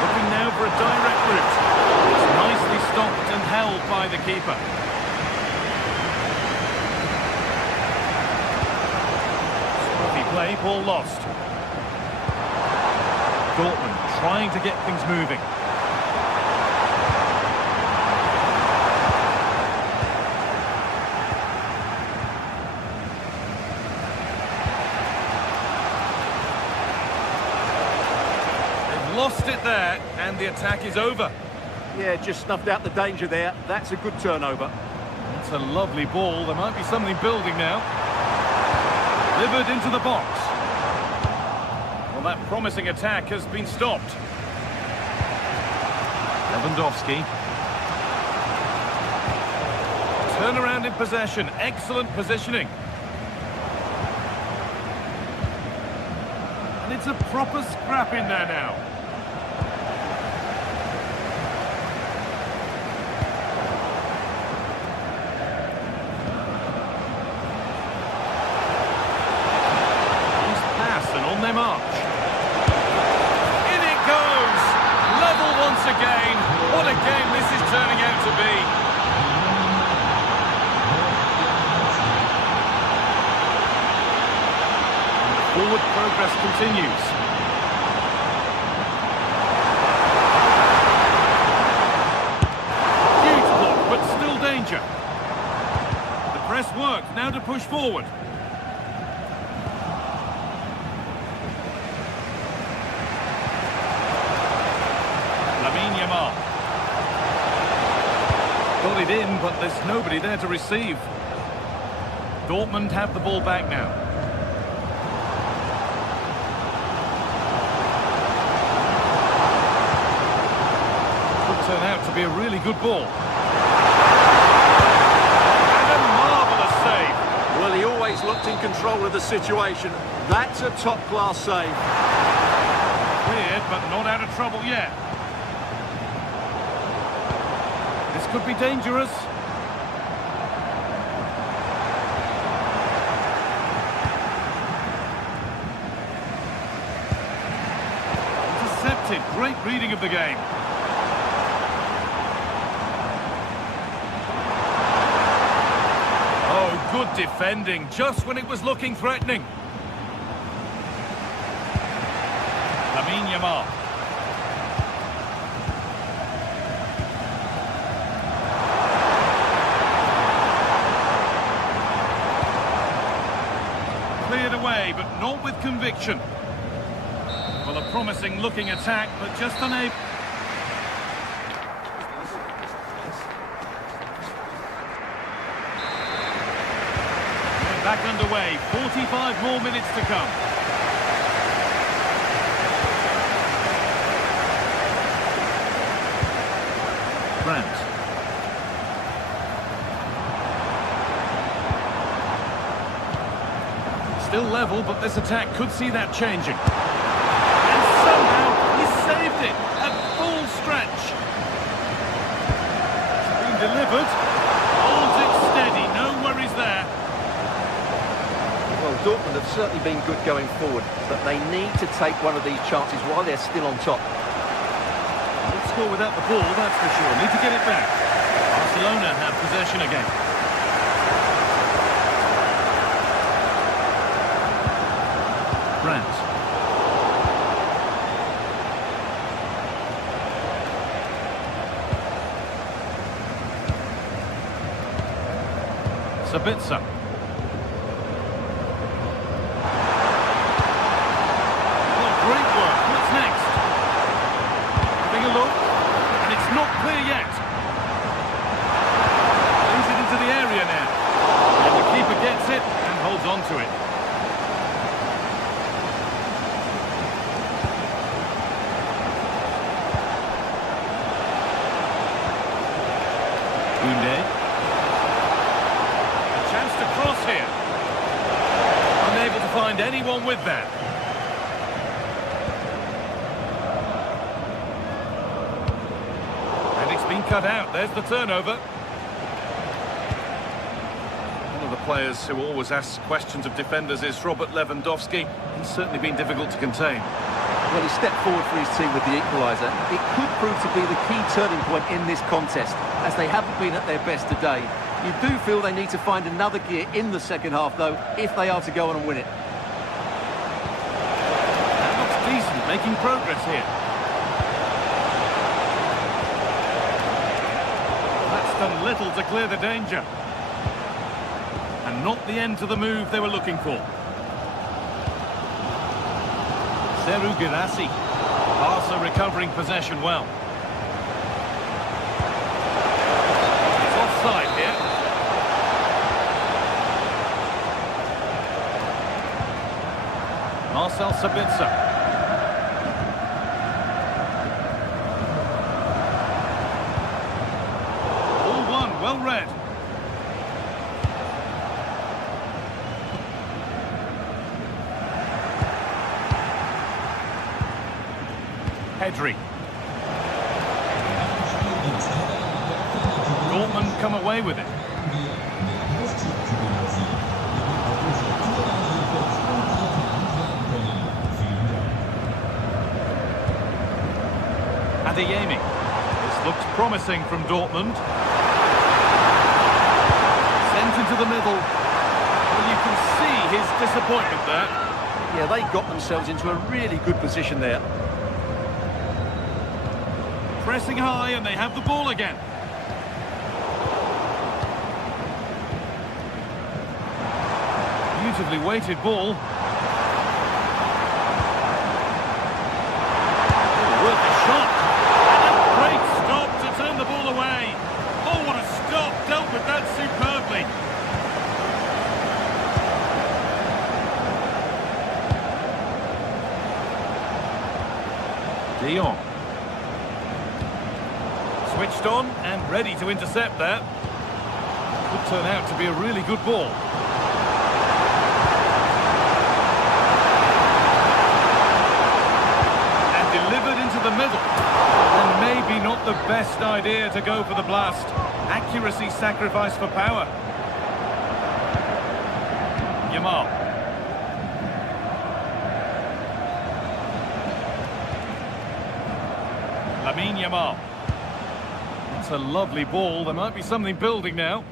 Looking now for a direct route. It's nicely stopped and held by the keeper. Scruffy play, ball lost. Dortmund trying to get things moving. They've lost it there, and the attack is over. Yeah, just snuffed out the danger there. That's a good turnover. That's a lovely ball. There might be something building now. Delivered into the box. That promising attack has been stopped. Lewandowski. Turn around in possession. Excellent positioning. And it's a proper scrap in there now. Nice pass and on their march. Once again, what a game this is turning out to be. Forward progress continues. forward. Got it in, but there's nobody there to receive. Dortmund have the ball back now. Could turn out to be a really good ball. And a marvellous save. Well, he always looked in control of the situation. That's a top-class save. Cleared, but not out of trouble yet. This could be dangerous. Intercepted. Great reading of the game. Oh, good defending, just when it was looking threatening. Yamal. Cleared away, but not with conviction. Well, a promising looking attack, but just unable. We're back underway, 45 more minutes to come. Still level, but this attack could see that changing. And somehow he saved it at full stretch. It's been delivered. Holds it steady, no worries there. Well, Dortmund have certainly been good going forward, but they need to take one of these chances while they're still on top. Won't score without the ball, that's for sure. Need to get it back. Barcelona have possession again. Brandt. Sabitzer. Oh, great work. What's next? Having a look, and it's not clear yet. Brings it into the area now. And the keeper gets it and holds on to it. Find anyone with that. And it's been cut out. There's the turnover. One of the players who always asks questions of defenders is Robert Lewandowski. He's certainly been difficult to contain. Well, he stepped forward for his team with the equaliser. It could prove to be the key turning point in this contest, as they haven't been at their best today. You do feel they need to find another gear in the second half, though, if they are to go on and win it. That looks decent, making progress here. That's done little to clear the danger. And not the end to the move they were looking for. Seru Girassi. Barca recovering possession well. It's offside here. Marcel Sabitzer. All one, well read. Pedri. Dortmund come away with it. Adeyemi. This looks promising from Dortmund. Sent into the middle. Well, you can see his disappointment there. Yeah, they got themselves into a really good position there. Pressing high and they have the ball again. beautifully weighted ball. Worth a shot. And a great stop to turn the ball away. Oh, what a stop. Dealt with that superbly. De Jong. Switched on and ready to intercept there. Could turn out to be a really good ball. And delivered into the middle. And maybe not the best idea to go for the blast. Accuracy sacrificed for power. Yamal. Yamal. It's a lovely ball. There might be something building now.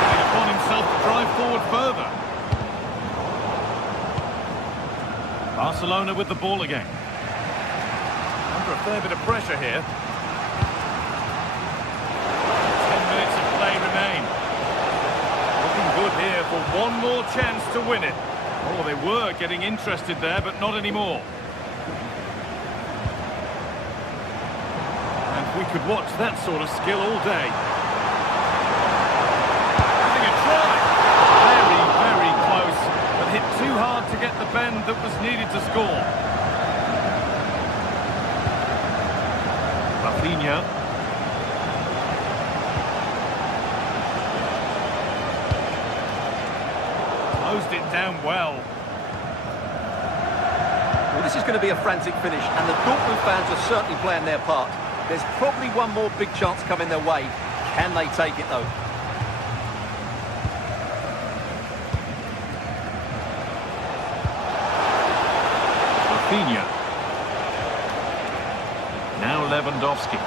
Taking it upon himself to drive forward further. Barcelona with the ball again. Under a fair bit of pressure here. Remain. Looking good here for one more chance to win it. Oh, they were getting interested there, but not anymore. And we could watch that sort of skill all day. Having a try. Very, very close, but hit too hard to get the bend that was needed to score. Rafinha. Closed it down well. Well, this is going to be a frantic finish, and the Dortmund fans are certainly playing their part. There's probably one more big chance coming their way. Can they take it, though? Rafinha. Now Lewandowski.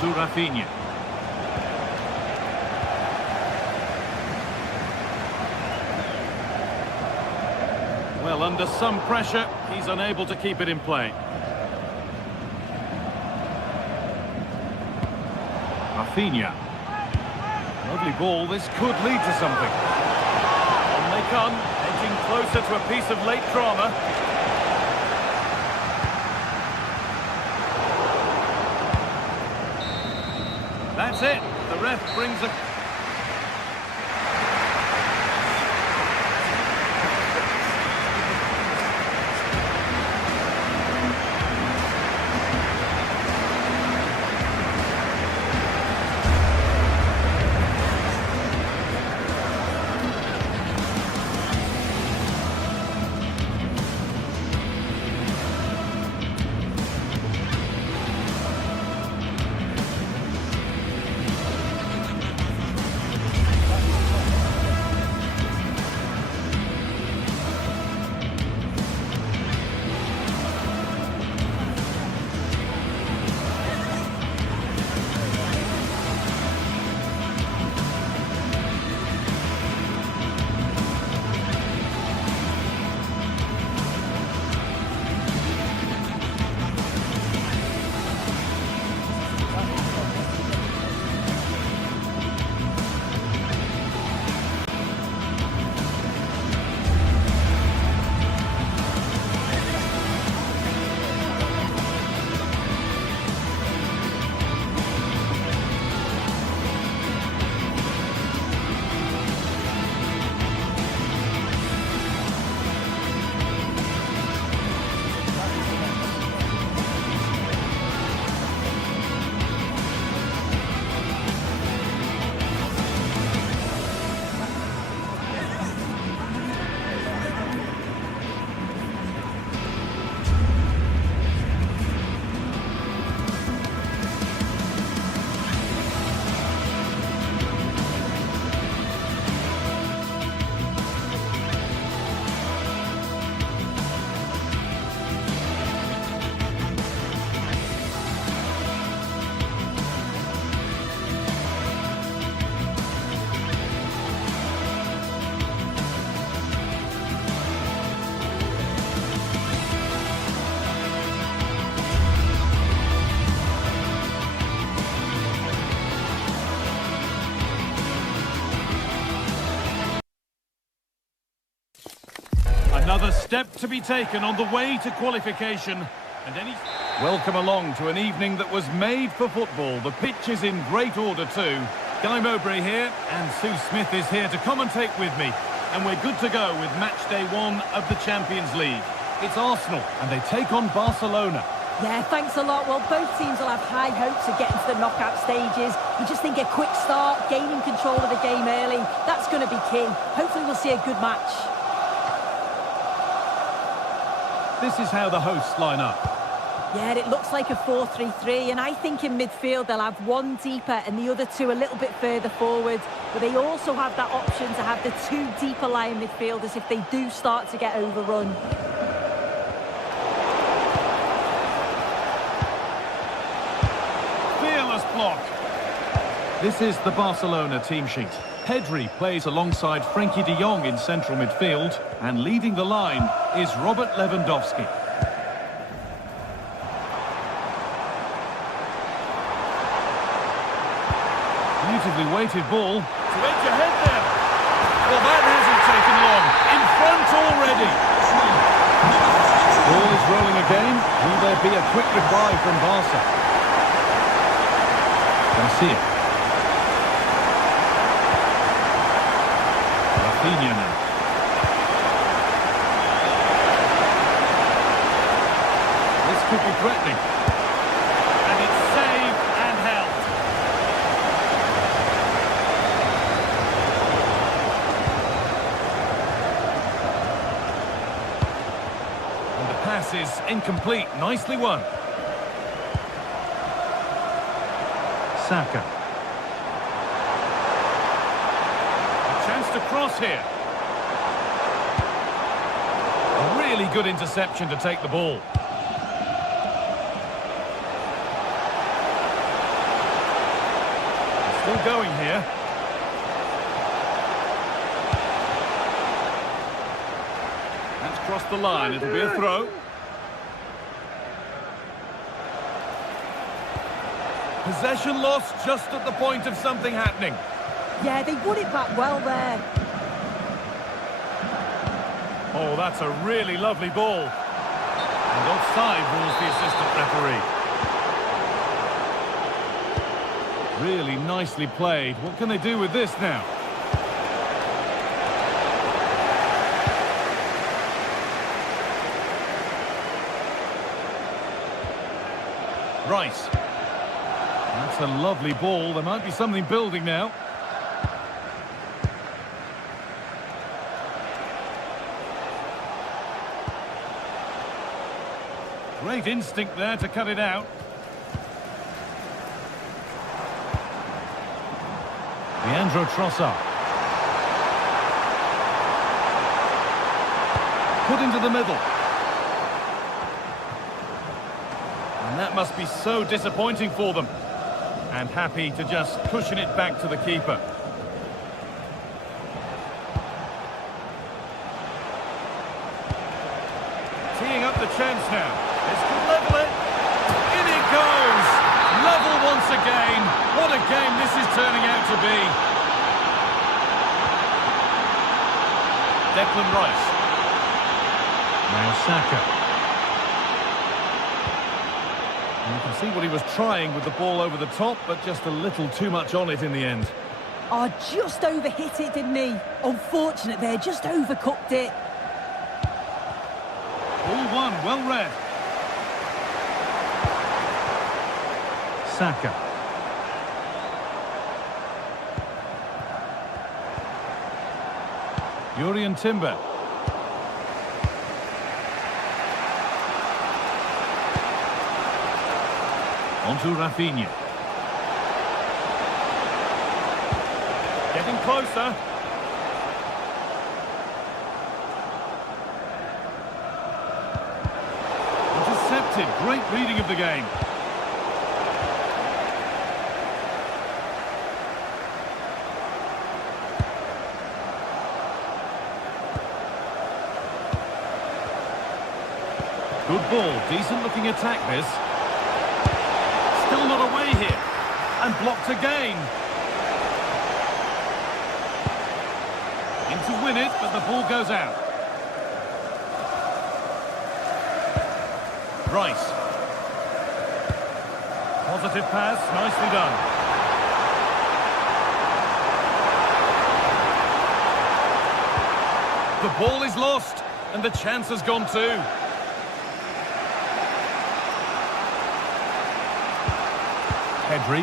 To Rafinha. Well, under some pressure, he's unable to keep it in play. Rafinha. Lovely ball, this could lead to something. On they come, edging closer to a piece of late drama. That's it. The ref brings a... step to be taken on the way to qualification. And Welcome along to an evening that was made for football. The pitch is in great order too. Guy Mowbray here, and Sue Smith is here to commentate with me. And we're good to go with match day 1 of the Champions League. It's Arsenal, and they take on Barcelona. Yeah, thanks a lot. Well, both teams will have high hopes of getting to the knockout stages. You just think a quick start, gaining control of the game early, that's going to be key. Hopefully we'll see a good match. This is how the hosts line up. Yeah, it looks like a 4-3-3, and I think in midfield they'll have one deeper and the other two a little bit further forward. But they also have that option to have the 2 deeper lying midfielders if they do start to get overrun. Block. This is the Barcelona team sheet. Pedri plays alongside Frenkie de Jong in central midfield, and leading the line is Robert Lewandowski. Beautifully weighted ball. To edge ahead there. Well, that hasn't taken long. In front already. Ball is rolling again. Will there be a quick reply from Barca? See it. Rafinha now. This could be threatening. And it's saved and held. And the pass is incomplete. Nicely won. Saka. A chance to cross here. A really good interception to take the ball. Still going here. That's crossed the line. It'll be a throw. Possession lost just at the point of something happening. Yeah, they won it back well there. Oh, that's a really lovely ball. And offside rules the assistant referee. Really nicely played. What can they do with this now? Rice. That's a lovely ball. There might be something building now. Great instinct there to cut it out. Leandro Trossard. Put into the middle. And that must be so disappointing for them. And happy to just cushion it back to the keeper. Teeing up the chance now. This could level it. In it goes. Level once again. What a game this is turning out to be. Declan Rice. Now Saka. And you can see what he was trying with the ball over the top, but just a little too much on it in the end. Oh, just overhit it, didn't he? Unfortunate there, just overcooked it. Ball one, well read. Saka. Jurriën Timber. Onto Rafinha. Getting closer. Intercepted. Great reading of the game. Good ball. Decent looking attack this. Still not away here. And blocked again. In to win it, but the ball goes out. Rice. Positive pass, nicely done. The ball is lost, and the chance has gone too. Pedri.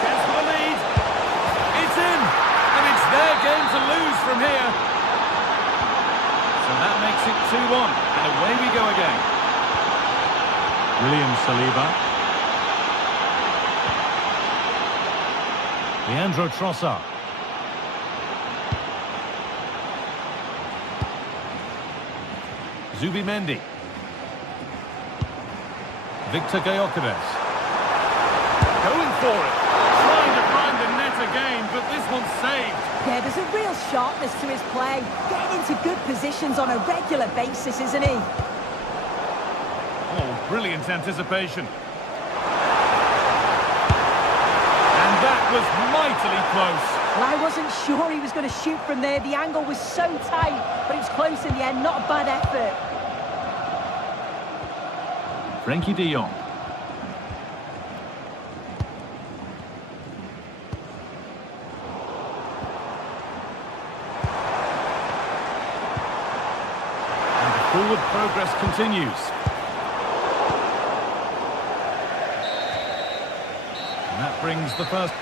Chance for the lead. It's in, and it's their game to lose from here. So that makes it 2-1, and away we go again. William Saliba. Leandro Trossard. Zubimendi. Victor Gyökeres. Going for it. Trying to find the net again, but this one's saved. Yeah, there's a real sharpness to his play. Getting into good positions on a regular basis, isn't he? Oh, brilliant anticipation. And that was mightily close. Well, I wasn't sure he was going to shoot from there. The angle was so tight, but it was close in the end. Not a bad effort. Frenkie de Jong. And the forward progress continues. And that brings the first...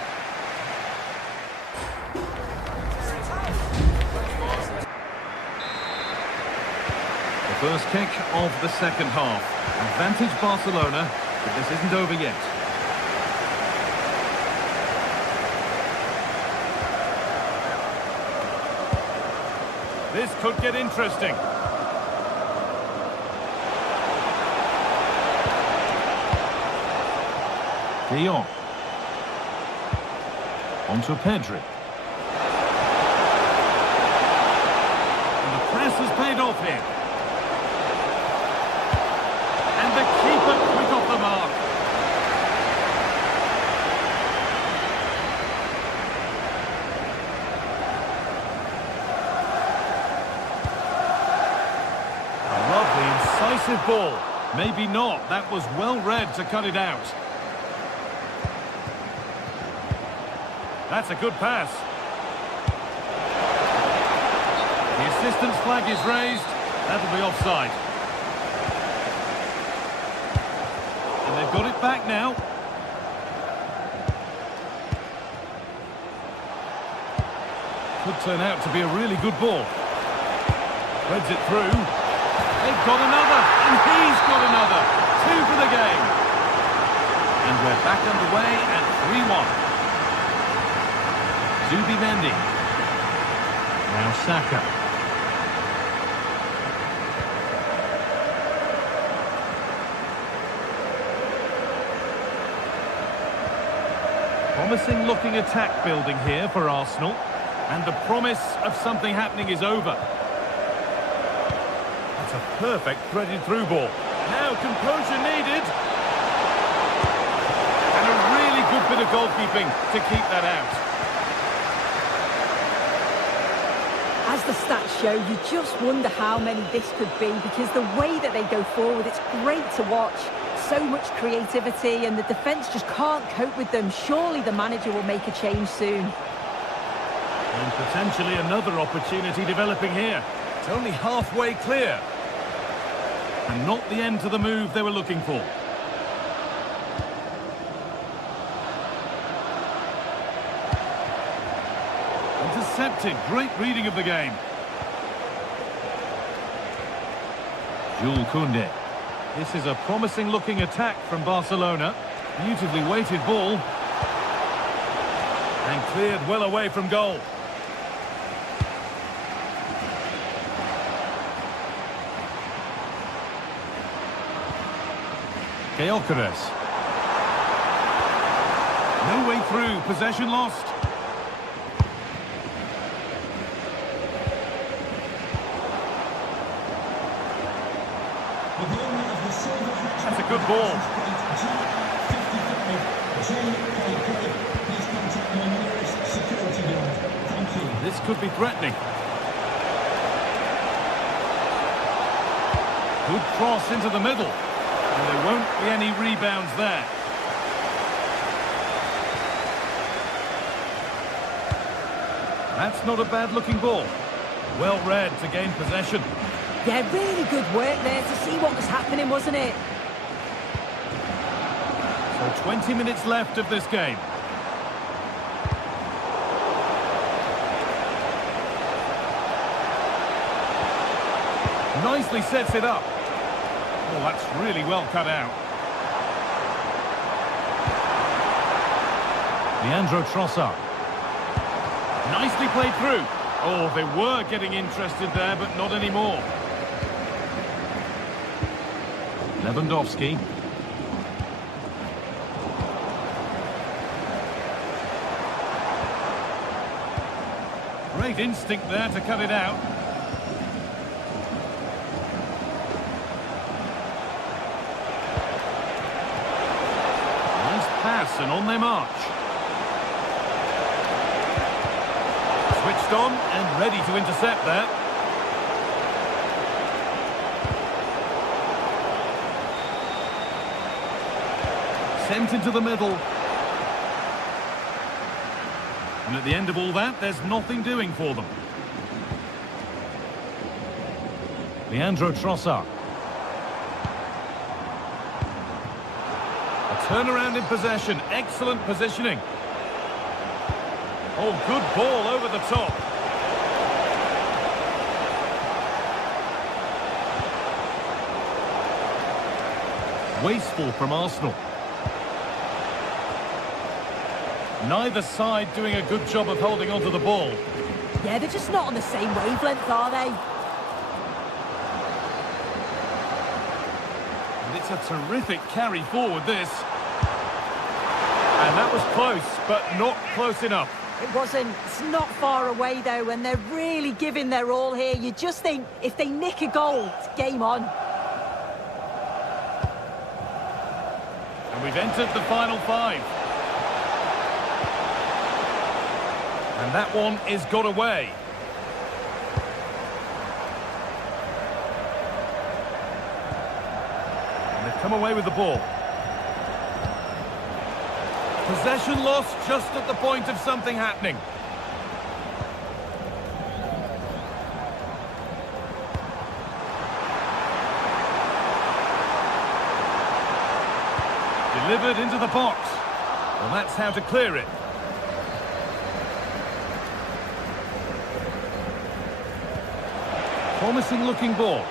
First kick of the second half. Advantage Barcelona, but this isn't over yet. This could get interesting. De Jong. Onto Pedri. And the press has paid off here. The keeper quick off the mark. A lovely, incisive ball. Maybe not. That was well read to cut it out. That's a good pass. The assistant's flag is raised. That'll be offside. They've got it back now. Could turn out to be a really good ball. Threads it through. They've got another, and he's got another. 2 for the game. And we're back underway at 3-1. Zubimendi. Now Saka. Promising looking attack building here for Arsenal, and the promise of something happening is over. That's a perfect threaded through ball. Now composure needed. And a really good bit of goalkeeping to keep that out. As the stats show, you just wonder how many this could be, because the way that they go forward, it's great to watch. So much creativity, and the defence just can't cope with them. Surely the manager will make a change soon. And potentially another opportunity developing here. It's only halfway clear. And not the end to the move they were looking for. Intercepted. Great reading of the game. Jules Koundé. This is a promising looking attack from Barcelona. Beautifully weighted ball. And cleared well away from goal. Gyökeres. No way through. Possession lost. That's a good ball. This could be threatening. Good cross into the middle. And there won't be any rebounds there. That's not a bad-looking ball. Well read to gain possession. Yeah, really good work there to see what was happening, wasn't it? So 20 minutes left of this game. Nicely sets it up. Oh, that's really well cut out. Leandro Trossard. Nicely played through. Oh, they were getting interested there, but not anymore. Lewandowski. Great instinct there to cut it out. Nice pass and on their march. Switched on and ready to intercept there. Sent into the middle. And at the end of all that, there's nothing doing for them. Leandro Trossard. A turnaround in possession. Excellent positioning. Oh, good ball over the top. Wasteful from Arsenal. Neither side doing a good job of holding onto the ball. Yeah, they're just not on the same wavelength, are they? And it's a terrific carry forward, this. And that was close, but not close enough. It wasn't. It's not far away, though, and they're really giving their all here. You just think, if they nick a goal, it's game on. And we've entered the final five. And that one is got away. And they've come away with the ball. Possession lost just at the point of something happening. Delivered into the box. Well, that's how to clear it. Promising looking ball.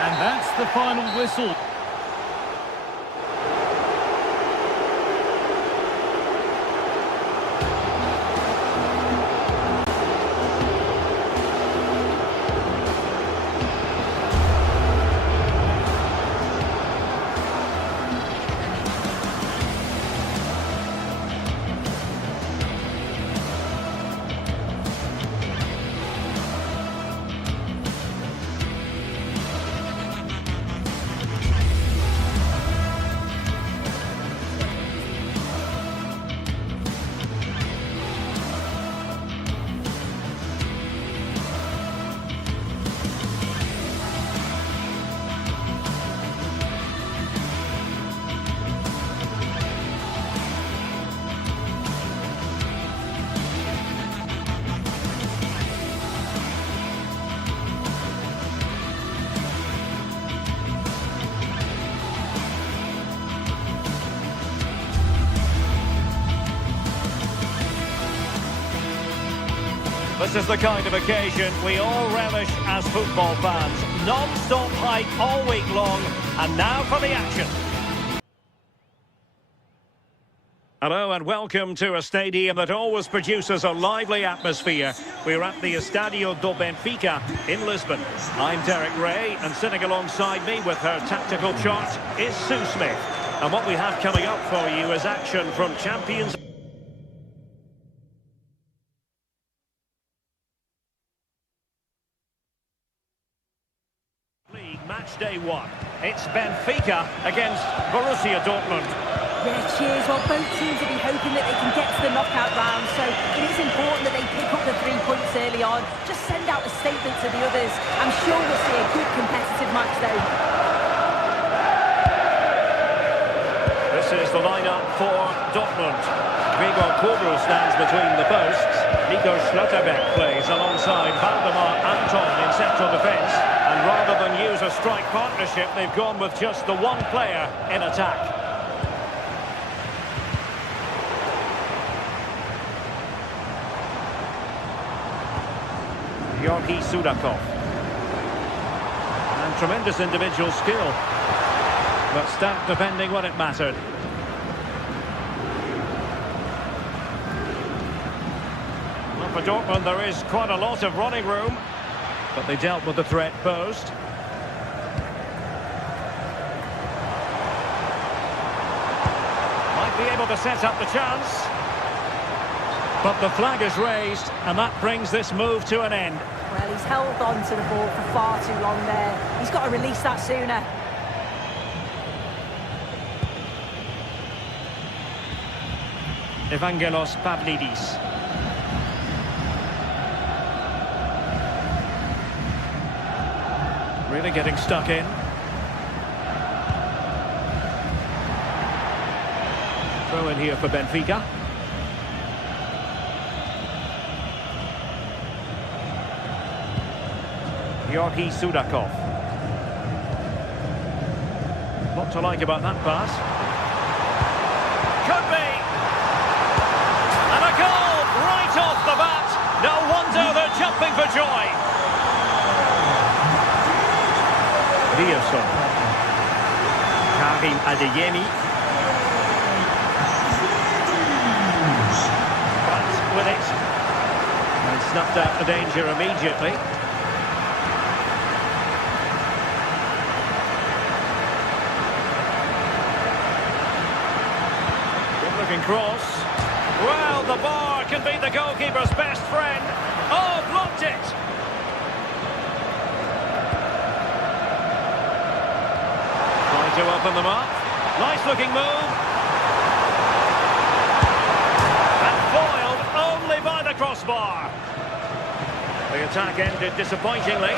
And that's the final whistle. This is the kind of occasion we all relish as football fans. Non-stop hype all week long, and now for the action. Hello and welcome to a stadium that always produces a lively atmosphere. We're at the Estadio do Benfica in Lisbon. I'm Derek Ray, and sitting alongside me with her tactical chart is Sue Smith. And what we have coming up for you is action from Champions League match day one. It's Benfica against Borussia Dortmund. Yeah, cheers. Well, both teams will be hoping that they can get to the knockout round, so it is important that they pick up the 3 points early on. Just send out a statement to the others. I'm sure we'll see a good competitive match, though. This is the lineup for Dortmund. Gregor Kobel stands between the posts. Nico Schlotterbeck plays alongside Valdemar Anton in central defence. And rather than use a strike partnership, they've gone with just the one player in attack. Georgi Sudakov. And tremendous individual skill. But stout defending when it mattered. Well, for Dortmund, there is quite a lot of running room. But they dealt with the threat posed. Might be able to set up the chance. But the flag is raised, and that brings this move to an end. Well, he's held on to the ball for far too long there. He's got to release that sooner. Evangelos Pavlidis. Really getting stuck in. Throw in here for Benfica. Georgi Sudakov. What to like about that pass? Could be! And a goal right off the bat! No wonder they're jumping for joy! Rierson. Karim Adeyemi. But with it. And snuffed out the danger immediately. Cross. Well, the bar can be the goalkeeper's best friend. Oh, blocked it! Trying to open them up. Nice looking move. And foiled only by the crossbar. The attack ended disappointingly.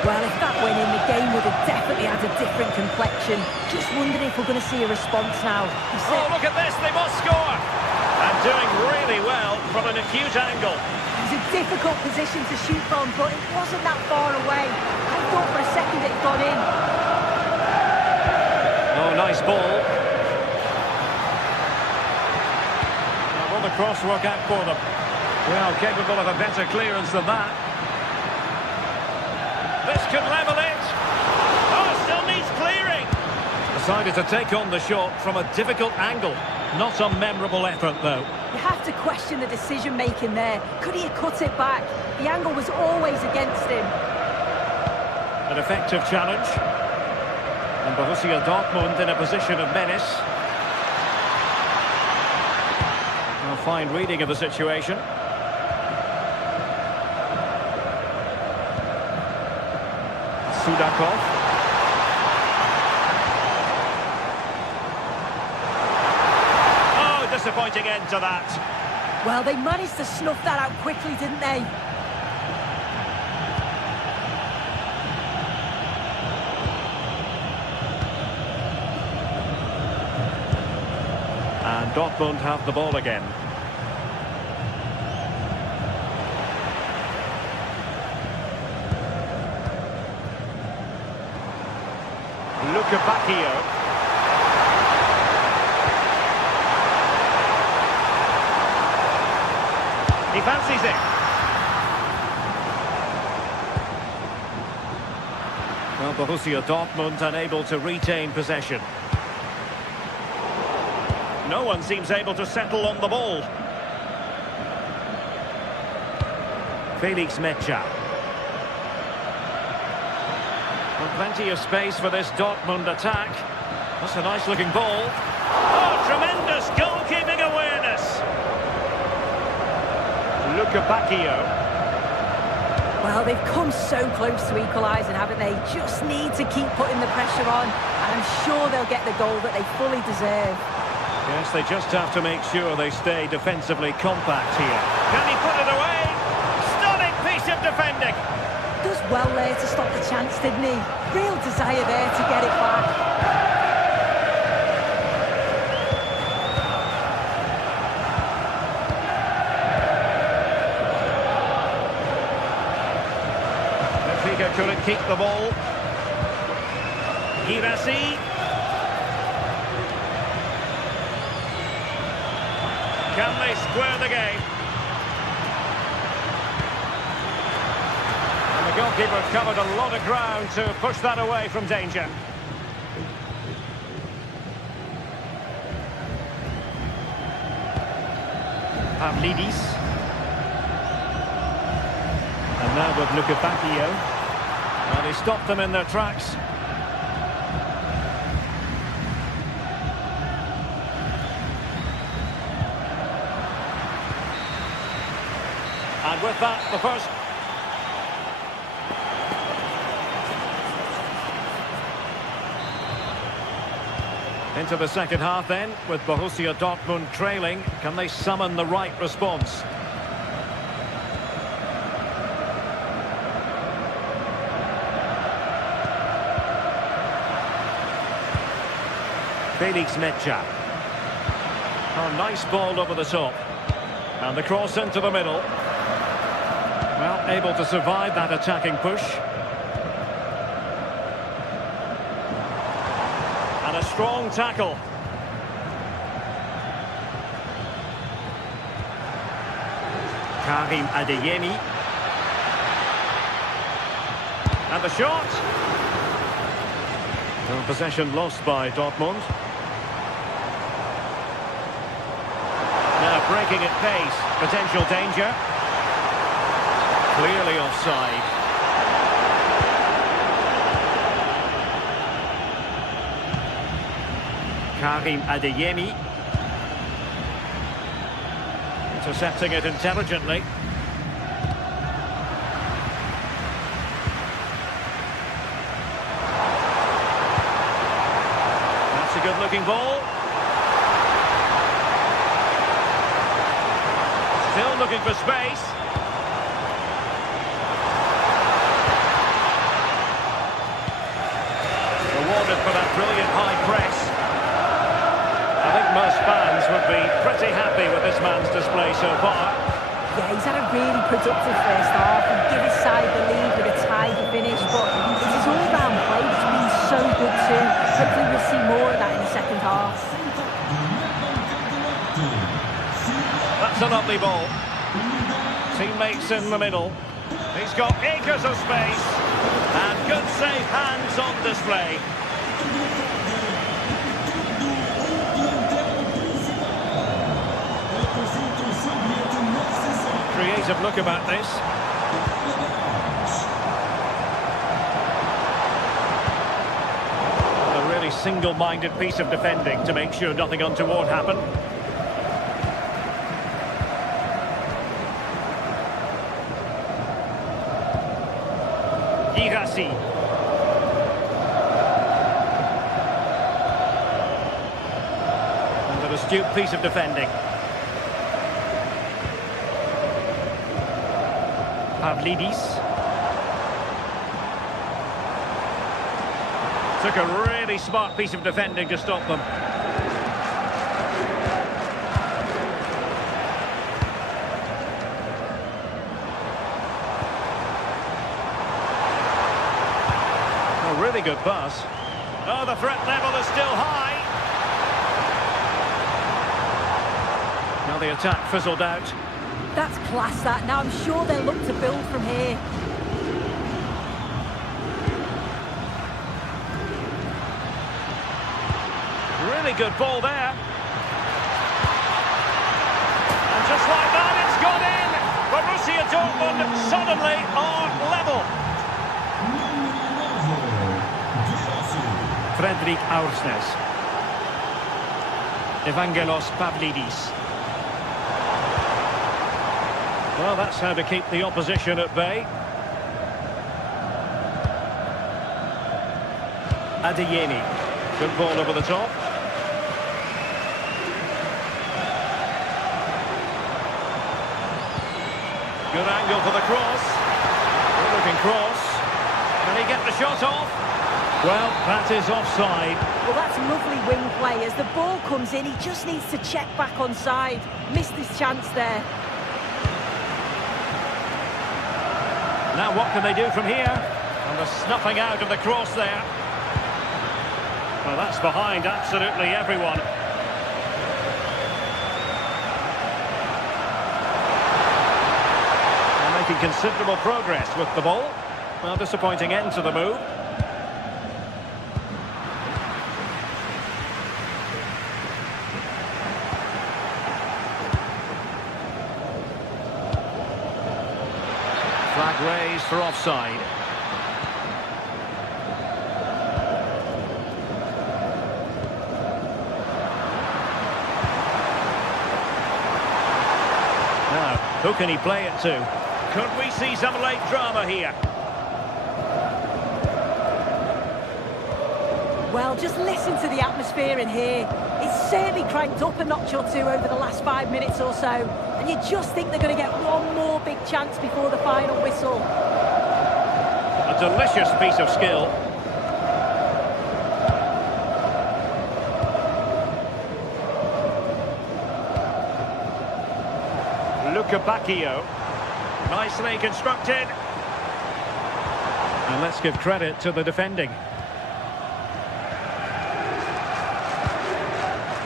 Well, if that went in, the game would have definitely had a different complexion. Just wondering if we're going to see a response now. Oh, look at this, they must score! And doing really well from an acute angle. It was a difficult position to shoot from, but it wasn't that far away. I thought for a second it had gone in. Oh, nice ball. Now, will the cross work out for them? Well, capable of a better clearance than that. This could level it. Oh, still needs clearing. Decided to take on the shot from a difficult angle. Not a memorable effort, though. You have to question the decision-making there. Could he have cut it back? The angle was always against him. An effective challenge. And Borussia Dortmund in a position of menace. A fine reading of the situation. Sudakov. Oh, disappointing end to that. Well, they managed to snuff that out quickly, didn't they? And Dortmund have the ball again. Lukebakio. He fancies it. Well, Borussia Dortmund unable to retain possession. No one seems able to settle on the ball. Felix Mecha. Well, plenty of space for this Dortmund attack. That's a nice looking ball. Oh, tremendous goalkeeping awareness. Lukebakio. Well, they've come so close to equalising, haven't they? Just need to keep putting the pressure on. and I'm sure they'll get the goal that they fully deserve. Yes, they just have to make sure they stay defensively compact here. Can he put it away? Stunning piece of defending. Does well there to stop the chance, didn't he? Real desire there to get it back. Benfica couldn't keep the ball. Girassi. Can they square the game? And the goalkeeper covered a lot of ground to push that away from danger. Pavlidis. And now with Lukebakio. Well, he stopped them in their tracks. And with that, the first. Into the second half then, with Borussia Dortmund trailing. Can they summon the right response? Felix Mecha. Oh, nice ball over the top. And the cross into the middle. Well, able to survive that attacking push. And a strong tackle. Karim Adeyemi. And the shot. Well, possession lost by Dortmund. Now breaking at pace. Potential danger. Clearly offside. Karim Adeyemi. Intercepting it intelligently. That's a good-looking ball. Still looking for space. Rewarded for that brilliant high press. I think most fans would be pretty happy with this man's display so far. Yeah, he's had a really productive first half and give his side the lead with a tidy finish, but it's his all-round play that's been so good too. Hopefully we'll see more of that in the second half. That's a lovely ball. Teammates in the middle. He's got acres of space. And good safe hands on display. Creative look about this. A really single-minded piece of defending to make sure nothing untoward happened. Girassi. And an astute piece of defending. Pavlidis. Took a really smart piece of defending to stop them. A really good pass. Oh, the threat level is still high. Now the attack fizzled out. That's class, that. Now I'm sure they'll look to build from here. Really good ball there. And just like that, it's gone in. Borussia Dortmund suddenly are level. Fredrik Aursnes. Evangelos Pavlidis. Well, that's how to keep the opposition at bay. Adeyemi. Good ball over the top. Good angle for the cross. Good looking cross. Can he get the shot off? Well, that is offside. Well, that's lovely wing play. As the ball comes in, he just needs to check back onside. Missed his chance there. Now what can they do from here? And the snuffing out of the cross there. Well, that's behind absolutely everyone. They're making considerable progress with the ball. Well, disappointing end to the move. Flag raised for offside. Now, who can he play it to? Could we see some late drama here? Well, just listen to the atmosphere in here. It's certainly cranked up a notch or two over the last 5 minutes or so. And you just think they're going to get one more big chance before the final whistle. A delicious piece of skill. Luca Bacchio. Nicely constructed. And let's give credit to the defending.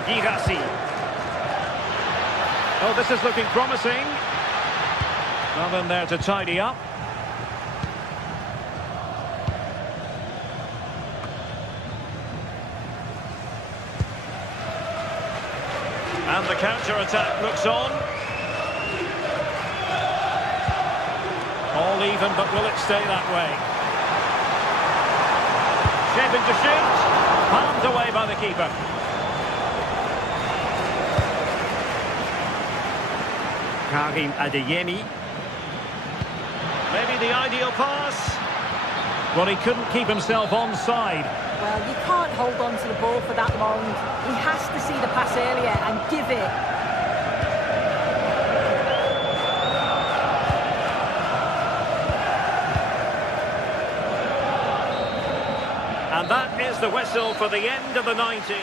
Girassi. Oh, this is looking promising. Nothing there to tidy up. And the counter-attack looks on. All even, but will it stay that way? Shaping to shoot. Palmed away by the keeper. Karim Adeyemi. Maybe the ideal pass. Well, he couldn't keep himself onside. Well, you can't hold on to the ball for that long. He has to see the pass earlier and give it. And that is the whistle for the end of the 90.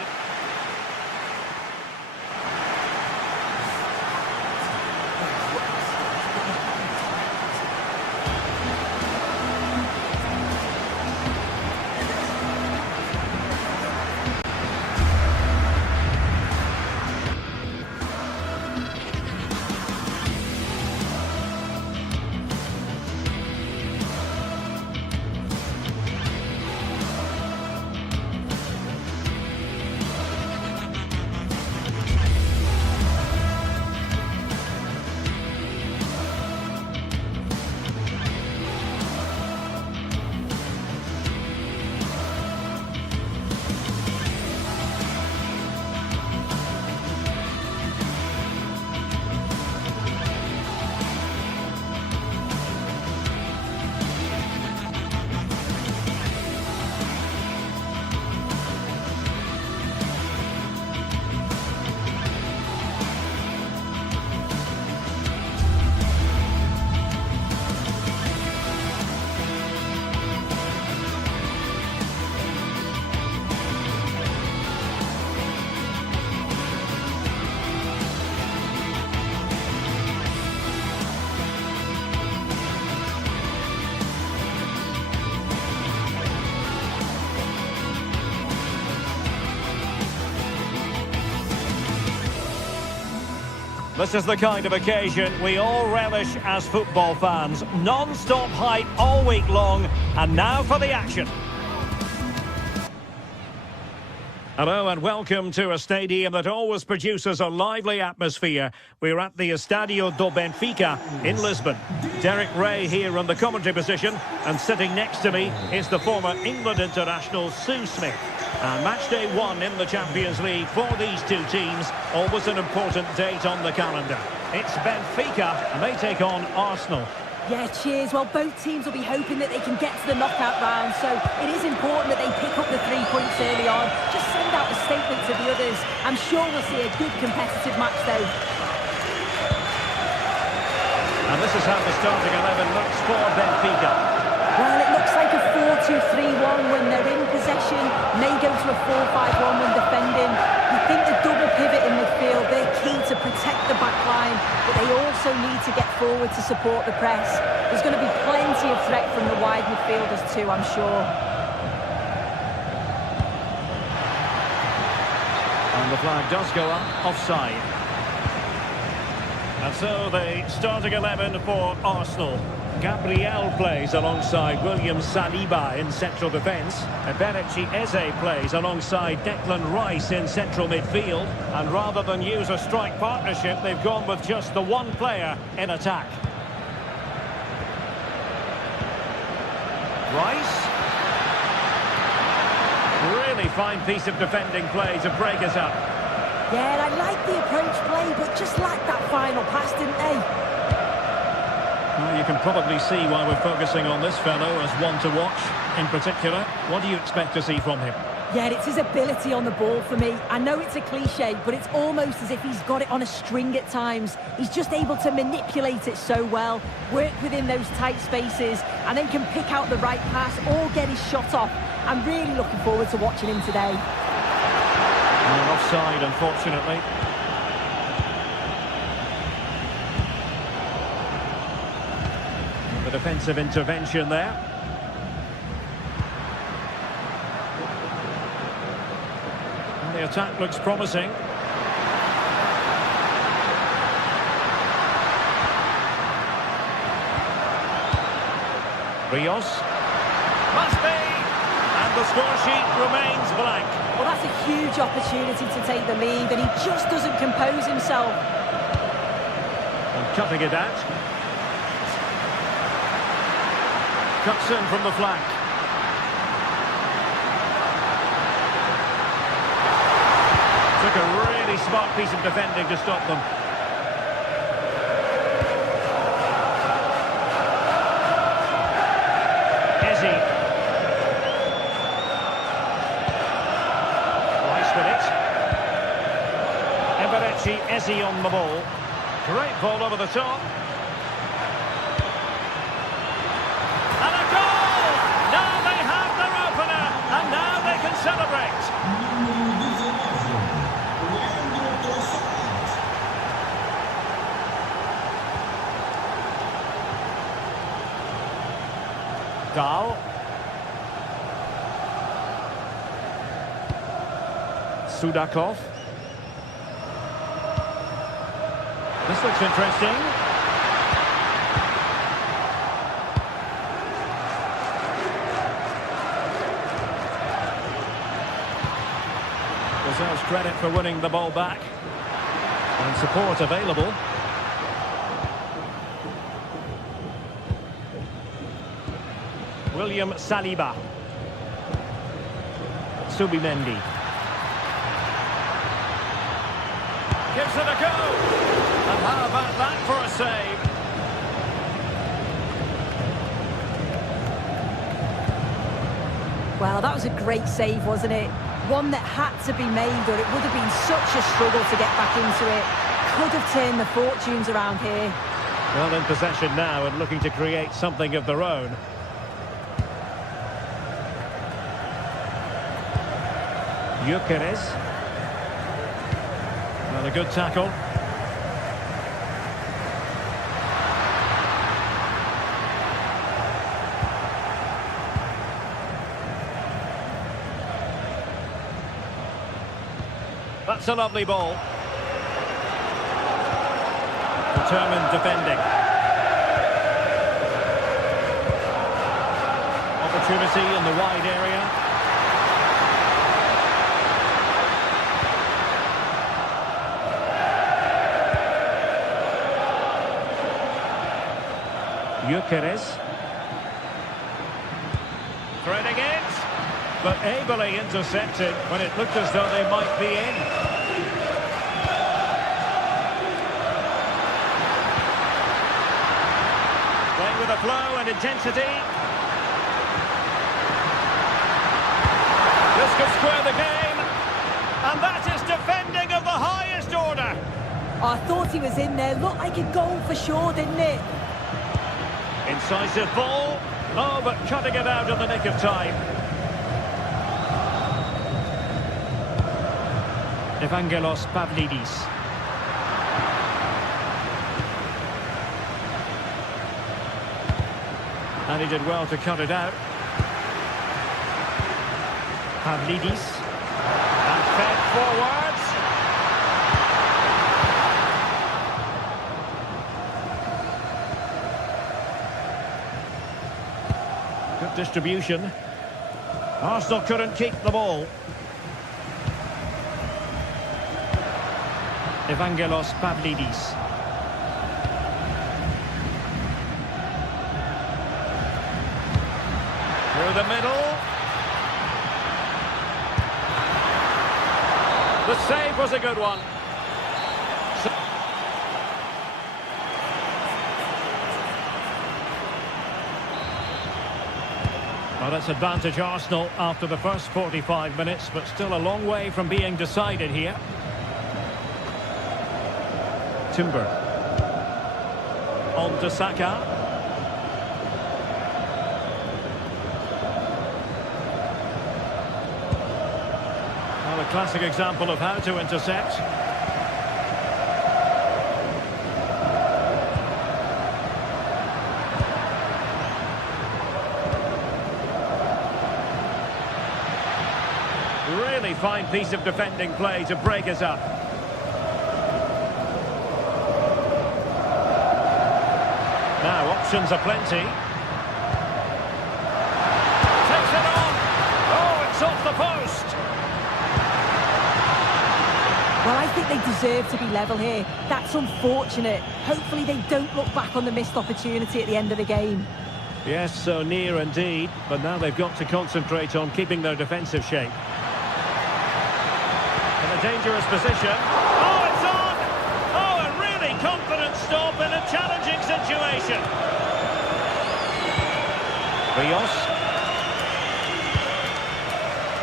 This is the kind of occasion we all relish as football fans. Non-stop hype all week long, and now for the action. Hello and welcome to a stadium that always produces a lively atmosphere. We're at the Estadio do Benfica in Lisbon. Derek Ray here on the commentary position, and sitting next to me is the former England international Sue Smith. And match day 1 in the Champions League for these two teams, always an important date on the calendar. It's Benfica, and they take on Arsenal. Yeah, cheers. Well, both teams will be hoping that they can get to the knockout round, so it is important that they pick up the 3 points early on. Just send out a statement to the others. I'm sure we'll see a good competitive match, though. And this is how the starting 11 looks for Benfica. Well, it looks like a 4-2-3-1 when they're in possession. May go to a 4-5-1 when defending. You think the double pivot in midfield, they're key to protect the back line, but they also need to get forward to support the press. There's going to be plenty of threat from the wide midfielders too, I'm sure. And the flag does go up, offside. And so the starting 11 for Arsenal. Gabriel plays alongside William Saliba in central defence. Eberechi Eze plays alongside Declan Rice in central midfield. And rather than use a strike partnership, they've gone with just the one player in attack. Rice. Really fine piece of defending play to break us up. Yeah, I like the approach play, but just lacked that final pass, didn't they? Well, you can probably see why we're focusing on this fellow as one to watch in particular. What do you expect to see from him? Yeah, it's his ability on the ball for me. I know it's a cliche, but it's almost as if he's got it on a string at times. He's just able to manipulate it so well, work within those tight spaces, and then can pick out the right pass or get his shot off. I'm really looking forward to watching him today. And offside, unfortunately. The defensive intervention there. And the attack looks promising. Rios. Must be! And the score sheet remains blank. Well, that's a huge opportunity to take the lead, and he just doesn't compose himself. And cutting it out. Cuts in from the flank. Took a really smart piece of defending to stop them. Eze. Rice with it. Eberechi Eze on the ball. Great ball over the top. Celebrate. Dahl. Sudakov. This looks interesting. Deserves credit for winning the ball back. And support available. William Saliba. Subimendi. Gives it a go. And how about that for a save? Well, that was a great save, wasn't it? One that had to be made, or it would have been such a struggle to get back into it. Could have turned the fortunes around here. Well, in possession now and looking to create something of their own. Gyökeres. Well, a good tackle. That's a lovely ball. Determined defending. Opportunity in the wide area. Gyökeres. Threading it, but ably intercepted when it looked as though they might be in. flow and intensity. This could square the game. And that is defending of the highest order. I thought he was in there. Looked like a goal for sure, didn't it? Incisive ball. Oh, but cutting it out in the nick of time. Evangelos Pavlidis. And he did well to cut it out. Pavlidis. And fed forwards. Good distribution. Arsenal couldn't keep the ball. Evangelos Pavlidis. Through the middle. The save was a good one. Well, it's advantage Arsenal after the first 45 minutes, but still a long way from being decided here. Timber. On to Saka. Well, a classic example of how to intercept. Really fine piece of defending play to break us up. Now options are plenty. Takes it on. Oh, it's off the post. Well, I think they deserve to be level here. That's unfortunate. Hopefully they don't look back on the missed opportunity at the end of the game. Yes, so near indeed. But now they've got to concentrate on keeping their defensive shape. In a dangerous position. Oh, it's on! Oh, a really confident stop in a challenging situation. Rios.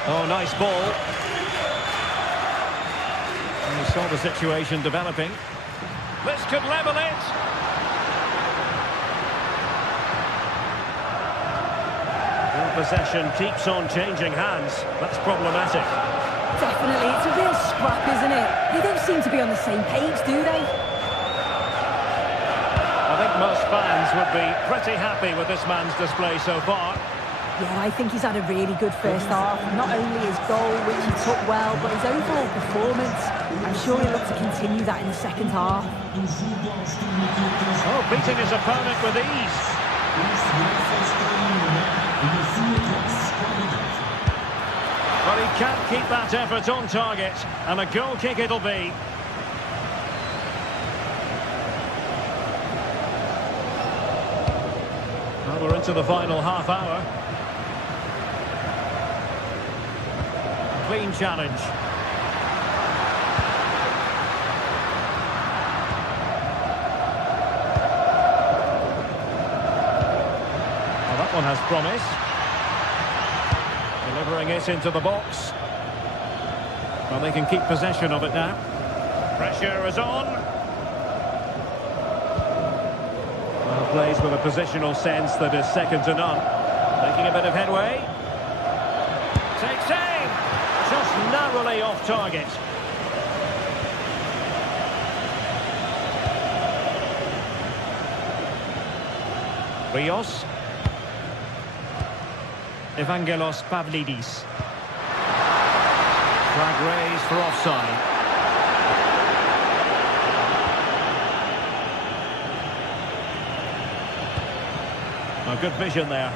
Oh, nice ball. And we saw the situation developing. This could level it. Ball possession keeps on changing hands. That's problematic. Definitely, it's a real scrap, isn't it? They don't seem to be on the same page, do they? I think most fans would be pretty happy with this man's display so far. Yeah, I think he's had a really good first half. Not only his goal, which he took well, but his overall performance. I'm sure he'll look to continue that in the second half. Oh, beating his opponent with ease. But he can't keep that effort on target, and a goal kick it'll be. Well, we're into the final half hour. Clean challenge. Well, that one has promise. Delivering it into the box. Well, they can keep possession of it now. Pressure is on. Well, plays with a positional sense that is second to none. Making a bit of headway. Takes aim. Just narrowly off target. Rios. Evangelos Pavlidis. Flag raised for offside. A good vision there.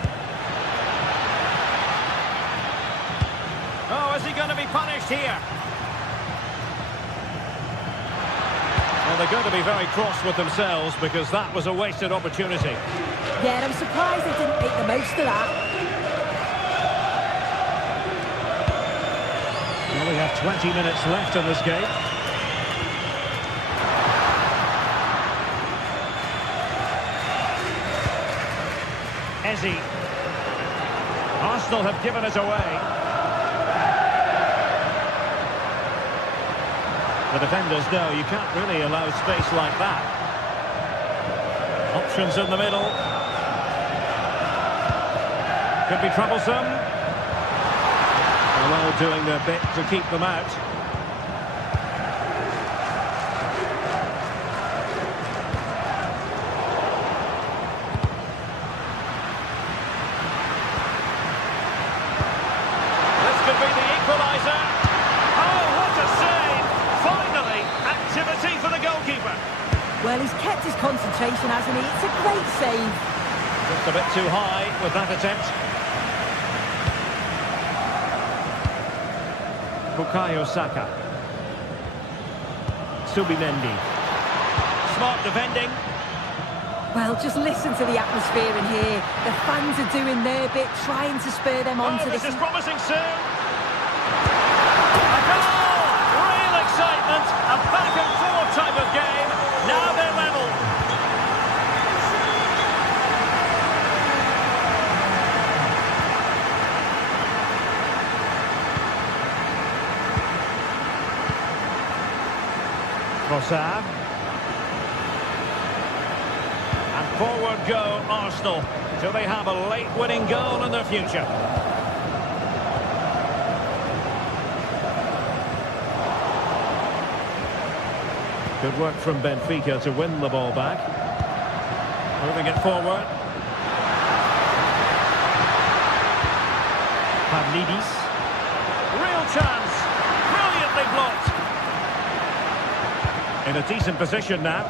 Oh, is he going to be punished here? Well, they're going to be very cross with themselves because that was a wasted opportunity. Yeah, and I'm surprised they didn't make the most of that. Well, we have 20 minutes left in this game. Eze. Arsenal have given it away. The defenders know you can't really allow space like that. Options in the middle. Could be troublesome. They're all doing their bit to keep them out. This could be the equaliser. Oh, what a save! Finally, activity for the goalkeeper. Well, he's kept his concentration, hasn't he? It's a great save. Just a bit too high with that attempt. Bukayo Saka. Subimendi. Smart defending. Well, just listen to the atmosphere in here. The fans are doing their bit, trying to spur them on to This this. is promising soon. A goal! Real excitement. A back and forth type of game. Now they're level. Trossard. And forward go Arsenal. Do they have a late winning goal in their future? Good work from Benfica to win the ball back. Moving it forward. Pavlidis. Real chance. Brilliantly blocked. In a decent position now.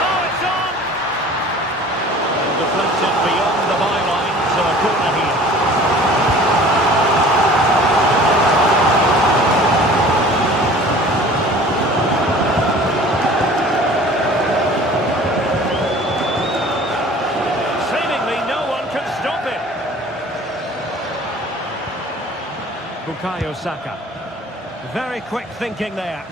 Oh, it's on! And deflected beyond the byline, so a corner here. Seemingly no one can stop it. Bukayo Saka. Very quick thinking there.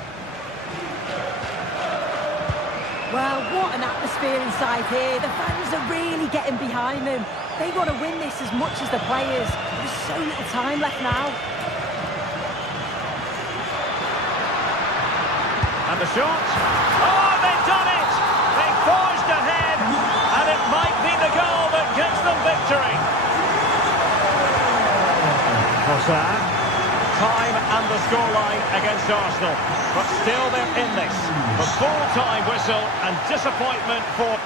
Well, what an atmosphere inside here. The fans are really getting behind them. They want to win this as much as the players. There's so little time left now. And the shot. Oh, they've done it! They forged ahead, and it might be the goal that gives them victory. Trossard. Time and the scoreline against Arsenal, but still they're in this. The full-time whistle and disappointment for...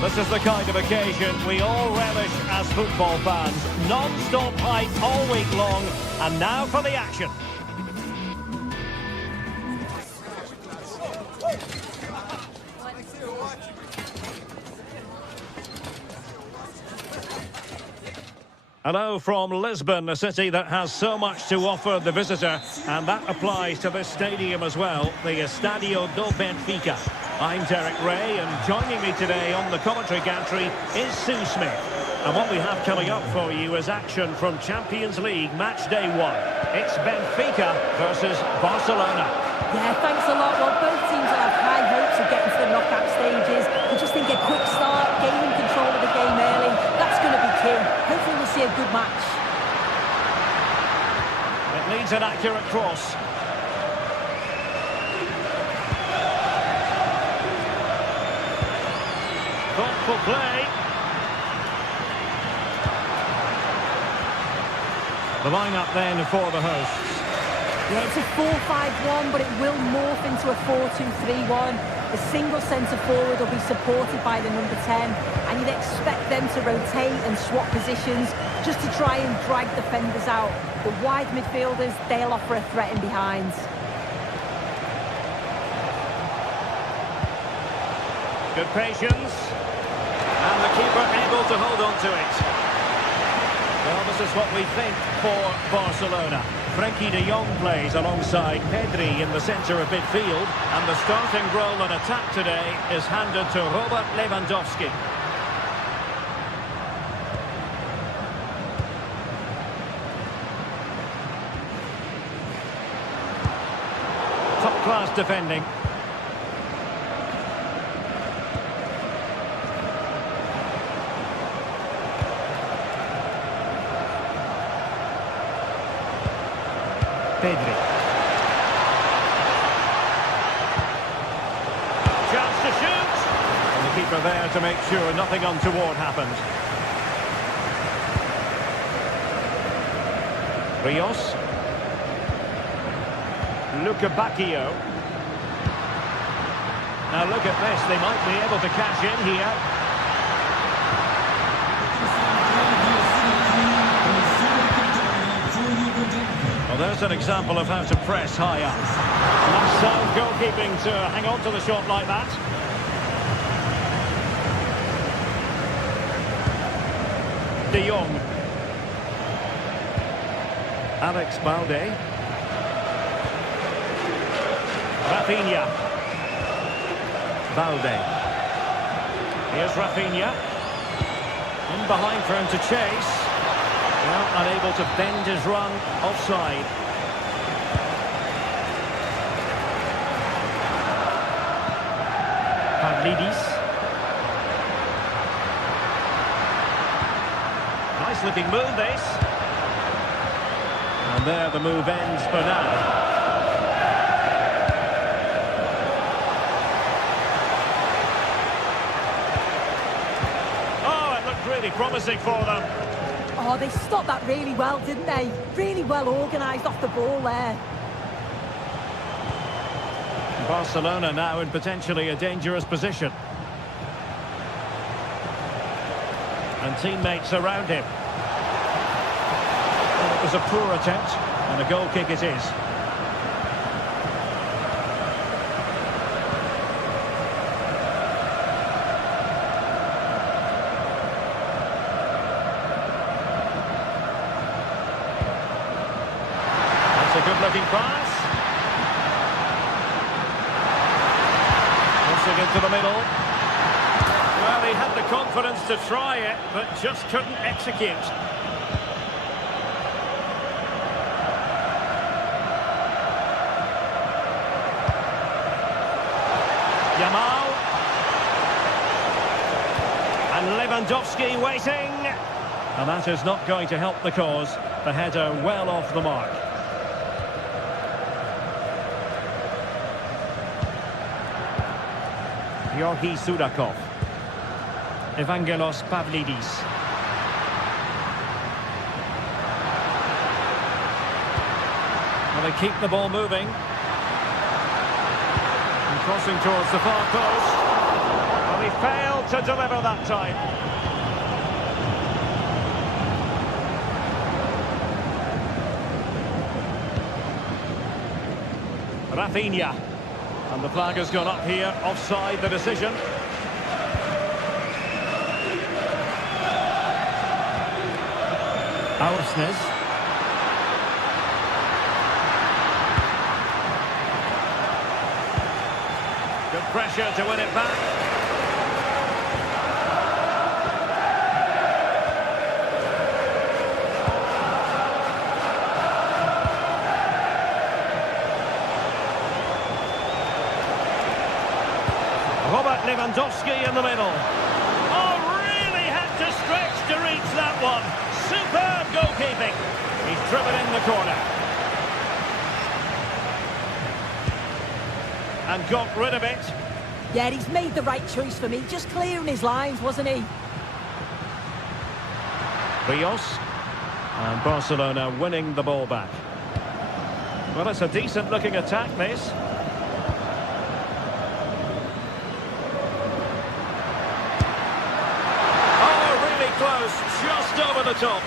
This is the kind of occasion we all relish as football fans. Non-stop hype all week long, and now for the action. Hello from Lisbon, a city that has so much to offer the visitor, and that applies to this stadium as well, the Estadio do Benfica. I'm Derek Ray, and joining me today on the commentary gantry is Sue Smith. And what we have coming up for you is action from Champions League match day 1. It's Benfica versus Barcelona. Yeah, thanks a lot. Well, both teams will have high hopes of getting to the knockout stages. I just think a quick start, gaining control of the game early, that's going to be key. Hopefully we'll see a good match. It needs an accurate cross. Thoughtful play. The line-up then for the hosts. Yeah, it's a 4-5-1, but it will morph into a 4-2-3-1. The single centre-forward will be supported by the number 10, and you'd expect them to rotate and swap positions just to try and drag defenders out. The wide midfielders, they'll offer a threat in behind. Good patience. And the keeper able to hold on to it. Well, this is what we think for Barcelona. Frenkie de Jong plays alongside Pedri in the centre of midfield, and the starting role in attack today is handed to Robert Lewandowski. Top-class defending. Pedri. Chance to shoot. And the keeper there to make sure nothing untoward happened. Rios. Luca Bacchio. Now look at this, they might be able to cash in here. Well, there's an example of how to press high up. That's sound goalkeeping to hang on to the shot like that. De Jong. Alex Balde. Rafinha. Balde. Here's Rafinha. In behind for him to chase. Well, unable to bend his run, offside. Pavlidis. Nice looking move this. And there the move ends for now. Oh, it looked really promising for them. Oh, they stopped that really well, didn't they? Really well organised off the ball there. Barcelona now in potentially a dangerous position. And teammates around him. Well, it was a poor attempt, and a goal kick it is. A good-looking pass. Pushing into the middle. Well, he had the confidence to try it, but just couldn't execute. Yamal. And Lewandowski waiting. And that is not going to help the cause. The header well off the mark. Georgi Sudakov. Evangelos Pavlidis. Well, they keep the ball moving. And crossing towards the far post. Well, he failed to deliver that time. Rafinha. And the flag has gone up here, offside the decision. Aursnes. Good Pressure to win it back. Robert Lewandowski in the middle. Oh, really had to stretch to reach that one. Superb goalkeeping. He's driven in the corner. And got rid of it. Yeah, he's made the right choice for me. Just clearing his lines, wasn't he? Rios. And Barcelona winning the ball back. Well, it's a decent looking attack, this. Close, just over the top.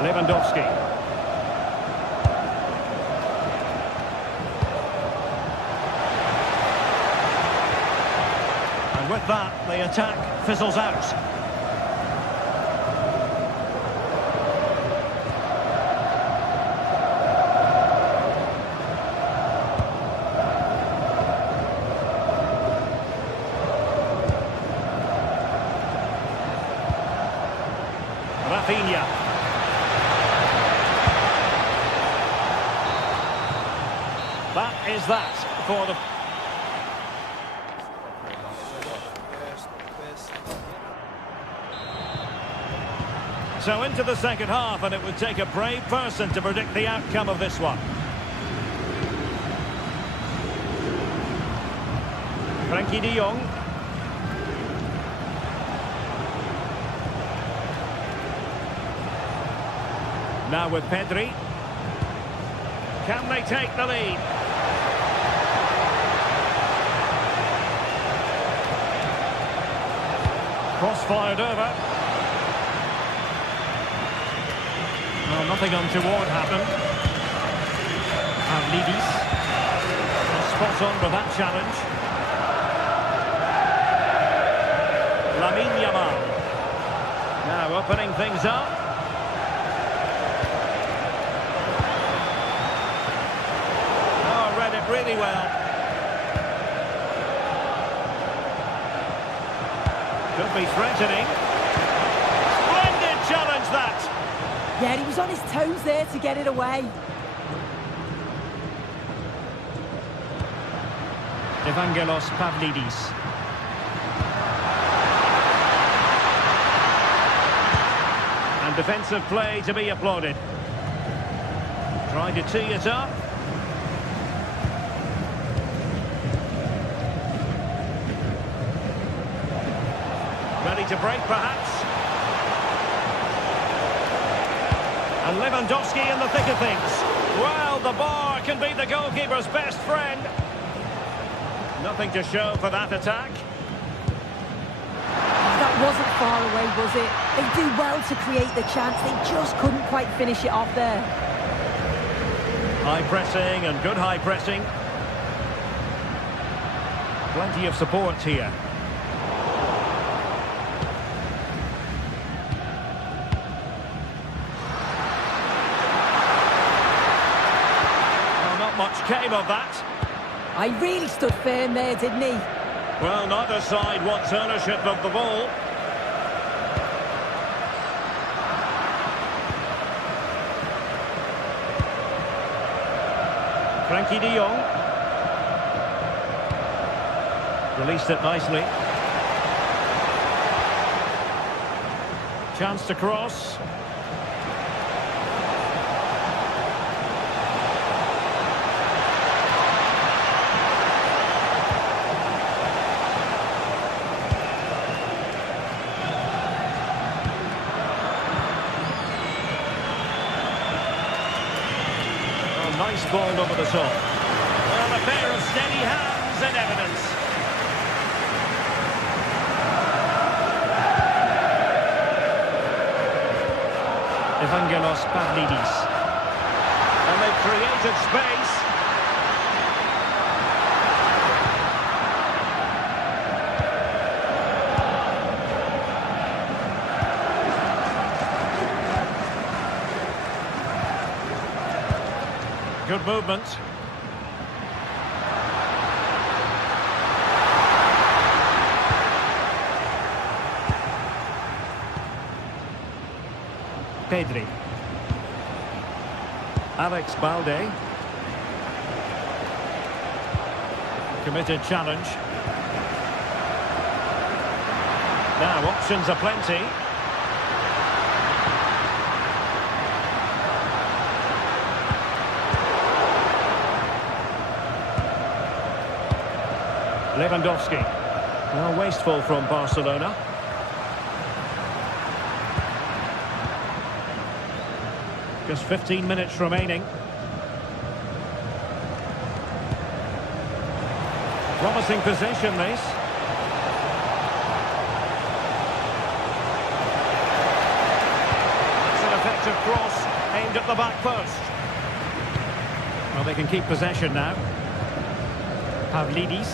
Lewandowski. And with that, the attack fizzles out. Rafinha. That is that for the... So into the second half, and it would take a brave person to predict the outcome of this one. Frankie de Jong. Now with Pedri. Can they take the lead? Cross fired over. Well, nothing untoward happened. Pavlidis. Spot on with that challenge. Lamine Yamal. Now opening things up. Really well. Could be threatening. Splendid challenge, that. Yeah, he was on his toes there to get it away. Evangelos Pavlidis. And defensive play to be applauded. Trying to tee it up. Ready to break, perhaps. And Lewandowski in the thick of things. Well, the bar can be the goalkeeper's best friend. Nothing to show for that attack. That wasn't far away, was it? They do well to create the chance. They just couldn't quite finish it off there. High pressing and good high pressing. Plenty of support here. Much came of that. I really stood firm there, didn't he? Well, neither side wants ownership of the ball. Frankie de Jong. Released it nicely. Chance to cross. Nice ball over the top. Well, a pair of steady hands in evidence. Evangelos Pavlidis. And they've created space. Good movement. Pedri. Alex Balde. Committed challenge. Now options are plenty. Lewandowski. Well, wasteful from Barcelona. Just 15 minutes remaining. Promising possession, this. That's an effective cross aimed at the back post. Well, they can keep possession now. Pavlidis.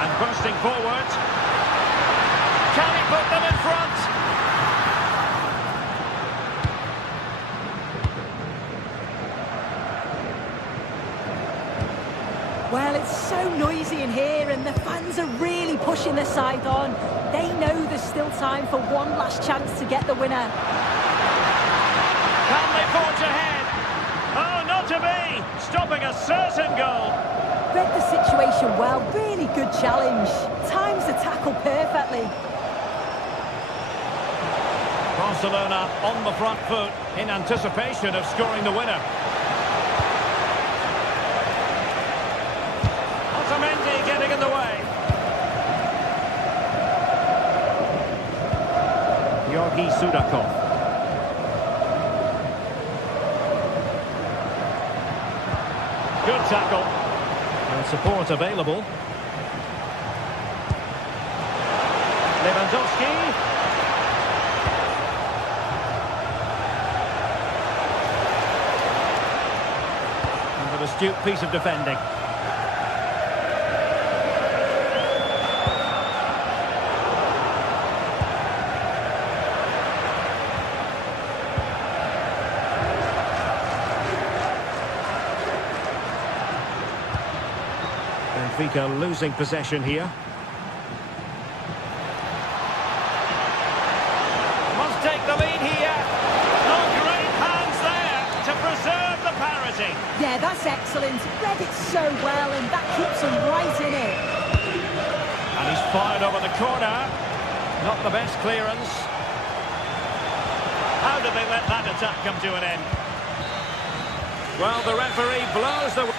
And bursting forward. Can he put them in front? Well, it's so noisy in here and the fans are really pushing their side on. They know there's still time for one last chance to get the winner. Can they forge ahead? Oh, not to be! Stopping a certain goal. Read the situation well, really good challenge. Times the tackle perfectly. Barcelona on the front foot in anticipation of scoring the winner. Otamendi getting in the way. Georgi Sudakov. Good tackle. And support available. Lewandowski. And an astute piece of defending. Benfica losing possession here. Must take the lead here. Oh, great hands there to preserve the parity. Yeah, that's excellent. Read it so well and that keeps them right in it. And he's fired over the corner. Not the best clearance. How did they let that attack come to an end? Well, the referee blows the...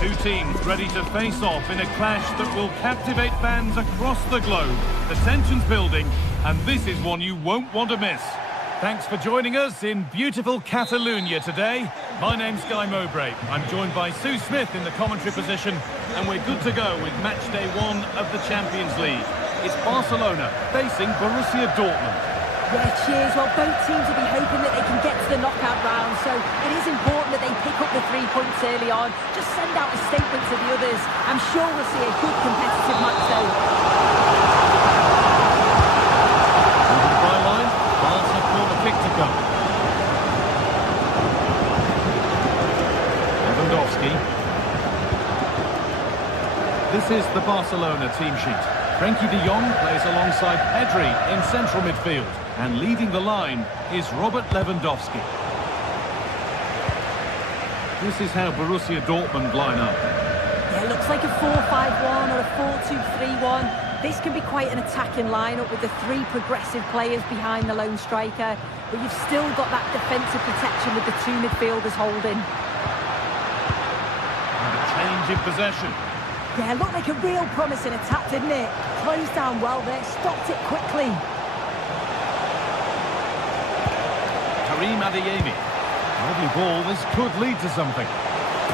Two teams ready to face off in a clash that will captivate fans across the globe. The tension's building, and this is one you won't want to miss. Thanks for joining us in beautiful Catalonia today. My name's Guy Mowbray. I'm joined by Sue Smith in the commentary position, and we're good to go with match day 1 of the Champions League. It's Barcelona facing Borussia Dortmund. Yeah, cheers. Well, both teams will be hoping that they can get to the knockout round, so it is important that they pick up the 3 points early on. Just send out a statement to the others. I'm sure we'll see a good competitive match, though. Over the byline, Barca corner kick to come. Lewandowski. This is the Barcelona team sheet. Frenkie de Jong plays alongside Pedri in central midfield. And leading the line is Robert Lewandowski. This is how Borussia Dortmund line up. Yeah, it looks like a 4-5-1 or a 4-2-3-1. This can be quite an attacking lineup with the 3 progressive players behind the lone striker. But you've still got that defensive protection with the 2 midfielders holding. And a change in possession. Yeah, looked like a real promising attack, didn't it? Closed down well there, stopped it quickly. Karim Adeyemi. Lovely ball, this could lead to something.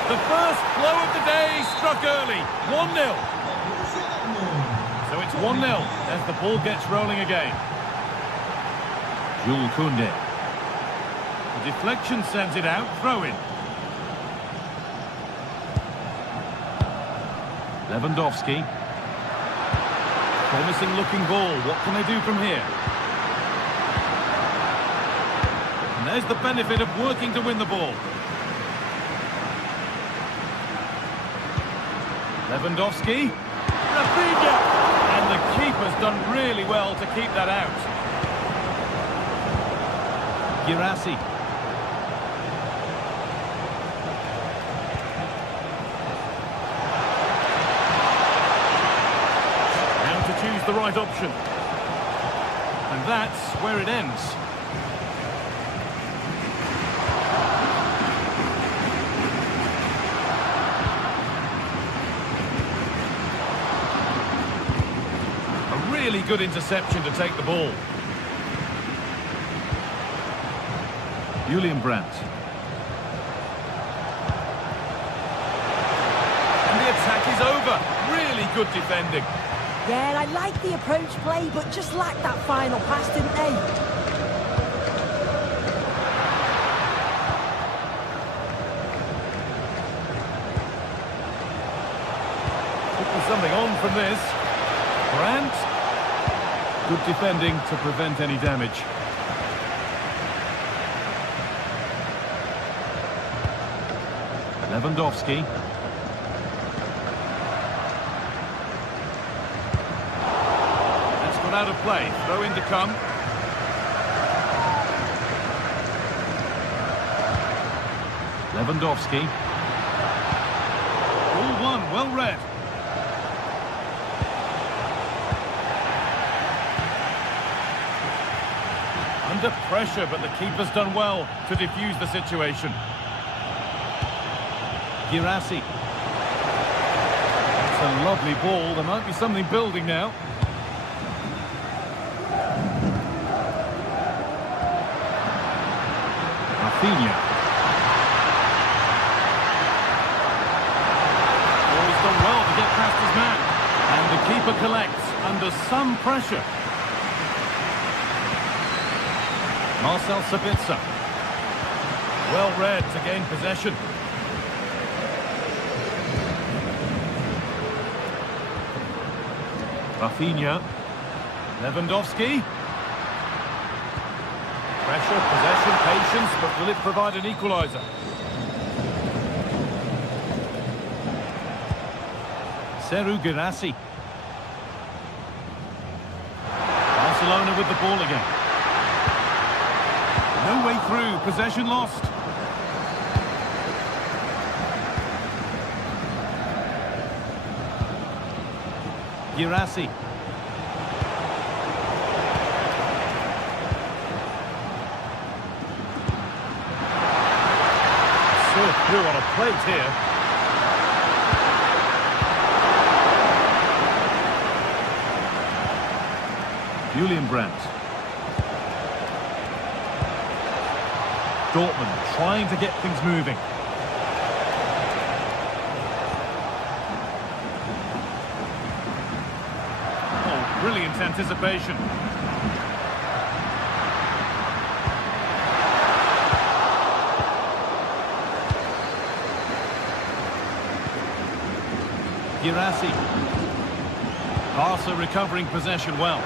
The first blow of the day struck early, 1-0. So it's 1-0 as the ball gets rolling again. Jules Koundé. The deflection sends it out, throw in. Lewandowski. Promising looking ball, what can they do from here? And there's the benefit of working to win the ball. Lewandowski. Benfica! And the keeper's done really well to keep that out. Girassi. Now to choose the right option. And that's where it ends. Really good interception to take the ball. Julian Brandt. And the attack is over. Really good defending. Yeah, I like the approach play, but just lacked that final pass, didn't they? Putting something on from this. Brandt. Good defending to prevent any damage. Lewandowski. That's gone out of play. Throw in to come. Lewandowski. All one, well read. Under pressure, but the keeper's done well to defuse the situation. Girassi. It's a lovely ball. There might be something building now. Rafinha. Oh, he's done well to get past his man. And the keeper collects under some pressure. Marcel Sabitzer. Well read to gain possession. Rafinha. Lewandowski. Pressure, possession, patience, but will it provide an equaliser? Serhou Guirassy. Barcelona with the ball again. No way through, possession lost. Girassi. Served through on a plate here. Julian Brandt. Dortmund trying to get things moving. Oh, brilliant anticipation. Girassi. Barca recovering possession well.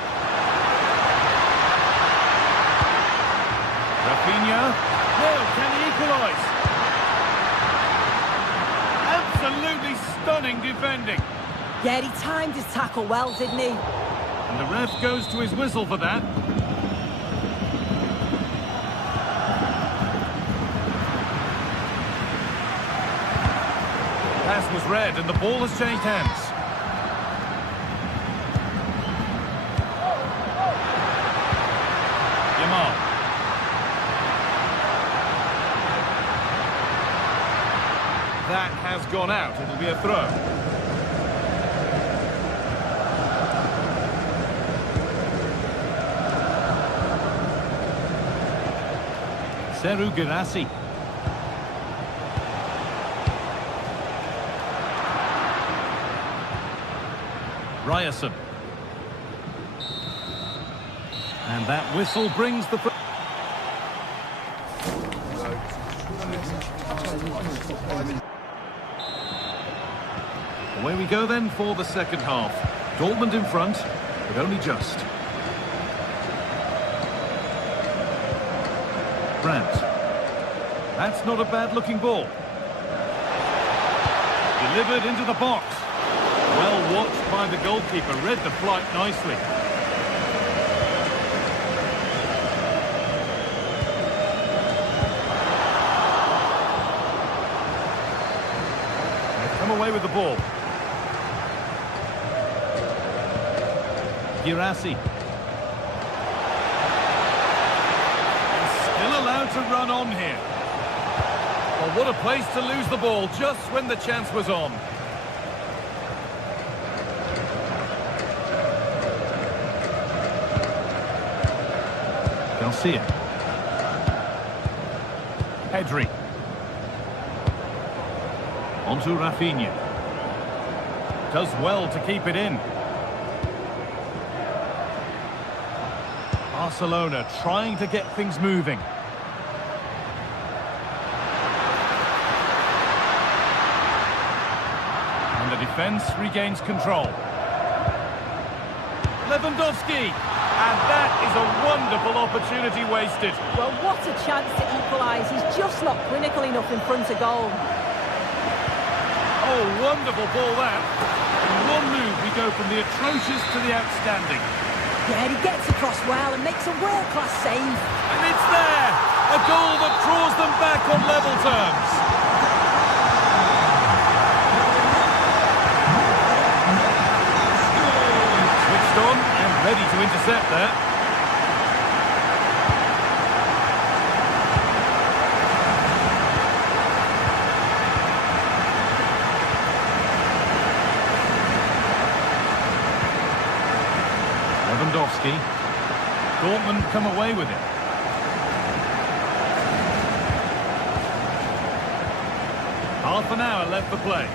Rafinha. Well, can he equalise? Absolutely stunning defending. Yeah, he timed his tackle well, didn't he? And the ref goes to his whistle for that. Pass was read and the ball has changed hands. Yamal. That has gone out. It'll be a throw. Seru Girassi. Ryerson. And that whistle brings the... Away we go then for the second half. Dortmund in front, but only just. Brandt. That's not a bad-looking ball. Delivered into the box. Well watched by the goalkeeper, read the flight nicely. They've come away with the ball. Girassi. Still allowed to run on here. Well, what a place to lose the ball just when the chance was on. Garcia. Pedri. Onto Rafinha. Does well to keep it in. Barcelona trying to get things moving. And the defence regains control. Lewandowski. And that is a wonderful opportunity wasted. Well, what a chance to equalise. He's just not clinical enough in front of goal. Oh, wonderful ball that. In one move, we go from the atrocious to the outstanding. Yeah, he gets across well and makes a world-class save. And it's there! A goal that draws them back on level terms. Switched on and ready to intercept there. Lewandowski. Dortmund come away with it. Half an hour left for play.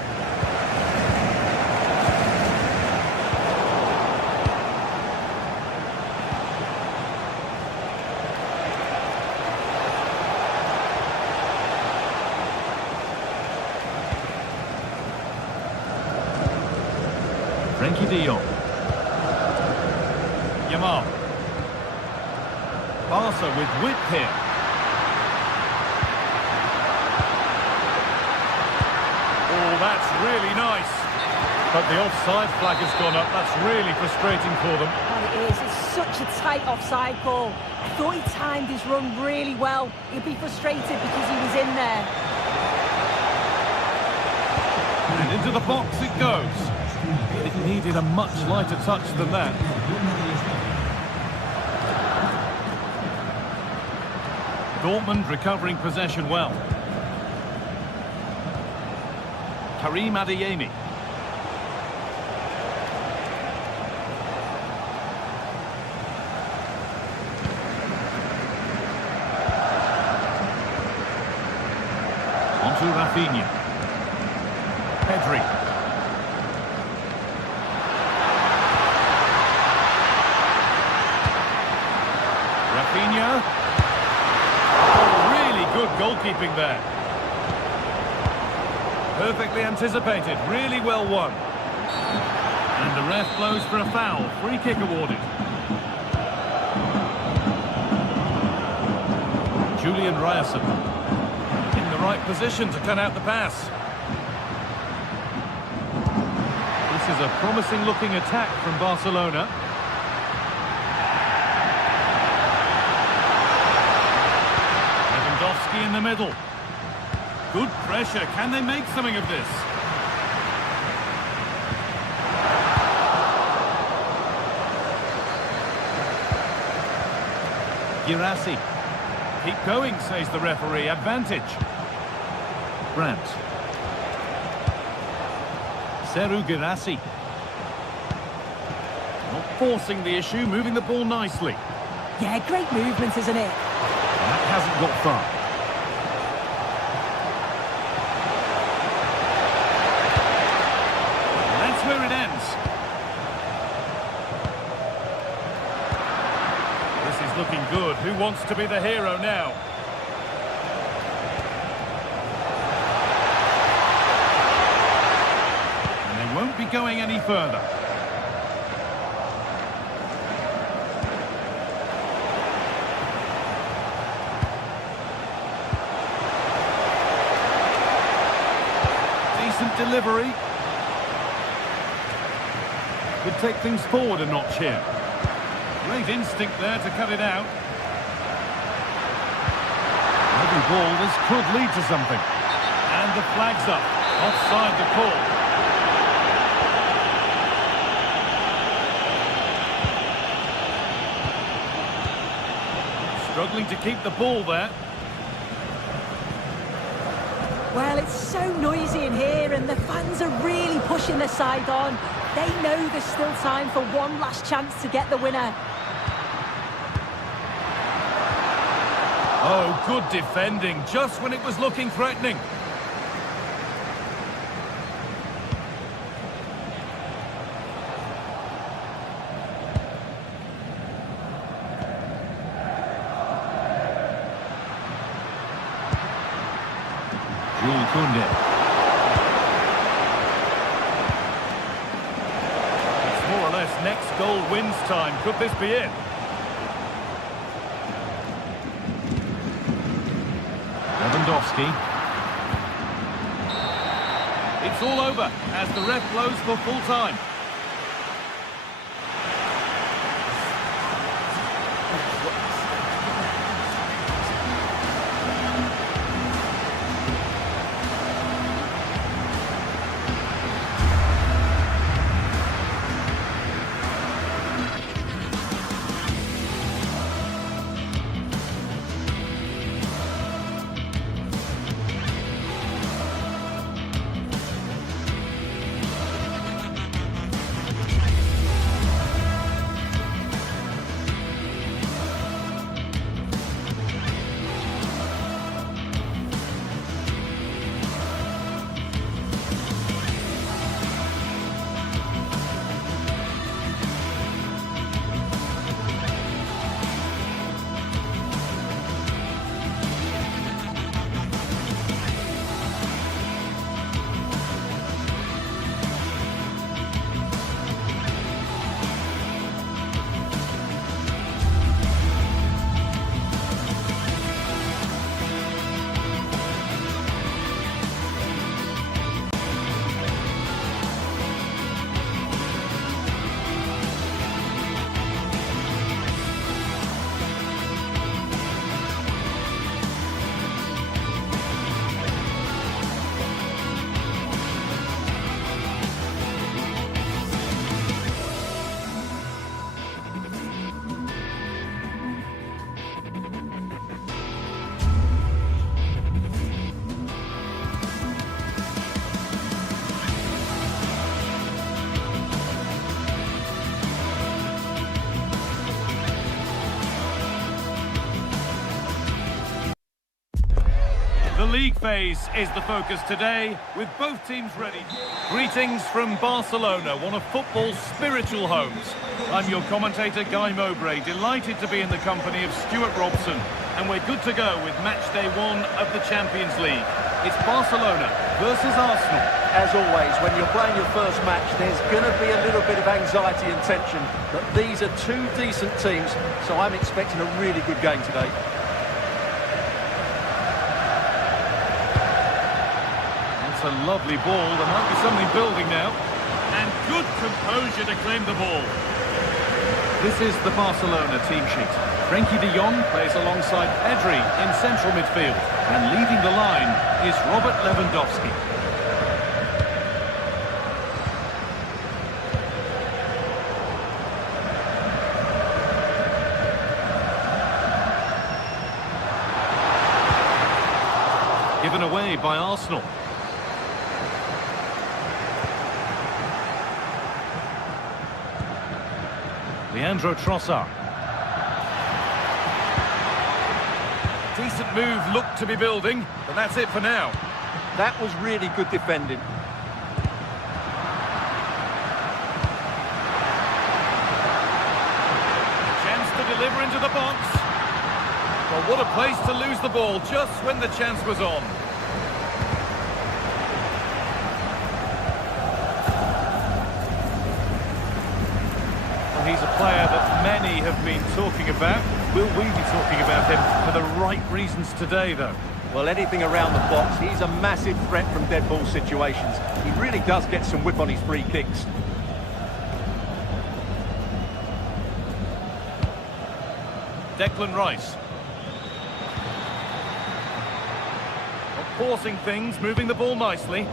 Frenkie de Jong. Yamal. Barca with width here. Oh, that's really nice. But the offside flag has gone up. That's really frustrating for them. Oh, it is. It's such a tight offside call. I thought he timed his run really well. He'll be frustrated because he was in there. And into the box it goes. It needed a much lighter touch than that. Dortmund recovering possession well. Karim Adeyemi. Onto Rafinha. Pedri. Rafinha. Good goalkeeping there. Perfectly anticipated, really well won. And the ref blows for a foul. Free kick awarded. Julian Ryerson in the right position to cut out the pass. This is a promising looking attack from Barcelona. Lewandowski in the middle. Good pressure. Can they make something of this? Girassi. Keep going, says the referee. Advantage. Brandt. Serhou Girassi. Not forcing the issue, moving the ball nicely. Yeah, great movement, isn't it? That hasn't got far. That's where it ends. This is looking good. Who wants to be the hero now? And they won't be going any further. Decent delivery. Could take things forward a notch here. Great instinct there to cut it out. Every ball, this could lead to something. And the flag's up. Offside the call. Struggling to keep the ball there. Well, it's so noisy in here and the fans are really pushing their side on. They know there's still time for one last chance to get the winner. Oh, good defending, just when it was looking threatening. Jules Koundé. It's more or less next goal wins time. Could this be it? Lewandowski. It's all over as the ref blows for full time. The league phase is the focus today, with both teams ready. Greetings from Barcelona, one of football's spiritual homes. I'm your commentator, Guy Mowbray, delighted to be in the company of Stuart Robson. And we're good to go with match day 1 of the Champions League. It's Barcelona versus Arsenal. As always, when you're playing your first match, there's going to be a little bit of anxiety and tension. But these are two decent teams, so I'm expecting a really good game today. That's a lovely ball. There might be something building now. And good composure to claim the ball. This is the Barcelona team sheet. Frenkie de Jong plays alongside Pedri in central midfield. And leading the line is Robert Lewandowski. Given away by Arsenal. Leandro Trossard. Decent move looked to be building, but that's it for now. That was really good defending. Chance to deliver into the box. Well, what a place to lose the ball just when the chance was on. Well, he's a player that many have been talking about. Will we be talking about him for the right reasons today, though? Well, anything around the box, he's a massive threat from dead ball situations. He really does get some whip on his free kicks. Declan Rice. Not forcing things, moving the ball nicely.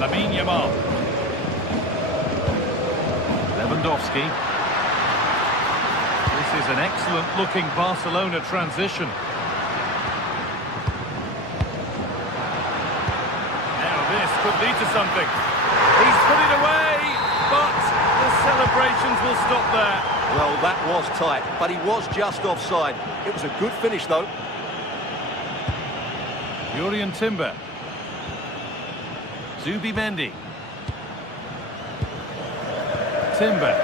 Lamine Yamal. Lewandowski. This is an excellent-looking Barcelona transition. Now this could lead to something. He's put it away, but the celebrations will stop there. Well, that was tight, but he was just offside. It was a good finish, though. Jurriën Timber. Zubimendi. Timber.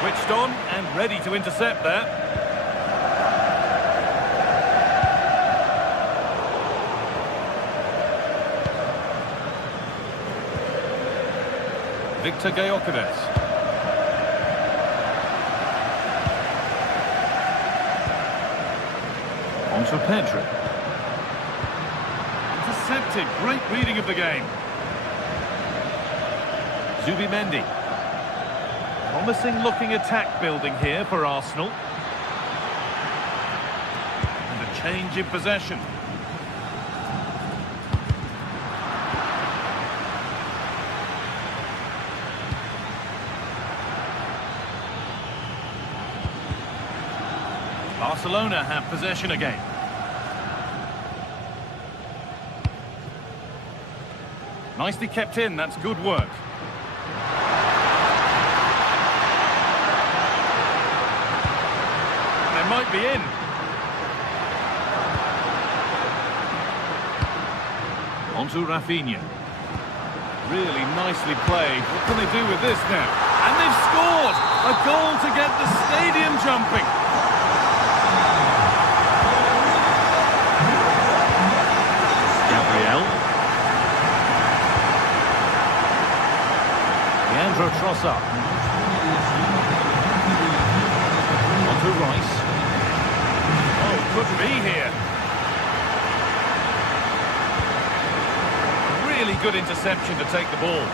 Switched on and ready to intercept there. Victor Gyökeres. On to Pedri. Intercepted. Great reading of the game. Zubimendi. Promising looking attack building here for Arsenal. And a change in possession. Barcelona have possession again. Nicely kept in, that's good work. They might be in. On to Rafinha. Really nicely played. What can they do with this now? And they've scored! A goal to get the stadium jumping. Leandro Trossard. On to Rice. Oh, could be here. Really good interception to take the ball.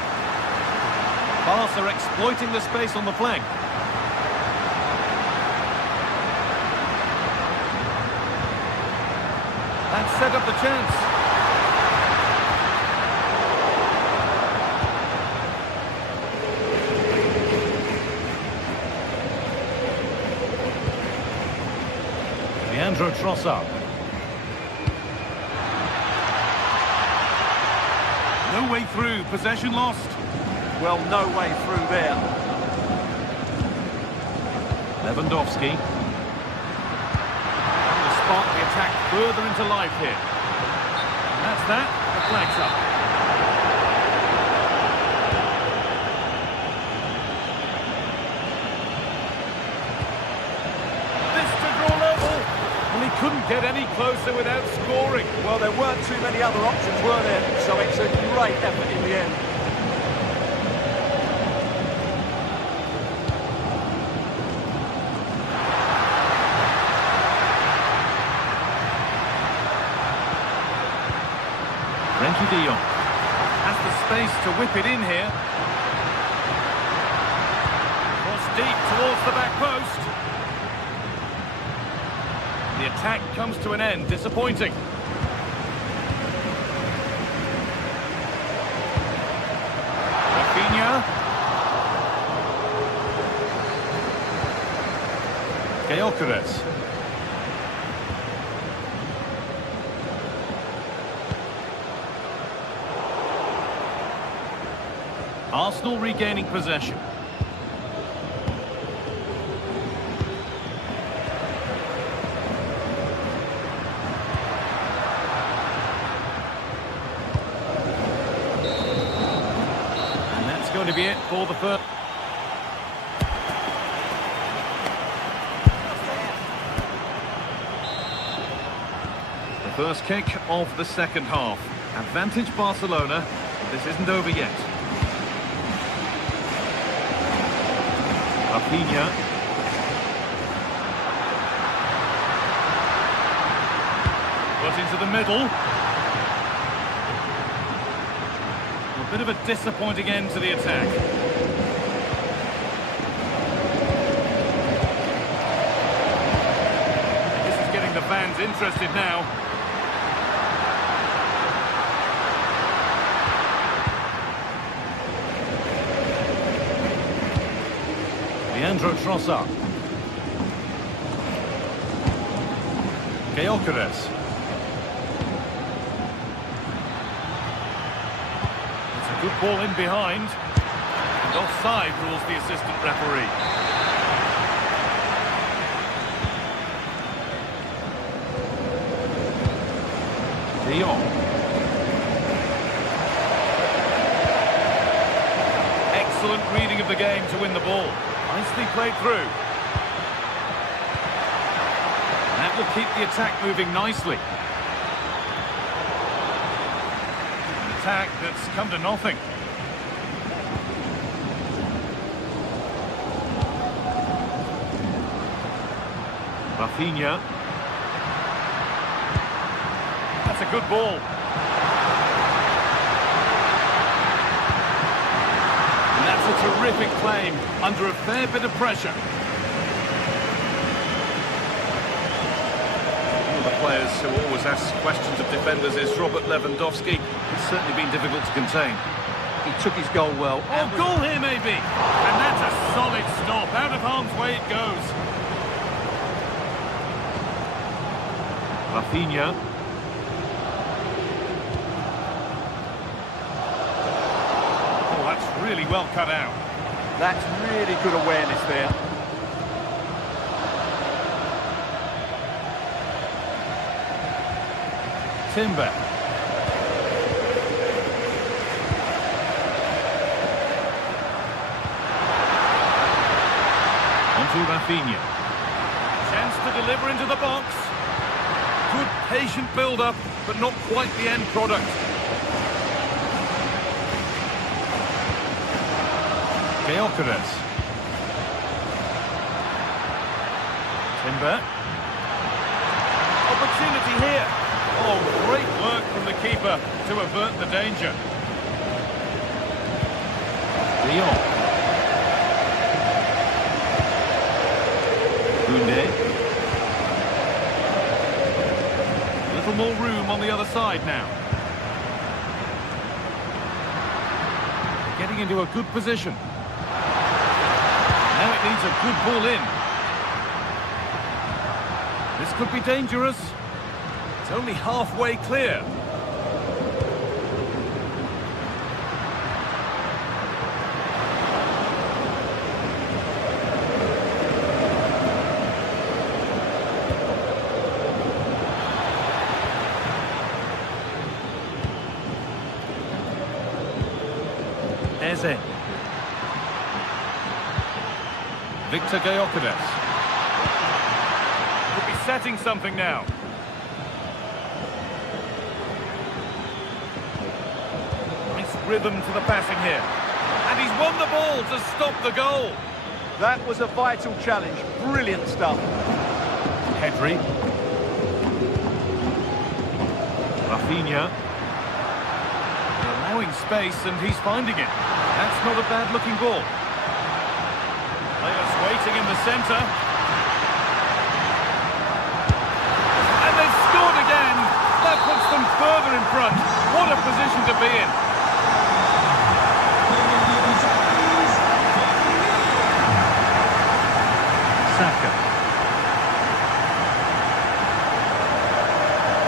Barca exploiting the space on the flank. That set up the chance. Leandro Trossard. No way through, possession lost. Well, no way through there. Lewandowski. And to spark the attack further into life here. And that's that, the flag's up. get any closer without scoring. Well, there weren't too many other options, were there? So it's a great effort in the end. Frenkie de Jong has the space to whip it in here. Cross deep towards the back post. The attack comes to an end, disappointing. Rafinha. Gyökeres. Arsenal regaining possession. And that's going to be it for the first. The first kick of the second half. Advantage Barcelona. This isn't over yet. Rafinha. Put into the middle. A bit of a disappointing end to the attack. This is getting the fans interested now. Leandro Trossard. Gyökeres. It's a good ball in behind. And offside rules the assistant referee. De Jong. Excellent reading of the game to win the ball. Nicely played through. That will keep the attack moving nicely. An attack that's come to nothing. Rafinha. That's a good ball. That's a terrific claim, under a fair bit of pressure. One of the players who always asks questions of defenders is Robert Lewandowski. It's certainly been difficult to contain. He took his goal well. Oh, goal here maybe! And that's a solid stop. Out of harm's way it goes. Rafinha. Really well cut out. That's really good awareness there. Timber. Onto Rafinha. Chance to deliver into the box. Good patient build-up, but not quite the end product. Gyökeres. Timber. Opportunity here. Oh, great work from the keeper to avert the danger. De Jong. Koundé. A little more room on the other side now. Getting into a good position. Now it needs a good ball in. This could be dangerous. It's only halfway clear. Eze. Victor Gyökeres. Could be setting something now. rhythm to the passing here. And he's won the ball to stop the goal. That was a vital challenge. Brilliant stuff. Pedri. Rafinha. Allowing space, and he's finding it. That's not a bad-looking ball. Players waiting in the centre. And they've scored again. That puts them further in front. What a position to be in. Saka.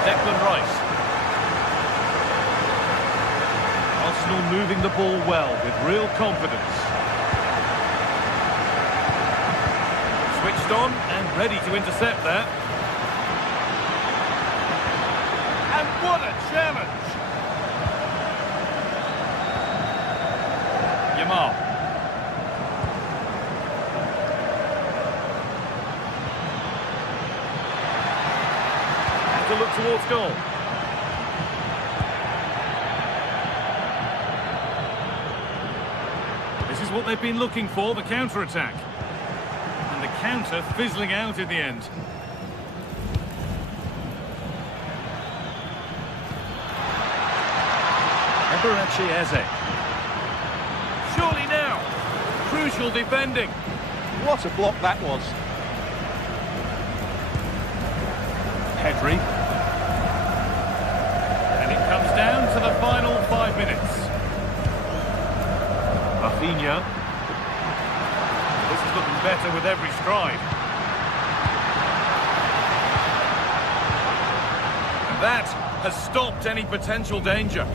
Declan Rice. Arsenal moving the ball well with real confidence. Switched on and ready to intercept that. And what a challenge! Yamal. And to look towards goal. This is what they've been looking for, the counter-attack. And the counter fizzling out in the end. Eze. Surely now. Crucial defending. What a block that was. Pedri. And it comes down to the final 5 minutes. Rafinha. This is looking better with every stride. And that has stopped any potential danger.